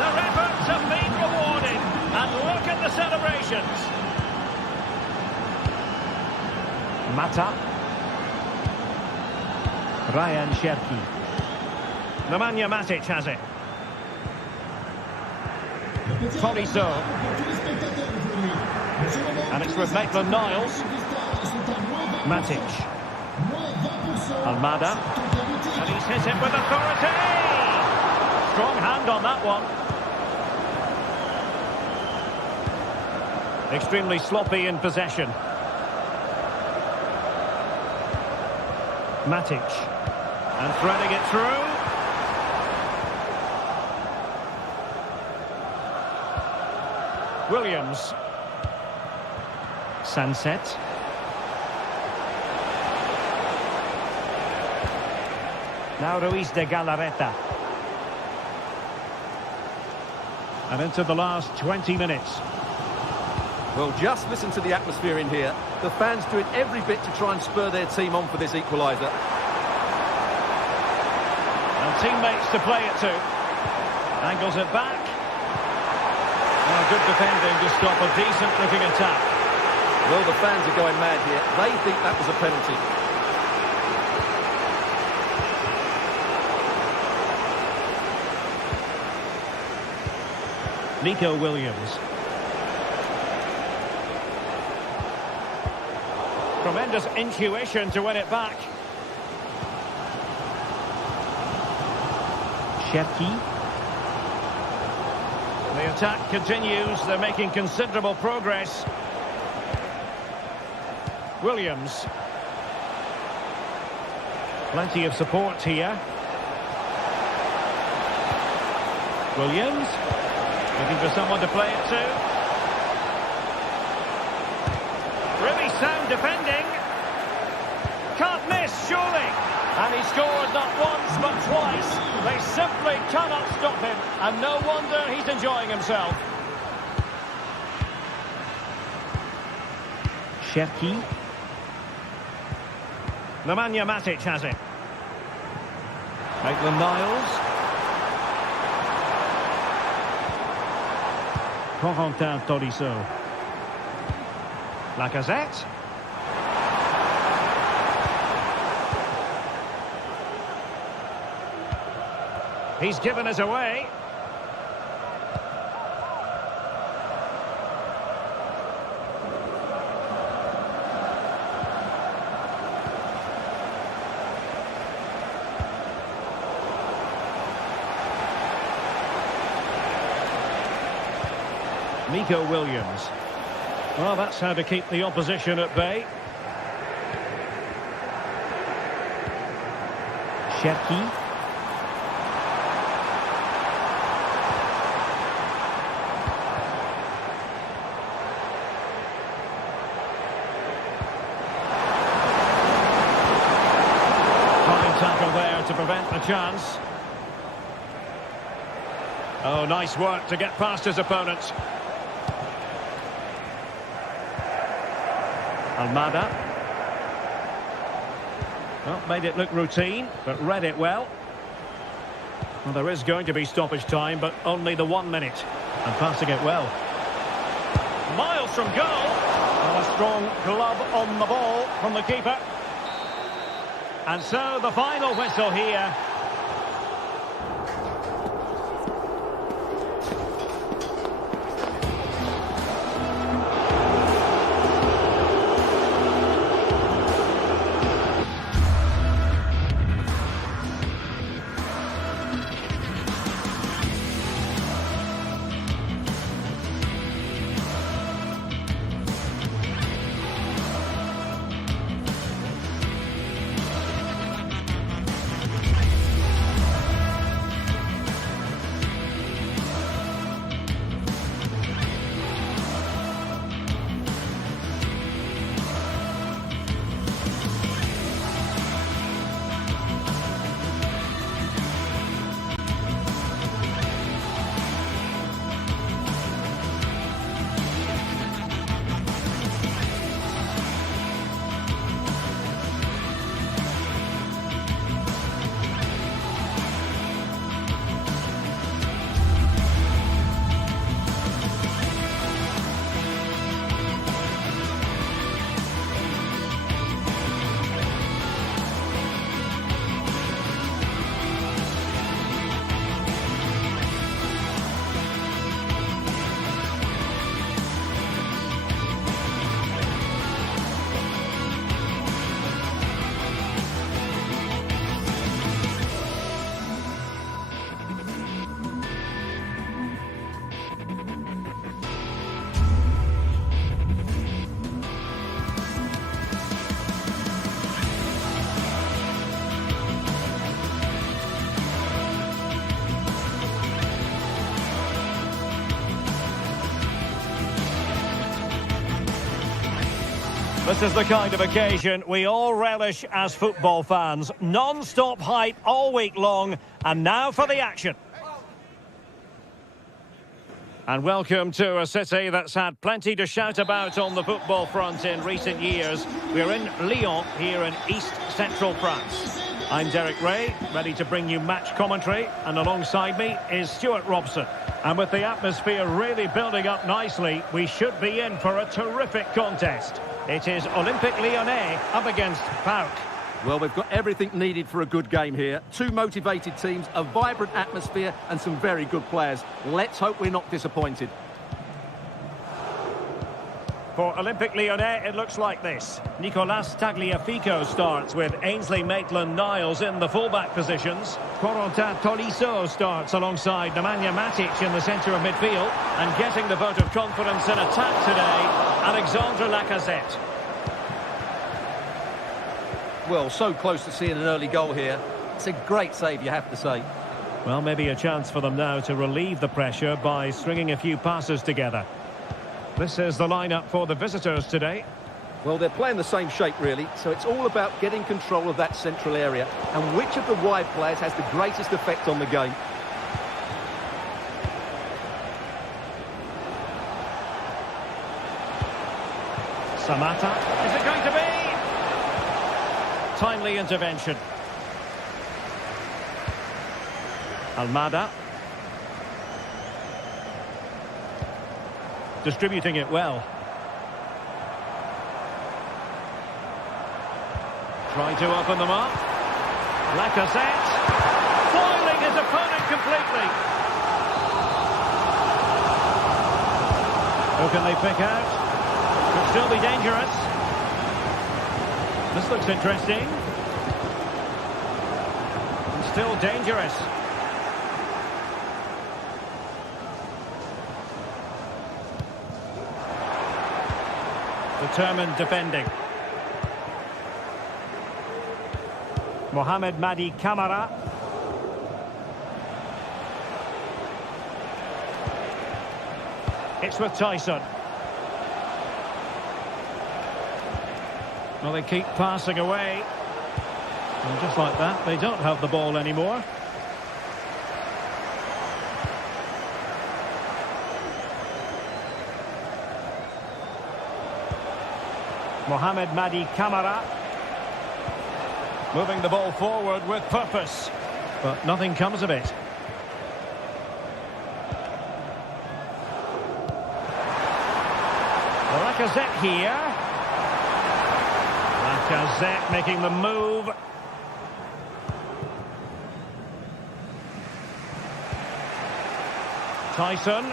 Their efforts have been rewarded. And look at the celebrations. Mata. Ryan Cherki. Nemanja Matic has it. Tolisso. And it's with Maitland-Niles. Matic. Almada. And he's hit it with authority! Strong hand on that one. Extremely sloppy in possession. Matic. And threading it through. Williams. Sunset. Now Ruiz de Galarreta. And into the last 20 minutes. Well, just listen to the atmosphere in here. The fans doing every bit to try and spur their team on for this equaliser. And teammates to play it to. Angles it back. Oh, good defending to stop a decent-looking attack. Well, the fans are going mad here. They think that was a penalty. Nico Williams. Tremendous intuition to win it back. Shefki. The attack continues. They're making considerable progress. Williams. Plenty of support here. Williams. Looking for someone to play it to. Really sound defending. Can't miss, surely. And he scored not once, but twice. They simply cannot stop him. And no wonder he's enjoying himself. Shefki. Nemanja Matic has it. Maitland-Niles. Corentin Tolisso. Lacazette. He's given us away. Nico Williams. Well, that's how to keep the opposition at bay. Shefki. Fine tackle there to prevent the chance. Oh, nice work to get past his opponents. Almada. Well, made it look routine, but read it well. Well, there is going to be stoppage time, but only the 1 minute. And passing it well. Miles from goal. And a strong glove on the ball from the keeper. And so the final whistle here. This is the kind of occasion we all relish as football fans. Non-stop hype all week long, and now for the action. And welcome to a city that's had plenty to shout about on the football front in recent years. We're in Lyon, here in East Central France. I'm Derek Ray, ready to bring you match commentary, and alongside me is Stuart Robson. And with the atmosphere really building up nicely, we should be in for a terrific contest. It is Olympique Lyonnais up against PAOK. Well, we've got everything needed for a good game here. Two motivated teams, a vibrant atmosphere and some very good players. Let's hope we're not disappointed. For Olympique Lyonnais, it looks like this. Nicolas Tagliafico starts with Ainsley Maitland-Niles in the fullback positions. Corentin Tolisso starts alongside Nemanja Matic in the centre of midfield. And getting the vote of confidence in attack today, Alexandre Lacazette. Well, so close to seeing an early goal here. It's a great save, you have to say. Well, maybe a chance for them now to relieve the pressure by stringing a few passes together. This is the lineup for the visitors today. Well, they're playing the same shape, really, so it's all about getting control of that central area and which of the wide players has the greatest effect on the game. Samata. Is it going to be? Timely intervention. Almada. Distributing it well. Trying to open them up. Lacazette. Foiling his opponent completely. Who can they pick out? Could still be dangerous. This looks interesting. And still dangerous. Determined defending. Mohamed Madi Camara. It's with Tyson. Well, they keep passing away. And just like that, they don't have the ball anymore. Mohamed Madi Camara. Moving the ball forward with purpose. But nothing comes of it. Lacazette here. Lacazette making the move. Tyson.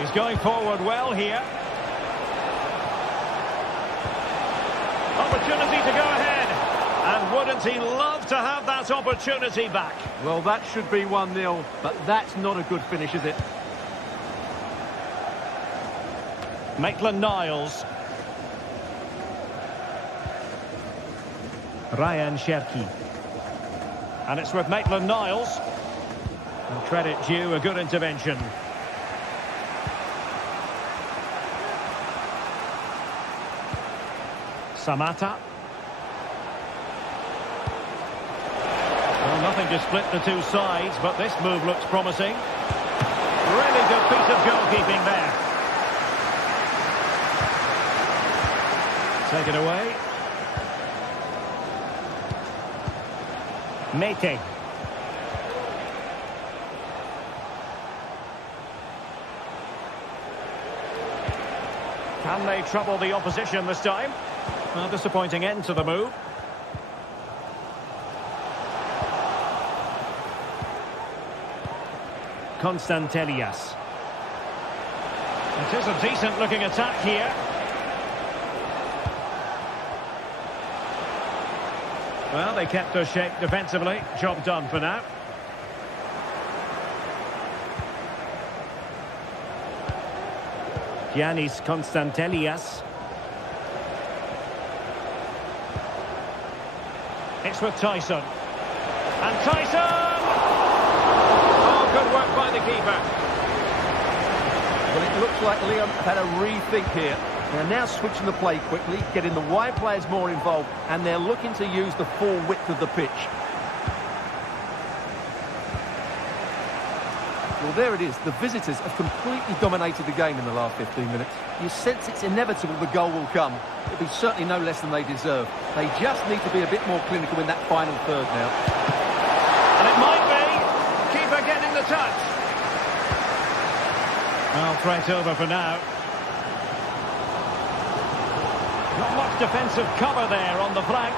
He's going forward well here. Opportunity to go ahead. And wouldn't he love to have that opportunity back? Well, that should be 1-0, but that's not a good finish, is it? Maitland-Niles. Ryan Cherki. And it's with Maitland-Niles. And credit due, a good intervention. Samata. Well, nothing to split the two sides, but this move looks promising. Really good piece of goalkeeping there. Take it away. Mete. Can they trouble the opposition this time? Well, disappointing end to the move. Constantelias. It is a decent-looking attack here. Well, they kept their shape defensively. Job done for now. Giannis Constantelias. It's with Tyson. And Tyson! Oh, good work by the keeper. Well, it looks like Lyon had a rethink here. They're now switching the play quickly, getting the wide players more involved, and they're looking to use the full width of the pitch. Well, there it is. The visitors have completely dominated the game in the last 15 minutes. You sense it's inevitable the goal will come. It'll be certainly no less than they deserve. They just need to be a bit more clinical in that final third now. And it might be. Keeper getting the touch. Well, threat over for now. Not much defensive cover there on the flank.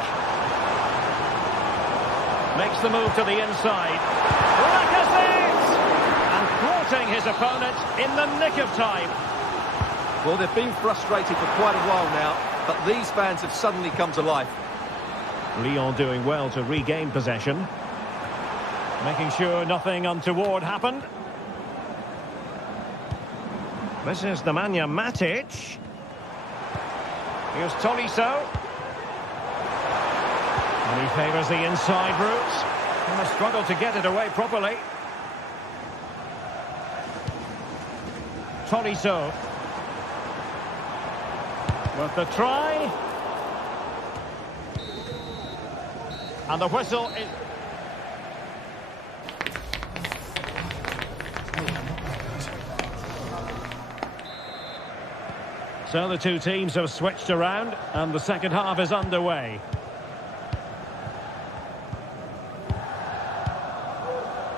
Makes the move to the inside. Lacazette! And thwarting his opponent in the nick of time. Well, they've been frustrated for quite a while now, but these fans have suddenly come to life. Lyon doing well to regain possession. Making sure nothing untoward happened. This is Nemanja Matic. Here's Tolisso. And he favours the inside route. And they struggle to get it away properly. Tolisso. With the try. And the whistle is... So the two teams have switched around and the second half is underway.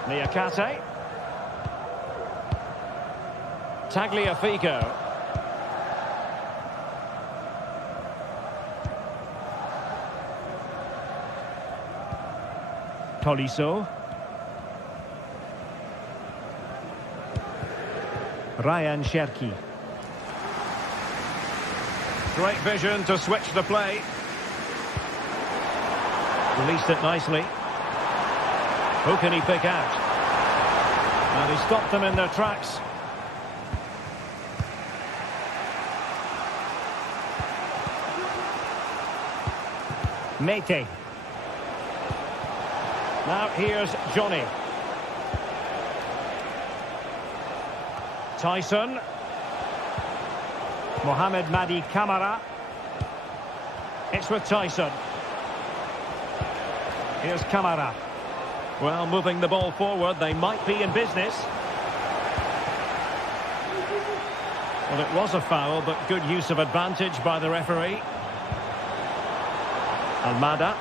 Niakate. Tagliafico. Tolisso. Ryan Cherki. Great vision to switch the play. Released it nicely. Who can he pick out? And he stopped them in their tracks. Mete. Now here's Johnny. Tyson. Mohamed Madi Camara. It's with Tyson. Here's Camara. Well, moving the ball forward, they might be in business. Well, it was a foul, but good use of advantage by the referee. Almada.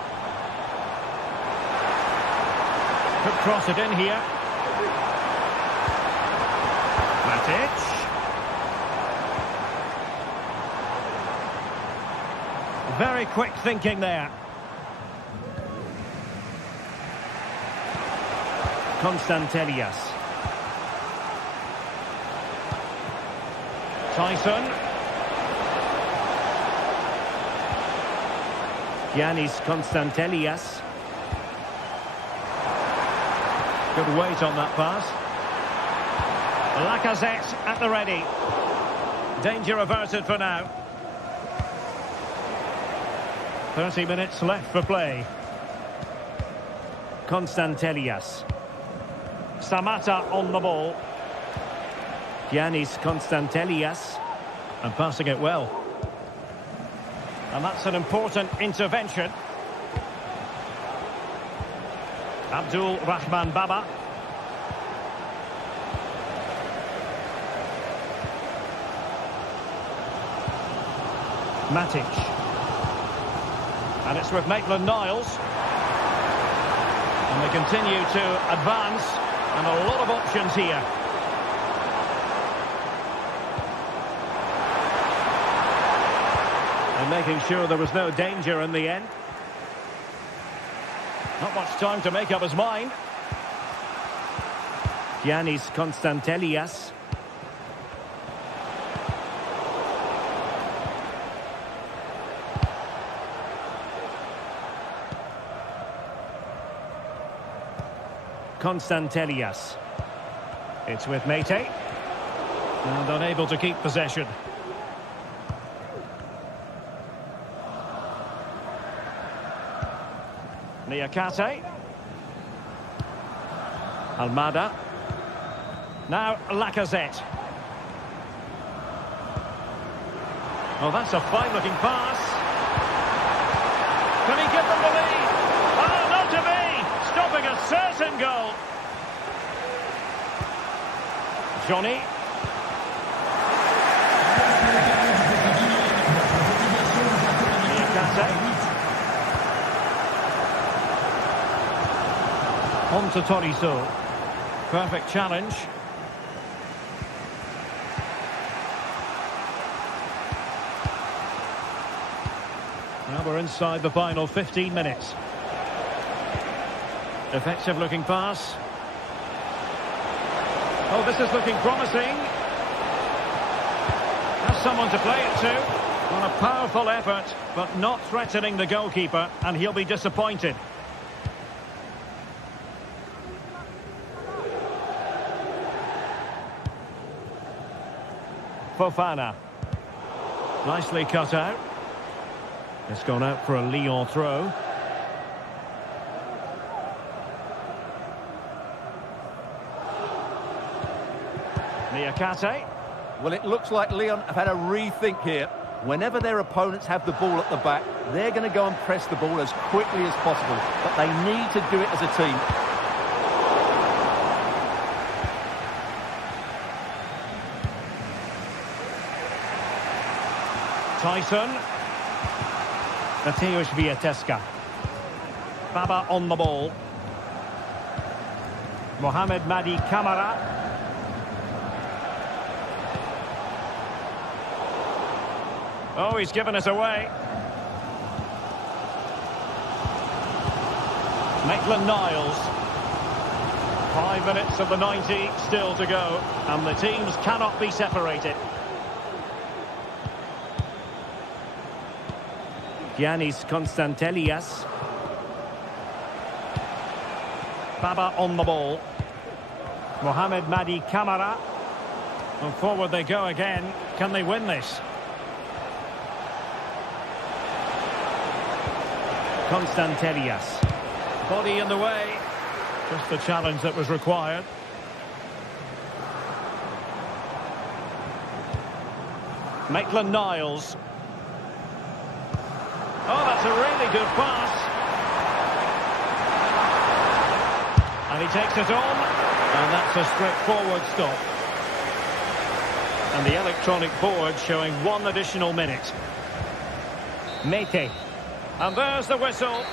Could cross it in here. Matic. Very quick thinking there. Constantelias. Tyson. Giannis Constantelias. Good weight on that pass. Lacazette at the ready. Danger averted for now. 30 minutes left for play. Constantelias. Samatta on the ball. Giannis Constantelias. And passing it well. And that's an important intervention. Abdul Rahman Baba. Matic. And it's with Maitland-Niles. And they continue to advance. And a lot of options here. And making sure there was no danger in the end. Not much time to make up his mind. Giannis Constantelias. Constantelias. It's with Mete. And unable to keep possession. Niakate. Almada. Now Lacazette. Oh, that's a fine-looking pass. Can he give them the lead? Oh, not to be! Stopping a certain goal. Johnny. On to Toriso. Perfect challenge. Now we're inside the final 15 minutes. Effective looking pass. Oh, this is looking promising. Has someone to play it to. On a powerful effort, but not threatening the goalkeeper, and he'll be disappointed. Fofana. Nicely cut out. It's gone out for a Lyon throw. Niakate. Well, it looks like Lyon have had a rethink here. Whenever their opponents have the ball at the back, they're going to go and press the ball as quickly as possible. But they need to do it as a team. Tyson. Mateusz Wiateska. Baba on the ball. Mohamed Madi Camara. Oh, he's given us away. Maitland-Niles. 5 minutes of the 90 still to go, and the teams cannot be separated. Giannis Konstantelias. Baba on the ball. Mohamed Madi Camara. And forward they go again. Can they win this? Konstantelias. Body in the way. Just the challenge that was required. Maitland-Niles. Oh, that's a really good pass. And he takes it on. And that's a straightforward stop. And the electronic board showing 1 additional minute. Mete. And there's the whistle.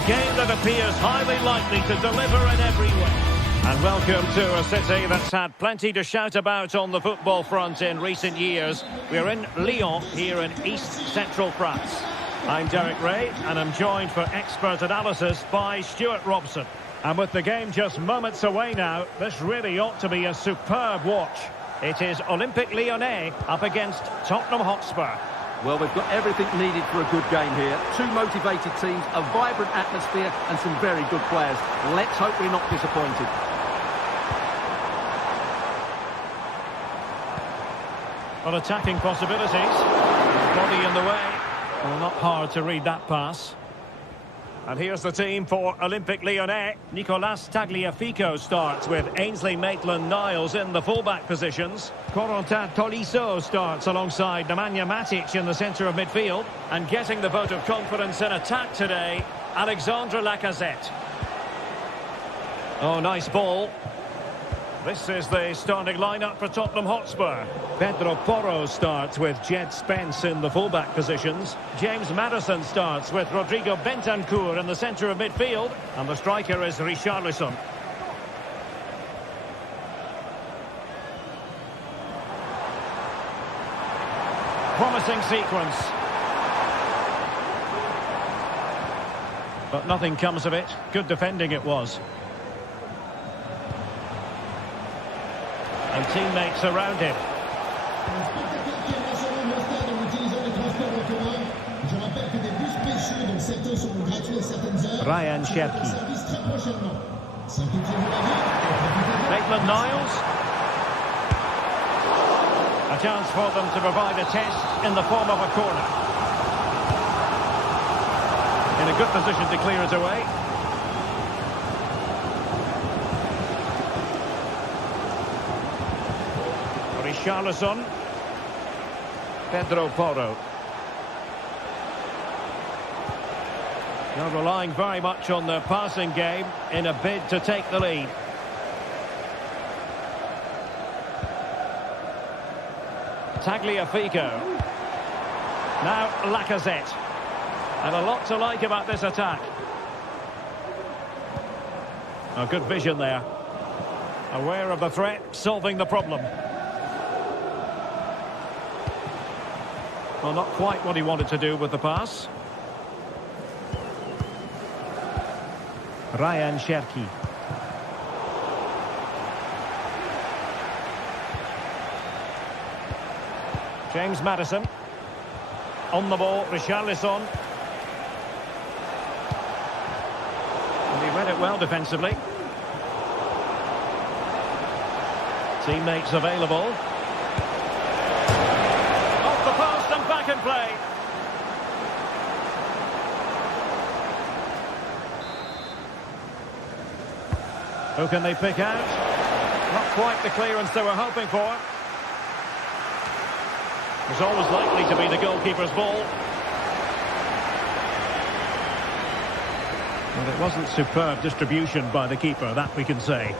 A game that appears highly likely to deliver in every way. And welcome to a city that's had plenty to shout about on the football front in recent years. We're in Lyon, here in east-central France. I'm Derek Ray, and I'm joined for expert analysis by Stuart Robson. And with the game just moments away now, this really ought to be a superb watch. It is Olympique Lyonnais up against Tottenham Hotspur. Well, we've got everything needed for a good game here. Two motivated teams, a vibrant atmosphere and some very good players. Let's hope we're not disappointed. Well, attacking possibilities. Body in the way. Well, not hard to read that pass. And here's the team for Olympique Lyonnais. Nicolas Tagliafico starts with Ainsley Maitland-Niles in the fullback positions. Corentin Tolisso starts alongside Nemanja Matic in the centre of midfield. And getting the vote of confidence in attack today, Alexandre Lacazette. Oh, nice ball. This is the starting lineup for Tottenham Hotspur. Pedro Porro starts with Jed Spence in the fullback positions. James Maddison starts with Rodrigo Bentancur in the centre of midfield. And the striker is Richarlison. Promising sequence. But nothing comes of it. Good defending it was. And teammates around him. Ryan Cherki. Maitland-Niles. A chance for them to provide a test in the form of a corner. In a good position to clear it away. Richarlison. Pedro Porro. They're relying very much on their passing game in a bid to take the lead. Tagliafico. Now Lacazette. And a lot to like about this attack. A good vision there. Aware of the threat, solving the problem. Well, not quite what he wanted to do with the pass. Ryan Cherki. James Maddison. On the ball, Richarlison. And he read it well defensively. Teammates available. Can play. Who can they pick out? Not quite the clearance they were hoping for. It was always likely to be the goalkeeper's ball. Well, it wasn't superb distribution by the keeper, that we can say.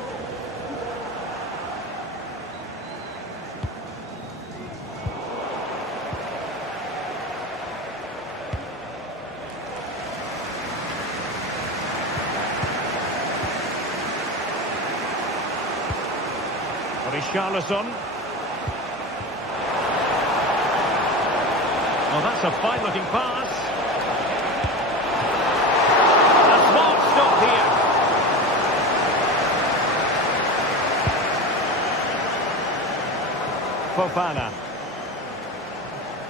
Richarlison. Well, that's a fine-looking pass. A smart stop here. Fofana.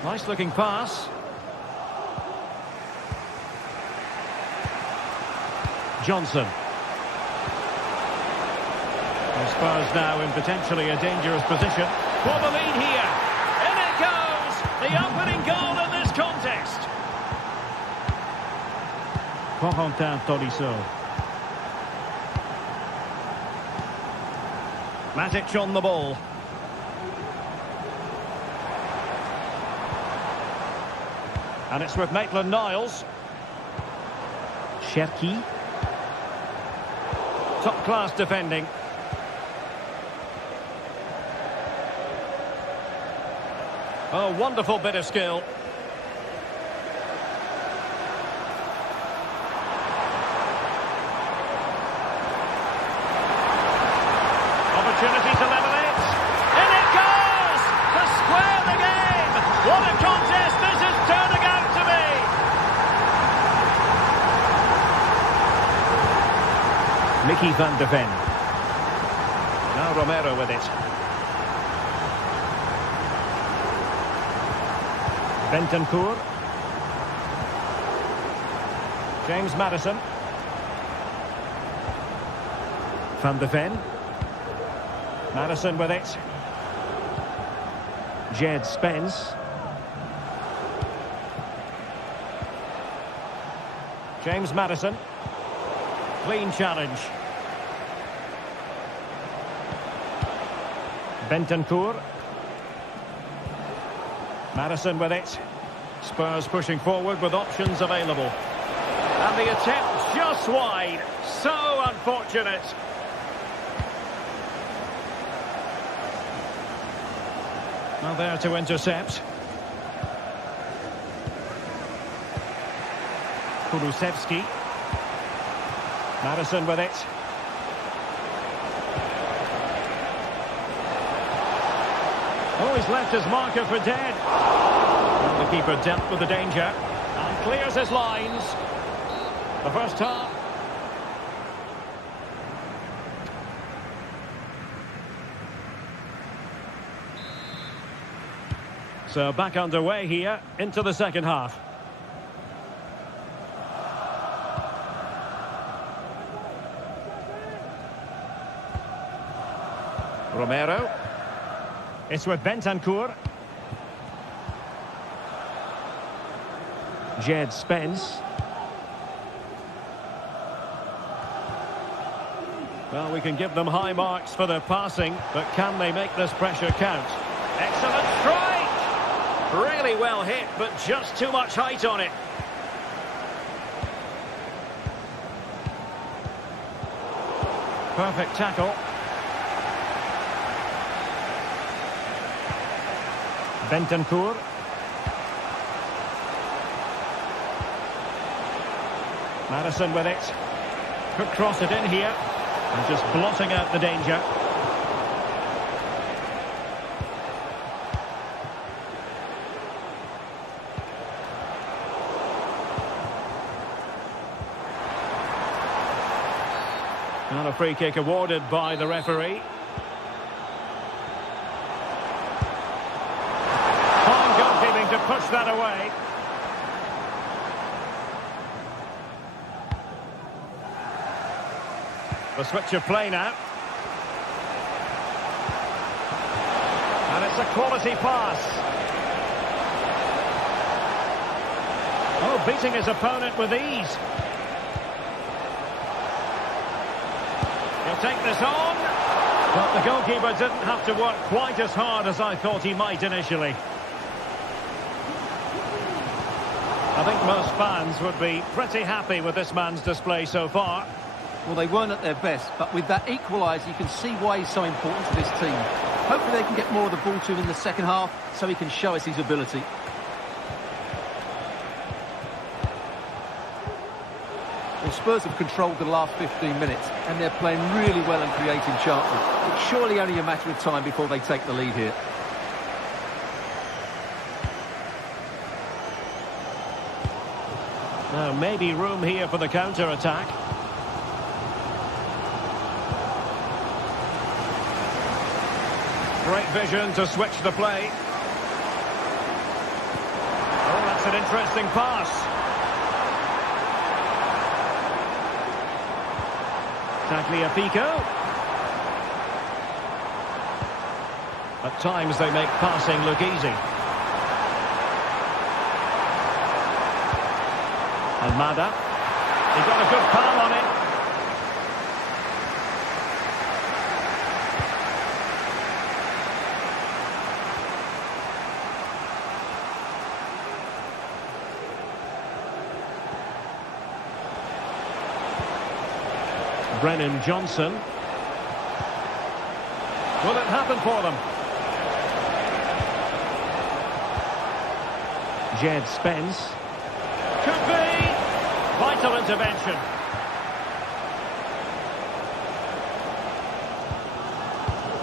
Nice-looking pass. Johnson. Spurs now in potentially a dangerous position. For the lead here. In it goes! The opening goal in this contest. Corentin Tolisso. Matic on the ball. And it's with Maitland-Niles. Cherki. Top-class defending. Oh, wonderful bit of skill. What a contest this is turning out to be! Mickey van de Ven. Now Romero with it. Bentancur. James Maddison. Van de Ven. Maddison with it. Jed Spence. James Maddison. Clean challenge. Bentancur. Maddison with it. Spurs pushing forward with options available. And the attempt just wide. So unfortunate. Well, there to intercept. Kulusevski. Maddison with it. Oh, he's left his marker for dead. Well, the keeper dealt with the danger and clears his lines. The first half. So back underway here into the second half. Romero. It's with Bentancur. Jed Spence. Well, we can give them high marks for their passing, but can they make this pressure count? Excellent strike! Really well hit, but just too much height on it. Perfect tackle. Bentancur. Maddison with it. Could cross it in here. And just blotting out the danger. And a free kick awarded by the referee. Fine goalkeeping to push that away. The switch of play now. And it's a quality pass. Oh, beating his opponent with ease. He'll take this on. But the goalkeeper didn't have to work quite as hard as I thought he might initially. I think most fans would be pretty happy with this man's display so far. Well, they weren't at their best, but with that equaliser, you can see why he's so important to this team. Hopefully they can get more of the ball to him in the second half, so he can show us his ability. Well, Spurs have controlled the last 15 minutes, and they're playing really well and creating chances. It's surely only a matter of time before they take the lead here. Now, maybe room here for the counter-attack. Great vision to switch the play. Oh, that's an interesting pass. Tagliafico. At times they make passing look easy. Almada. He got a good palm on it. Brennan Johnson. Will it happen for them? Jed Spence. Could be. Vital intervention.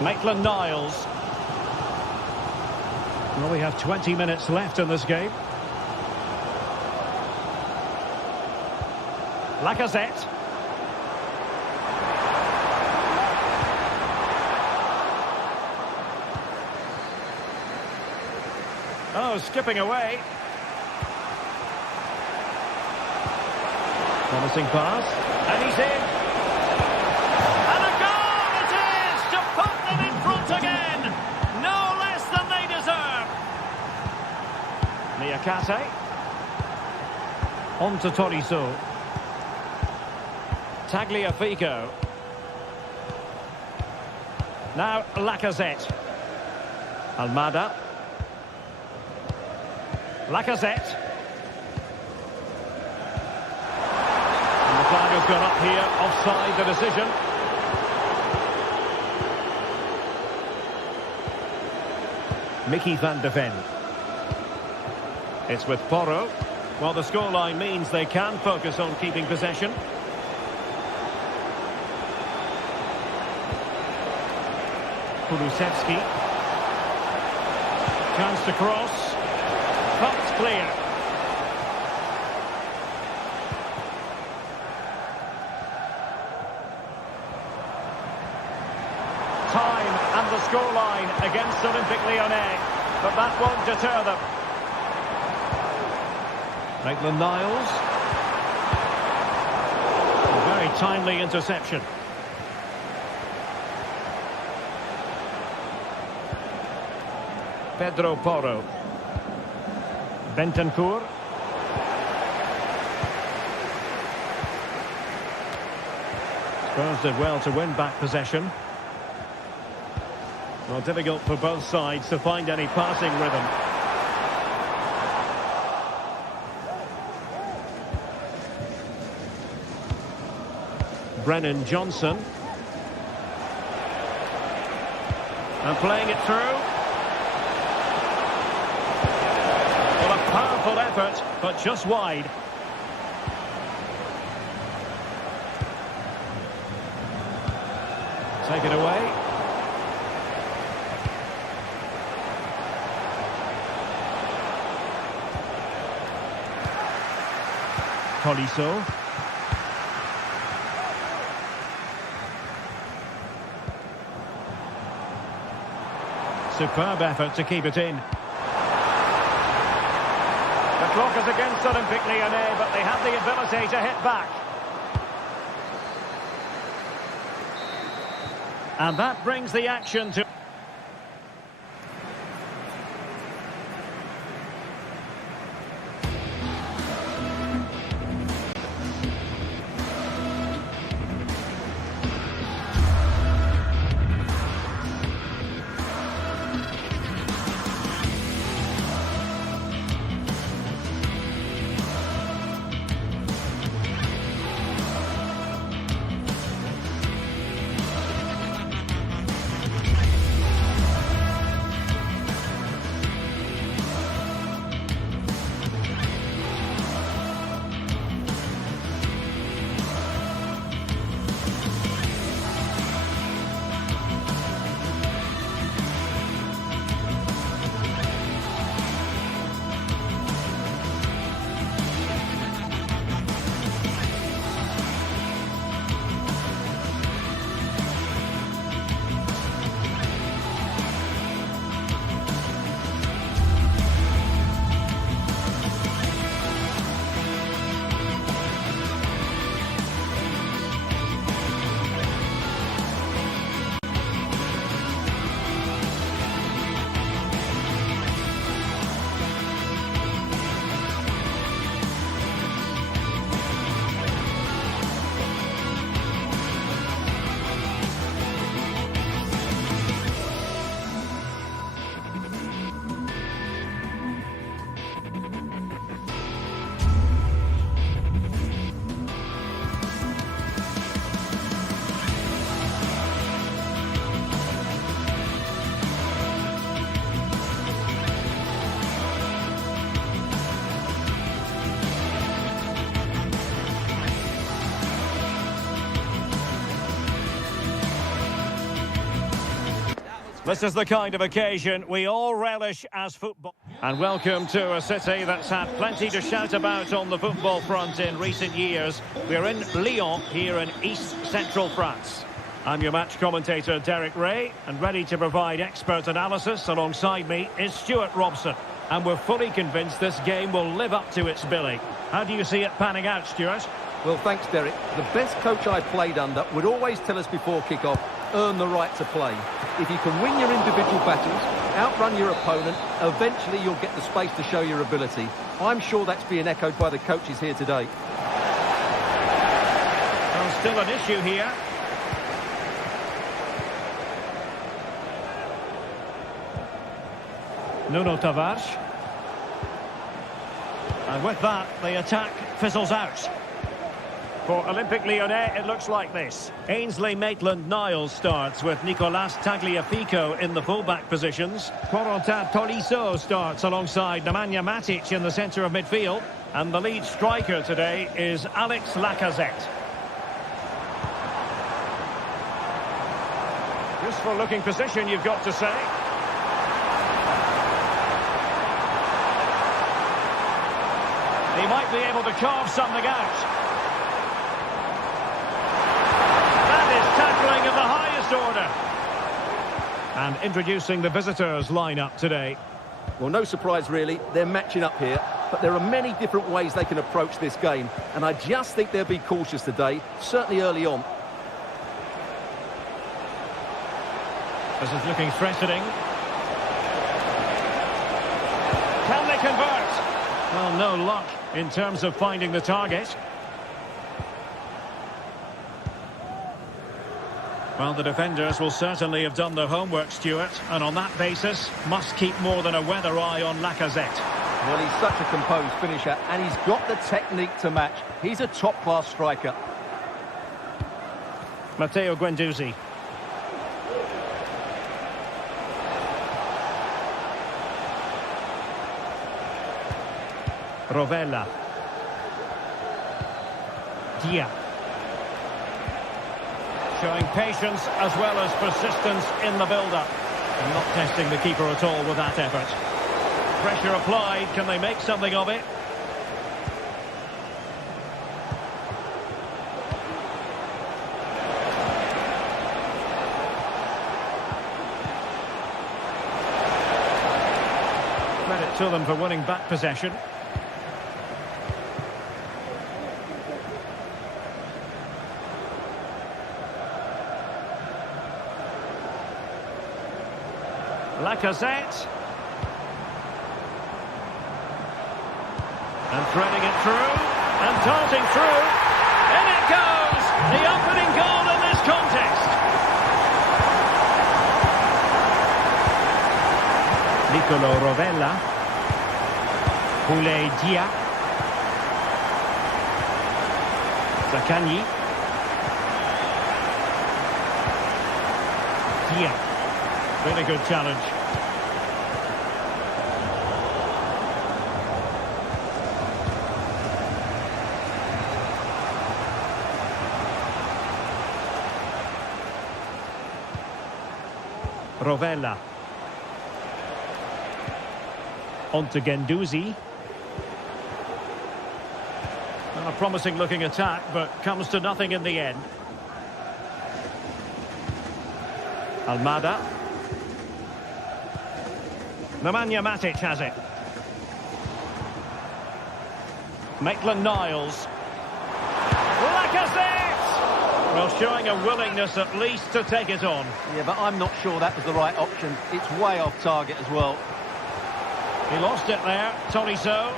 Maitland-Niles. Well, we have 20 minutes left in this game. Lacazette. Oh, skipping away. Promising pass. And he's in. And a goal it is to put them in front again. No less than they deserve. Niakate. On to Toriso. Tagliafico. Now Lacazette. Almada. Lacazette. And the flag has gone up here, offside the decision. Mickey van de Ven. It's with Porro. Well, the scoreline means they can focus on keeping possession. Kulusevski. Chance to cross. Cuts clear. Time and the scoreline against Olympique Lyonnais, but that won't deter them. Maitland-Niles. A very timely interception. Pedro Porro. Bentancur. Spurs did well to win back possession. Well, difficult for both sides to find any passing rhythm. Brennan Johnson. And playing it through. Powerful effort, but just wide. Take it away. Tolisso. Superb effort to keep it in. The clock is against Olympique Lyonnais, but they have the ability to hit back. And that brings the action to... This is the kind of occasion we all relish as football. And welcome to a city that's had plenty to shout about on the football front in recent years. We're in Lyon, here in East Central France. I'm your match commentator, Derek Ray, and ready to provide expert analysis alongside me is Stuart Robson. And we're fully convinced this game will live up to its billing. How do you see it panning out, Stuart? Well, thanks, Derek. The best coach I played under would always tell us before kick-off, earn the right to play. If you can win your individual battles, outrun your opponent, eventually you'll get the space to show your ability. I'm sure that's being echoed by the coaches here today. Well, still an issue here. Nuno Tavares. And with that, the attack fizzles out. For Olympique Lyonnais, it looks like this. Ainsley Maitland-Niles starts with Nicolas Tagliafico in the full-back positions. Corentin Tolisso starts alongside Nemanja Matic in the centre of midfield. And the lead striker today is Alex Lacazette. Useful looking position, you've got to say. He might be able to carve something out. Tackling of the highest order. And introducing the visitors lineup today. Well, no surprise really, they're matching up here, but there are many different ways they can approach this game, and I just think they'll be cautious today, certainly early on. This is looking threatening. Can they convert? Well, no luck in terms of finding the target. Well, the defenders will certainly have done their homework, Stuart, and on that basis, must keep more than a weather eye on Lacazette. Well, he's such a composed finisher, and he's got the technique to match. He's a top-class striker. Matteo Guendouzi. Rovella. Dia. Showing patience as well as persistence in the build-up. And not testing the keeper at all with that effort. Pressure applied. Can they make something of it? Credit to them for winning back possession. Lacazette. And threading it through. And darting through. In it goes! The opening goal in this contest. Nicolo Rovella. Boulaye Dia. Zaccagni. Dia. Really good challenge. Rovella. On to Guendouzi. Well, a promising looking attack, but comes to nothing in the end. Almada. Nemanja Matic has it. Maitland-Niles. Lacazette! Well, showing a willingness at least to take it on. Yeah, but I'm not sure that was the right option. It's way off target as well. He lost it there, Tolisso.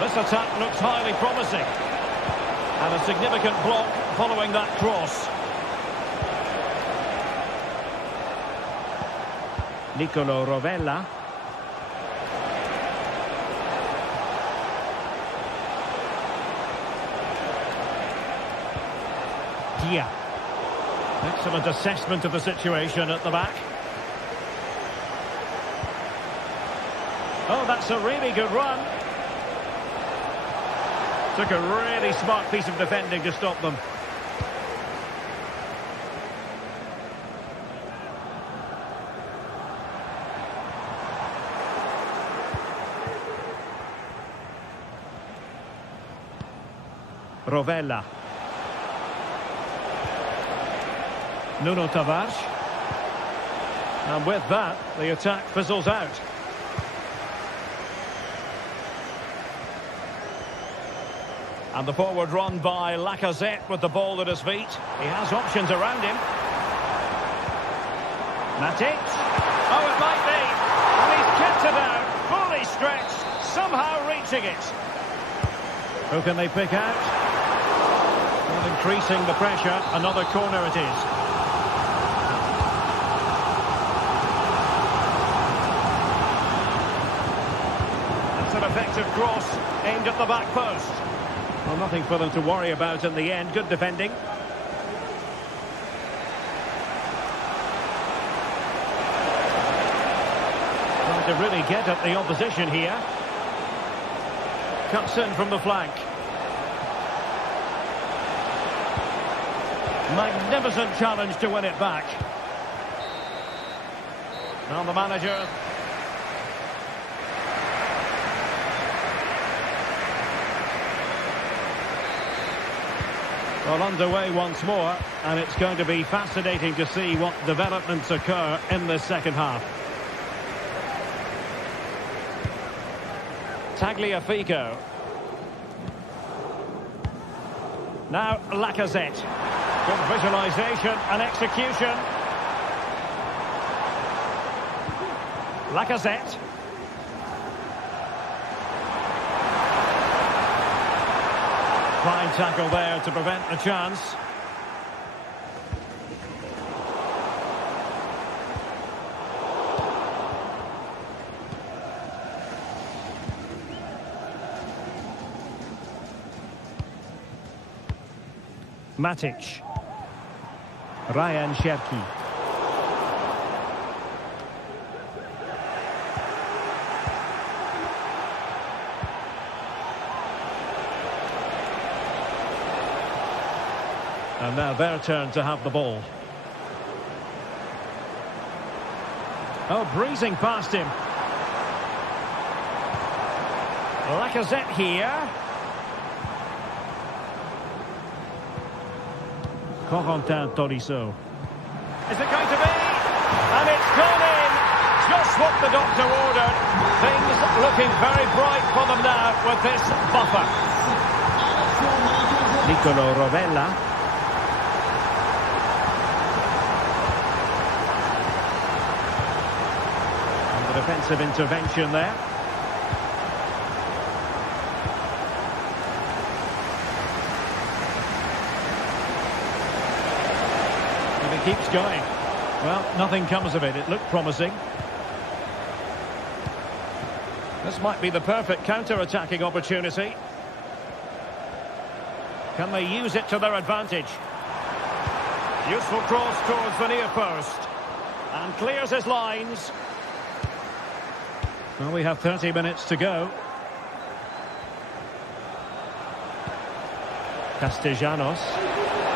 This attack looks highly promising. And a significant block following that cross. Nicolo Rovella. Dia. Excellent assessment of the situation at the back. Oh, that's a really good run. Took a really smart piece of defending to stop them. Rovella. Nuno Tavares. And with that, the attack fizzles out. And the forward run by Lacazette with the ball at his feet. He has options around him. Matic. Oh, it might be. And he's kept it out, fully stretched, somehow reaching it. Who can they pick out? Well, increasing the pressure. Another corner it is. That's an effective cross aimed at the back post. Well, nothing for them to worry about in the end. Good defending. Trying to really get at the opposition here. Cuts in from the flank. Magnificent challenge to win it back. Now the manager. Well, underway once more, and it's going to be fascinating to see what developments occur in the second half. Tagliafico. Now Lacazette. Good visualisation and execution. Lacazette. Fine tackle there to prevent the chance. Matic. Ryan Cherki. And now their turn to have the ball. Oh, breezing past him. Lacazette here. Corentin Tolisso. Is it going to be? And it's gone in. Just what the doctor ordered. Things looking very bright for them now with this buffer. Nicolo Rovella. Defensive intervention there. And it keeps going. Well, nothing comes of it. It looked promising. This might be the perfect counter-attacking opportunity. Can they use it to their advantage? Useful cross towards the near post. And clears his lines. Well, we have 30 minutes to go. Castellanos.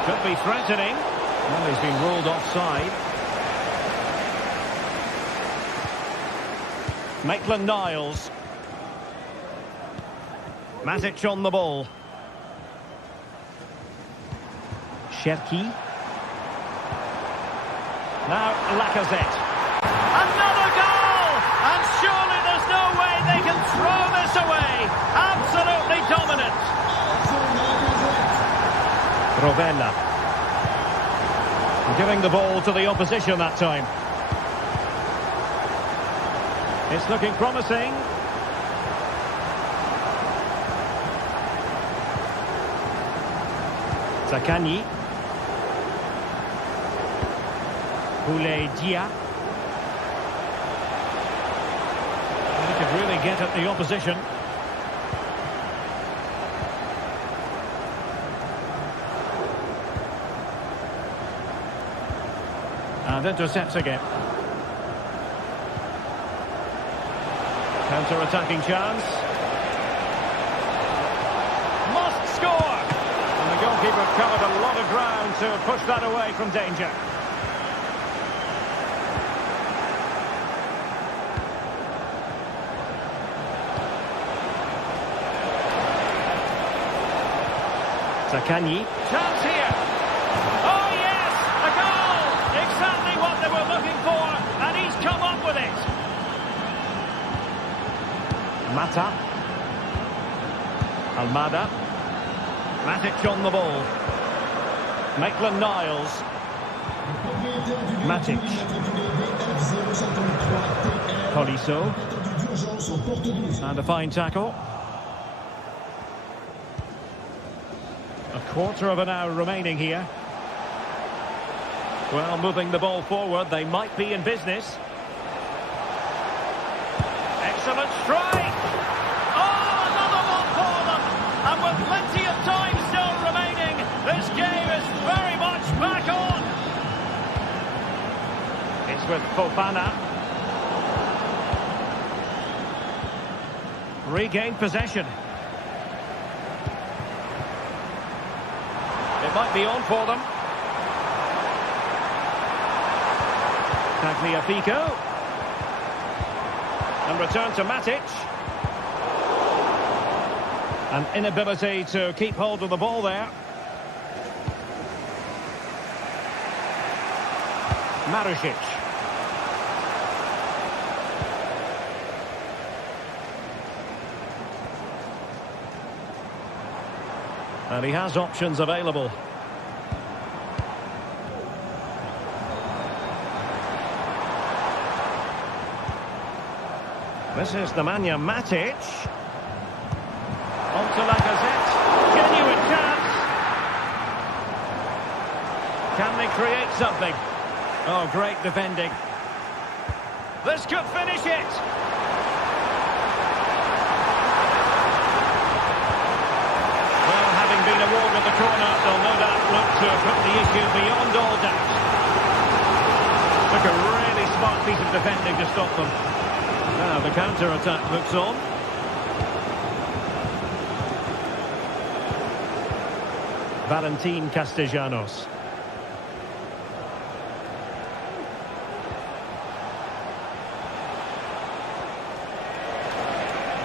Could be threatening. Well, he's been ruled offside. Maitland-Niles. Matic on the ball. Cherki. Now Lacazette. Another goal! And surely there's no way they can throw this away. Absolutely dominant. Rovella. Giving the ball to the opposition that time. It's looking promising. Zaccagni. Dia. He could really get at the opposition. And intercepts again. Counter-attacking chance. Must score! And the goalkeeper covered a lot of ground to push that away from danger. Sakanyi. Chance here. Oh yes, a goal! Exactly what they were looking for, and he's come up with it. Mata. Almada. Matic on the ball. Maitland-Niles. Matic. Tolisso. And a fine tackle. A quarter of an hour remaining here. Well, moving the ball forward, they might be in business. Excellent strike! Oh, another one for them! And with plenty of time still remaining, this game is very much back on! It's with Fofana. Regained possession. It might be on for them. Tagliafico. And return to Matic. An inability to keep hold of the ball there. Marušić. And he has options available. This is Nemanja Matic. On to Lacazette. Genuine chance. Can they create something? Oh, great defending. This could finish it. Well, having been awarded the corner, they'll no doubt look to put the issue beyond all doubt. Took a really smart piece of defending to stop them. Now the counter-attack looks on. Valentin Castellanos.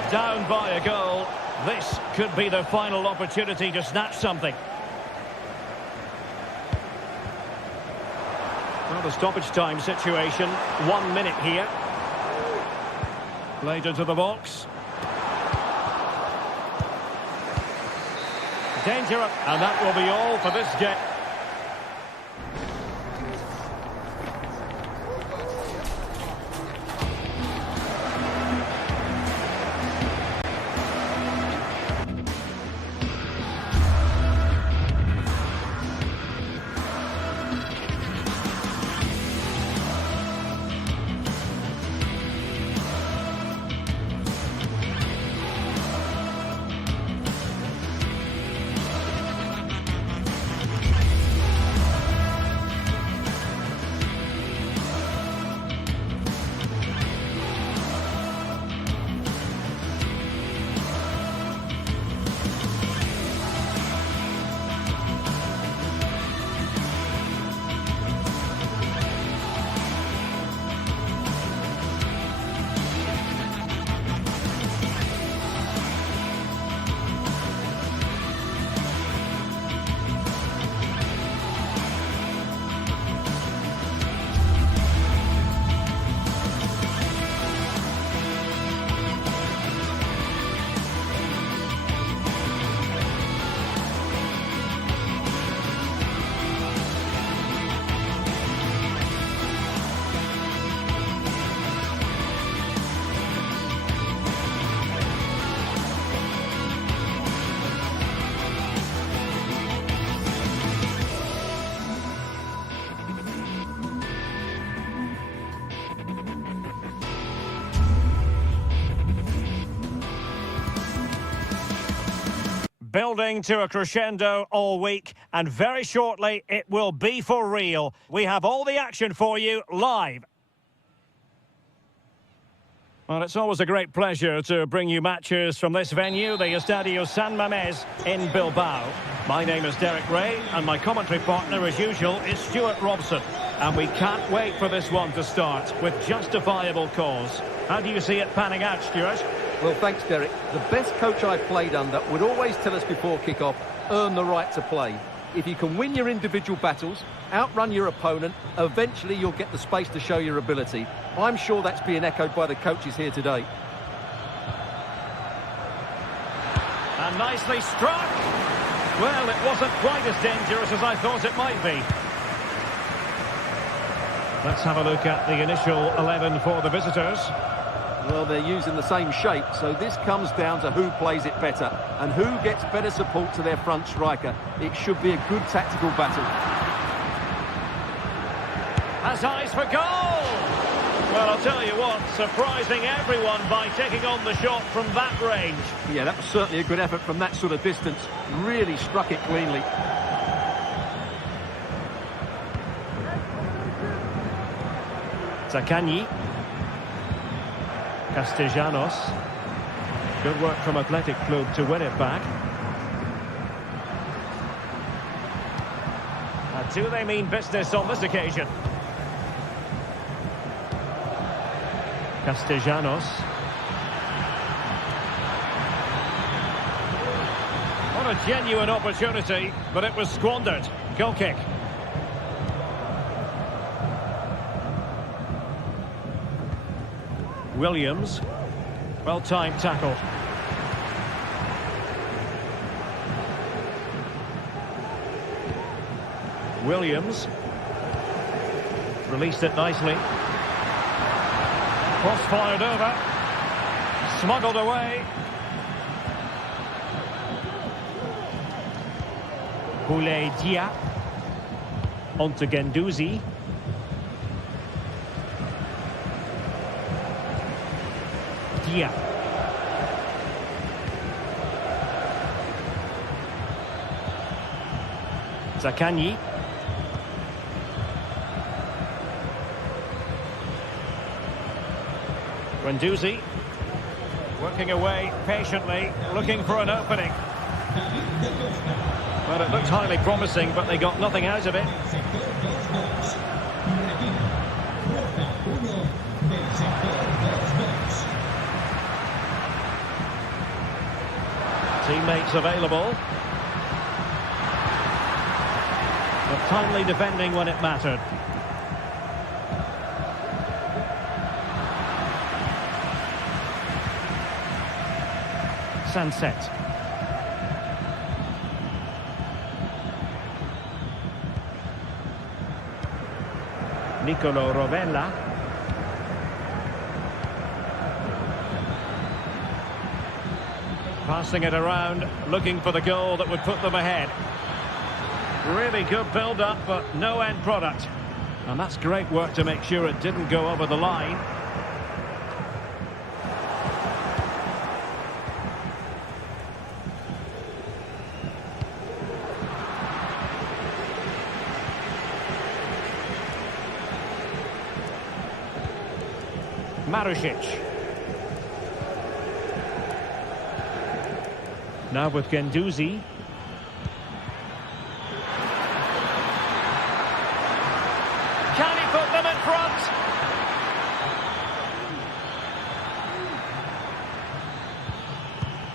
Down by a goal. This could be the final opportunity to snatch something. Well, the stoppage time situation. 1 minute here. Played into the box. Danger, and that will be all for this game. Building to a crescendo all week, and very shortly it will be for real. We have all the action for you live. Well, it's always a great pleasure to bring you matches from this venue, the Estadio San Mamés in Bilbao. My name is Derek Ray, and my commentary partner, as usual, is Stuart Robson. And we can't wait for this one to start, with justifiable cause. How do you see it panning out, Stuart? Well, thanks, Derek. The best coach I played under would always tell us before kick-off, earn the right to play. If you can win your individual battles, outrun your opponent, eventually you'll get the space to show your ability. I'm sure that's being echoed by the coaches here today. And nicely struck. Well, it wasn't quite as dangerous as I thought it might be. Let's have a look at the initial 11 for the visitors. Well, they're using the same shape, so this comes down to who plays it better and who gets better support to their front striker. It should be a good tactical battle. Has eyes for goal! Well, I'll tell you what, surprising everyone by taking on the shot from that range. Yeah, that was certainly a good effort from that sort of distance. Really struck it cleanly. Zaccagni. Castellanos. Good work from Athletic Club to win it back. And do they mean business on this occasion? Castellanos. What a genuine opportunity, but it was squandered. Goal kick. Williams. Well-timed tackle. Williams. Released it nicely. Cross fired over. Smuggled away. Boulaye Dia. On to Guendouzi. Dia. Zaccagni. Guendouzi. Working away patiently, looking for an opening. Well, it looked highly promising, but they got nothing out of it. Teammates available. But timely defending when it mattered. Sunset. Nicolo Rovella. Passing it around, looking for the goal that would put them ahead. Really good build-up, but no end product. And that's great work to make sure it didn't go over the line. Marusic. Now with Guendouzi. Can he put them in front?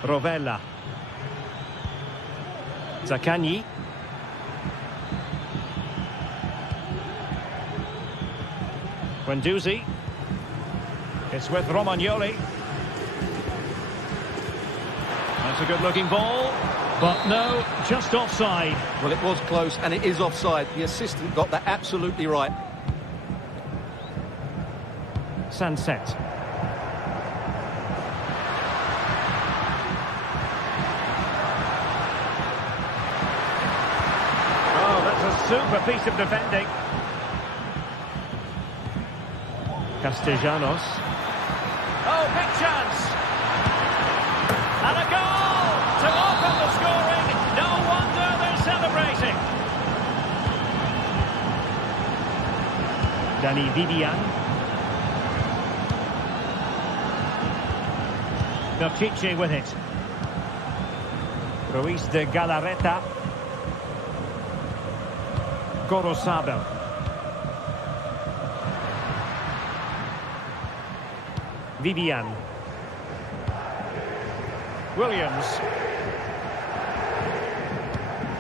Rovella. Zaccagni. Guendouzi. It's with Romagnoli. That's a good-looking ball, but no, just offside. Well, it was close, and it is offside. The assistant got that absolutely right. Sunset. Oh, that's a super piece of defending. Castellanos. Oh, big chance. And a goal to open the scoring. No wonder they're celebrating. Danny Vivian. Berchiche with it. Ruiz de Galarreta. Gorosabel. Vivian. Williams.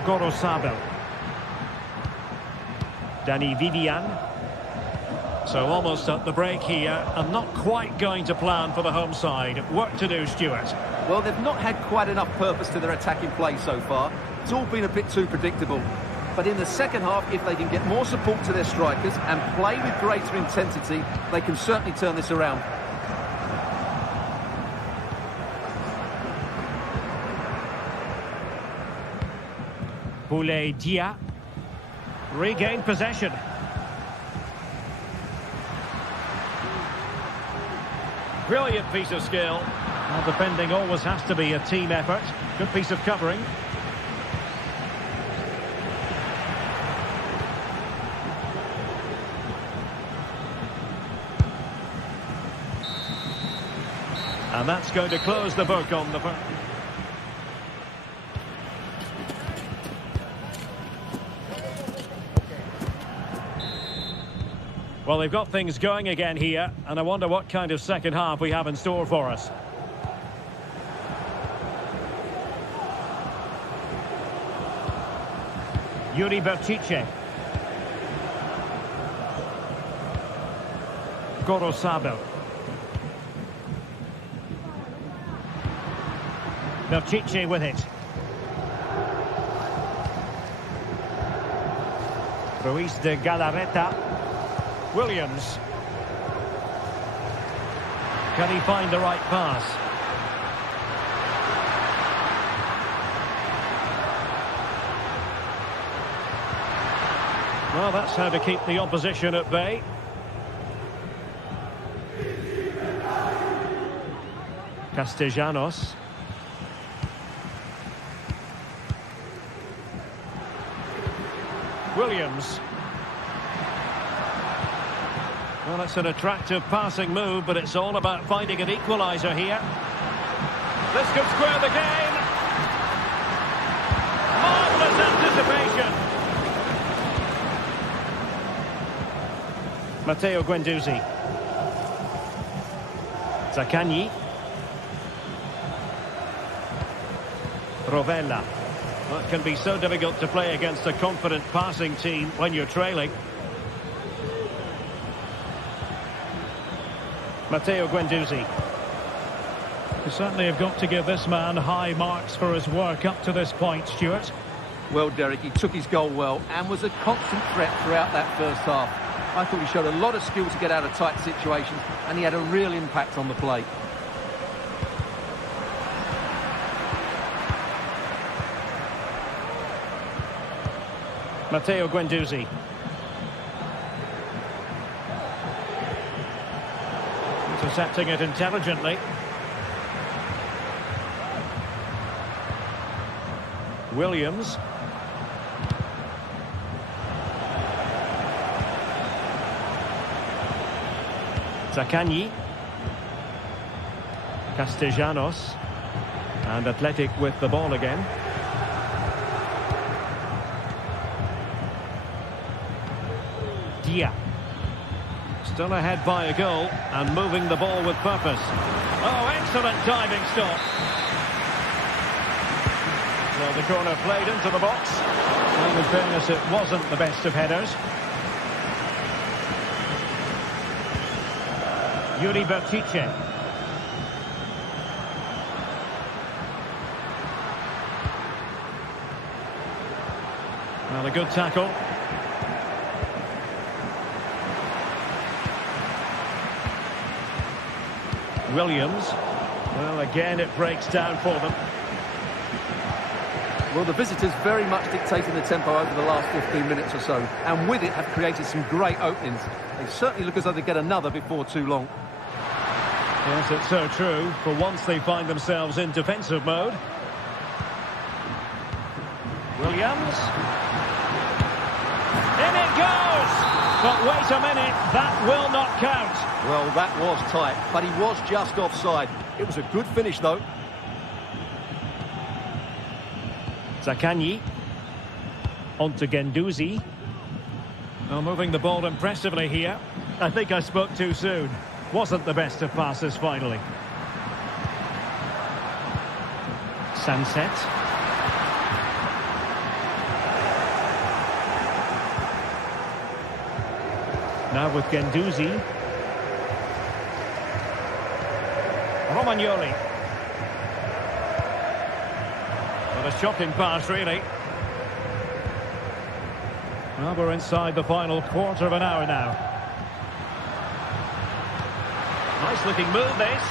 Gorosabel. Danny Vivian. So almost at the break here, and not quite going to plan for the home side. Work to do, Stuart. Well, they've not had quite enough purpose to their attacking play so far. It's all been a bit too predictable. But in the second half, if they can get more support to their strikers and play with greater intensity, they can certainly turn this around. Boulay Dia. Regained possession. Brilliant piece of skill. Well, defending always has to be a team effort. Good piece of covering. And that's going to close the book on the... Well, they've got things going again here, and I wonder what kind of second half we have in store for us. Yuri Berchiche. Gorosabel. Berchiche with it. Ruiz de Galarreta. Williams. Can he find the right pass? Well, that's how to keep the opposition at bay. Castellanos. Williams. Well, it's an attractive passing move, but it's all about finding an equaliser here. This could square the game. Marvellous anticipation. Matteo Guendouzi. Zaccagni. Rovella. Well, it can be so difficult to play against a confident passing team when you're trailing. Matteo Guendouzi. You certainly have got to give this man high marks for his work up to this point, Stuart. Well, Derek, he took his goal well and was a constant threat throughout that first half. I thought he showed a lot of skill to get out of tight situations, and he had a real impact on the play. Matteo Guendouzi. Intercepting it intelligently. Williams. Zaccagni. Castellanos. And Athletic with the ball again. Dia. Still ahead by a goal and moving the ball with purpose. Oh, excellent diving stop. Well, the corner played into the box. And in fairness, it wasn't the best of headers. Yuri Berchiche. Well, a good tackle. Williams. Well, again, it breaks down for them. Well, the visitors very much dictating the tempo over the last 15 minutes or so, and with it have created some great openings. They certainly look as though they get another before too long. Yes, it's so true. For once they find themselves in defensive mode. Williams. In it goes! But wait a minute, that will not count. Well, that was tight, but he was just offside. It was a good finish, though. Zaccagni. On to Guendouzi. Oh, moving the ball impressively here. I think I spoke too soon. Wasn't the best of passes finally. Sunset. Now with Guendouzi. Romagnoli. What a shocking pass, really. Well, we're inside the final quarter of an hour now. Nice looking move, this.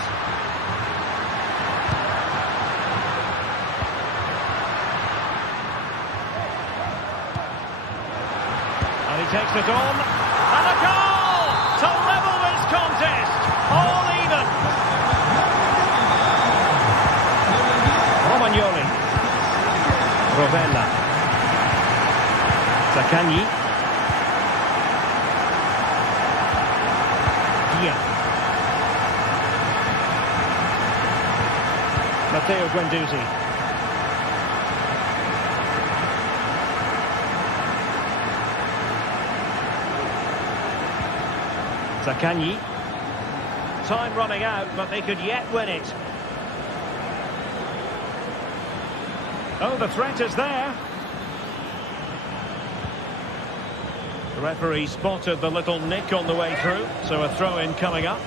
And he takes it on. And a goal to level this contest. All even. Romagnoli. Rovella. Zaccagni. Yeah. Matteo Guendouzi. Zaccagni. Time running out, but they could yet win it. Oh, the threat is there. The referee spotted the little nick on the way through, so a throw-in coming up.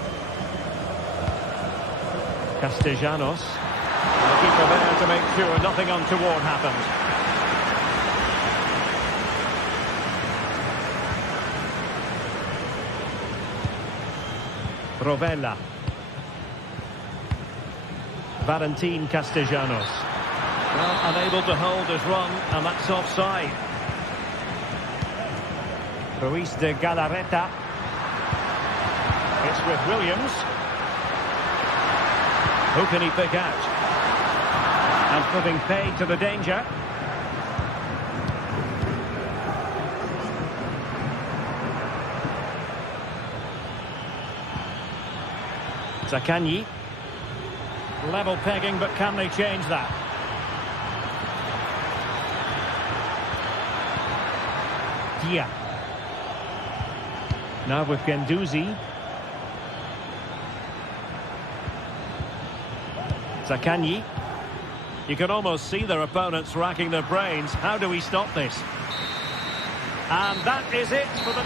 Castellanos. The keeper there to make sure nothing untoward happened. Rovella. Valentin Castellanos. Well, unable to hold his run, and that's offside. Ruiz de Galarreta. It's with Williams. Who can he pick out? And putting paid to the danger. Zaccagni. Level pegging, but can they change that? Dia. Now with Guendouzi. Zaccagni. You can almost see their opponents racking their brains. How do we stop this? And that is it for the...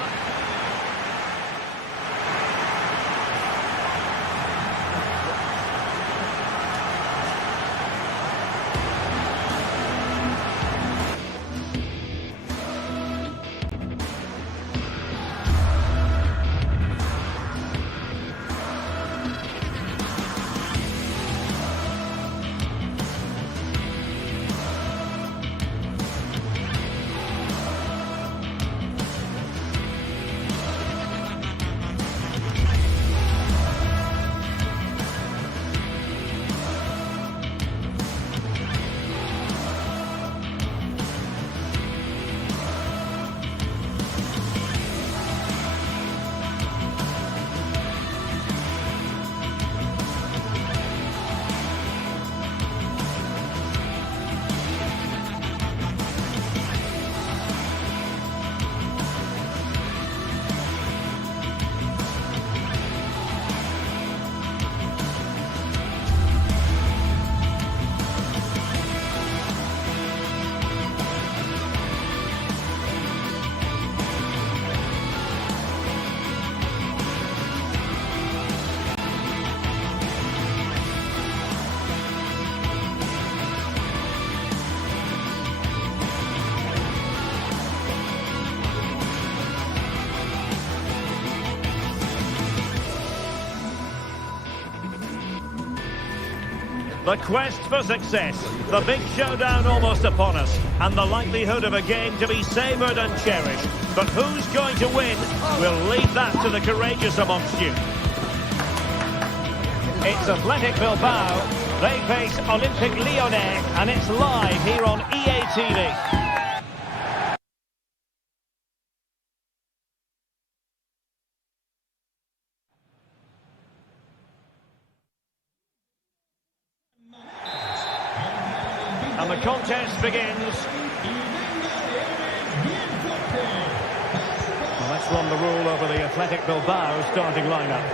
The quest for success, the big showdown almost upon us, and the likelihood of a game to be savoured and cherished. But who's going to win? We'll leave that to the courageous amongst you. It's Athletic Bilbao. They face Olympique Lyonnais, and it's live here on EA TV. And the contest begins. Well, let's run the rule over the Athletic Bilbao starting lineup.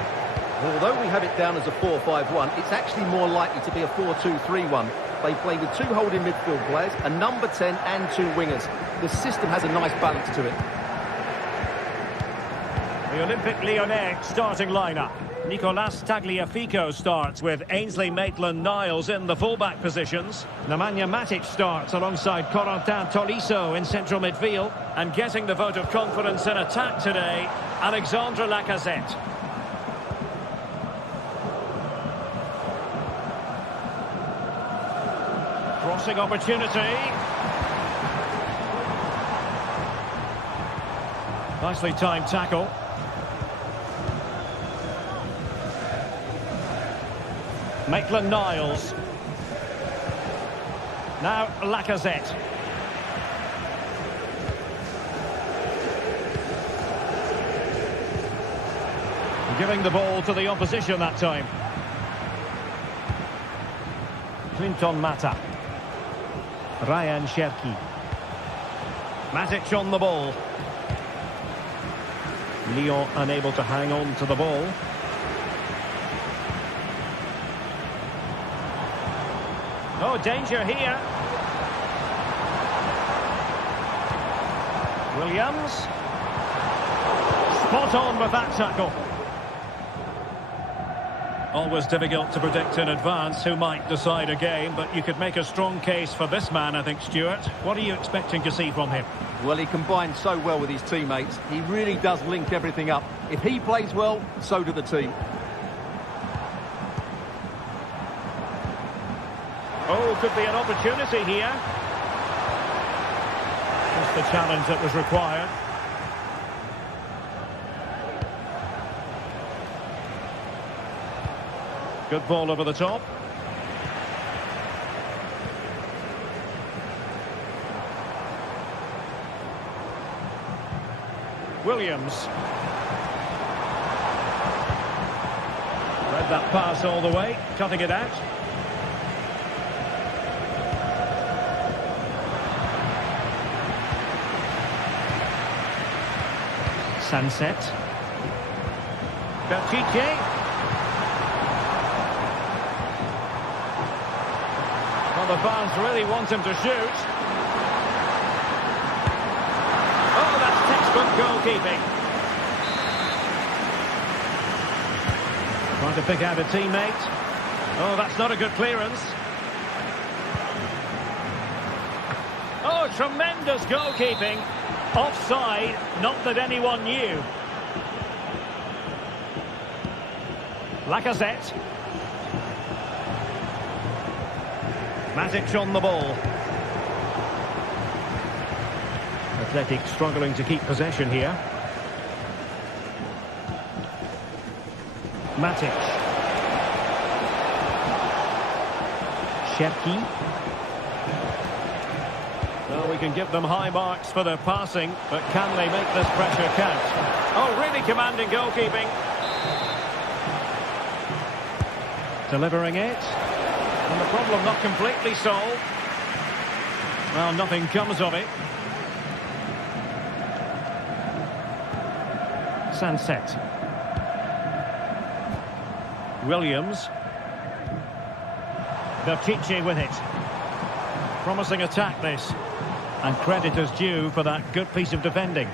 Although we have it down as a 4-5-1, it's actually more likely to be a 4-2-3-1. They play with 2 holding midfield players, a number 10 and 2 wingers. The system has a nice balance to it. The Olympique Lyonnais starting lineup. Nicolas Tagliafico starts with Ainsley Maitland-Niles in the fullback positions. Nemanja Matic starts alongside Corentin Tolisso in central midfield. And getting the vote of confidence in attack today, Alexandre Lacazette. Crossing opportunity. Nicely timed tackle. Maitland-Niles. Now Lacazette. Giving the ball to the opposition that time. Clinton Mata. Ryan Cherki. Matic on the ball. Lyon unable to hang on to the ball. Oh, danger here. Williams. Spot on with that tackle. Always difficult to predict in advance who might decide a game, but you could make a strong case for this man, I think, Stuart. What are you expecting to see from him? Well, he combines so well with his teammates. He really does link everything up. If he plays well, so do the team. Oh, could be an opportunity here. Just the challenge that was required. Good ball over the top. Williams. Read that pass all the way, cutting it out. Sunset. Berchiche. Well, the fans really want him to shoot. Oh, that's textbook goalkeeping. Trying to pick out a teammate. Oh, that's not a good clearance. Oh, tremendous goalkeeping. Offside, not that anyone knew. Lacazette. Matic on the ball. Athletic struggling to keep possession here. Matic. Cherki. Well, we can give them high marks for their passing, but can they make this pressure count? Oh, really commanding goalkeeping. Delivering it. And the problem not completely solved. Well, nothing comes of it. Sunset. Williams. Berchiche with it. Promising attack this. And credit is due for that good piece of defending.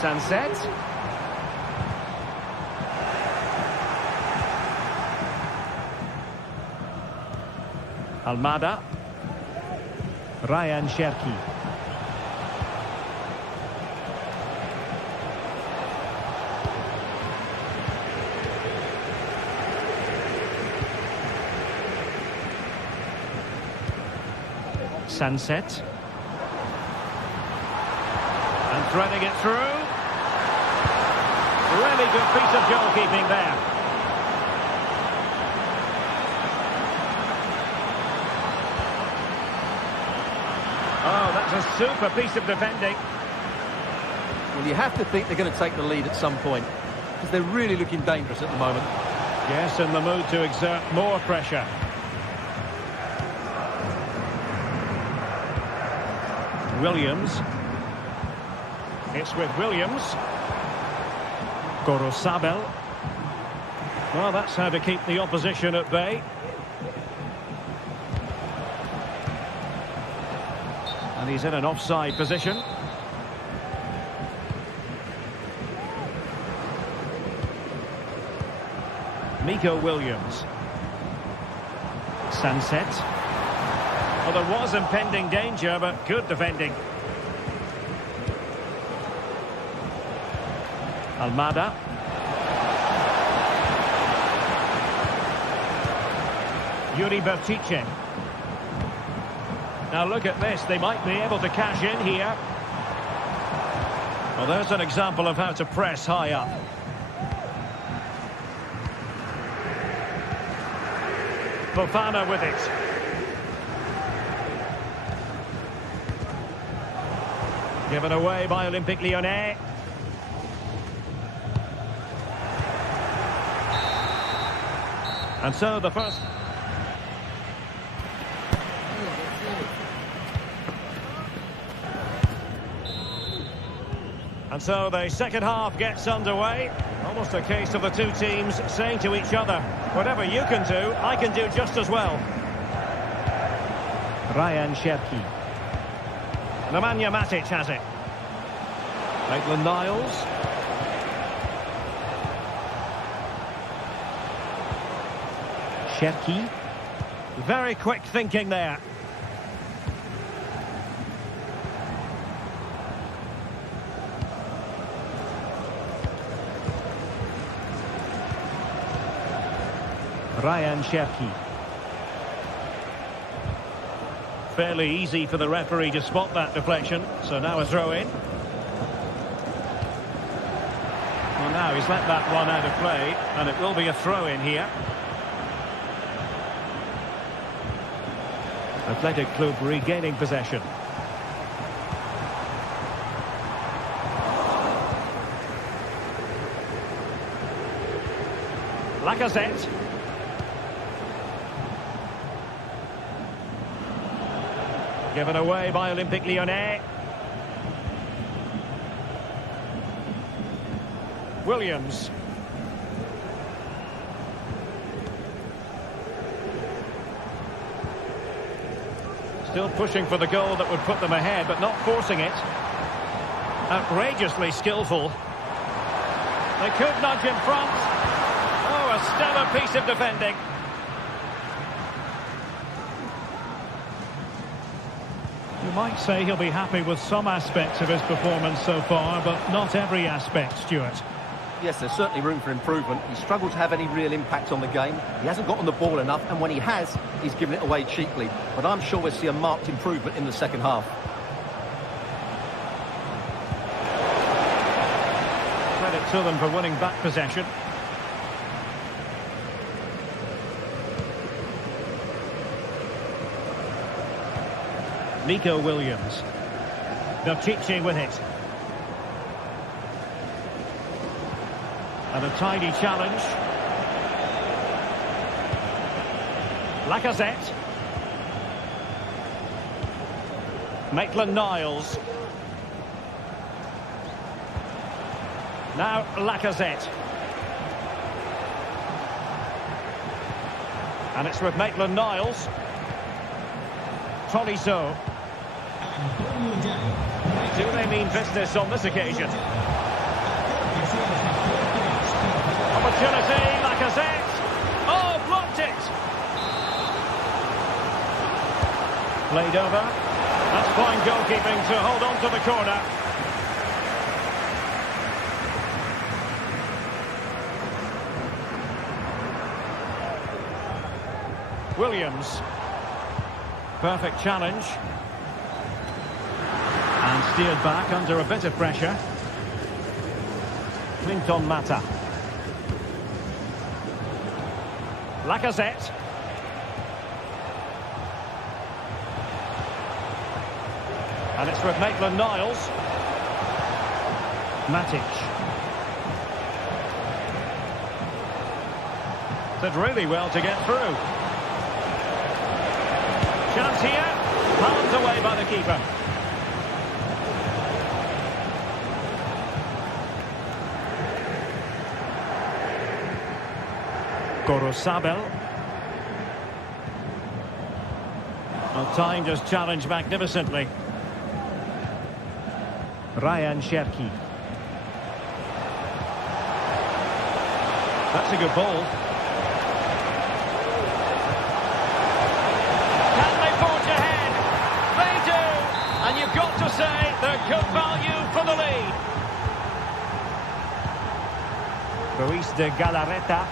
Sunset. Almada. Ryan Cherki. Sunset. And threading it through. Really good piece of goalkeeping there. Oh, that's a super piece of defending. Well, you have to think they're going to take the lead at some point, because they're really looking dangerous at the moment. Yes, in the mood to exert more pressure. Williams. It's with Williams. Gorosabel. Well, that's how to keep the opposition at bay. And he's in an offside position. Nico Williams. Sunset. Well, there was impending danger, but good defending. Almada. Yuri Bertice. Now look at this, they might be able to cash in here. Well, there's an example of how to press high up. Fofana with it. Given away by Olympique Lyonnais. And so the first... And so the second half gets underway. Almost a case of the two teams saying to each other, whatever you can do, I can do just as well. Ryan Cherki. Nemanja Matic has it. Maitland-Niles. Cherki. Very quick thinking there. Ryan Cherki. Fairly easy for the referee to spot that deflection, so now a throw in. Well, now he's let that one out of play, and it will be a throw in here. Athletic Club regaining possession. Lacazette. Given away by Olympique Lyonnais. Williams. Still pushing for the goal that would put them ahead, but not forcing it. Outrageously skillful. They could nudge in front. Oh, a stellar piece of defending. You might say he'll be happy with some aspects of his performance so far, but not every aspect, Stuart. Yes, there's certainly room for improvement. He struggled to have any real impact on the game. He hasn't got on the ball enough, and when he has, he's given it away cheaply. But I'm sure we'll see a marked improvement in the second half. Credit to them for winning back possession. Nico Williams. Bertice with it. And a tidy challenge. Lacazette. Maitland-Niles. Now Lacazette. And it's with Maitland-Niles. Tolisso. Do they mean business on this occasion? Opportunity, Lacazette. Oh, blocked it. Played over. That's fine goalkeeping to hold on to the corner. Williams. Perfect challenge. And steered back under a bit of pressure. Clinton Mata. Lacazette. And it's with Maitland-Niles. Matic. Did really well to get through. Chance here. Palmed away by the keeper. Gorosabel. Well, timed his challenge magnificently. Ryan Cherki. That's a good ball. Can they forge ahead? They do! And you've got to say they're good value for the lead. Ruiz de Galarreta.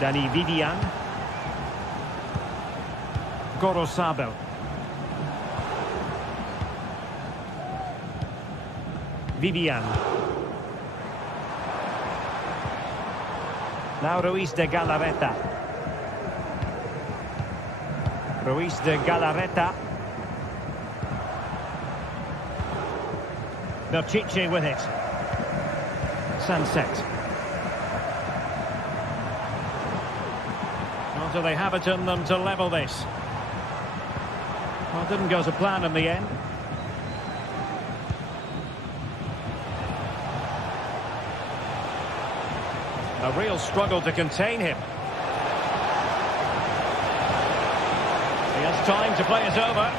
Dani Vivian. Gorosabel. Vivian. Now Ruiz de Galarreta. Ruiz de Galarreta. Berchiche with it. Sunset. Well, do they have it in them to level this? Well, didn't go to plan in the end. A real struggle to contain him. He has time to play it over.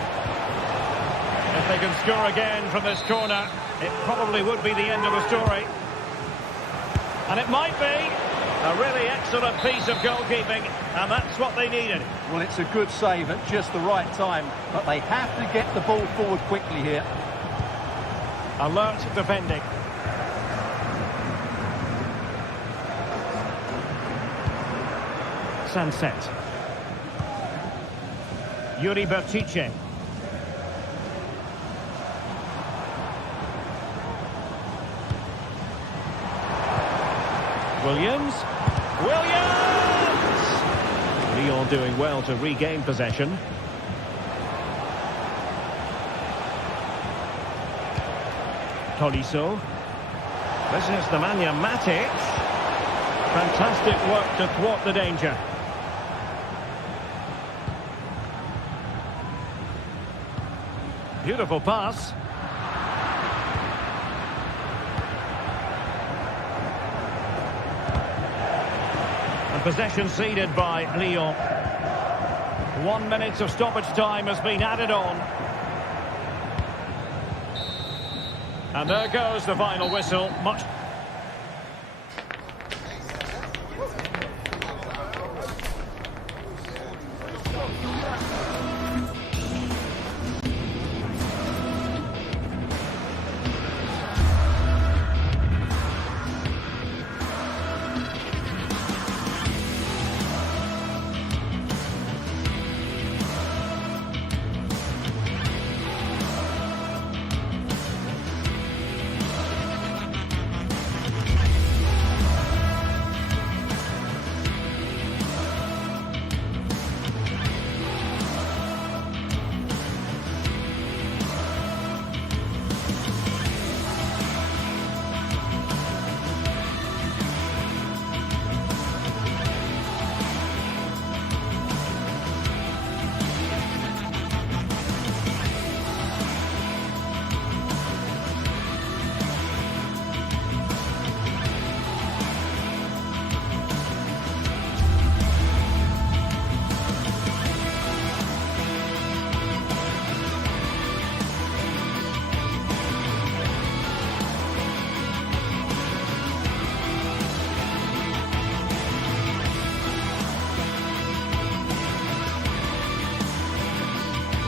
If they can score again from this corner, it probably would be the end of the story. And it might be. A really excellent piece of goalkeeping, and that's what they needed. Well, it's a good save at just the right time, but they have to get the ball forward quickly here. Alert defending. Sunset. Yuri Berchiche. Williams. Lyon doing well to regain possession. Tolisso. This is Nemanja Matic. Fantastic work to thwart the danger. Beautiful pass. And possession ceded by Lyon. 1 minute of stoppage time has been added on. And there goes the final whistle. Much.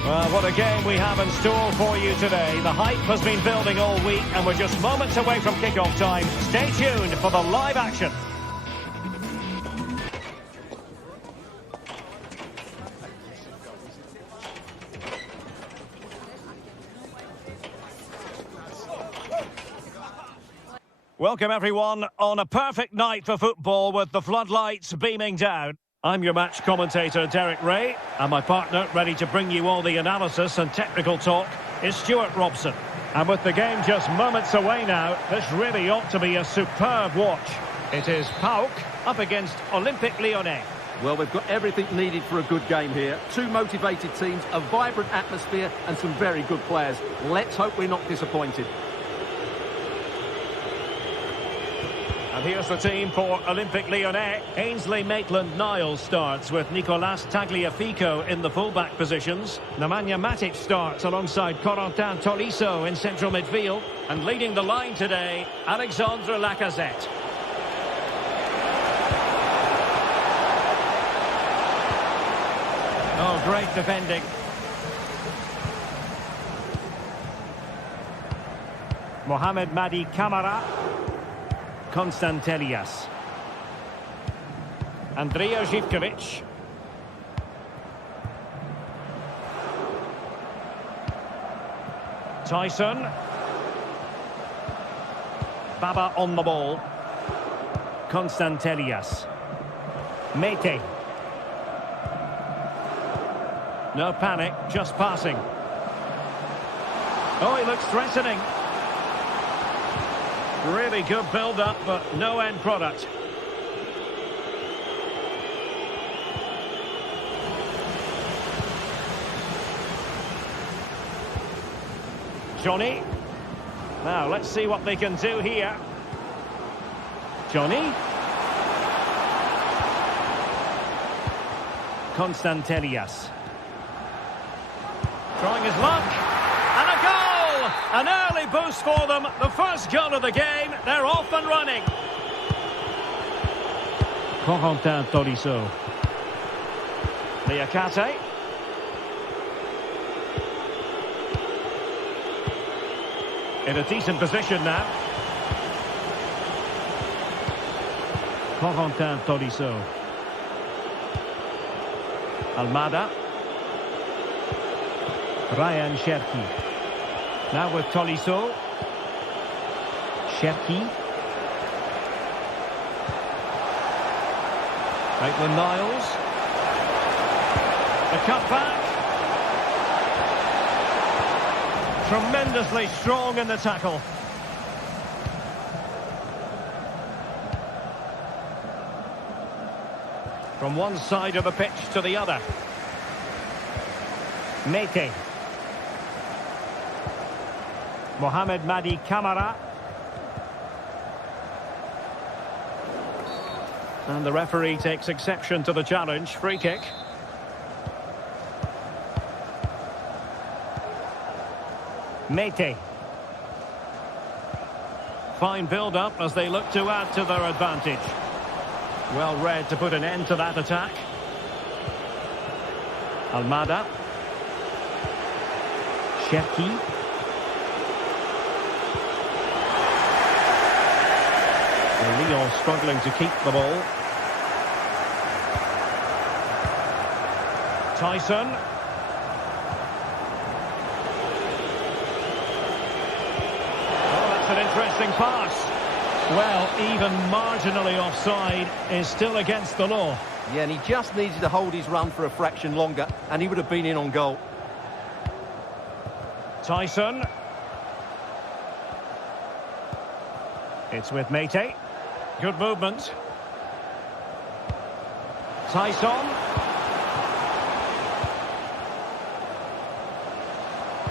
Well, what a game we have in store for you today. The hype has been building all week and we're just moments away from kickoff time. Stay tuned for the live action. Welcome everyone on a perfect night for football with the floodlights beaming down. I'm your match commentator, Derek Ray, and my partner, ready to bring you all the analysis and technical talk, is Stuart Robson. And with the game just moments away now, this really ought to be a superb watch. It is PAOK up against Olympique Lyonnais. Well, we've got everything needed for a good game here. Two motivated teams, a vibrant atmosphere and some very good players. Let's hope we're not disappointed. And here's the team for Olympique Lyonnais. Ainsley Maitland-Niles starts with Nicolas Tagliafico in the full-back positions. Nemanja Matic starts alongside Corentin Tolisso in central midfield. And leading the line today, Alexandre Lacazette. Oh, great defending. Mohamed Madi Camara. Konstantelias. Andrija Živković. Tyson. Baba on the ball. Konstantelias. Mete. No panic, just passing. Oh, he looks threatening. Really good build-up, but no end product. Johnny. Now, let's see what they can do here. Johnny. Konstantelias. Trying his luck. And a goal! An early boost for them. The first goal of the game. They're off and running. Corentin Tolisso. Liakate. In a decent position now. Corentin Tolisso. Almada. Ryan Cherki. Now with Tolisso. Cherki. Maitland-Niles. The cutback. Tremendously strong in the tackle. From one side of the pitch to the other. Mete. Mohamed Madi Camara. And the referee takes exception to the challenge. Free kick. Mete. Fine build-up as they look to add to their advantage. Well read to put an end to that attack. Almada. Cherki. Lyon struggling to keep the ball. Tyson. Oh, that's an interesting pass. Well, even marginally offside is still against the law. Yeah, and he just needed to hold his run for a fraction longer, and he would have been in on goal. Tyson. It's with Mete. Good movement. Tyson.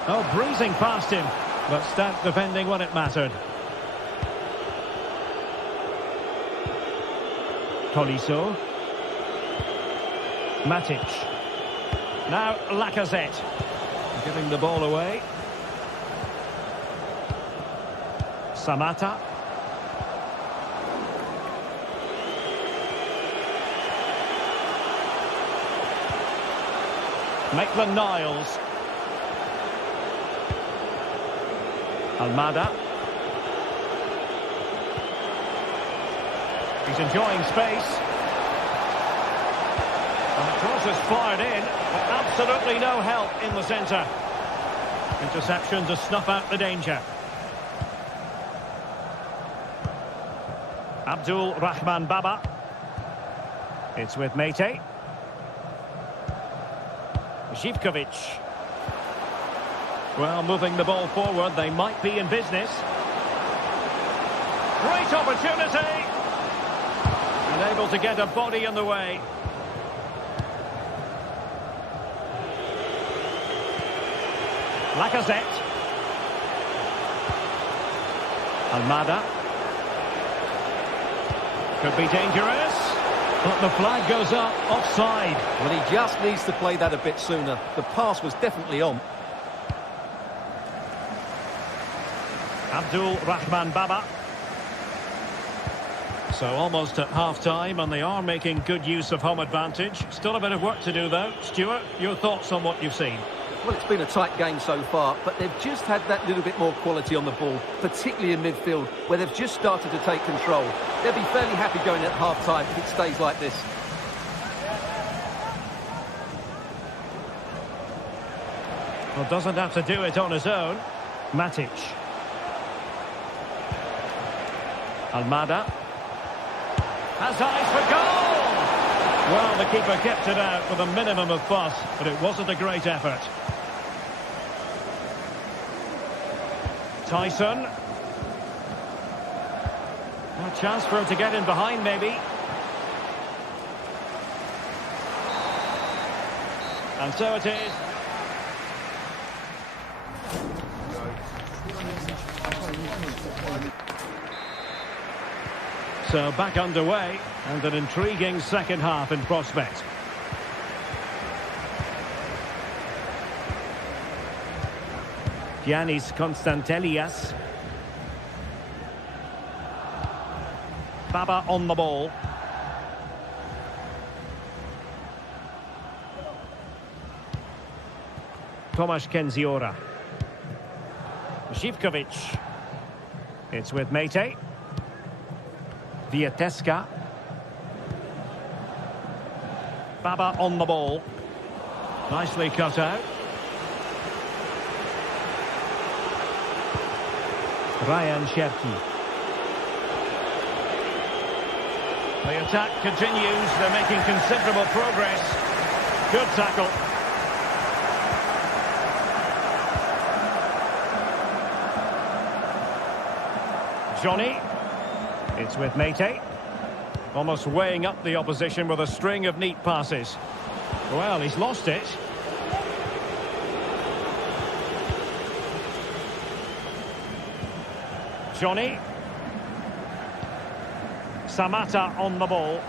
Oh, breezing past him, but stout defending when it mattered. Tolisso. Matic. Now Lacazette. Giving the ball away. Samata. Maitland-Niles. Almada. He's enjoying space. And the cross is fired in, but absolutely no help in the centre. Interception to snuff out the danger. Abdul Rahman Baba. It's with Mete. Živković. Well, moving the ball forward, they might be in business. Great opportunity. Unable to get a body in the way. Lacazette. Almada. Could be dangerous. But the flag goes up, offside. Well, he just needs to play that a bit sooner. The pass was definitely on. Abdul Rahman Baba. So almost at half-time, and they are making good use of home advantage. Still a bit of work to do, though. Stuart, your thoughts on what you've seen? Well, it's been a tight game so far, but they've just had that little bit more quality on the ball, particularly in midfield, where they've just started to take control. They'll be fairly happy going at half-time if it stays like this. Well, doesn't have to do it on his own. Matic. Almada. Has eyes for goal! Well, the keeper kept it out with a minimum of fuss, but it wasn't a great effort. Tyson. A chance for him to get in behind, maybe. And so it is. So back underway, and an intriguing second half in prospect. Giannis Constantelias. Baba on the ball. Tomasz Kenziora. Zivkovic. It's with Mete. Vieteska. Baba on the ball. Nicely cut out. Ryan Cherki. The attack continues. They're making considerable progress. Good tackle. Johnny. It's with Mete. Almost weighing up the opposition with a string of neat passes. Well, he's lost it. Johnny. Samatta on the ball.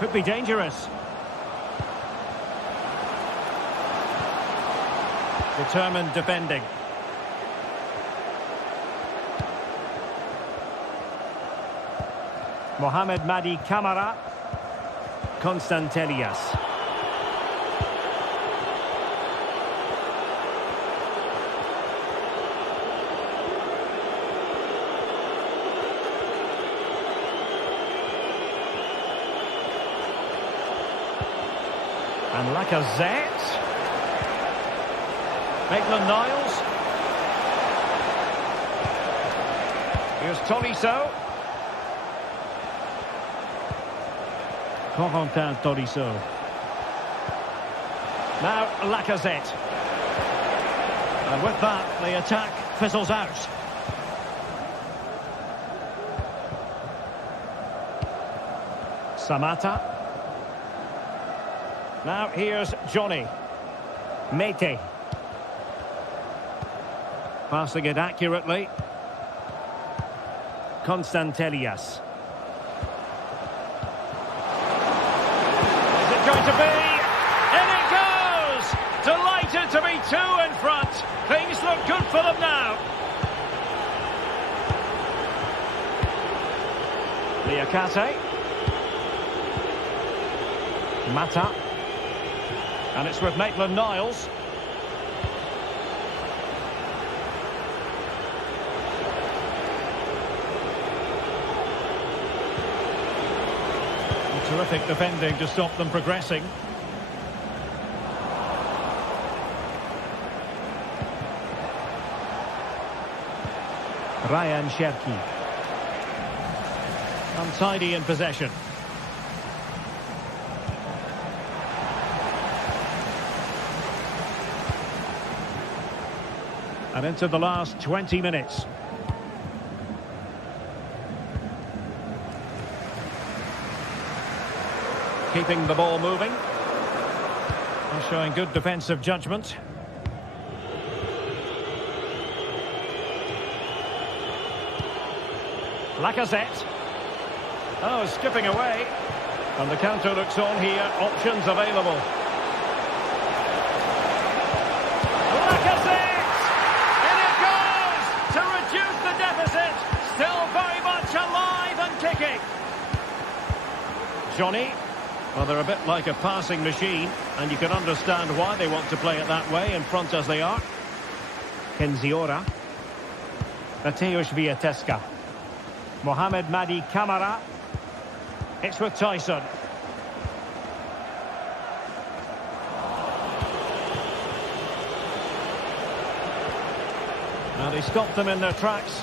Could be dangerous. Determined defending. Mohamed Madi Camara. Constantelias. And Lacazette. Maitland-Niles. Here's Tolisso. Corentin Tolisso. Now Lacazette. And with that, the attack fizzles out. Samatta. Now here's Johnny. Mete. Passing it accurately. Constantelias. Is it going to be? In it goes! Delighted to be two in front. Things look good for them now. Liakate. Mata. And it's with Maitland-Niles. Terrific defending to stop them progressing. Ryan Cherki. Untidy in possession. And into the last 20 minutes. keeping the ball moving. And showing good defensive judgment. Lacazette. Oh, skipping away. And the counter looks on here. Options available. Lacazette! In it goes! To reduce the deficit. Still very much alive and kicking. Johnny. Well, they're a bit like a passing machine, and you can understand why they want to play it that way, in front as they are. Kenziora. Mateusz Wiateska. Mohamed Madi Camara. It's with Tyson. Now they stopped them in their tracks.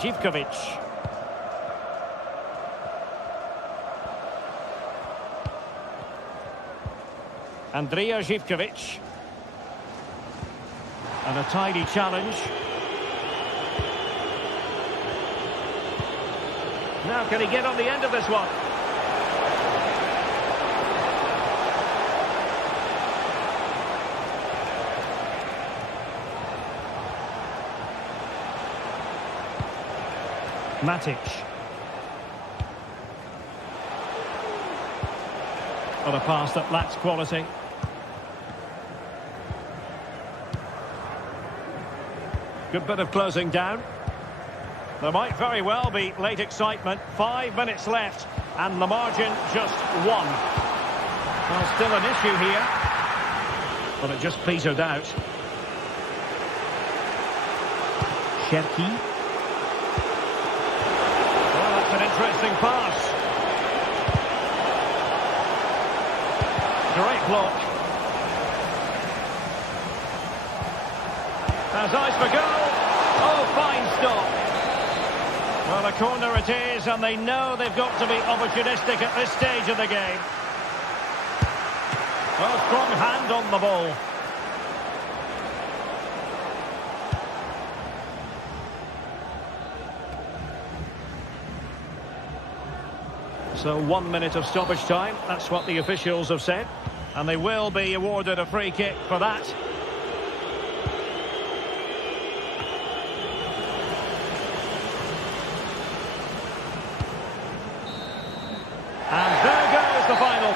Zivkovic. Andrija Zivkovic. And a tidy challenge. Now can he get on the end of this one? Matic. On a pass that lacks quality. Good bit of closing down. There might very well be late excitement. 5 minutes left, and the margin just 1. Well, still an issue here. But it just petered out. Cherki. Well, that's an interesting pass. Great block. Has eyes for goal. Oh, fine stop. Well, a corner it is, and they know they've got to be opportunistic at this stage of the game. Well, strong hand on the ball. So 1 minute of stoppage time, that's what the officials have said. And they will be awarded a free kick for that. And there goes the final.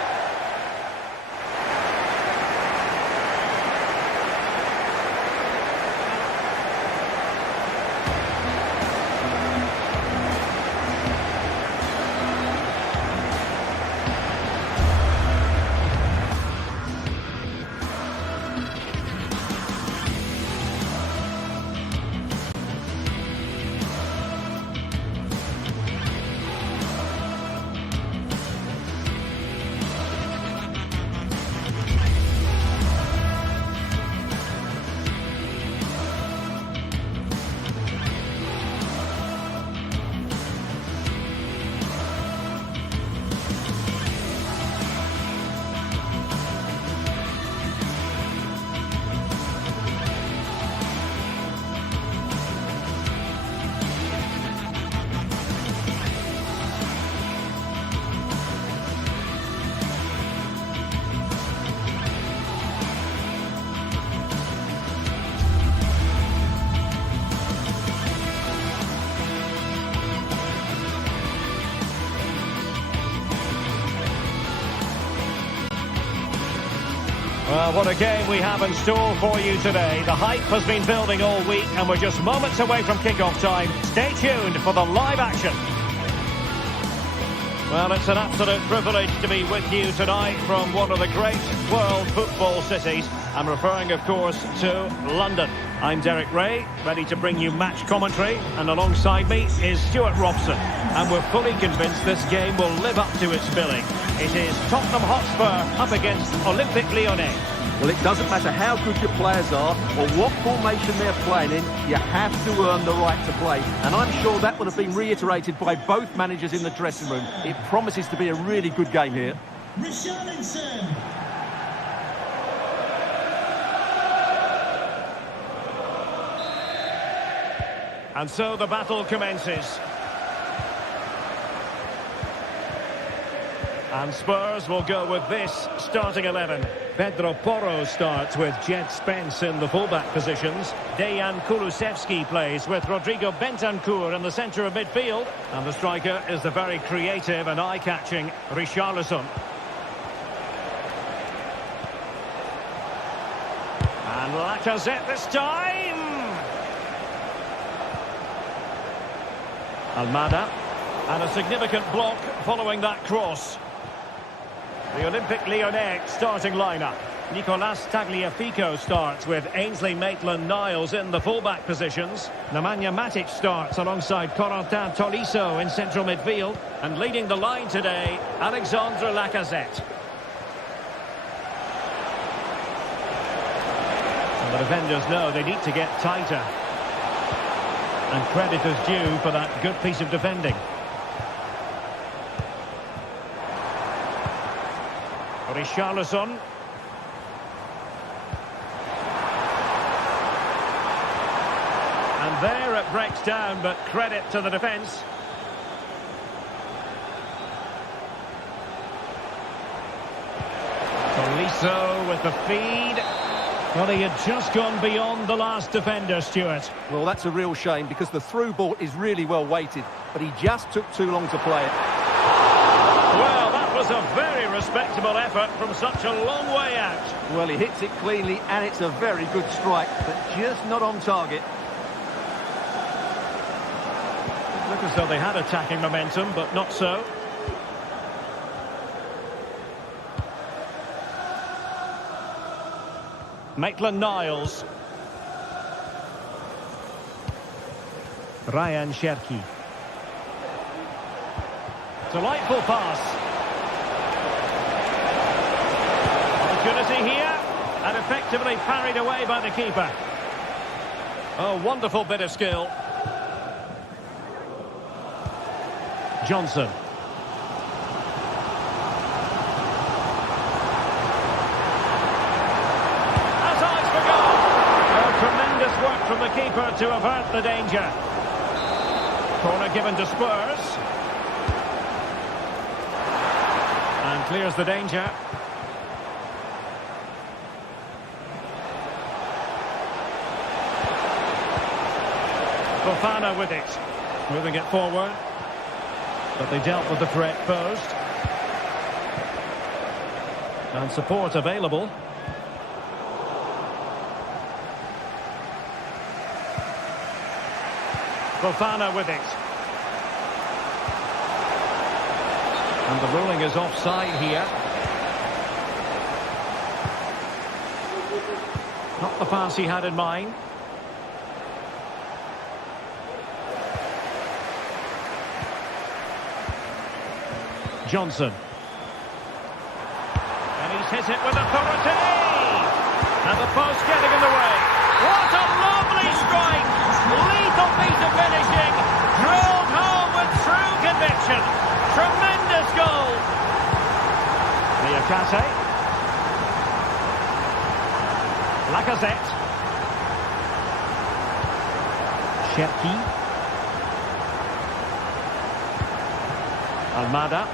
Well, what a game we have in store for you today. The hype has been building all week, and we're just moments away from kick-off time. Stay tuned for the live action. Well, it's an absolute privilege to be with you tonight from one of the great world football cities. I'm referring, of course, to London. I'm Derek Ray, ready to bring you match commentary, and alongside me is Stuart Robson. And we're fully convinced this game will live up to its billing. It is Tottenham Hotspur up against Olympique Lyonnais. Well, it doesn't matter how good your players are or what formation they're playing in, you have to earn the right to play. And I'm sure that would have been reiterated by both managers in the dressing room. It promises to be a really good game here. Richarlison. And so the battle commences. And Spurs will go with this starting 11. Pedro Porro starts with Jed Spence in the fullback positions. Dejan Kulusevski plays with Rodrigo Bentancur in the centre of midfield. And the striker is the very creative and eye-catching Richarlison. And Lacazette this time. Almada. And a significant block following that cross. The Olympic Lyonnais starting lineup. Nicolas Tagliafico starts with Ainsley Maitland-Niles in the fullback positions. Nemanja Matic starts alongside Corentin Tolisso in central midfield. And leading the line today, Alexandre Lacazette. And the defenders know they need to get tighter. And credit is due for that good piece of defending. Richarlison. And there it breaks down, but credit to the defence. Tolisso with the feed. Well, he had just gone beyond the last defender, Stuart. Well, that's a real shame because the through ball is really well weighted, but he just took too long to play it. Well, that was a very respectable effort from such a long way out. Well, he hits it cleanly and it's a very good strike, but just not on target. It looked as though they had attacking momentum, but not so. Maitland-Niles. Ryan Cherki. Delightful pass. Opportunity here, and effectively parried away by the keeper. Oh, wonderful bit of skill. Johnson. That's eyes for goal. Oh, tremendous work from the keeper to avert the danger. Corner given to Spurs. And clears the danger. Fofana with it. Moving it forward. But they dealt with the threat posed. And support available. Fofana with it. And the ruling is offside here. Not the pass he had in mind. Johnson. And he's hit it with authority. And the post getting in the way. What a lovely strike. Lethal piece of finishing. Drilled home with true conviction. Tremendous goal. Niakate. Lacazette. Cherki. Almada.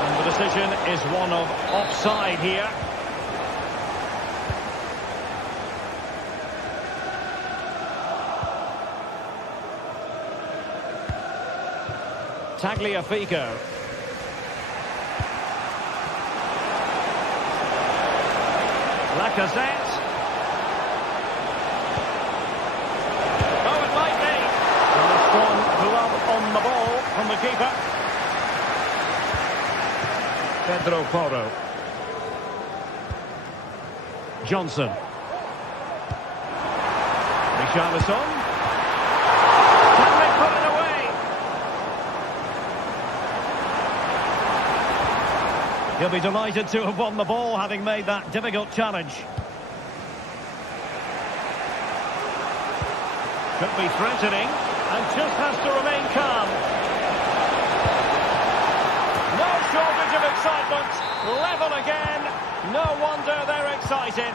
And the decision is one of offside here. Tagliafico. Lacazette. Oh, it might be. And a strong glove on the ball from the keeper. Pedro Porro. Johnson. Richarlison. Can they put it away? He'll be delighted to have won the ball, having made that difficult challenge. Could be threatening, and just has to remain calm. No shortage of excitement. Level again. No wonder they're excited.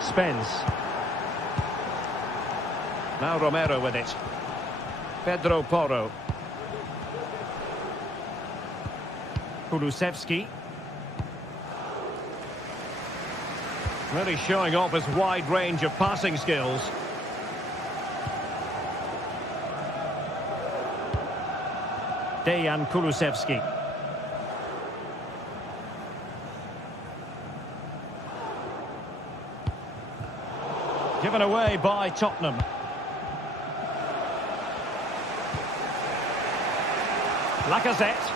Spence. Now Romero with it. Pedro Porro. Kulusevski. Really showing off his wide range of passing skills. Dejan Kulusevski. Given away by Tottenham. Lacazette.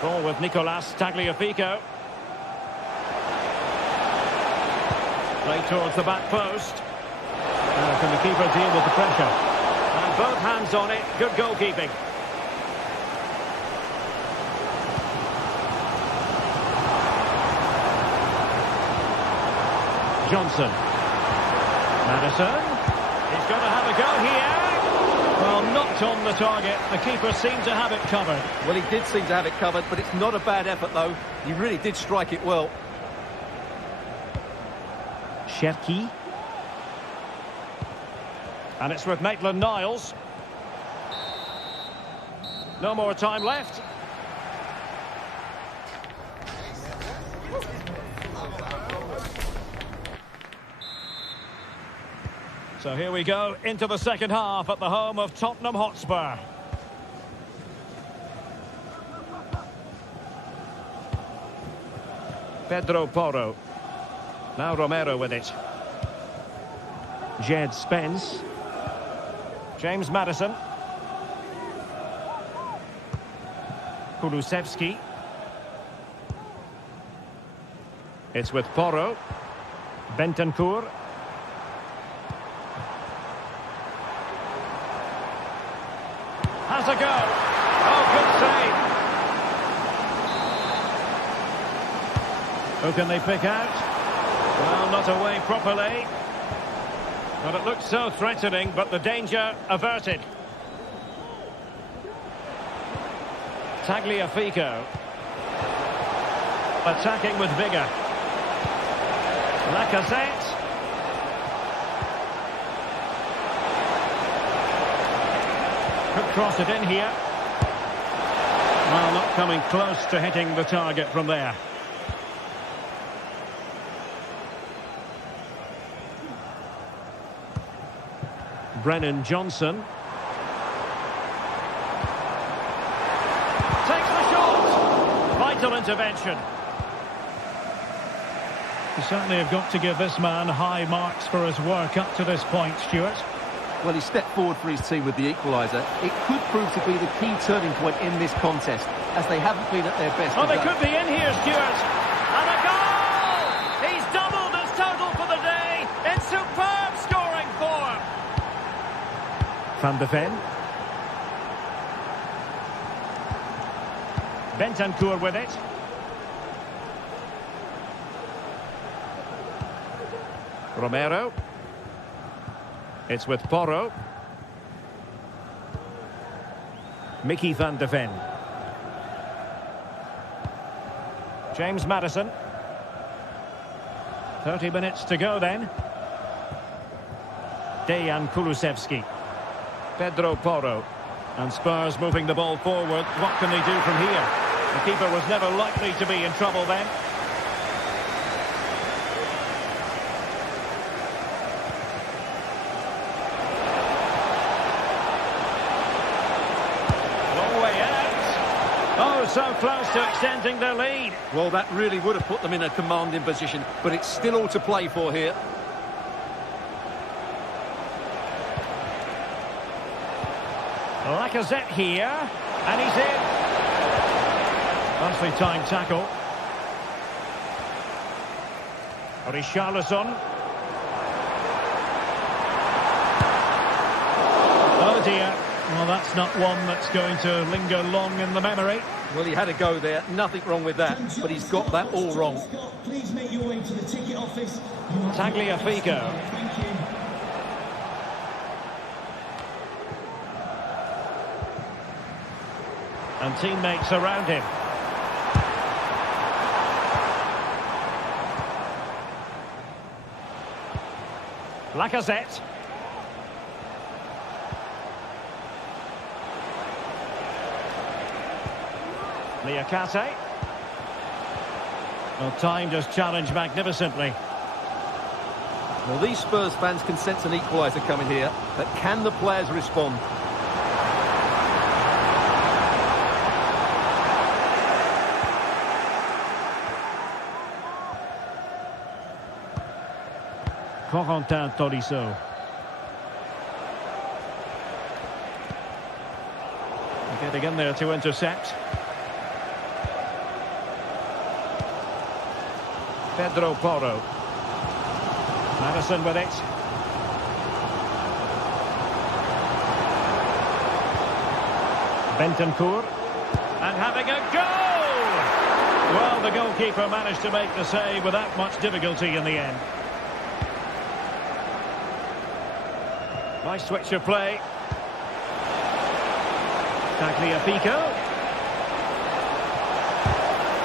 Ball with Nicolas Tagliafico. Play towards the back post. Now can the keeper deal with the pressure? And both hands on it. Good goalkeeping. Johnson. Madison. He's going to have a go here. Well, not on the target. The keeper seemed to have it covered. Well, he did seem to have it covered, but it's not a bad effort, though. He really did strike it well. Cherki. And it's with Maitland-Niles. No more time left. So here we go into the second half at the home of Tottenham Hotspur. Pedro Porro. Now Romero with it. Jed Spence. James Maddison. Kulusevski. It's with Porro. Bentancur. Has a go. Oh, good save. Who can they pick out? Well, not away properly. But it looks so threatening, but the danger averted. Tagliafico. Attacking with vigour. Lacazette. Could cross it in here. Well, not coming close to hitting the target from there. Brennan Johnson. Takes the shot. Vital intervention. You certainly have got to give this man high marks for his work up to this point, Stuart. Well, he stepped forward for his team with the equaliser. It could prove to be the key turning point in this contest, as they haven't been at their best. Oh, they could be in here, Stuart. And a goal! He's doubled his total for the day in superb scoring form. Van de Ven. Bentancur with it. Romero. It's with Porro. Mickey van de Ven. James Maddison. 30 minutes to go then. Dejan Kulusevski. Pedro Porro. And Spurs moving the ball forward. What can they do from here? The keeper was never likely to be in trouble then. So close to extending their lead. Well, that really would have put them in a commanding position, but it's still all to play for here. Lacazette here, and he's in. Nicely timed tackle. Richarlison. Oh dear. Well, that's not one that's going to linger long in the memory. Well, he had a go there. Nothing wrong with that, but he's got that all wrong. Please make your way to the ticket office. Tagliafico. Thank you. And teammates around him. Lacazette. Liakate. Well, timed his challenge magnificently. Well, these Spurs fans can sense an equaliser coming here, but can the players respond? Corentin Tolisso. Getting in there to intercept. Pedro Porro. Madison with it. Bentancur. And having a goal! Well, the goalkeeper managed to make the save without much difficulty in the end. Nice switch of play. Tagliafico.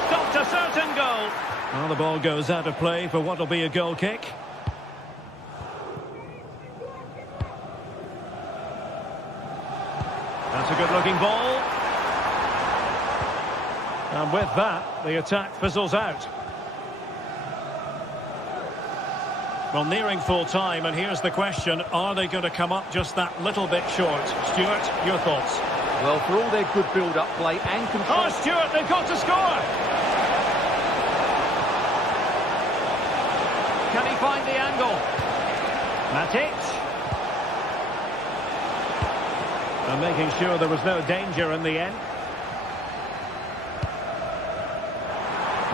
Stopped a certain goal. Well, the ball goes out of play for what will be a goal kick. That's a good-looking ball. And with that, the attack fizzles out. Well, nearing full time, and here's the question, are they going to come up just that little bit short? Stuart, your thoughts? Well, for all their good build-up play and control... Oh, Stuart, they've got to score! Can he find the angle? Matic. And making sure there was no danger in the end.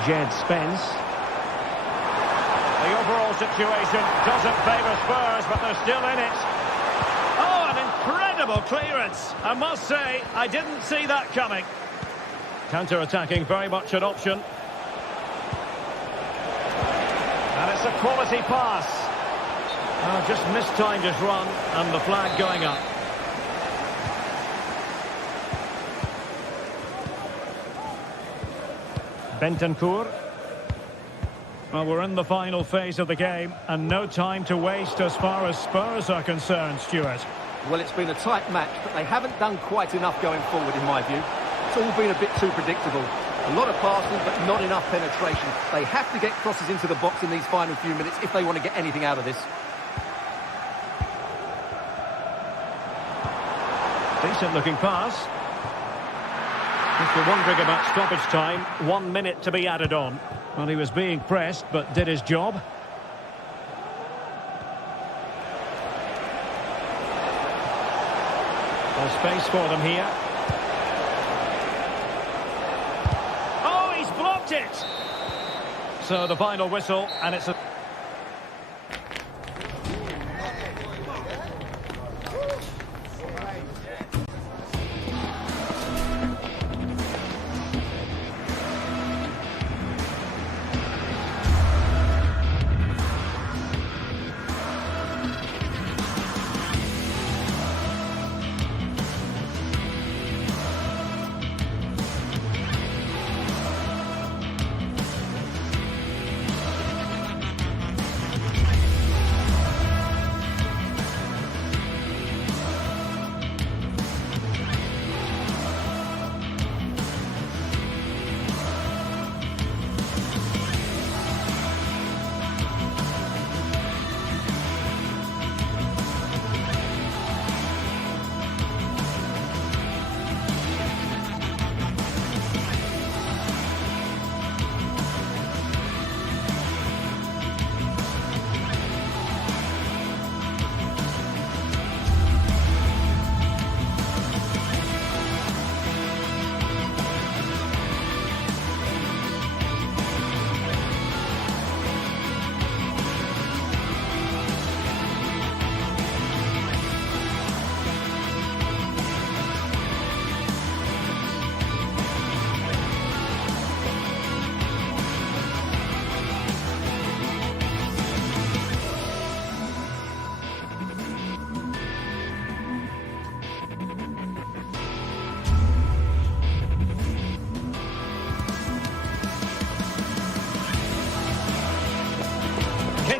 Jed Spence. The overall situation doesn't favour Spurs, but they're still in it. Oh, an incredible clearance. I must say, I didn't see that coming. Counter-attacking, very much an option. And it's a quality pass. Oh, just mistimed his run, and the flag going up. Bentancur. Well, we're in the final phase of the game, and no time to waste as far as Spurs are concerned, Stuart. Well, it's been a tight match, but they haven't done quite enough going forward, in my view. It's all been a bit too predictable. A lot of passing, but not enough penetration. They have to get crosses into the box in these final few minutes if they want to get anything out of this. Decent-looking pass. If you're wondering about stoppage time, 1 minute to be added on. Well, he was being pressed, but did his job. There's space for them here. Oh, he's blocked it! So the final whistle, and it's a...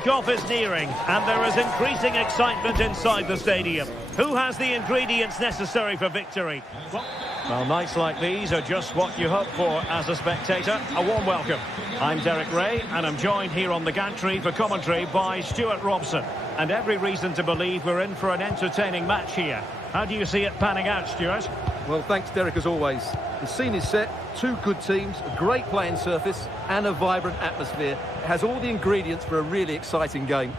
Kick-off is nearing, and there is increasing excitement inside the stadium. Who has the ingredients necessary for victory? Well, nights like these are just what you hope for as a spectator. A warm welcome. I'm Derek Ray, and I'm joined here on the gantry for commentary by Stuart Robson. And every reason to believe we're in for an entertaining match here. How do you see it panning out, Stuart? Well, thanks, Derek, as always. The scene is set, two good teams, a great playing surface and a vibrant atmosphere. It has all the ingredients for a really exciting game.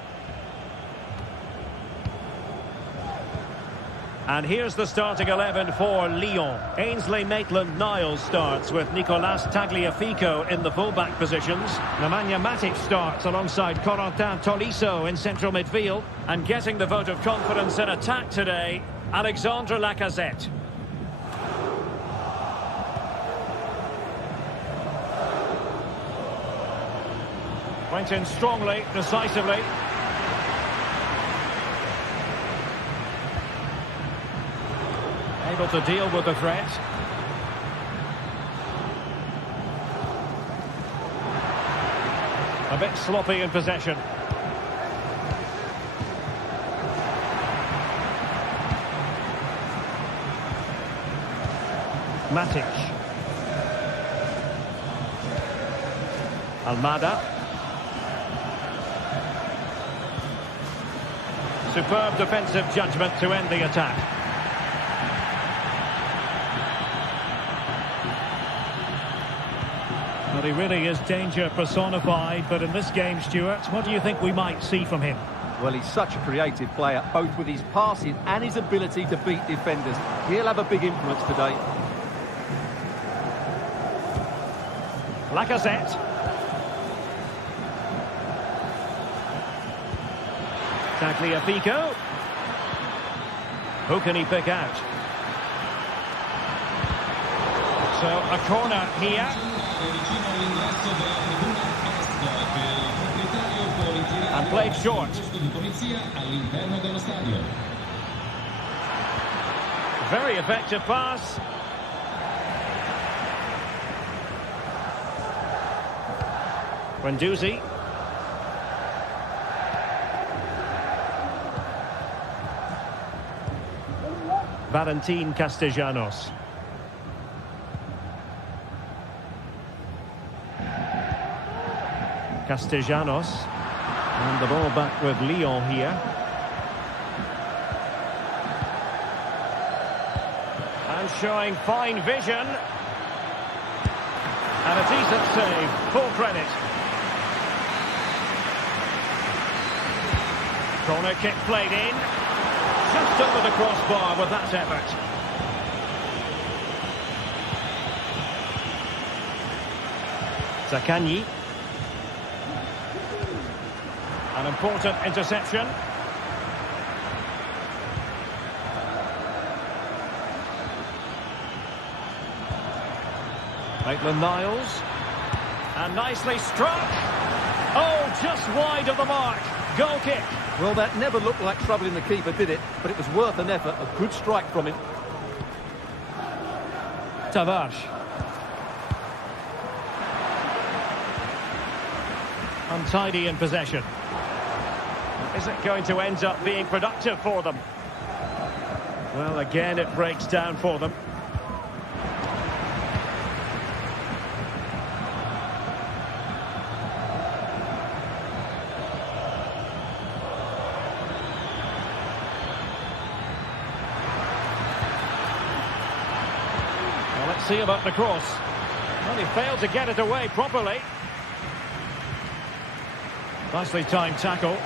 And here's the starting 11 for Lyon. Ainsley Maitland-Niles starts with Nicolas Tagliafico in the full-back positions. Nemanja Matic starts alongside Corentin Tolisso in central midfield. And getting the vote of confidence in attack today, Alexandre Lacazette. Went in strongly, decisively. Able to deal with the threat. A bit sloppy in possession. Matic. Almada. Superb defensive judgment to end the attack. Well, he really is danger personified, but in this game, Stuart, what do you think we might see from him? Well, he's such a creative player, both with his passing and his ability to beat defenders. He'll have a big influence today. Lacazette. Tagliafico. Who can he pick out? So, a corner here. And played short. Very effective pass. Guendouzi. Valentin Castellanos. Castellanos. And the ball back with Lyon here. And showing fine vision. And a decent save. Full credit. Corner kick played in. Just over the crossbar with that effort. Zaccagni. An important interception. Maitland-Niles. And nicely struck. Oh, just wide of the mark. Goal kick. Well, that never looked like troubling the keeper, did it? But it was worth an effort. A good strike from him. Tavares. Untidy in possession. Is it going to end up being productive for them? Well, again, it breaks down for them. Well, let's see about the cross. Well, he failed to get it away properly. Nicely timed tackle.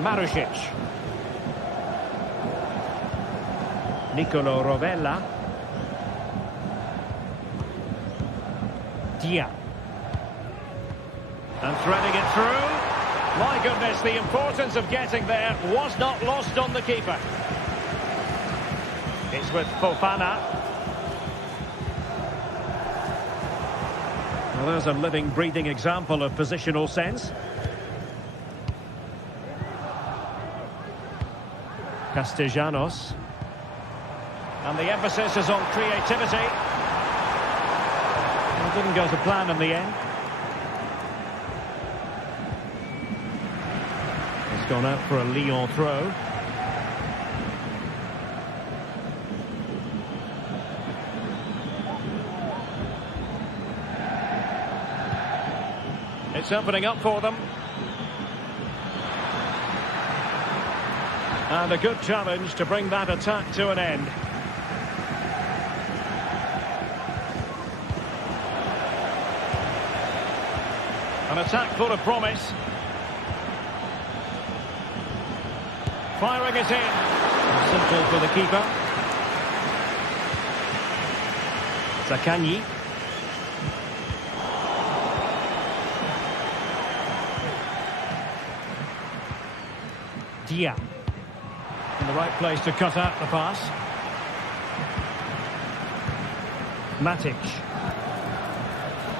Marusic. Nicolo Rovella. Dia. And threading it through. My goodness, the importance of getting there was not lost on the keeper. It's with Fofana. Well, there's a living, breathing example of positional sense. Castellanos. And the emphasis is on creativity. Well, it didn't go to plan in the end. gone out for a Lyon throw. It's opening up for them. And a good challenge to bring that attack to an end. An attack full of promise. Firing it in. Simple for the keeper. Zaccagni. Dia. In the right place to cut out the pass. Matic.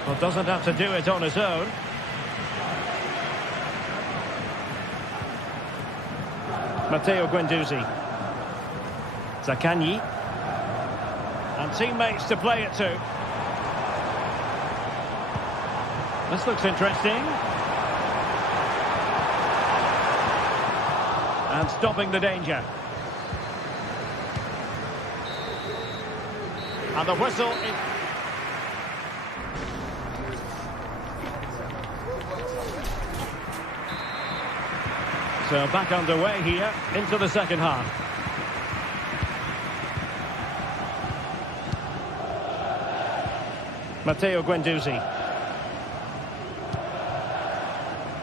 Well, doesn't have to do it on his own. Matteo Guendouzi. Zaccagni. And teammates to play it to. This looks interesting. And stopping the danger. And the whistle. So back underway here into the second half. Matteo Guendouzi.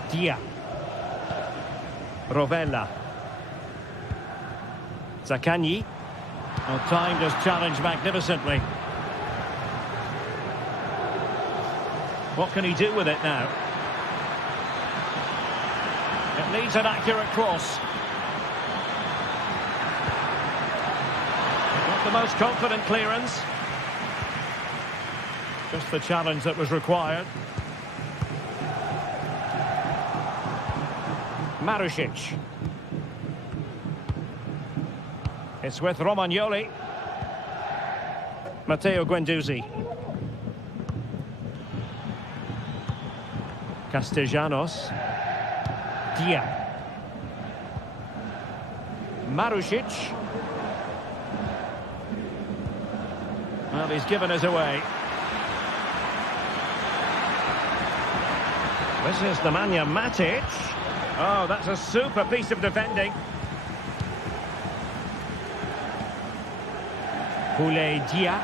Dia. Rovella. Zaccagni. Well, timed his challenge magnificently. What can he do with it now? It needs an accurate cross. Not the most confident clearance. Just the challenge that was required. Marušić. It's with Romagnoli. Matteo Guendouzi. Castellanos. Dia. Marušić. Well, he's given us away. This is Nemanja Matic. Oh, that's a super piece of defending. Boulaye Dia.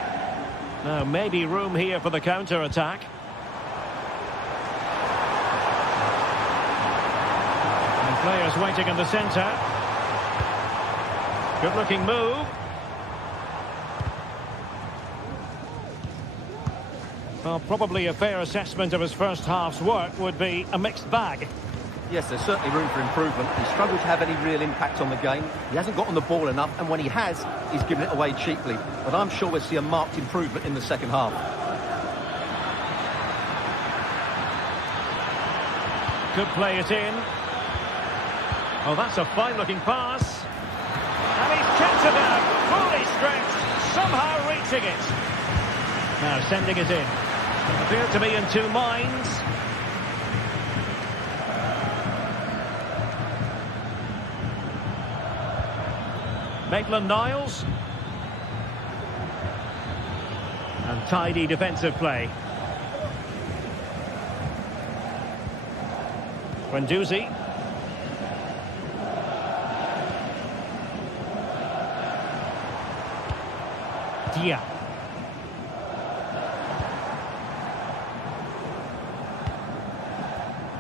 Now, maybe room here for the counter-attack. And players waiting in the centre. Good-looking move. Well, probably a fair assessment of his first half's work would be a mixed bag. Yes, there's certainly room for improvement. He's struggled to have any real impact on the game. He hasn't got on the ball enough, and when he has, he's given it away cheaply. But I'm sure we'll see a marked improvement in the second half. Could play it in. Oh, that's a fine-looking pass. And he's kept it out, fully stretched, somehow reaching it. Now sending it in. Appeared to be in two minds. Maitland-Niles. And tidy defensive play. Guendouzi. Dia.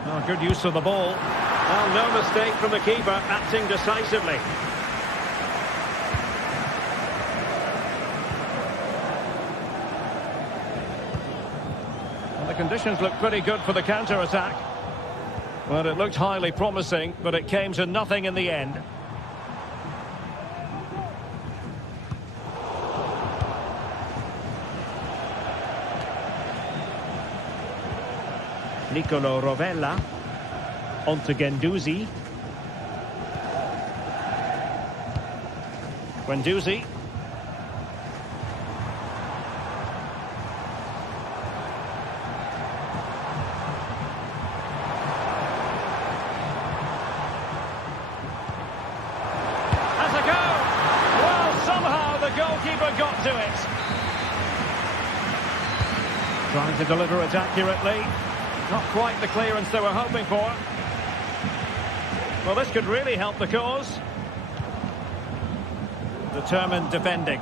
Oh, good use of the ball. Well, no mistake from the keeper, acting decisively. The conditions look pretty good for the counter-attack. Well, it looked highly promising, but it came to nothing in the end. Nicolo Rovella. On to Guendouzi. Guendouzi. goalkeeper got to it. Trying to deliver it accurately. Not quite the clearance they were hoping for. Well, this could really help the cause. Determined defending.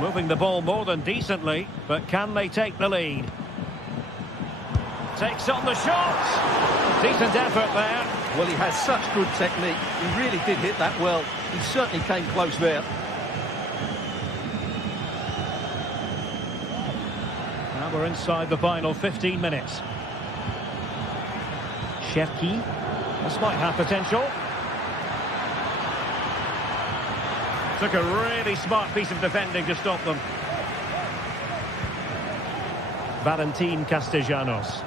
Moving the ball more than decently, but can they take the lead? Takes on the shot. Decent effort there. Well, he has such good technique. He really did hit that well. He certainly came close there. Now we're inside the final 15 minutes. Cherki. This might have potential. Took a really smart piece of defending to stop them. Valentin Castellanos.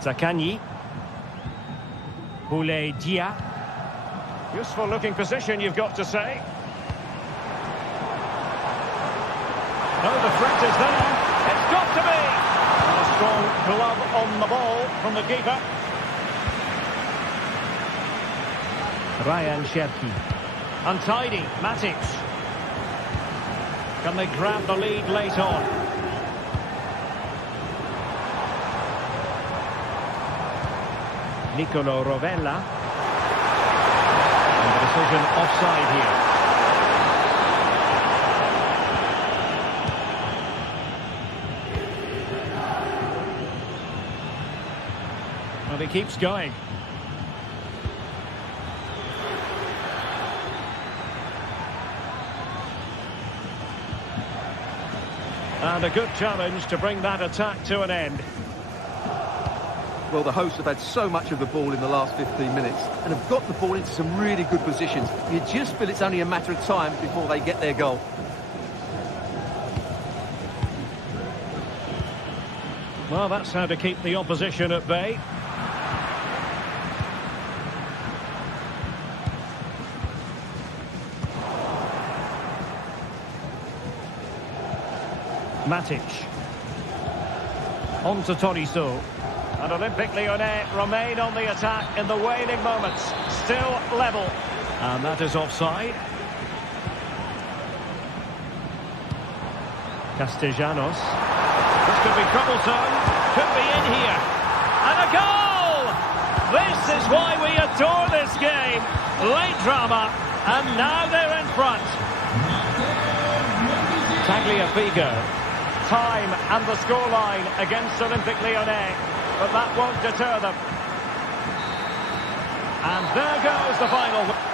Zaccagni. Boulay Dia. Useful looking position, you've got to say. Oh, the threat is there. It's got to be. And a strong glove on the ball from the keeper. Ryan Cherki. Untidy, Matic. Can they grab the lead late on? Nicolo Rovella. And the decision offside here. Well, he keeps going. And a good challenge to bring that attack to an end. Well, the hosts have had so much of the ball in the last 15 minutes and have got the ball into some really good positions. You just feel it's only a matter of time before they get their goal. Well, that's how to keep the opposition at bay. Matic. On to Tolisso. And Olympique Lyonnais remain on the attack in the waning moments. Still level. And that is offside. Castellanos. This could be troublesome. Could be in here. And a goal! This is why we adore this game. Late drama. And now they're in front. Tagliafico. Time and the scoreline against Olympique Lyonnais, but that won't deter them. And there goes the final.